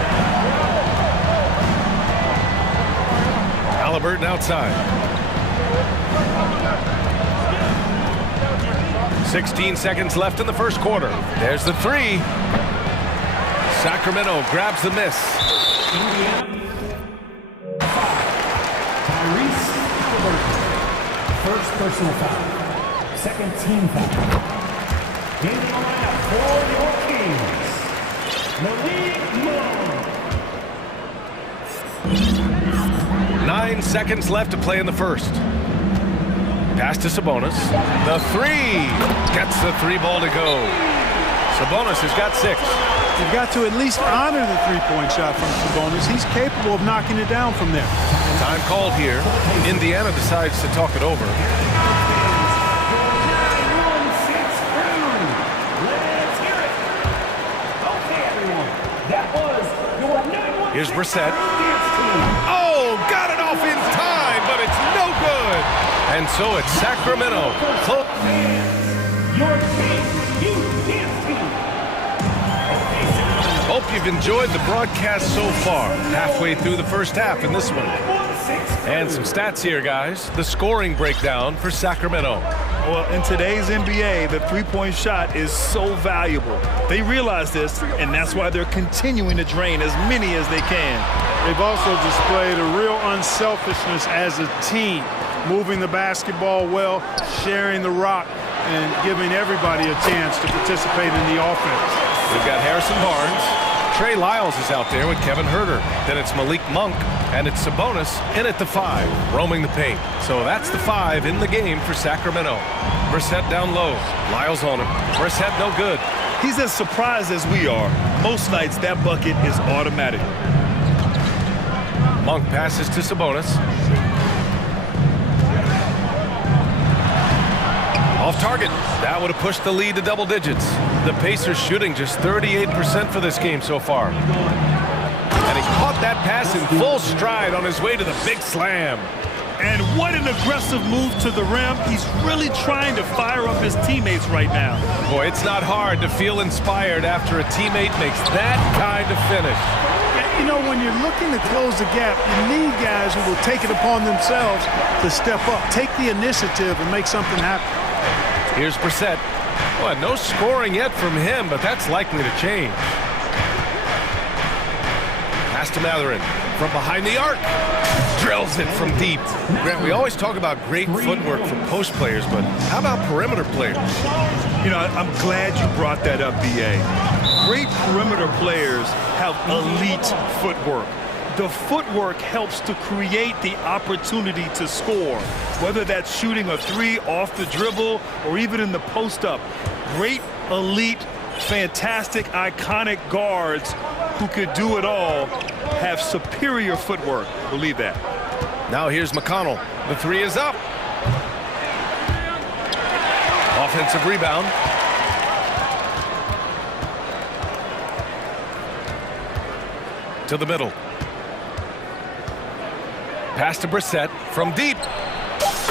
Halliburton outside. 16 seconds left in the first quarter. There's the three. Sacramento grabs the miss. First personal foul. Second team foul. In the lineup for your Kings, Malik Monk. 9 seconds left to play in the first. Pass to Sabonis. The three. Gets the three ball to go. Sabonis has got 6. You've got to at least honor the three-point shot from Sabonis. He's capable of knocking it down from there. Time called here. Indiana decides to talk it over. Here's Brissett. Oh, got it off in time, but it's no good. And so it's Sacramento. Hope you've enjoyed the broadcast so far. Halfway through the first half in this one. And some stats here, guys. The scoring breakdown for Sacramento. Well, in today's NBA, the three-point shot is so valuable. They realize this, and that's why they're continuing to drain as many as they can. They've also displayed a real unselfishness as a team, moving the basketball well, sharing the rock, and giving everybody a chance to participate in the offense. We've got Harrison Barnes. Trey Lyles is out there with Kevin Huerter. Then it's Malik Monk, and it's Sabonis in at the 5, roaming the paint. So that's the 5 in the game for Sacramento. Brissett down low. Lyles on him. Brissett no good. He's as surprised as we are. Most nights, that bucket is automatic. Monk passes to Sabonis. Off target. That would have pushed the lead to double digits. The Pacers shooting just 38% for this game so far. And he caught that pass in full stride on his way to the big slam. And what an aggressive move to the rim. He's really trying to fire up his teammates right now. Boy, it's not hard to feel inspired after a teammate makes that kind of finish. You know, when you're looking to close the gap, you need guys who will take it upon themselves to step up, take the initiative, and make something happen. Here's Brissett. Well, no scoring yet from him, but that's likely to change. Pass to Matherin from behind the arc. Drills it from deep. Grant, we always talk about great footwork from post players, but how about perimeter players? You know, I'm glad you brought that up, B.A. Great perimeter players have elite footwork. The footwork helps to create the opportunity to score, whether that's shooting a three off the dribble or even in the post-up. Great, elite, fantastic, iconic guards who could do it all have superior footwork. Believe that. Now here's McConnell. The three is up. Offensive rebound. To the middle. Pass to Brissett from deep.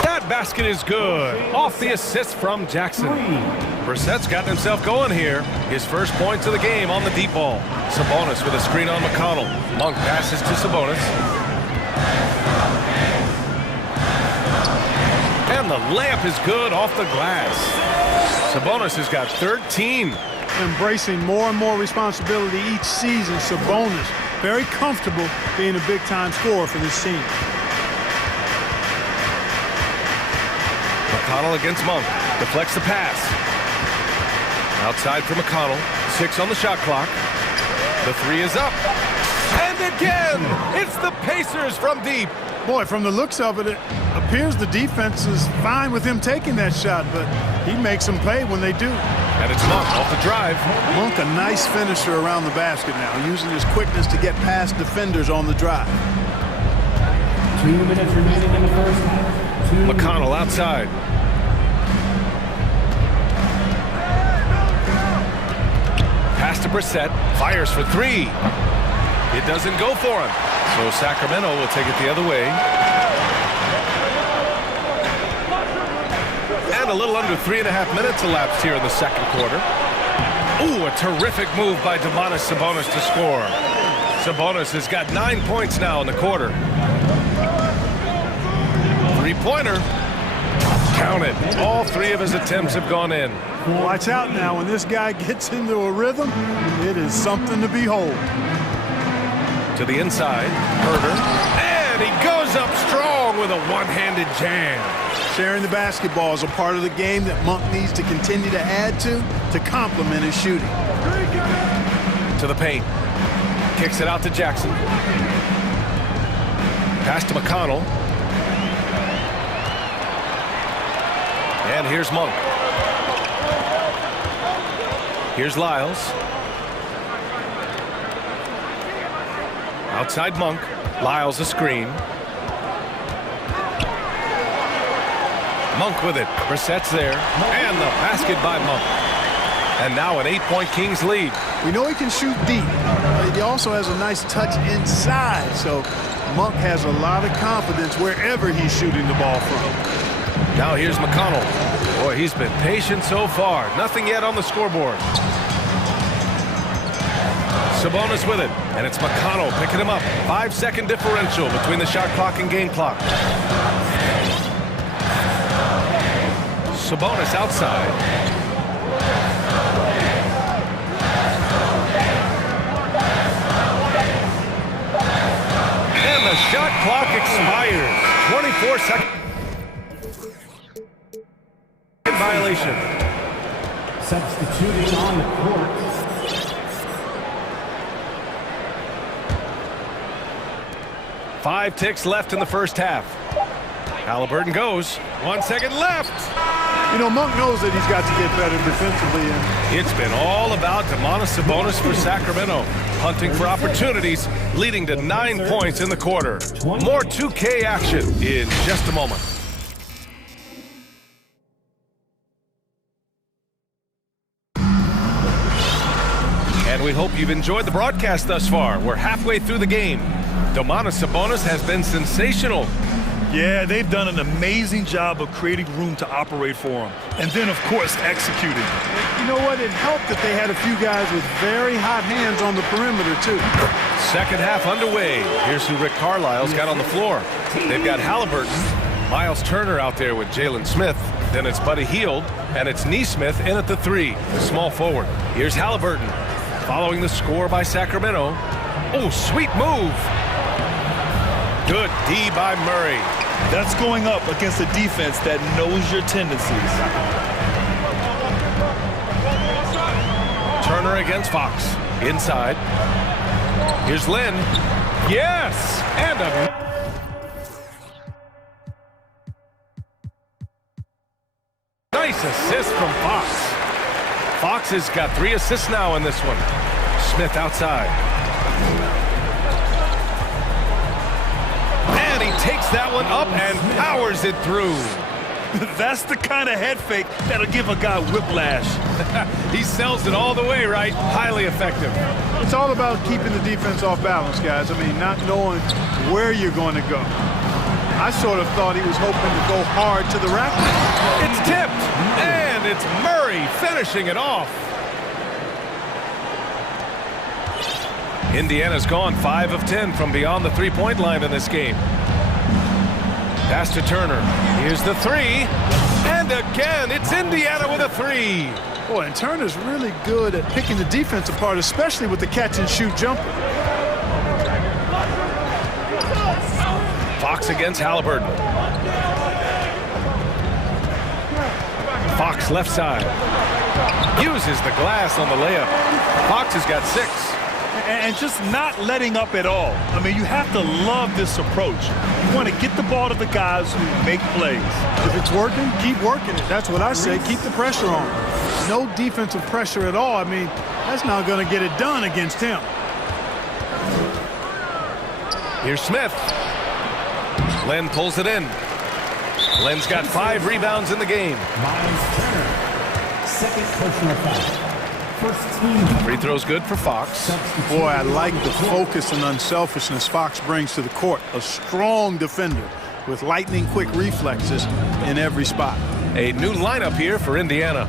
That basket is good. Off the assist from Jackson. Brissett's gotten himself going here. His first points of the game on the deep ball. Sabonis with a screen on McConnell. Monk passes to Sabonis. And the layup is good off the glass. Sabonis has got 13. Embracing more and more responsibility each season, Sabonis very comfortable being a big-time scorer for this team. McConnell against Monk. Deflects the pass. Outside for McConnell. 6 on the shot clock. The three is up. And again, it's the Pacers from deep. Boy, from the looks of it, it appears the defense is fine with him taking that shot, but he makes them pay when they do. And it's Monk off the drive. Monk, a nice finisher around the basket now, using his quickness to get past defenders on the drive. 2 minutes remaining in the first half. McConnell outside. Pass to Brissett. Fires for three. It doesn't go for him. So Sacramento will take it the other way. And a little under 3.5 minutes elapsed here in the second quarter. Ooh, a terrific move by Domantas Sabonis to score. Sabonis has got 9 points now in the quarter. Three-pointer. Count it. All 3 of his attempts have gone in. Watch out now. When this guy gets into a rhythm, it is something to behold. To the inside, Herder, and he goes up strong with a one-handed jam. Sharing the basketball is a part of the game that Monk needs to continue to add to complement his shooting. To the paint. Kicks it out to Jackson. Pass to McConnell. And here's Monk. Here's Lyles. Outside Monk. Lyles a screen. Monk with it. Brissett's there. And the basket by Monk. And now an 8-point Kings lead. We know he can shoot deep, but he also has a nice touch inside. So Monk has a lot of confidence wherever he's shooting the ball from. Now here's McConnell. Boy, he's been patient so far. Nothing yet on the scoreboard. Sabonis with it, and it's McConnell picking him up. 5-second differential between the shot clock and game clock. Sabonis outside. And the shot clock expires. 24 seconds. Violation. Substituting on the court. Five ticks left in the first half. Halliburton goes. 1 second left. You know, Monk knows that he's got to get better defensively. And it's been all about Domantas Sabonis for Sacramento, hunting for opportunities, leading to 9 points in the quarter. More 2K action in just a moment. And we hope you've enjoyed the broadcast thus far. We're halfway through the game. Domantas Sabonis has been sensational. Yeah, they've done an amazing job of creating room to operate for him. And then, of course, executing. You know what? It helped that they had a few guys with very hot hands on the perimeter, too. Second half underway. Here's who Rick Carlisle's got on the floor. They've got Halliburton, Miles Turner out there with Jalen Smith. Then it's Buddy Hield, and it's Nesmith in at the 3, the small forward. Here's Halliburton, following the score by Sacramento. Oh, sweet move. Good D by Murray. That's going up against a defense that knows your tendencies. Turner against Fox. Inside. Here's Lynn. Yes! And a... nice assist from Fox. Fox has got 3 assists now in this one. Smith outside. And he takes that one up and powers it through. That's the kind of head fake that'll give a guy whiplash. He sells it all the way, right? Highly effective. It's all about keeping the defense off balance, guys. I mean, not knowing where you're going to go. I sort of thought he was hoping to go hard to the rack. It's tipped, and it's Murray finishing it off. Indiana's gone 5 of 10 from beyond the three-point line in this game. Pass to Turner. Here's the 3. And again, it's Indiana with a 3. Boy, and Turner's really good at picking the defense apart, especially with the catch-and-shoot jumper. Fox against Halliburton. Fox left side. Uses the glass on the layup. Fox has got 6. And just not letting up at all. I mean, you have to love this approach. You want to get the ball to the guys who make plays. If it's working, keep working it. That's what I say. Keep the pressure on. No defensive pressure at all. I mean, that's not going to get it done against him. Here's Smith. Len pulls it in. Len's got 5 rebounds in the game. Miles Turner, second personal foul. First team. Free throw's good for Fox. Boy, I like the focus and unselfishness Fox brings to the court. A strong defender with lightning-quick reflexes in every spot. A new lineup here for Indiana.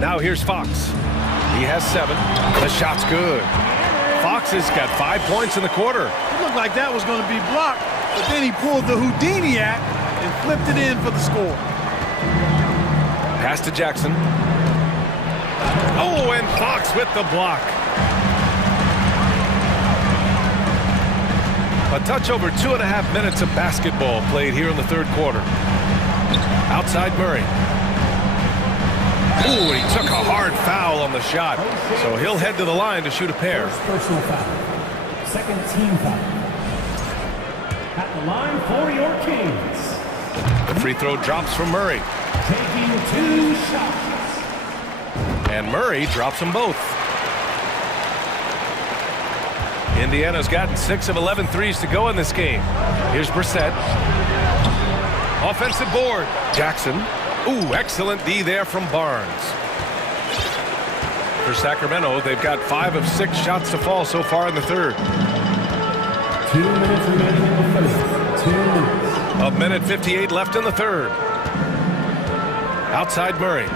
Now here's Fox. He has 7. The shot's good. Fox has got 5 points in the quarter. It looked like that was going to be blocked, but then he pulled the Houdini act and flipped it in for the score. Pass to Jackson. Oh, and Fox with the block. A touch over 2.5 minutes of basketball played here in the third quarter. Outside Murray. Ooh, he took a hard foul on the shot. So he'll head to the line to shoot a pair. First personal foul. Second team foul. At the line for your Kings. The free throw drops from Murray. Taking 2 shots. And Murray drops them both. Indiana's gotten 6 of 11 threes to go in this game. Here's Brissett. Offensive board. Jackson. Ooh, excellent D there from Barnes. For Sacramento, they've got 5 of 6 shots to fall so far in the third. 2 minutes remaining in the third. 2 minutes. A minute 58 left in the third. Outside Murray.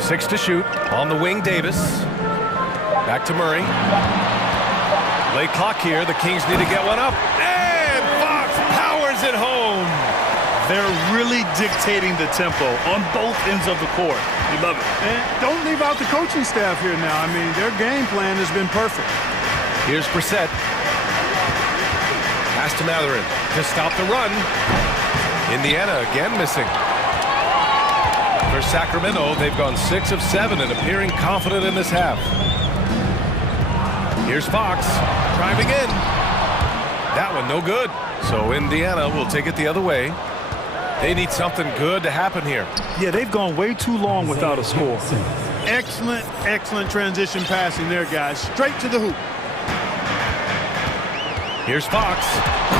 6 to shoot. On the wing, Davis. Back to Murray. Late clock here. The Kings need to get one up. And Fox powers it home. They're really dictating the tempo on both ends of the court. You love it. And don't leave out the coaching staff here now. I mean, their game plan has been perfect. Here's Brissett. Pass to Matherin to stop the run. Indiana again missing. For Sacramento, they've gone 6 of 7 and appearing confident in this half. Here's Fox driving in. That one no good. So Indiana will take it the other way. They need something good to happen here. Yeah, they've gone way too long without a score. Excellent, excellent transition passing there, guys. Straight to the hoop. Here's Fox.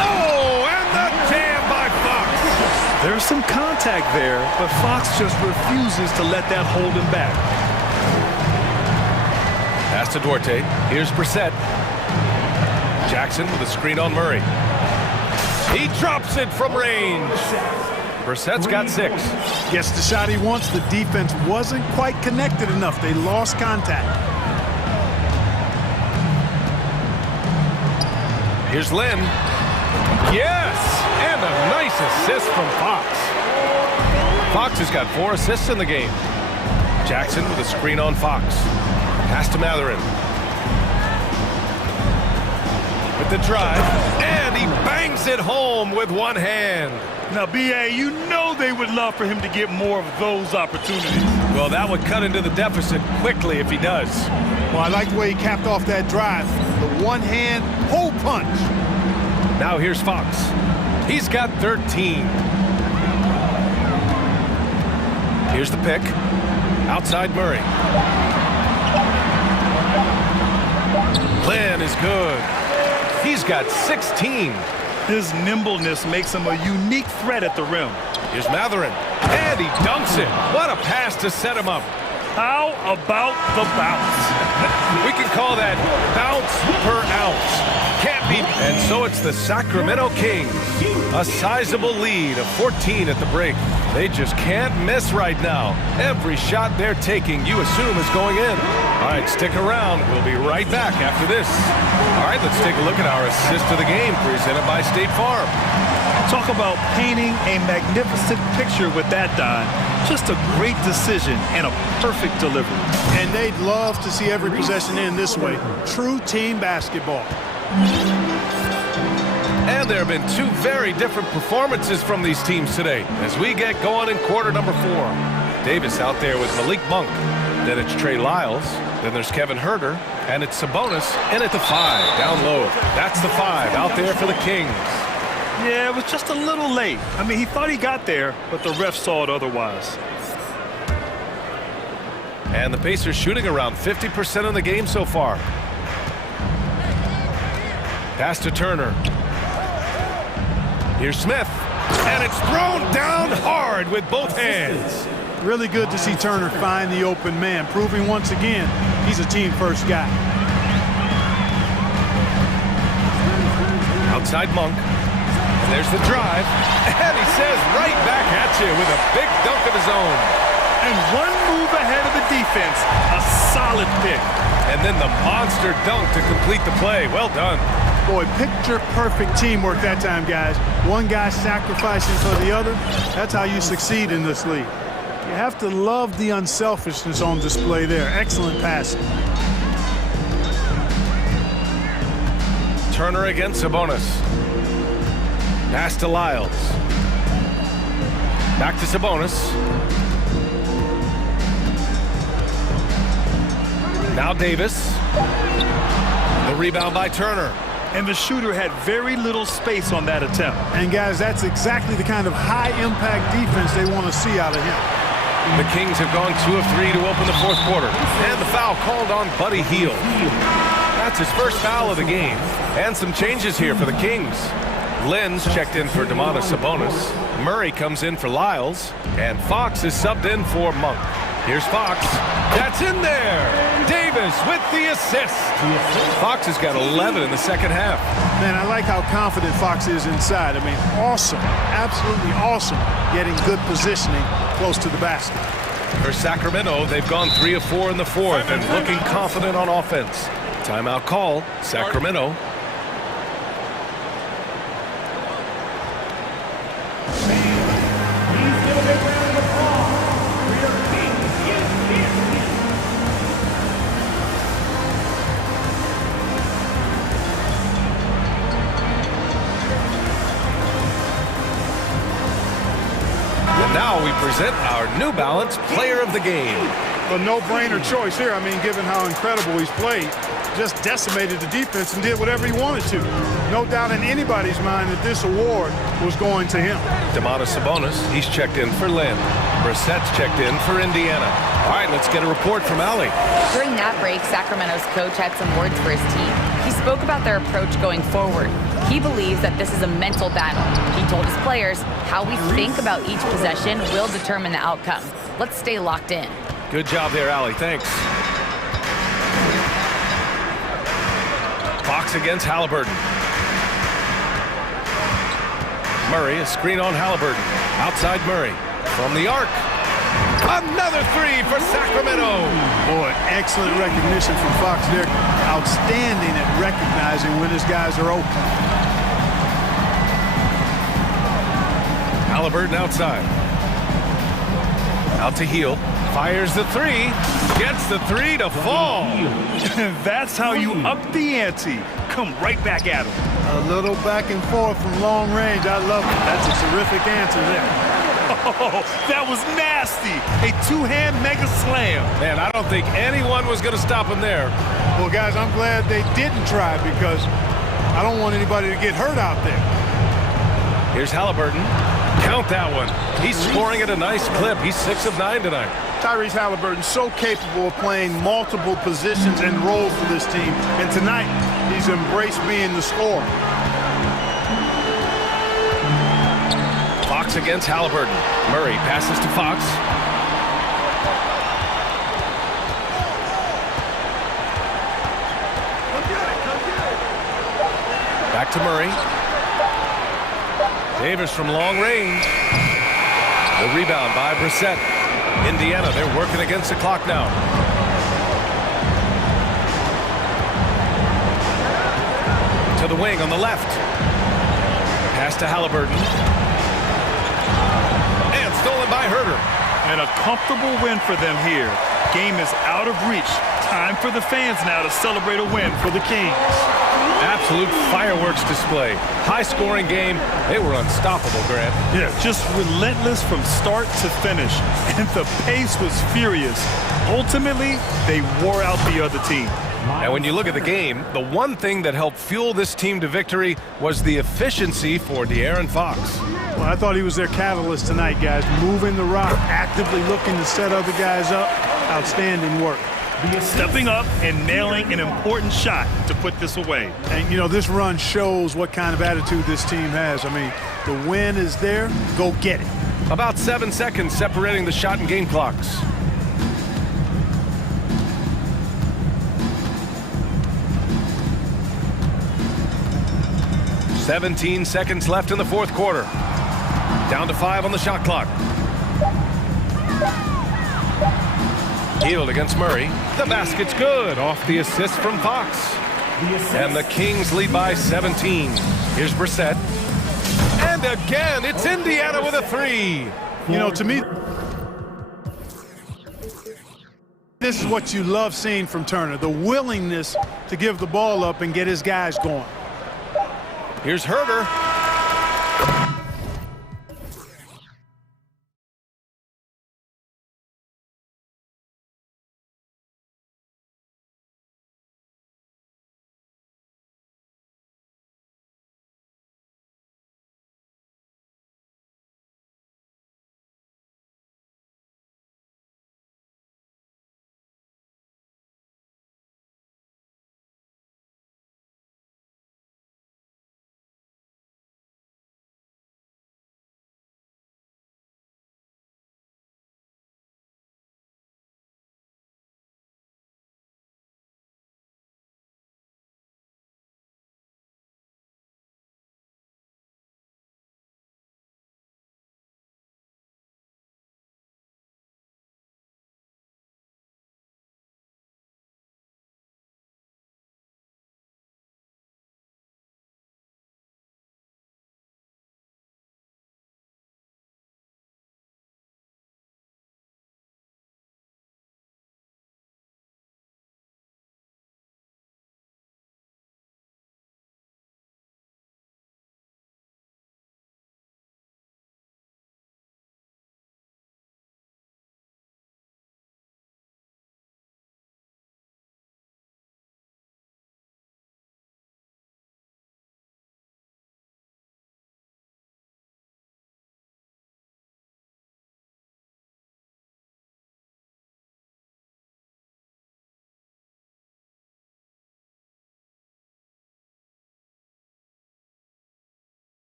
Oh, and the jam by Fox. There's some contact there, but Fox just refuses to let that hold him back. Pass to Duarte. Here's Brissett. Jackson with a screen on Murray. He drops it from range. Brissett's got 6. Gets the shot he wants. The defense wasn't quite connected enough. They lost contact. Here's Len. Yes! And a nice assist from Fox. Fox has got 4 assists in the game. Jackson with a screen on Fox. Pass to Matherin. With the drive. And he bangs it home with one hand. Now, B.A., you know they would love for him to get more of those opportunities. Well, that would cut into the deficit quickly if he does. Well, I like the way he capped off that drive. The one-hand hole punch. Now here's Fox. He's got 13. Here's the pick. Outside Murray. Len is good. He's got 16. His nimbleness makes him a unique threat at the rim. Here's Matherin. And he dunks it. What a pass to set him up. How about the bounce? We can call that bounce per ounce. Can't be. And so it's the Sacramento Kings. A sizable lead of 14 at the break. They just can't miss right now. Every shot they're taking, you assume, is going in. All right, stick around. We'll be right back after this. All right, let's take a look at our assist of the game presented by State Farm. Talk about painting a magnificent picture with that, Don. Just a great decision and a perfect delivery. And they'd love to see every possession end this way. True team basketball. And there have been 2 very different performances from these teams today as we get going in quarter number 4. Davis out there with Malik Monk. Then it's Trey Lyles. Then there's Kevin Herter, and it's Sabonis in at the 5, down low. That's the 5 out there for the Kings. Yeah, it was just a little late. I mean, he thought he got there, but the ref saw it otherwise. And the Pacers shooting around 50% in the game so far. Pass to Turner. Here's Smith, and it's thrown down hard with both hands. Really good to see Turner find the open man, proving once again he's a team-first guy. Outside Monk. And there's the drive. And he says right back at you with a big dunk of his own. And one move ahead of the defense. A solid pick. And then the monster dunk to complete the play. Well done. Boy, picture-perfect teamwork that time, guys. One guy sacrificing for the other. That's how you succeed in this league. You have to love the unselfishness on display there. Excellent passing. Turner against Sabonis. Pass to Lyles. Back to Sabonis. Now Davis. The rebound by Turner. And the shooter had very little space on that attempt. And guys, that's exactly the kind of high-impact defense they want to see out of him. The Kings have gone 2 of 3 to open the fourth quarter. And the foul called on Buddy Hield. That's his first foul of the game. And some changes here for the Kings. Lynn's checked in for Domantas Sabonis. Murray comes in for Lyles. And Fox is subbed in for Monk. Here's Fox. That's in there. Davis with the assist. Fox has got 11 in the second half. Man, I like how confident Fox is inside. I mean, awesome. Absolutely awesome. Getting good positioning close to the basket. For Sacramento, they've gone 3 of 4 in the fourth and looking confident on offense. Timeout call, Sacramento. Now we present our New Balance Player of the Game. A no-brainer choice here. I mean, given how incredible he's played, just decimated the defense and did whatever he wanted to. No doubt in anybody's mind that this award was going to him. Domantas Sabonis, he's checked in for Lynn. Brissett's checked in for Indiana. All right, let's get a report from Allie. During that break, Sacramento's coach had some words for his team. He spoke about their approach going forward. He believes that this is a mental battle. He told his players how we think about each possession will determine the outcome. Let's stay locked in. Good job there, Allie. Thanks. Fox against Halliburton. Murray, a screen on Halliburton. Outside Murray. From the arc. Another 3 for Sacramento. Boy, excellent recognition from Fox there. Outstanding at recognizing when his guys are open. Halliburton outside. Out to Hield. Fires the 3. Gets the 3 to fall. That's how you up the ante. Come right back at him. A little back and forth from long range. I love it. That's a terrific answer there. Oh, that was nasty. A two-hand mega slam. Man, I don't think anyone was going to stop him there. Well, guys, I'm glad they didn't try because I don't want anybody to get hurt out there. Here's Halliburton. Count that one. He's scoring at a nice clip. He's 6 of 9 tonight. Tyrese Halliburton so capable of playing multiple positions and roles for this team. And tonight, he's embraced being the scorer. Fox against Halliburton. Murray passes to Fox. Back to Murray. Davis from long range. The rebound by Brissett. Indiana, they're working against the clock now. To the wing on the left. Pass to Halliburton. And stolen by Herter. And a comfortable win for them here. Game is out of reach. Time for the fans now to celebrate a win for the Kings. Absolute fireworks display. High-scoring game. They were unstoppable, Grant. Yeah, just relentless from start to finish. And the pace was furious. Ultimately, they wore out the other team. And when you look at the game, the one thing that helped fuel this team to victory was the efficiency for De'Aaron Fox. Well, I thought he was their catalyst tonight, guys. Moving the rock, actively looking to set other guys up. Outstanding work. Stepping up and nailing an important shot to put this away. And, you know, this run shows what kind of attitude this team has. I mean, the win is there. Go get it. About 7 seconds separating the shot and game clocks. "17 seconds left in the fourth quarter. Down to 5 on the shot clock. Healed against Murray. The basket's good. Off the assist from Fox. And the Kings lead by 17. Here's Brissett. And again, it's Indiana with a three. You know, to me, this is what you love seeing from Turner. The willingness to give the ball up and get his guys going. Here's Herter.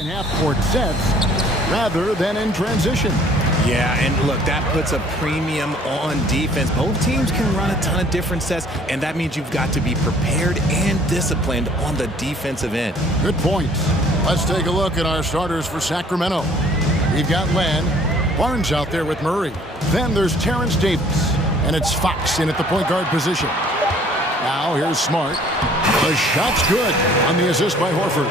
in half-court sets rather than in transition. Yeah, and look, that puts a premium on defense. Both teams can run a ton of different sets, and that means you've got to be prepared and disciplined on the defensive end. Good point. Let's take a look at our starters for Sacramento. We've got Len, Barnes out there with Murray. Then there's Terrence Davis, and it's Fox in at the point guard position. Now here's Smart. The shot's good on the assist by Horford.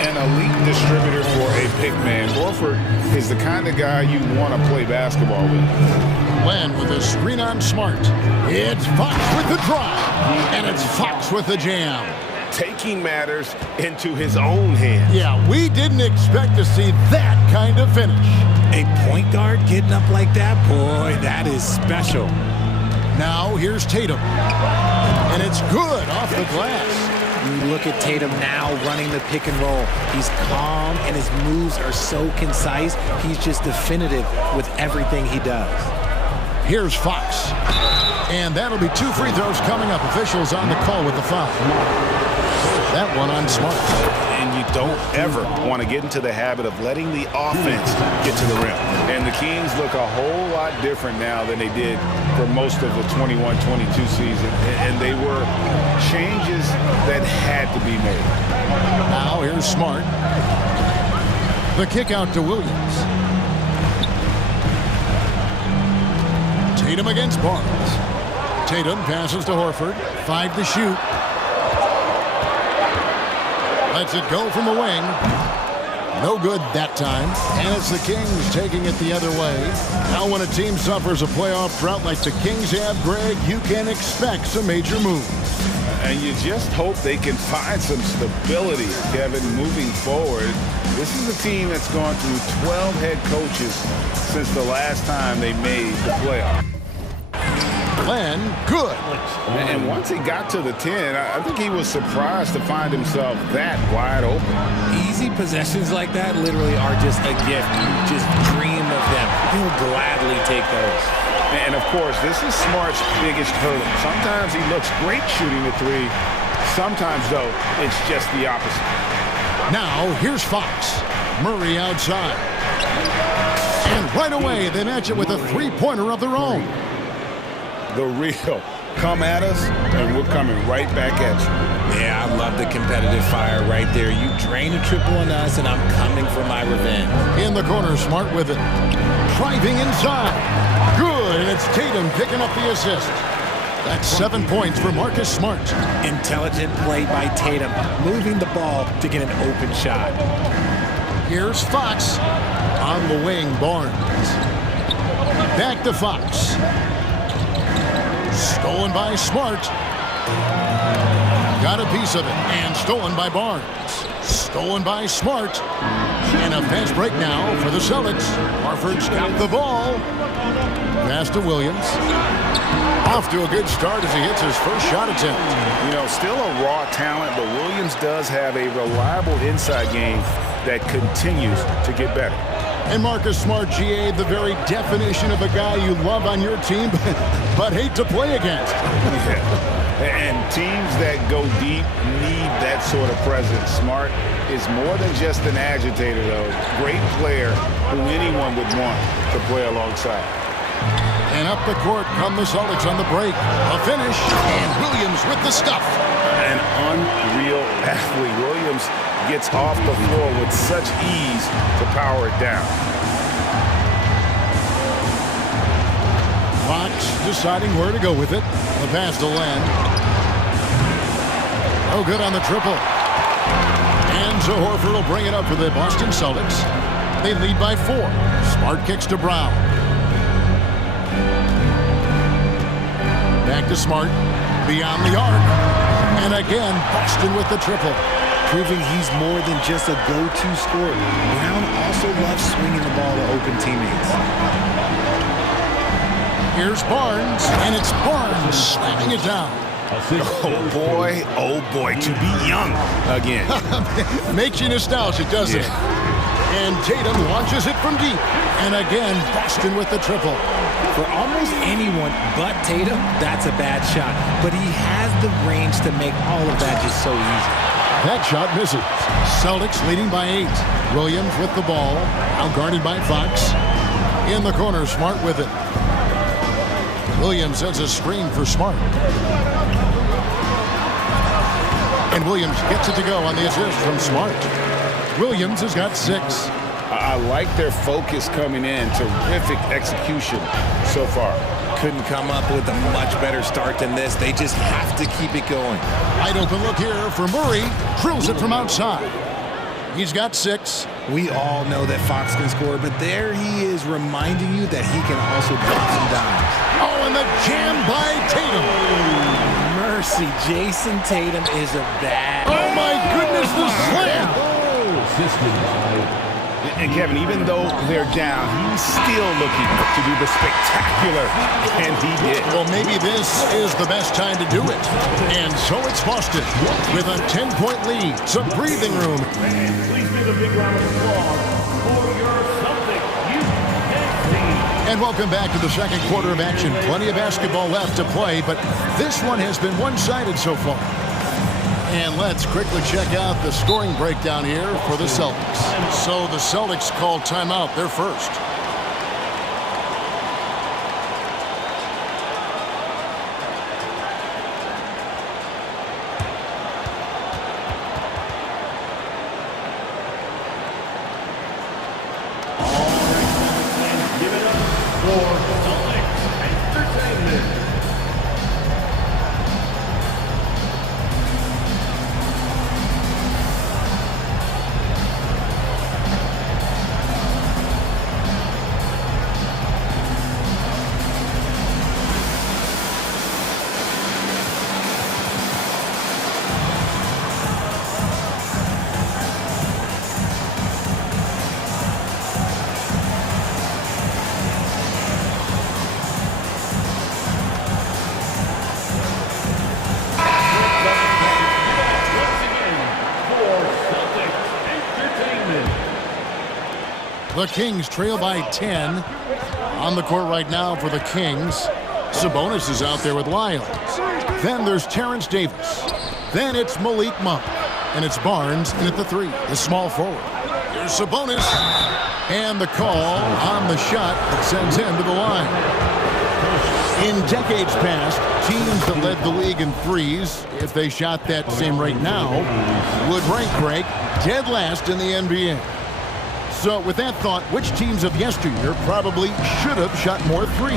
An elite distributor for a big man. Horford is the kind of guy you want to play basketball with. Len with a screen on Smart. It's Fox with the drive, and it's Fox with the jam. Taking matters into his own hands. Yeah, we didn't expect to see that kind of finish. A point guard getting up like that, boy, that is special. Now here's Tatum, and it's good off the glass. You look at Tatum now running the pick and roll. He's calm, and his moves are so concise. He's just definitive with everything he does. Here's Fox, and that'll be 2 free throws coming up. Officials on the call with the foul. That one on Smart. And you don't ever want to get into the habit of letting the offense get to the rim. And the Kings look a whole lot different now than they did for most of the 21-22 season. And they were changes that had to be made. Now here's Smart. The kick out to Williams. Tatum against Barnes. Tatum passes to Horford. 5 to shoot. Lets it go from the wing. No good that time. And it's the Kings taking it the other way. Now when a team suffers a playoff drought like the Kings have, Greg, you can expect some major moves. And you just hope they can find some stability, Kevin, moving forward. This is a team that's gone through 12 head coaches since the last time they made the playoff. Len, good. And once he got to the 10, I think he was surprised to find himself that wide open. Easy possessions like that literally are just a gift. You just dream of them. He'll gladly take those. And, of course, this is Smart's biggest hurdle. Sometimes he looks great shooting the 3. Sometimes, though, it's just the opposite. Now, here's Fox. Murray outside. And right away, they match it with a three-pointer of their own. The real. Come at us, and we're coming right back at you. Yeah, I love the competitive fire right there. You drain a triple on us, and I'm coming for my revenge. In the corner, Smart with it. Driving inside. Good, and it's Tatum picking up the assist. That's 7 points for Marcus Smart. Intelligent play by Tatum, moving the ball to get an open shot. Here's Fox. On the wing, Barnes. Back to Fox. Stolen by Smart. Got a piece of it, and stolen by Barnes. Stolen by Smart. And a fast break now for the Celtics. Horford's got the ball. Pass to Williams. Off to a good start as he hits his first shot attempt. You know, still a raw talent, but Williams does have a reliable inside game that continues to get better. And Marcus Smart, GA, the very definition of a guy you love on your team, but hate to play against. Yeah. And teams that go deep need that sort of presence. Smart is more than just an agitator, though. Great player who anyone would want to play alongside. And up the court come the Celtics on the break. A finish, and Williams with the stuff. An unreal athlete. Williams gets off the floor with such ease to power it down. Fox deciding where to go with it. The pass to Len. Oh, good on the triple. And so Horford will bring it up for the Boston Celtics. They lead by 4. Smart kicks to Brown. Back to Smart. Beyond the arc. And again, Boston with the triple. Proving he's more than just a go-to scorer. Brown also loves swinging the ball to open teammates. Here's Barnes, and it's Barnes slamming it down. Oh boy, to be young again. Makes you nostalgic, doesn't it? And Tatum launches it from deep. And again, Boston with the triple. For almost anyone but Tatum, that's a bad shot. But he has the range to make all of that just so easy. That shot misses. Celtics leading by 8. Williams with the ball. Now guarded by Fox. In the corner, Smart with it. Williams sends a screen for Smart. And Williams gets it to go on the assist from Smart. Williams has got 6. I like their focus coming in. Terrific execution so far. Couldn't come up with a much better start than this. They just have to keep it going. Wide open look here for Murray. Drills it from outside. He's got 6. We all know that Fox can score, but there he is reminding you that he can also drop some dimes. Oh, and the jam by Tatum. Mercy, Jason Tatum is a bad. Oh, my goodness, the slam. And Kevin, even though they're down, he's still looking to do the spectacular, and he did. Well, maybe this is the best time to do it. And so it's Boston with a 10-point lead. Some breathing room. Please give a big round of applause for your Celtics team. And welcome back to the second quarter of action. Plenty of basketball left to play, but this one has been one-sided so far. And let's quickly check out the scoring breakdown here for the Celtics. So the Celtics call timeout. They're first. Give it up for Celtics Entertainment. The Kings trail by 10. On the court right now for the Kings. Sabonis is out there with Lyles. Then there's Terrence Davis. Then it's Malik Monk. And it's Barnes in at the 3, the small forward. Here's Sabonis. And the call on the shot that sends him to the line. In decades past, teams that led the league in threes, if they shot that same rate now, would rank dead last in the NBA. So with that thought, which teams of yesteryear probably should have shot more threes?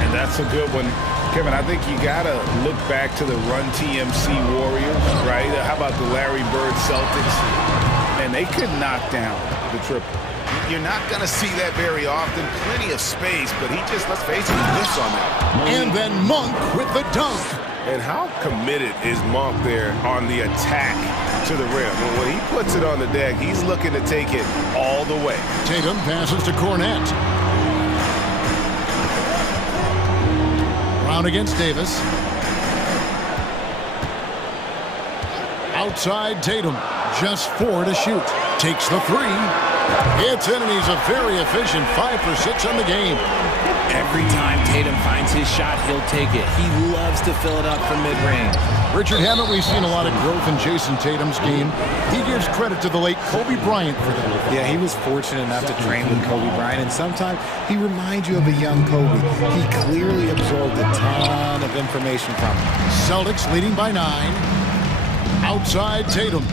And that's a good one. Kevin, I think you got to look back to the Run TMC Warriors, right? How about the Larry Bird Celtics? And they could knock down the triple. You're not going to see that very often. Plenty of space, but he just, let's face it, he missed on that. And then Monk with the dunk. And how committed is Monk there on the attack to the rim? Well, when he puts it on the deck, he's looking to take it all the way. Tatum passes to Cornette. Brown against Davis. Outside Tatum. Just 4 to shoot. Takes the 3. It's in, and he's a very efficient 5 for 6 on the game. Every time Tatum finds his shot, he'll take it. He loves to fill it up from mid-range. Richard, haven't we seen a lot of growth in Jason Tatum's game? He gives credit to the late Kobe Bryant for that. Yeah, he was fortunate enough to train with Kobe Bryant, and sometimes he reminds you of a young Kobe. He clearly absorbed a ton of information from him. Celtics leading by 9. Outside Tatum.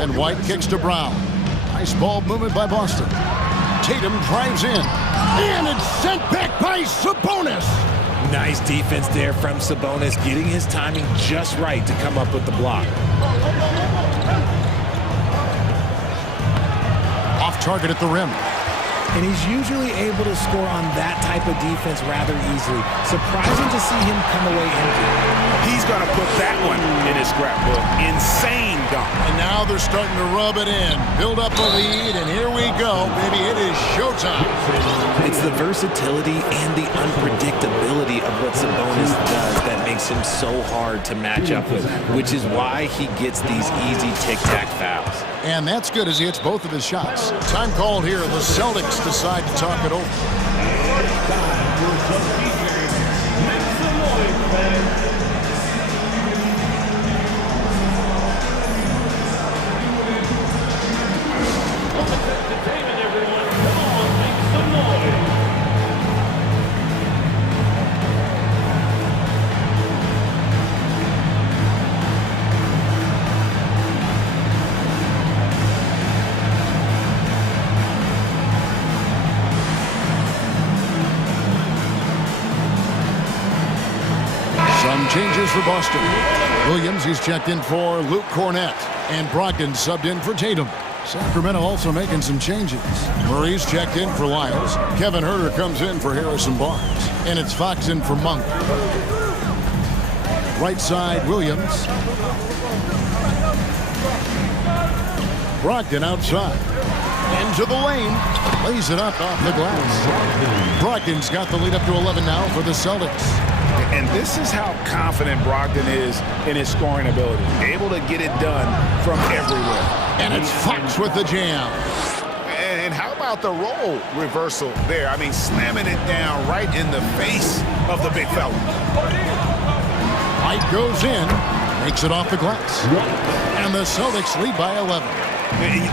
And White kicks to Brown. Nice ball movement by Boston. Tatum drives in. And it's sent back by Sabonis. Nice defense there from Sabonis, getting his timing just right to come up with the block. Off target at the rim. And he's usually able to score on that type of defense rather easily. Surprising to see him come away empty. He's going to put that one in his scrapbook. Insane dunk. And now they're starting to rub it in. Build up a lead, and here we go. Baby, it is showtime. It's the versatility and the unpredictability of what Sabonis does that makes him so hard to match up with, which is why he gets these easy tic-tac fouls. And that's good as he hits both of his shots. Time called here. The Celtics decide to talk it over. Some changes for Boston. Williams, he's checked in for Luke Cornett. And Brogdon subbed in for Tatum. Sacramento also making some changes. Murray's checked in for Lyles. Kevin Huerter comes in for Harrison Barnes. And it's Fox in for Monk. Right side, Williams. Brogdon outside. Into the lane. Lays it up off the glass. Brogdon's got the lead up to 11 now for the Celtics. And this is how confident Brogdon is in his scoring ability. Able to get it done from everywhere. And it's Fox with the jam. And how about the role reversal there? I mean, slamming it down right in the face of the big fella. White goes in, makes it off the glass. And the Celtics lead by 11.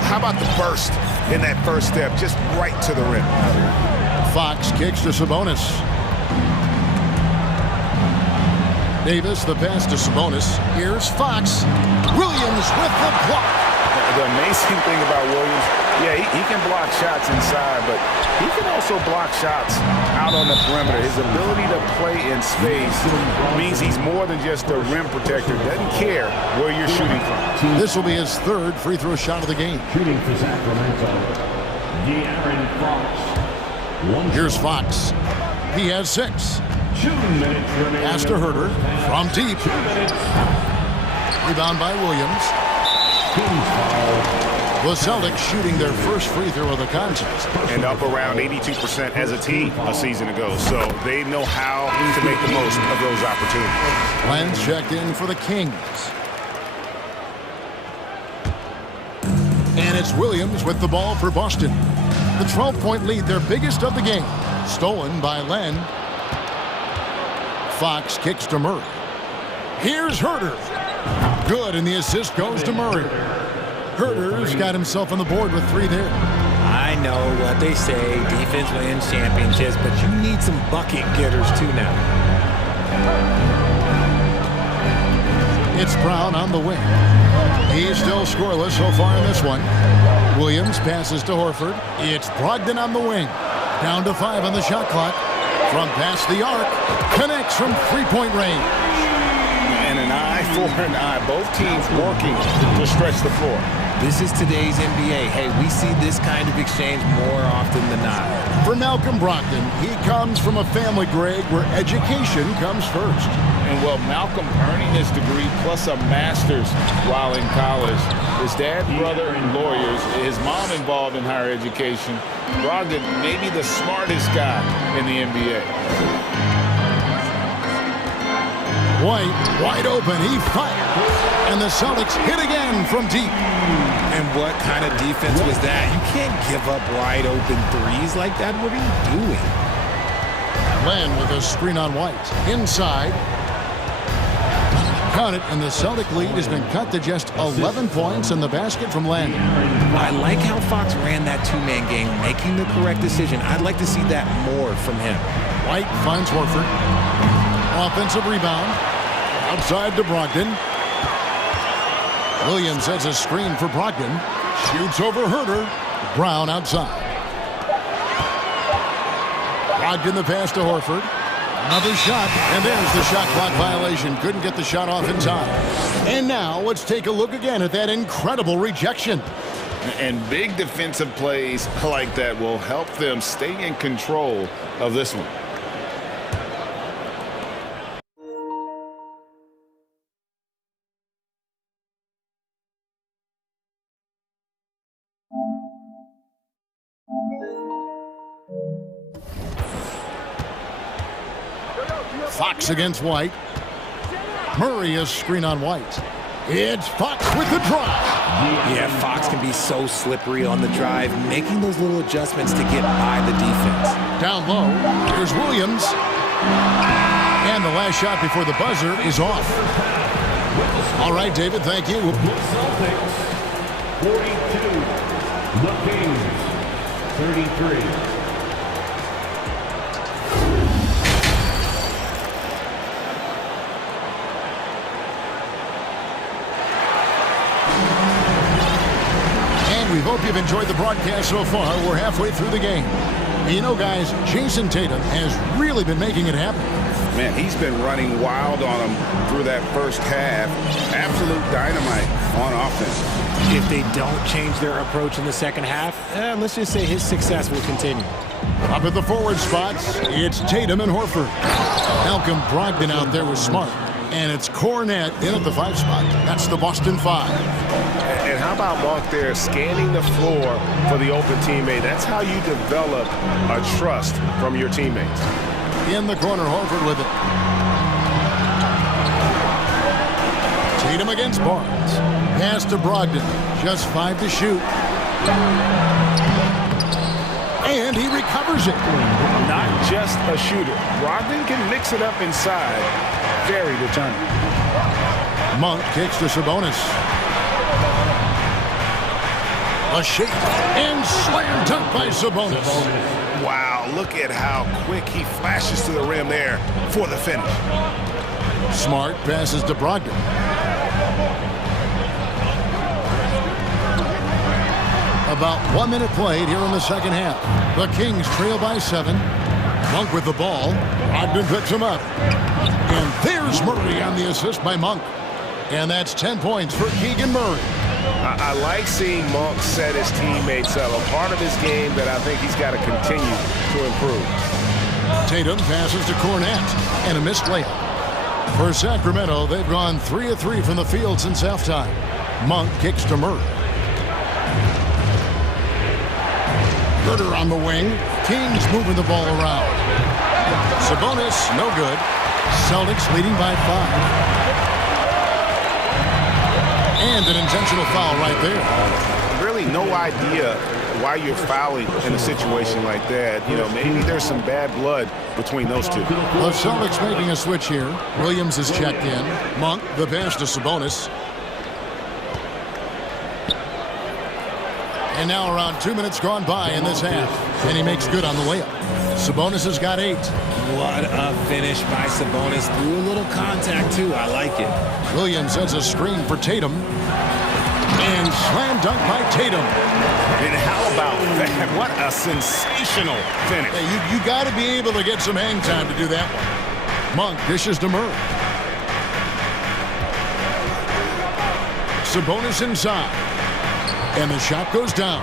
How about the burst in that first step, just right to the rim? Fox kicks to Sabonis. Davis, the pass to Sabonis. Here's Fox. Williams with the block. The amazing thing about Williams, yeah, he can block shots inside, but he can also block shots out on the perimeter. His ability to play in space means he's more than just a rim protector. Doesn't care where you're shooting from. This will be his third free throw shot of the game. Shooting for Sacramento, De'Aaron Fox. Here's Fox. He has 6. 2 minutes remaining. Pass to Huerter from deep. Rebound by Williams. The Celtics shooting their first free throw of the contest. And up around 82% as a team a season ago. So they know how to make the most of those opportunities. Len's checked in for the Kings. And it's Williams with the ball for Boston. The 12-point lead, their biggest of the game. Stolen by Len. Fox kicks to Murray. Here's Huerter. Good, and the assist goes to Murray. Huerter's got himself on the board with 3 there. I know what they say, defense wins championships, but you need some bucket getters too now. It's Brown on the wing. He's still scoreless so far in this one. Williams passes to Horford. It's Brogdon on the wing. Down to 5 on the shot clock. From past the arc, connects from 3-point range. And an eye for an eye. Both teams working to stretch the floor. This is today's NBA. Hey, we see this kind of exchange more often than not. For Malcolm Brogdon, he comes from a family, Greg, where education comes first. And well, Malcolm earning his degree plus a master's while in college. His dad, brother, and lawyers. His mom involved in higher education. Brogdon may be the smartest guy in the NBA. White, wide open, he fires. And the Celtics hit again from deep. And what kind of defense was that? You can't give up wide open threes like that. What are you doing? Len with a screen on White. Inside. Count it, and the Celtic lead has been cut to just 11 points in the basket from Len. I like how Fox ran that two-man game, making the correct decision. I'd like to see that more from him. White finds Horford. Offensive rebound. Outside to Brogdon. Williams has a screen for Brogdon. Shoots over Huerter. Brown outside. Brogdon the pass to Horford. Another shot, and there's the shot clock violation. Couldn't get the shot off in time. And now let's take a look again at that incredible rejection. And big defensive plays like that will help them stay in control of this one. Fox against White. Murray is screen on White. It's Fox with the drive. Yeah, Fox can be so slippery on the drive, making those little adjustments to get by the defense. Down low, here's Williams. And the last shot before the buzzer is off. All right, David, thank you. Celtics, 42. The Kings, 33. We hope you've enjoyed the broadcast so far. We're halfway through the game. You know, guys, Jason Tatum has really been making it happen. Man, he's been running wild on him through that first half. Absolute dynamite on offense. If they don't change their approach in the second half, let's just say his success will continue. Up at the forward spots, it's Tatum and Horford. Malcolm Brogdon out there with Smart. And it's Cornette in at the 5 spot. That's the Boston 5. And how about Monk there scanning the floor for the open teammate? That's how you develop a trust from your teammates. In the corner, Horford with it. Tatum against Barnes. Pass to Brogdon. Just 5 to shoot. And he recovers it. Not just a shooter. Brogdon can mix it up inside. Very determined. Monk kicks to Sabonis. A shake and slam dunk by Sabonis. Wow, look at how quick he flashes to the rim there for the finish. Smart passes to Brogdon. About 1 minute played here in the second half. The Kings trail by 7. Monk with the ball. Brogdon picks him up. And there's Murray on the assist by Monk. And that's 10 points for Keegan Murray. I like seeing Monk set his teammates up. A part of his game that I think he's got to continue to improve. Tatum passes to Cornette. And a missed layup. For Sacramento, they've gone 3 of 3 from the field since halftime. Monk kicks to Murray. Herter on the wing. Kings moving the ball around. Sabonis, no good. Celtics leading by 5. And an intentional foul right there. Really no idea why you're fouling in a situation like that. You know, maybe there's some bad blood between those two. The Celtics making a switch here. Williams is checked in. Monk, the pass to Sabonis. And now around 2 minutes gone by in this half. And he makes good on the layup. Sabonis has got 8. What a finish by Sabonis. Through a little contact, too. I like it. Williams has a screen for Tatum. And slam dunk by Tatum. And how about that? What a sensational finish. Hey, you got to be able to get some hang time to do that one. Monk dishes to Murray. Sabonis inside. And the shot goes down.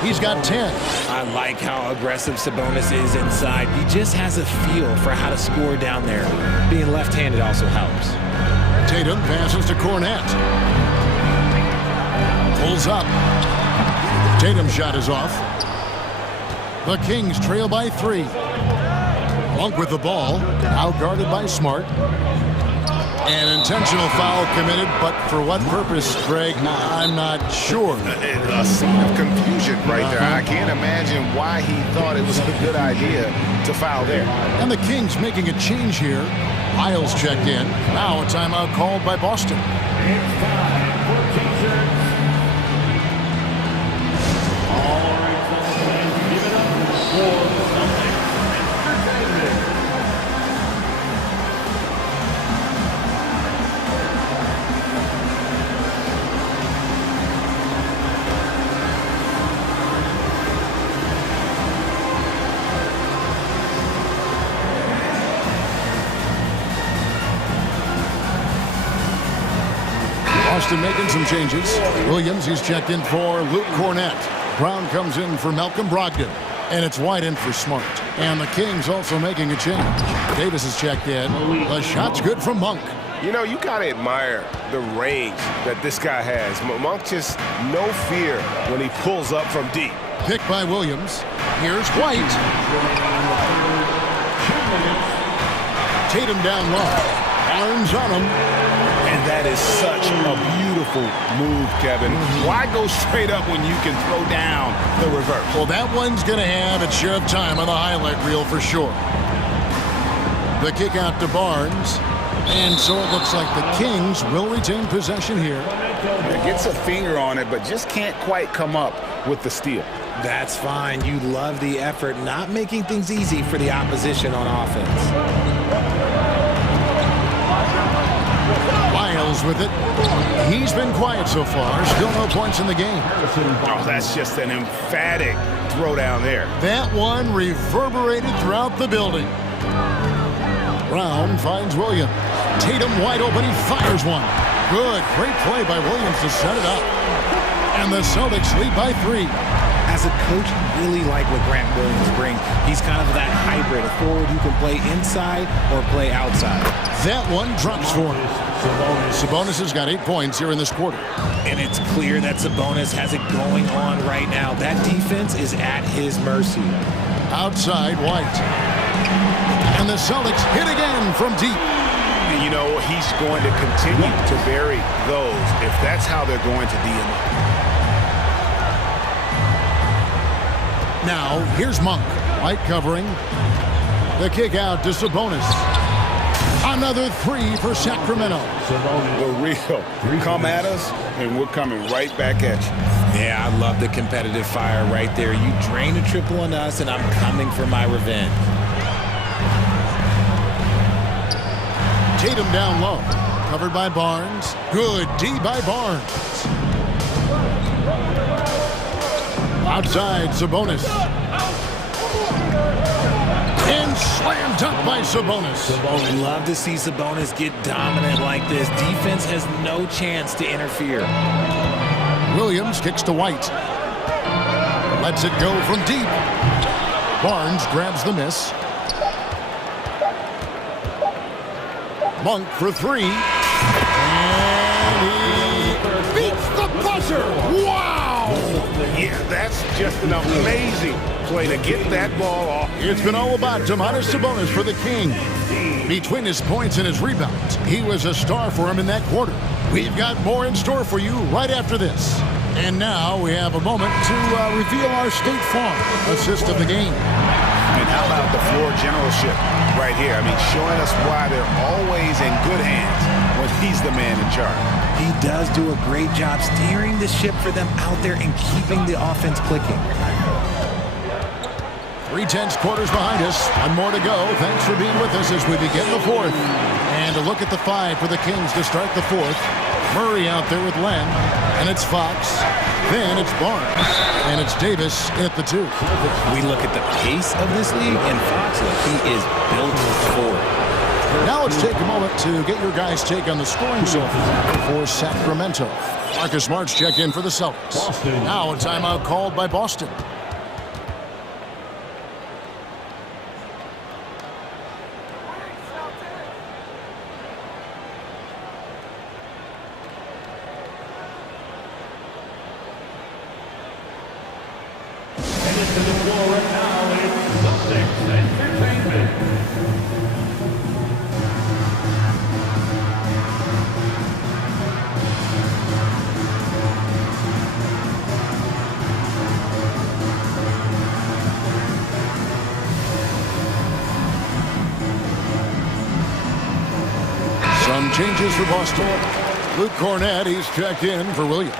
He's got 10. I like how aggressive Sabonis is inside. He just has a feel for how to score down there. Being left-handed also helps. Tatum passes to Cornette. Pulls up. Tatum's shot is off. The Kings trail by 3. Monk with the ball. Out guarded by Smart. An intentional foul committed, but for what purpose, Greg, I'm not sure. A scene of confusion right there. I can't imagine why he thought it was a good idea to foul there. And the Kings making a change here. Miles checked in. Now a timeout called by Boston. It's time for T-shirts. All right, fans, give it up for something entertainment. Boston making some changes. Williams, he's checked in for Luke Cornette. Brown comes in for Malcolm Brogdon. And it's White in for Smart. And the Kings also making a change. Davis is checked in. The shot's good from Monk. You know, you got to admire the range that this guy has. Monk just no fear when he pulls up from deep. Picked by Williams. Here's White. Tatum down low. Barnes on him. And that is such a beautiful move, Kevin. Why go straight up when you can throw down the reverse? Well, that one's going to have its share of time on the highlight reel for sure. The kick out to Barnes. And so it looks like the Kings will retain possession here. It gets a finger on it, but just can't quite come up with the steal. That's fine. You love the effort, not making things easy for the opposition on offense. Miles with it. He's been quiet so far. Still no points in the game. Oh, that's just an emphatic throwdown there. That one reverberated throughout the building. Brown finds Williams. Tatum wide open. He fires one. Good. Great play by Williams to set it up. And the Celtics lead by 3. As a coach, you really like what Grant Williams brings. He's kind of that hybrid, a forward who can play inside or play outside. That one drops for him. Sabonis has got 8 points here in this quarter. And it's clear that Sabonis has it going on right now. That defense is at his mercy. Outside, White. And the Celtics hit again from deep. And you know, he's going to continue to vary those if that's how they're going to DM up. Now, here's Monk. White covering. The kick out to Sabonis. Another 3 for Sacramento. The real. Come at us, and we're coming right back at you. Yeah, I love the competitive fire right there. You drain a triple on us, and I'm coming for my revenge. Tatum down low. Covered by Barnes. Good D by Barnes. Outside, Sabonis. And slam dunk by Sabonis. I love to see Sabonis get dominant like this. Defense has no chance to interfere. Williams kicks to White. Lets it go from deep. Barnes grabs the miss. Monk for 3. And he beats the buzzer. Wow! Yeah, that's just an amazing play to get that ball off. It's been all about Domantas Sabonis for the King. Between his points and his rebounds, he was a star for him in that quarter. We've got more in store for you right after this. And now we have a moment to reveal our State Farm assist of the game. And how about the floor generalship right here? I mean, showing us why they're always in good hands when he's the man in charge. He does do a great job steering the ship for them out there and keeping the offense clicking. 3/10 quarters behind us. One more to go. Thanks for being with us as we begin the 4th. And a look at the 5 for the Kings to start the 4th. Murray out there with Len. And it's Fox. Then it's Barnes. And it's Davis at the 2. We look at the pace of this league, and Fox, he is built for it. Now let's take a moment to get your guys' take on the scoring so far for Sacramento. Marcus Smart's check in for the Celtics. Now a timeout called by Boston. To the floor right now is Celtics Entertainment. Some changes for Boston. Luke Cornett, he's checked in for Williams.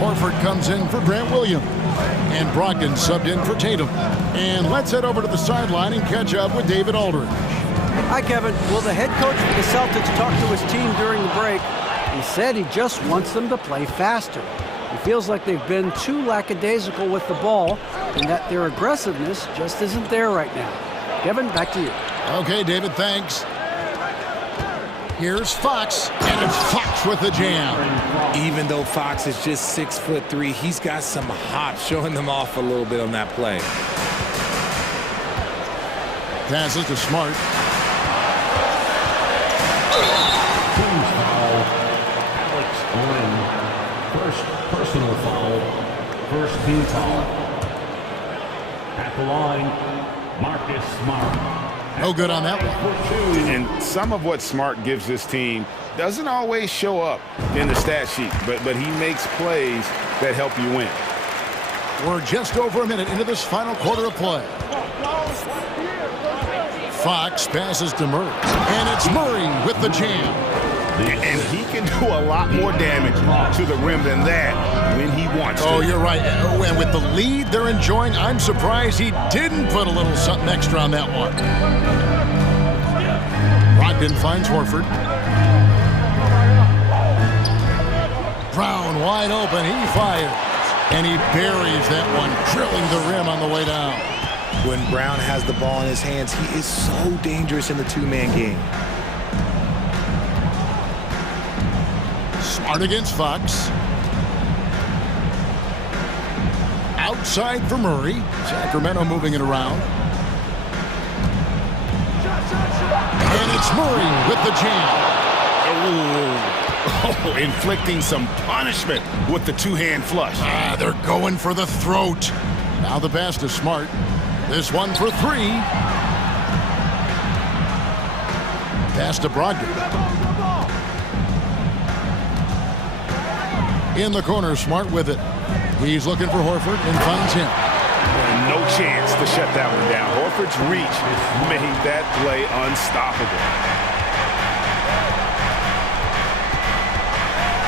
Horford comes in for Grant Williams. And Brogdon subbed in for Tatum. And let's head over to the sideline and catch up with David Aldridge. Hi, Kevin. Well, the head coach for the Celtics talked to his team during the break. He said he just wants them to play faster. He feels like they've been too lackadaisical with the ball and that their aggressiveness just isn't there right now. Kevin, back to you. Okay, David, thanks. Here's Fox, and it's Fox with the jam. Even though Fox is just 6'3", he's got some hops, showing them off a little bit on that play. Passes to Smart. Team's foul. Alex Len. First personal foul. First team foul. At the line, Marcus Smart. No good on that one. And some of what Smart gives this team doesn't always show up in the stat sheet, but he makes plays that help you win. We're just over a minute into this final quarter of play. Fox passes to Murray. And it's Murray with the jam. And he can do a lot more damage to the rim than that when he wants to. Oh, you're right. And with the lead they're enjoying, I'm surprised he didn't put a little something extra on that one. Brogdon finds Horford. Brown wide open. He fires. And he buries that one, drilling the rim on the way down. When Brown has the ball in his hands, he is so dangerous in the two-man game. Smart against Fox. Outside for Murray. Sacramento moving it around. And it's Murray with the jam. Oh, inflicting some punishment with the two-hand flush. They're going for the throat. Now the pass to Smart. This one for three. Pass to Brogdon. In the corner, Smart with it. He's looking for Horford and finds him. No chance to shut that one down. Horford's reach made that play unstoppable.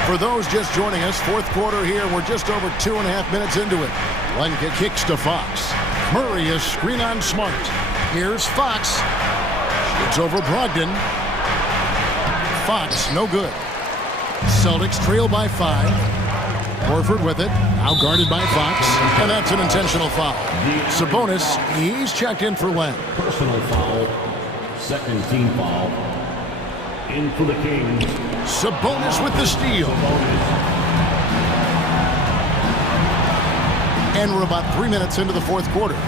For those just joining us, fourth quarter here. We're just over 2.5 minutes into it. Lenka kicks to Fox. Murray is screen on Smart. Here's Fox. Shoots over Brogdon. Fox, no good. Celtics trail by 5. Horford with it. Now guarded by Fox. And that's an intentional foul. Sabonis, he's checked in for Len. Personal foul. Second team foul. In for the Kings. Sabonis with the steal. And we're about 3 minutes into the fourth quarter. 2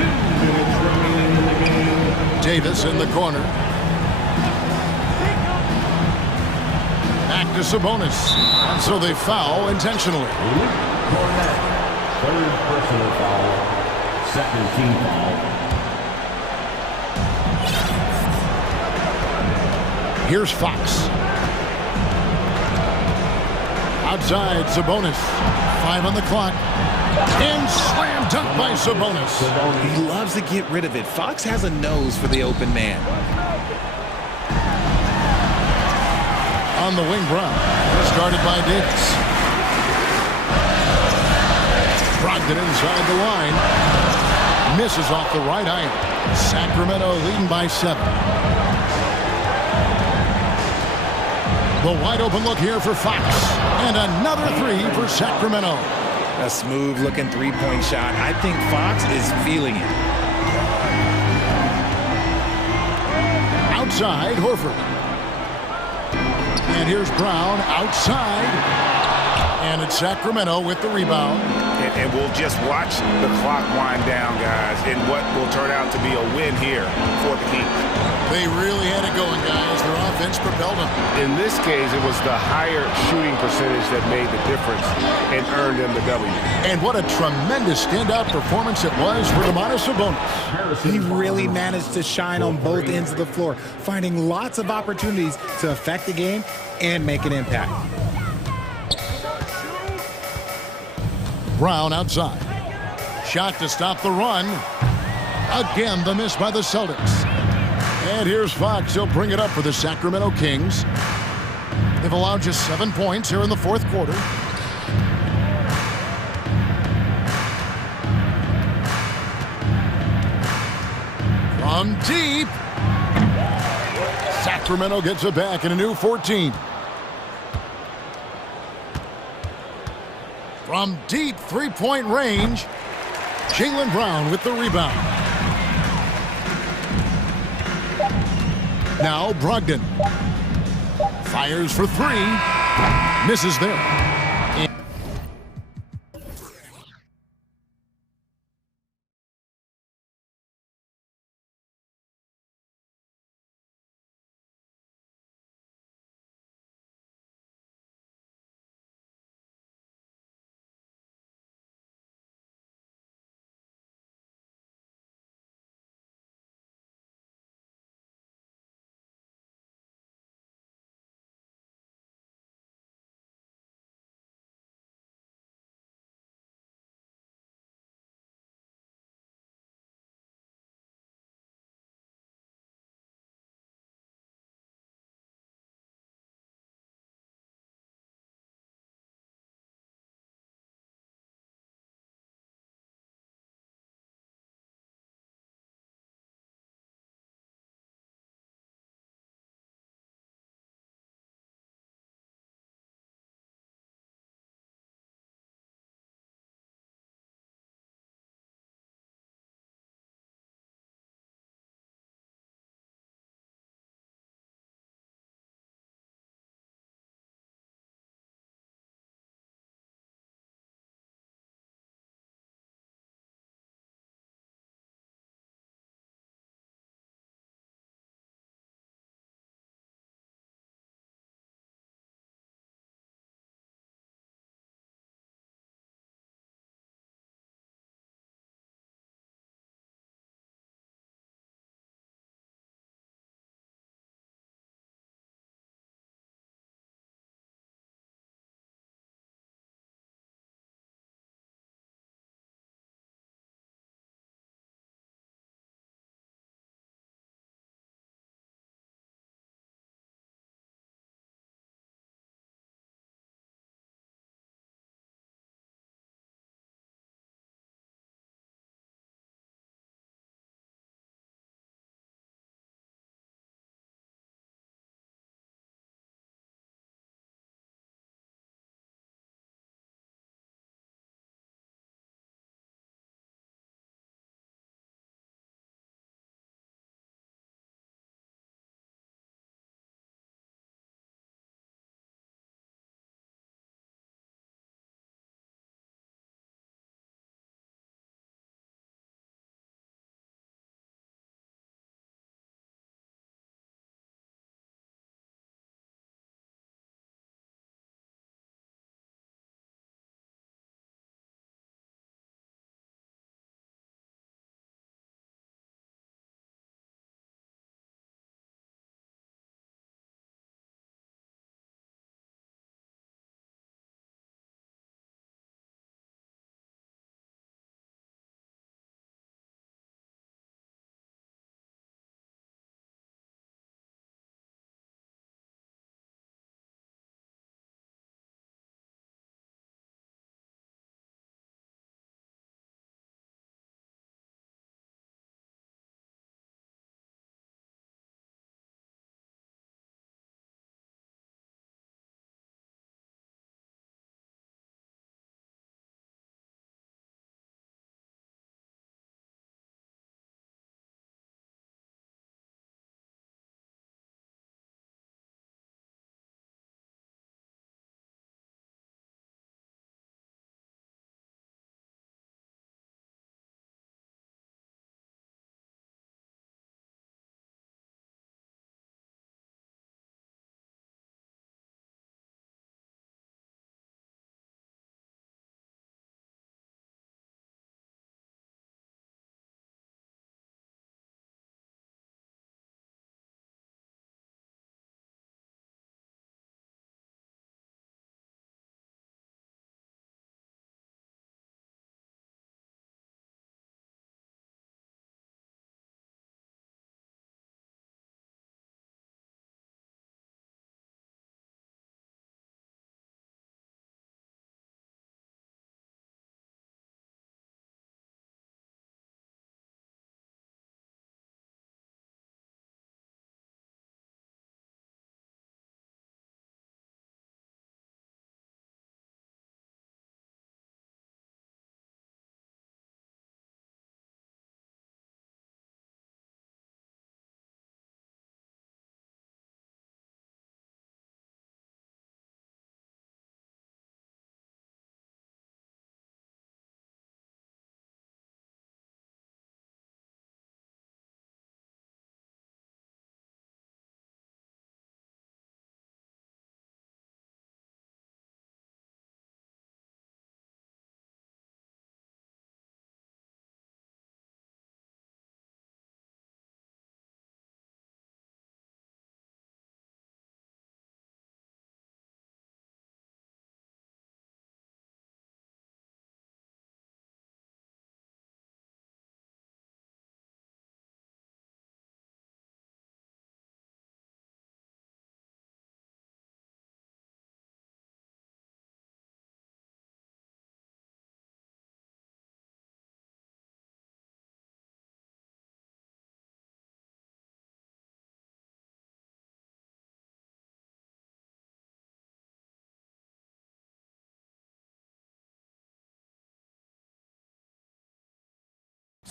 minutes remaining in the game. Davis in the corner. Back to Sabonis. And so they foul intentionally. Cornet. Third personal foul. Second team foul. Here's Fox. Outside, Sabonis. 5 on the clock. And slam dunk by Sabonis. He loves to get rid of it. Fox has a nose for the open man. On the wing, Brown. Started by Davis. Brogdon inside the line. Misses off the right iron. Sacramento leading by 7. The wide open look here for Fox. And another 3 for Sacramento. A smooth looking three-point shot. I think Fox is feeling it. Outside, Horford. And here's Brown outside. And it's Sacramento with the rebound. And we'll just watch the clock wind down, guys, in what will turn out to be a win here for the Kings. They really had it going, guys. Their offense propelled them. In this case, it was the higher shooting percentage that made the difference and earned them the W. And what a tremendous standout performance it was for Domantas Sabonis. He really managed to shine on both ends of the floor, finding lots of opportunities to affect the game and make an impact. Brown outside. Shot to stop the run. Again, the miss by the Celtics. And here's Fox. He'll bring it up for the Sacramento Kings. They've allowed just 7 points here in the fourth quarter. From deep. Sacramento gets it back in a new 14. From deep three-point range, Jaylen Brown with the rebound. Now Brogdon fires for 3, misses there.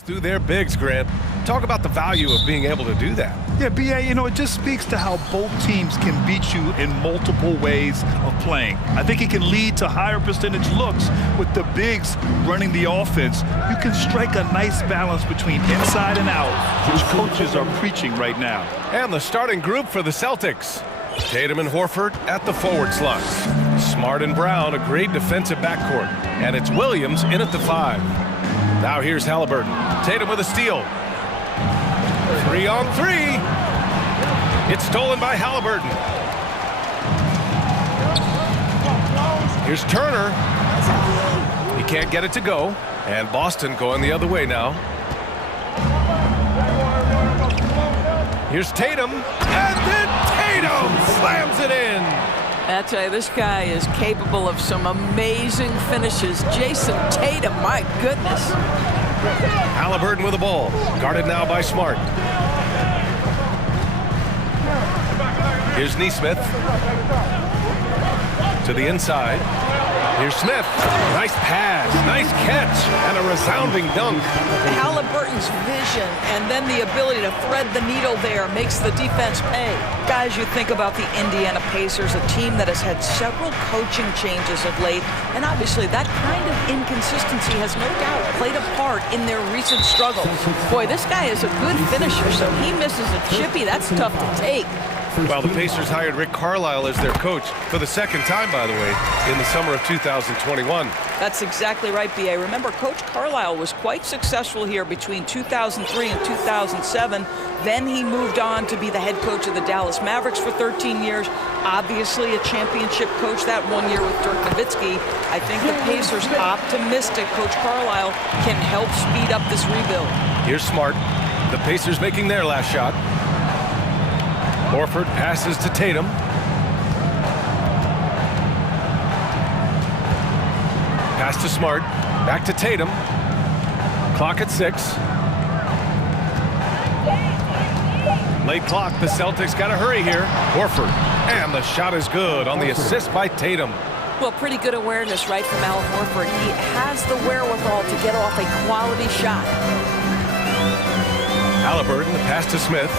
Through their bigs, Grant. Talk about the value of being able to do that. Yeah, BA, it just speaks to how both teams can beat you in multiple ways of playing. I think it can lead to higher percentage looks with the bigs running the offense. You can strike a nice balance between inside and out, which coaches are preaching right now. And the starting group for the Celtics. Tatum and Horford at the forward slots. Smart and Brown, a great defensive backcourt. And it's Williams in at the 5. Now here's Halliburton. Tatum with a steal. 3-on-3. It's stolen by Halliburton. Here's Turner. He can't get it to go. And Boston going the other way now. Here's Tatum. And then Tatum slams it in. I tell you, this guy is capable of some amazing finishes. Jason Tatum, my goodness. Halliburton with the ball. Guarded now by Smart. Here's Nesmith. To the inside. Here's Smith. Nice pass, nice catch, and a resounding dunk. Halliburton's vision and then the ability to thread the needle there makes the defense pay. Guys, you think about the Indiana Pacers, a team that has had several coaching changes of late, and obviously that kind of inconsistency has no doubt played a part in their recent struggle. Boy, this guy is a good finisher, so he misses a chippy. That's tough to take. Well, the Pacers hired Rick Carlisle as their coach for the second time, by the way, in the summer of 2021. That's exactly right, B.A. Remember, Coach Carlisle was quite successful here between 2003 and 2007. Then he moved on to be the head coach of the Dallas Mavericks for 13 years. Obviously a championship coach that 1 year with Dirk Nowitzki. I think the Pacers optimistic Coach Carlisle can help speed up this rebuild. Here's Smart. The Pacers making their last shot. Horford passes to Tatum. Pass to Smart. Back to Tatum. Clock at 6. Late clock. The Celtics got to hurry here. Horford. And the shot is good on the assist by Tatum. Well, pretty good awareness, right, from Al Horford. He has the wherewithal to get off a quality shot. Halliburton, the pass to Smith.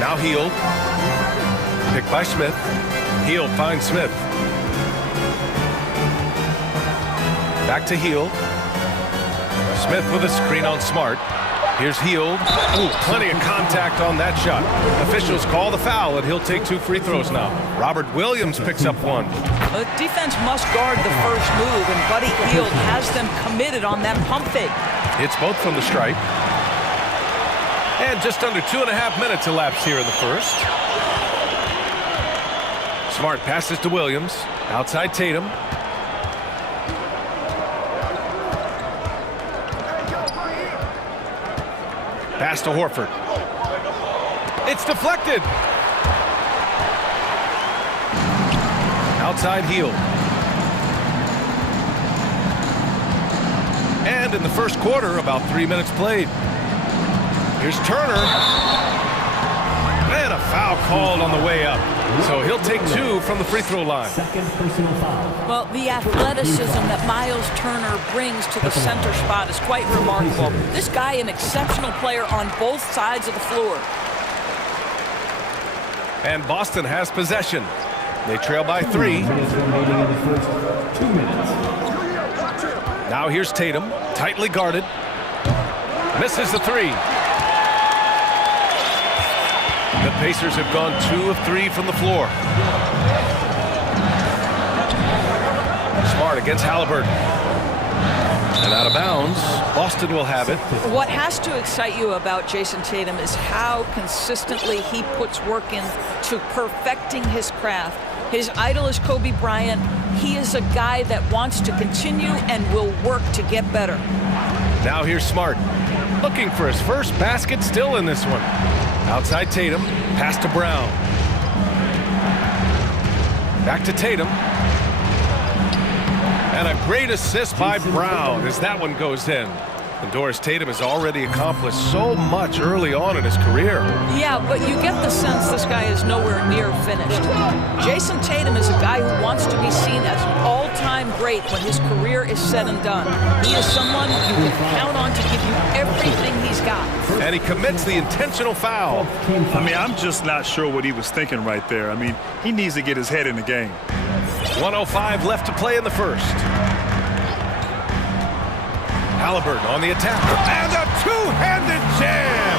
Now Hield. Picked by Smith. Hield finds Smith. Back to Hield. Smith with a screen on Smart. Here's Hield. Ooh, plenty of contact on that shot. Officials call the foul, and he'll take 2 free throws now. Robert Williams picks up 1. The defense must guard the first move, and Buddy Hield has them committed on that pump fake. It's both from the stripe. And just under 2.5 minutes elapsed here in the first. Smart passes to Williams. Outside Tatum. Pass to Horford. It's deflected. Outside Hield. And in the first quarter, about 3 minutes played. Here's Turner. And a foul called on the way up. So he'll take 2 from the free throw line. Second personal foul. Well, the athleticism that Miles Turner brings to the center spot is quite remarkable. This guy, an exceptional player on both sides of the floor. And Boston has possession. They trail by 3. Now here's Tatum, tightly guarded. Misses the 3. The Pacers have gone 2 of 3 from the floor. Smart against Halliburton. And out of bounds, Boston will have it. What has to excite you about Jason Tatum is how consistently he puts work in to perfecting his craft. His idol is Kobe Bryant. He is a guy that wants to continue and will work to get better. Now here's Smart. Looking for his first basket, still in this one. Outside Tatum, pass to Brown. Back to Tatum. And a great assist by Brown as that one goes in. And Doris Tatum has already accomplished so much early on in his career. Yeah, but you get the sense this guy is nowhere near finished. Jason Tatum is a guy who wants to be seen as an all-time great when his career is said and done. He is someone you can count on to give you everything he's got. And he commits the intentional foul. I mean, I'm just not sure what he was thinking right there. I mean, he needs to get his head in the game. 1:05 left to play in the first. Halliburton on the attack. And a two-handed jam!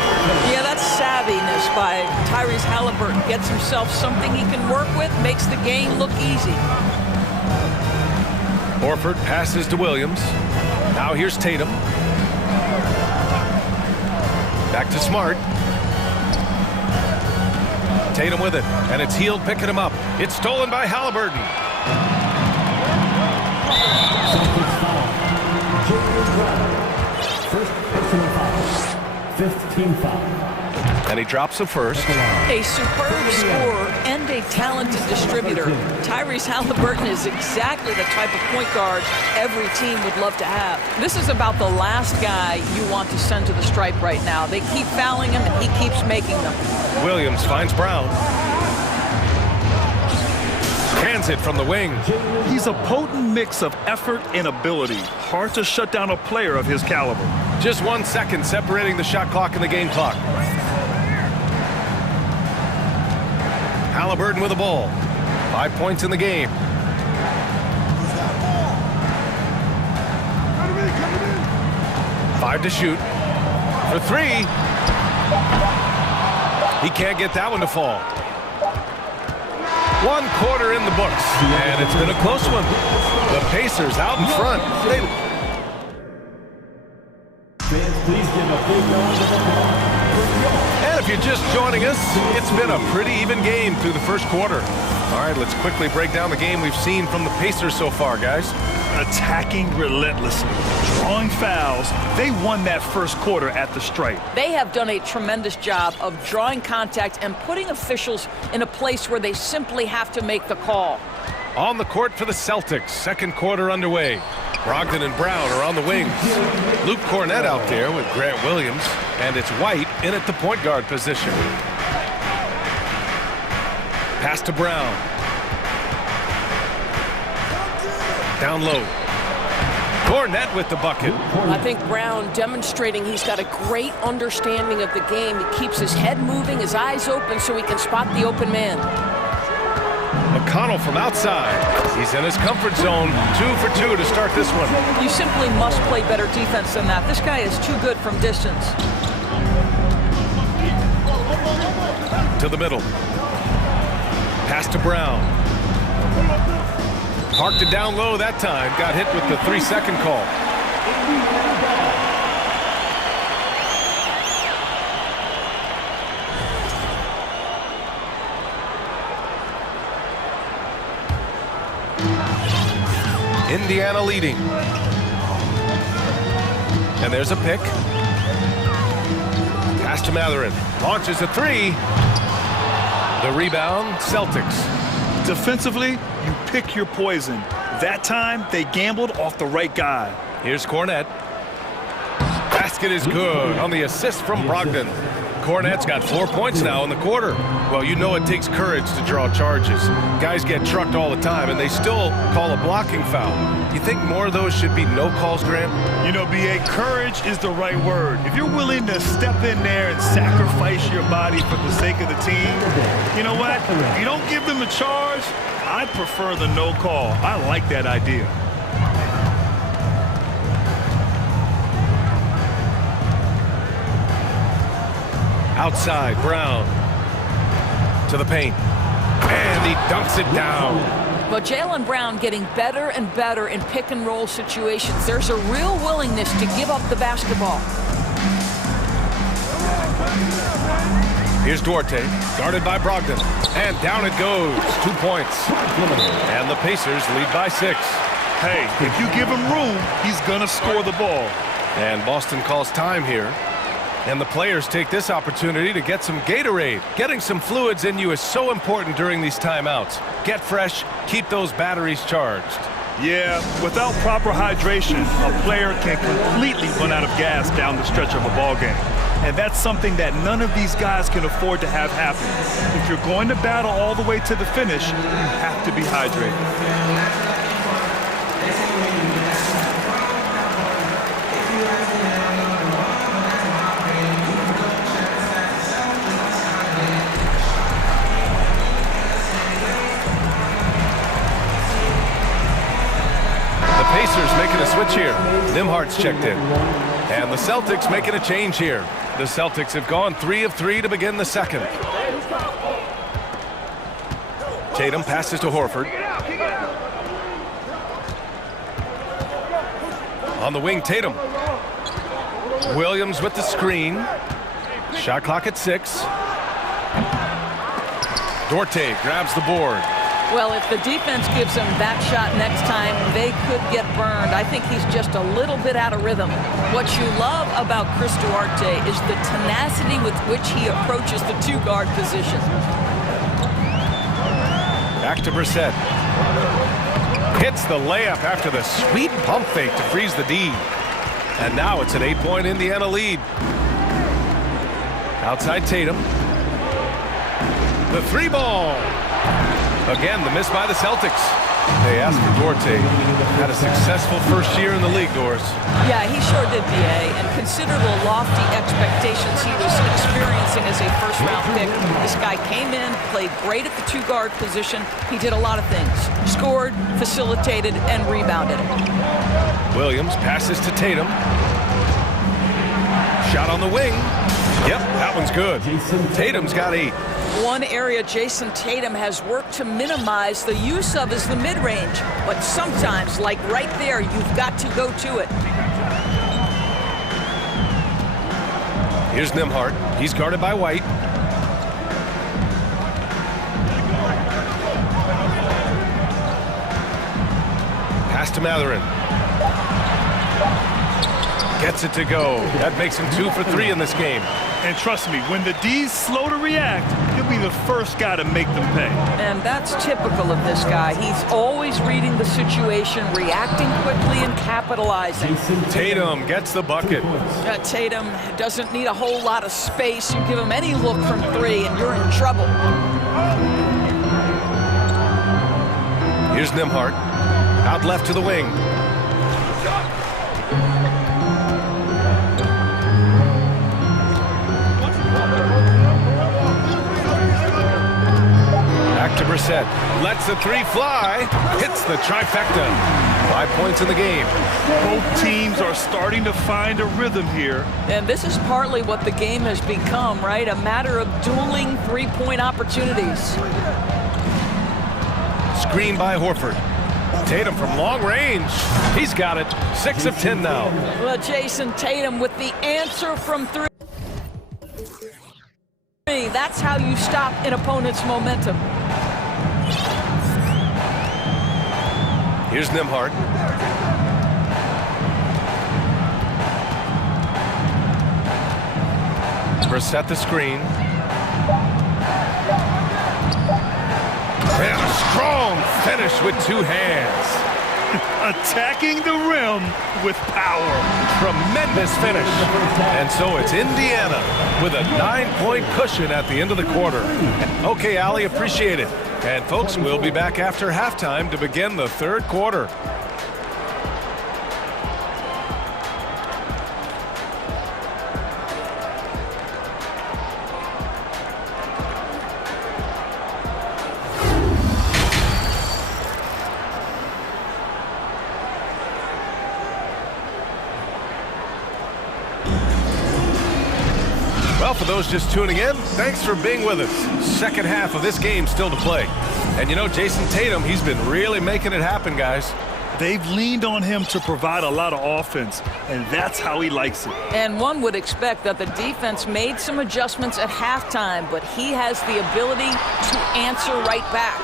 Yeah, that's savviness by Tyrese Halliburton. Gets himself something he can work with, makes the game look easy. Horford passes to Williams. Now here's Tatum. Back to Smart. Tatum with it, and it's Hield picking him up. It's stolen by Halliburton. First personal foul. 15 foul. And he drops the first. A superb scorer and a talented distributor. Tyrese Halliburton is exactly the type of point guard every team would love to have. This is about the last guy you want to send to the stripe right now. They keep fouling him, and he keeps making them. Williams finds Brown. Hands it from the wing. He's a potent mix of effort and ability. Hard to shut down a player of his caliber. Just 1 second separating the shot clock and the game clock. Halliburton with the ball. 5 points in the game. Five to shoot. For three. He can't get that one to fall. 1 quarter in the books, and it's been a close one. The Pacers out in front. Please give a big round of applause. And if you're just joining us, it's been a pretty even game through the first quarter. All right, let's quickly break down the game we've seen from the Pacers so far, guys. Attacking relentlessly, drawing fouls. They won that first quarter at the stripe. They have done a tremendous job of drawing contact and putting officials in a place where they simply have to make the call. On the court for the Celtics, second quarter underway. Brogdon and Brown are on the wings. Luke Cornett out there with Grant Williams, and it's White in at the point guard position. Pass to Brown. Down low. Cornett with the bucket. I think Brown demonstrating he's got a great understanding of the game. He keeps his head moving, his eyes open so he can spot the open man. McConnell from outside. He's in his comfort zone. 2 for 2 to start this one. You simply must play better defense than that. This guy is too good from distance. To the middle. Pass to Brown. Parked it down low that time. Got hit with the 3-second call. Indiana leading. And there's a pick. Pass to Matherin. Launches a three. The rebound, Celtics. Defensively, you pick your poison. That time, they gambled off the right guy. Here's Cornett. Basket is good on the assist from Brogdon. Cornett's got 4 points now in the quarter. Well, you know it takes courage to draw charges. Guys get trucked all the time, and they still call a blocking foul. You think more of those should be no calls, Grant? You know, B.A., courage is the right word. If you're willing to step in there and sacrifice your body for the sake of the team, you know what? If you don't give them a charge, I prefer the no call. I like that idea. Outside, Brown to the paint, and he dunks it down. But Jaylen Brown getting better and better in pick-and-roll situations. There's a real willingness to give up the basketball. Here's Duarte, guarded by Brogdon, and down it goes. 2 points. And the Pacers lead by 6. Hey, if you give him room, he's gonna score the ball. And Boston calls time here. And the players take this opportunity to get some Gatorade. Getting some fluids in you is so important during these timeouts. Get fresh, keep those batteries charged. Yeah, without proper hydration, a player can completely run out of gas down the stretch of a ball game. And that's something that none of these guys can afford to have happen. If you're going to battle all the way to the finish, you have to be hydrated. Pacers making a switch here. Nimhardt's checked in. And the Celtics making a change here. The Celtics have gone 3 of 3 to begin the second. Tatum passes to Horford. On the wing, Tatum. Williams with the screen. Shot clock at 6. Dorte grabs the board. Well, if the defense gives him that shot next time, they could get burned. I think he's just a little bit out of rhythm. What you love about Chris Duarte is the tenacity with which he approaches the two-guard position. Back to Brissett. Hits the layup after the sweet pump fake to freeze the D. And now it's an 8-point Indiana lead. Outside Tatum. The 3-ball. Again, the miss by the Celtics. They asked for Dorte. Had a successful first year in the league, Doris. Yeah, he sure did, BA. And consider the lofty expectations he was experiencing as a first-round pick. This guy came in, played great at the two-guard position. He did a lot of things. Scored, facilitated, and rebounded. Williams passes to Tatum. Shot on the wing. Yep, that one's good. Tatum's got 8. One area Jason Tatum has worked to minimize the use of is the mid-range. But sometimes, like right there, you've got to go to it. Here's Nimhardt. He's guarded by White. Pass to Mathurin. Gets it to go. That makes him 2 for 3 in this game. And trust me, when the D's slow to react, he'll be the first guy to make them pay. And that's typical of this guy. He's always reading the situation, reacting quickly and capitalizing. Tatum gets the bucket. Tatum doesn't need a whole lot of space. You give him any look from 3 and you're in trouble. Here's Nimhardt. Out left to the wing. Back to Brissett. Lets the 3 fly. Hits the trifecta. 5 points in the game. Both teams are starting to find a rhythm here. And this is partly what the game has become, right? A matter of dueling 3-point opportunities. Screen by Horford. Tatum from long range. He's got it. 6 of 10 now. Well, Jason Tatum with the answer from 3. That's how you stop an opponent's momentum. Here's Nimhardt. Brissett the screen. And a strong finish with 2 hands. Attacking the rim with power. Tremendous finish. And so it's Indiana with a 9-point cushion at the end of the quarter. Okay, Ali, appreciate it. And folks, we'll be back after halftime to begin the third quarter. Well, for those just tuning in, thanks for being with us. Second half of this game still to play. And you know, Jason Tatum, he's been really making it happen, guys. They've leaned on him to provide a lot of offense, and that's how he likes it. And one would expect that the defense made some adjustments at halftime, but he has the ability to answer right back.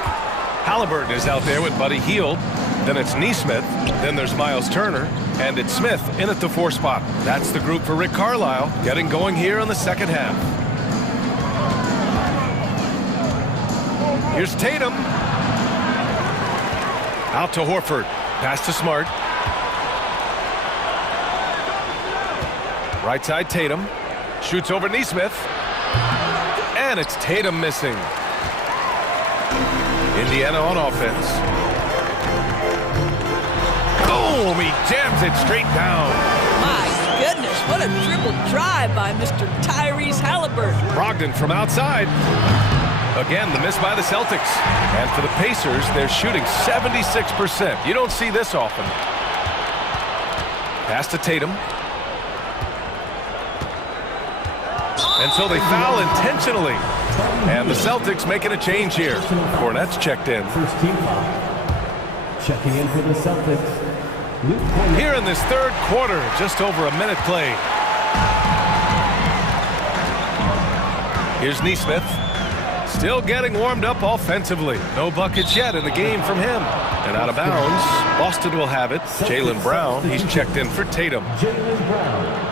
Halliburton is out there with Buddy Hield. Then it's Nesmith. Then there's Miles Turner. And it's Smith in at the 4 spot. That's the group for Rick Carlisle getting going here in the second half. Here's Tatum. Out to Horford. Pass to Smart. Right side, Tatum. Shoots over Neesmith. And it's Tatum missing. Indiana on offense. Boom! He jams it straight down. My goodness, what a dribble drive by Mr. Tyrese Halliburton. Brogdon from outside. Again, the miss by the Celtics. And for the Pacers, they're shooting 76%. You don't see this often. Pass to Tatum. And so they foul intentionally. And the Celtics making a change here. Cornette's checked in. First team foul. Checking in for the Celtics. Here in this third quarter, just over a minute played. Here's Neesmith. Still getting warmed up offensively. No buckets yet in the game from him. And out of bounds, Boston will have it. Jaylen Brown, he's checked in for Tatum. Jaylen Brown.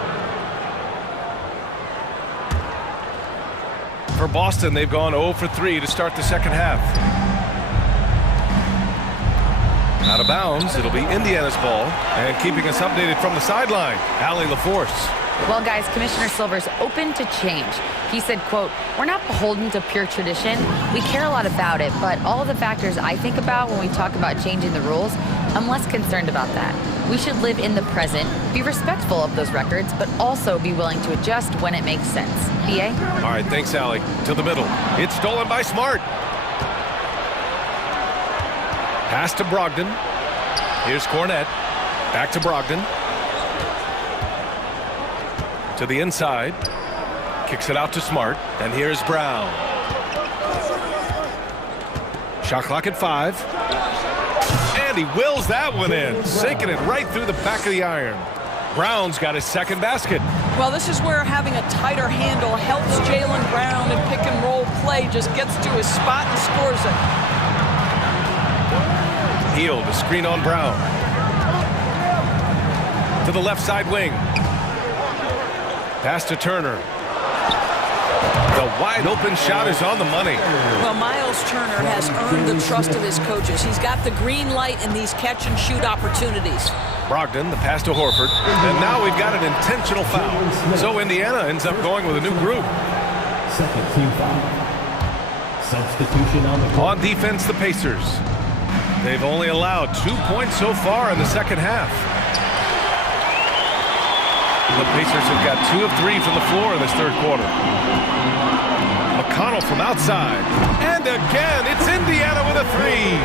For Boston, they've gone 0 for 3 to start the second half. Out of bounds, it'll be Indiana's ball. And keeping us updated from the sideline, Allie LaForce. Well, guys, Commissioner Silver's open to change. He said, quote, "We're not beholden to pure tradition. We care a lot about it, but all of the factors I think about when we talk about changing the rules, I'm less concerned about that. We should live in the present, be respectful of those records, but also be willing to adjust when it makes sense." BA? All right, thanks, Allie. To the middle. It's stolen by Smart. Pass to Brogdon. Here's Cornette. Back to Brogdon. To the inside. Kicks it out to Smart. And here's Brown. Shot clock at 5. And he wills that one in. Sinking it right through the back of the iron. Brown's got his second basket. Well, this is where having a tighter handle helps Jaylen Brown in pick and roll play. Just gets to his spot and scores it. Hield, a screen on Brown. To the left side wing. Pass to Turner. The wide open shot is on the money. Well, Miles Turner has earned the trust of his coaches. He's got the green light in these catch and shoot opportunities. Brogdon, the pass to Horford. And now we've got an intentional foul. So Indiana ends up going with a new group. Second team foul. Substitution on the court. On defense, the Pacers. They've only allowed 2 points so far in the second half. The Pacers have got 2 of 3 from the floor in this third quarter. McConnell from outside. And again, it's Indiana with a 3.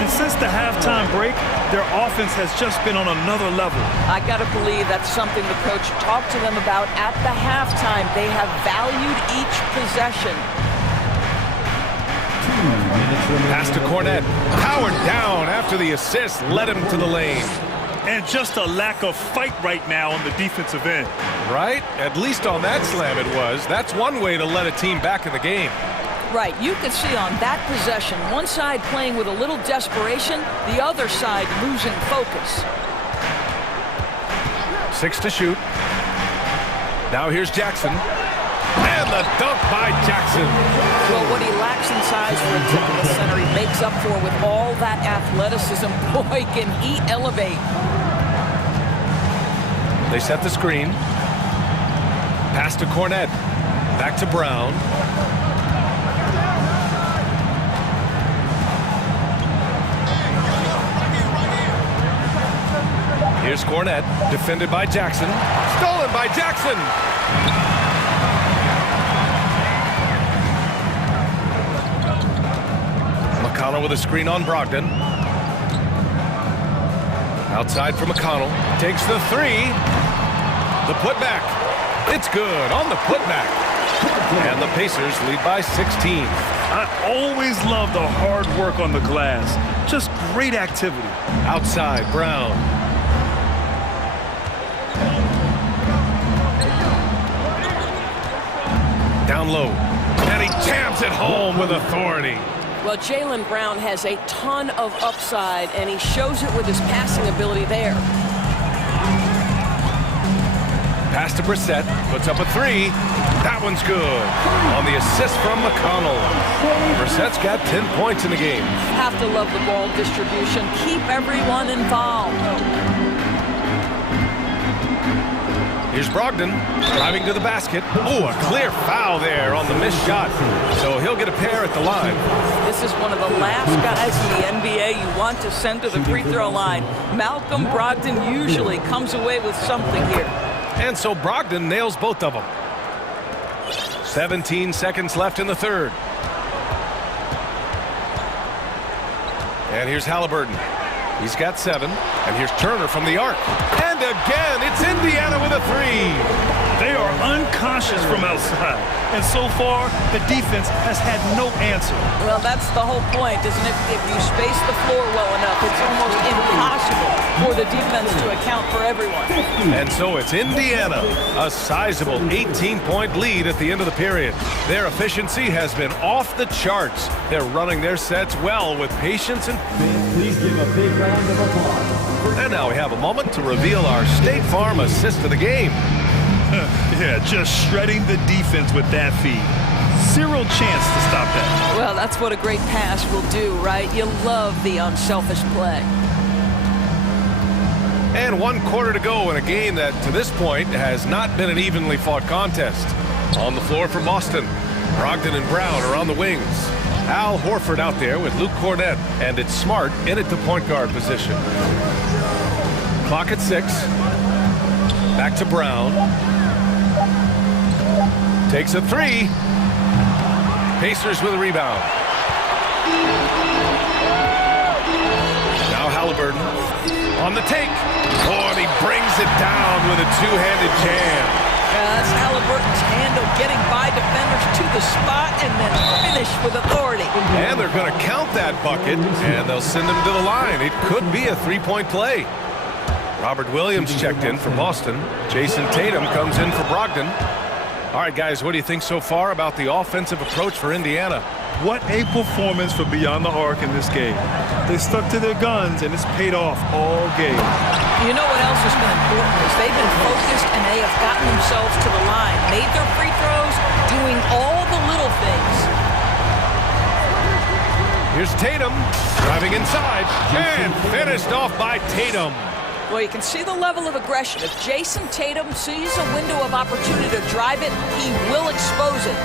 And since the halftime break, their offense has just been on another level. I got to believe that's something the coach talked to them about at the halftime. They have valued each possession. Pass to Cornette. Powered down after the assist led him to the lane. And just a lack of fight right now on the defensive end. Right? At least on that slam it was. That's one way to let a team back in the game. Right. You could see on that possession, one side playing with a little desperation, the other side losing focus. 6 to shoot. Now here's Jackson. And the dunk by Jackson. Well, what he lacks in size for a typical center, he makes up for with all that athleticism. Boy, can he elevate. They set the screen. Pass to Cornette. Back to Brown. Here's Cornette. Defended by Jackson. Stolen by Jackson. McConnell with a screen on Brogdon. Outside for McConnell. Takes the 3. The putback. It's good on the putback. And the Pacers lead by 16. I always love the hard work on the glass. Just great activity. Outside, Brown. Down low. And he jams it home with authority. Well, Jaylen Brown has a ton of upside, and he shows it with his passing ability there. Pass to Brissett, puts up a three. That one's good. On the assist from McConnell. Brissett's got 10 points in the game. Have to love the ball distribution. Keep everyone involved. Here's Brogdon driving to the basket. Oh, a clear foul there on the missed shot. So he'll get a pair at the line. This is one of the last guys in the NBA you want to send to the free throw line. Malcolm Brogdon usually comes away with something here. And so Brogdon nails both of them. 17 seconds left in the third. And here's Halliburton. He's got 7. And here's Turner from the arc. And again, it's Indiana with a 3. They are unconscious from outside. And so far, the defense has had no answer. Well, that's the whole point, isn't it? If you space the floor well enough, it's almost impossible for the defense to account for everyone. And so it's Indiana, a sizable 18-point lead at the end of the period. Their efficiency has been off the charts. They're running their sets well with patience and... Please give a big round of applause. And now we have a moment to reveal our State Farm assist of the game. Yeah, just shredding the defense with that feed. Zero chance to stop that. Well, that's what a great pass will do, right? You love the unselfish play. And 1 quarter to go in a game that, to this point, has not been an evenly fought contest. On the floor for Boston, Brogdon and Brown are on the wings. Al Horford out there with Luke Cornett, and it's Smart in at the point guard position. Clock at 6. Back to Brown. Takes a 3. Pacers with a rebound. Now Halliburton on the take. Oh, and he brings it down with a two-handed jam. That's Halliburton's handle, getting by defenders to the spot and then finish with authority. And they're going to count that bucket, and they'll send him to the line. It could be a three-point play. Robert Williams checked in for Boston. Jason Tatum comes in for Brogdon. All right, guys, what do you think so far about the offensive approach for Indiana? What a performance for Beyond the Arc in this game. They stuck to their guns, and it's paid off all game. You know what else has been important is they've been focused, and they have gotten themselves to the line, made their free throws, doing all the little things. Here's Tatum driving inside and finished off by Tatum. Well, you can see the level of aggression. If Jason Tatum sees a window of opportunity to drive it, he will expose it.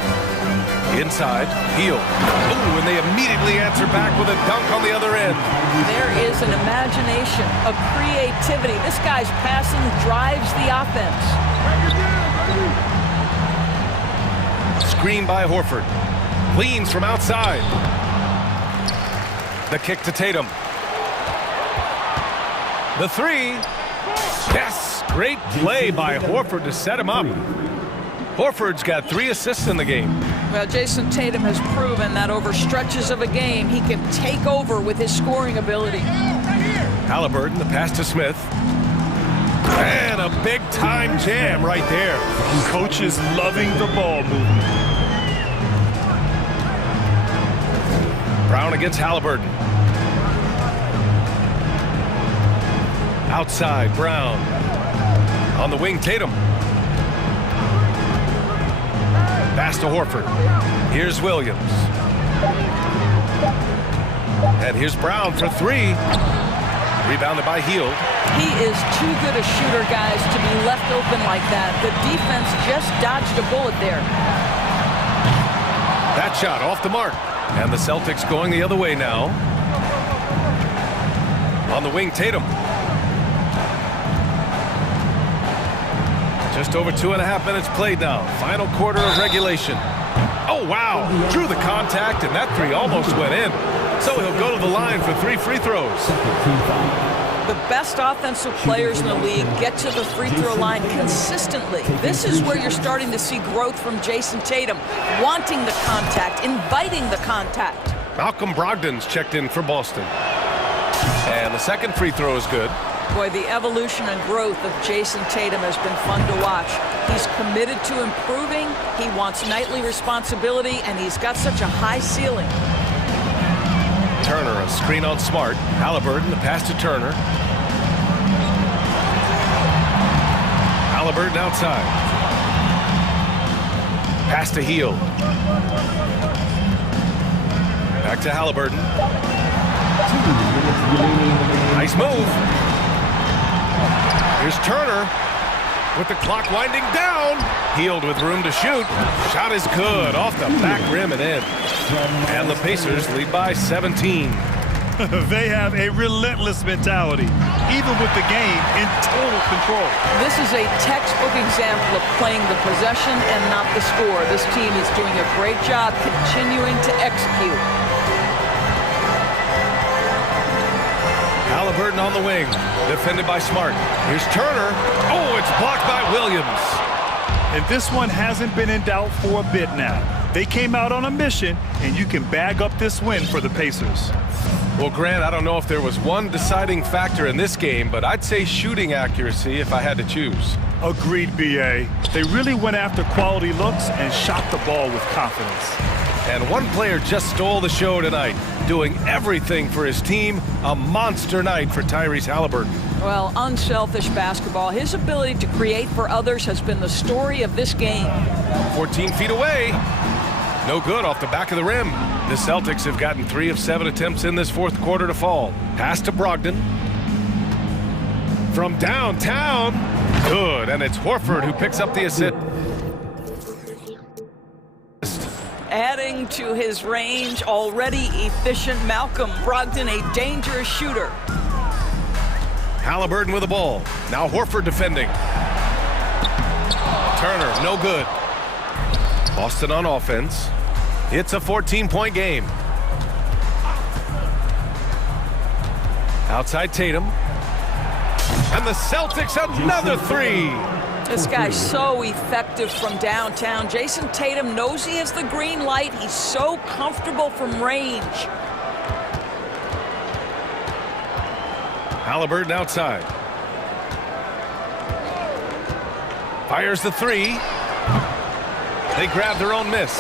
Inside, Hield. Ooh, and they immediately answer back with a dunk on the other end. There is an imagination, a creativity. This guy's passing drives the offense. Screen by Horford. Cleans from outside. The kick to Tatum. The 3. Yes, great play by Horford to set him up. Horford's got 3 assists in the game. Well, Jason Tatum has proven that over stretches of a game, he can take over with his scoring ability. Halliburton, the pass to Smith. And a big-time jam right there. Coach is loving the ball movement. Brown against Halliburton. Outside, Brown. On the wing, Tatum. Pass to Horford. Here's Williams. And here's Brown for 3. Rebounded by Hield. He is too good a shooter, guys, to be left open like that. The defense just dodged a bullet there. That shot off the mark. And the Celtics going the other way now. On the wing, Tatum. Just over 2.5 minutes played now. Final quarter of regulation. Oh, wow. Drew the contact, and that 3 almost went in. So he'll go to the line for 3 free throws. The best offensive players in the league get to the free throw line consistently. This is where you're starting to see growth from Jason Tatum, wanting the contact, inviting the contact. Malcolm Brogdon's checked in for Boston. And the second free throw is good. Boy, the evolution and growth of Jason Tatum has been fun to watch. He's committed to improving, he wants nightly responsibility, and he's got such a high ceiling. Turner, a screen on Smart. Halliburton, the pass to Turner. Halliburton outside. Pass to Heel. Back to Halliburton. Nice move. Here's Turner with the clock winding down. Healed with room to shoot. Shot is good off the back rim and in. And the Pacers lead by 17. They have a relentless mentality, even with the game in total control. This is a textbook example of playing the possession and not the score. This team is doing a great job continuing to execute. Halliburton on the wing, defended by Smart. Here's Turner. Oh, it's blocked by Williams. And this one hasn't been in doubt for a bit now. They came out on a mission, and you can bag up this win for the Pacers. Well, Grant, I don't know if there was one deciding factor in this game, but I'd say shooting accuracy if I had to choose. Agreed, B.A. They really went after quality looks and shot the ball with confidence. And one player just stole the show tonight, doing everything for his team. A monster night for Tyrese Halliburton. Well, unselfish basketball. His ability to create for others has been the story of this game. 14 feet away. No good off the back of the rim. The Celtics have gotten 3 of 7 attempts in this fourth quarter to fall. Pass to Brogdon. From downtown. Good, and it's Horford who picks up the assist. Adding to his range, already efficient Malcolm Brogdon, a dangerous shooter. Halliburton with the ball. Now Horford defending. Turner, no good. Boston on offense. It's a 14-point game. Outside Tatum. And the Celtics another 3. This guy's so effective from downtown. Jason Tatum knows he has the green light. He's so comfortable from range. Halliburton outside. Fires the 3. They grab their own miss.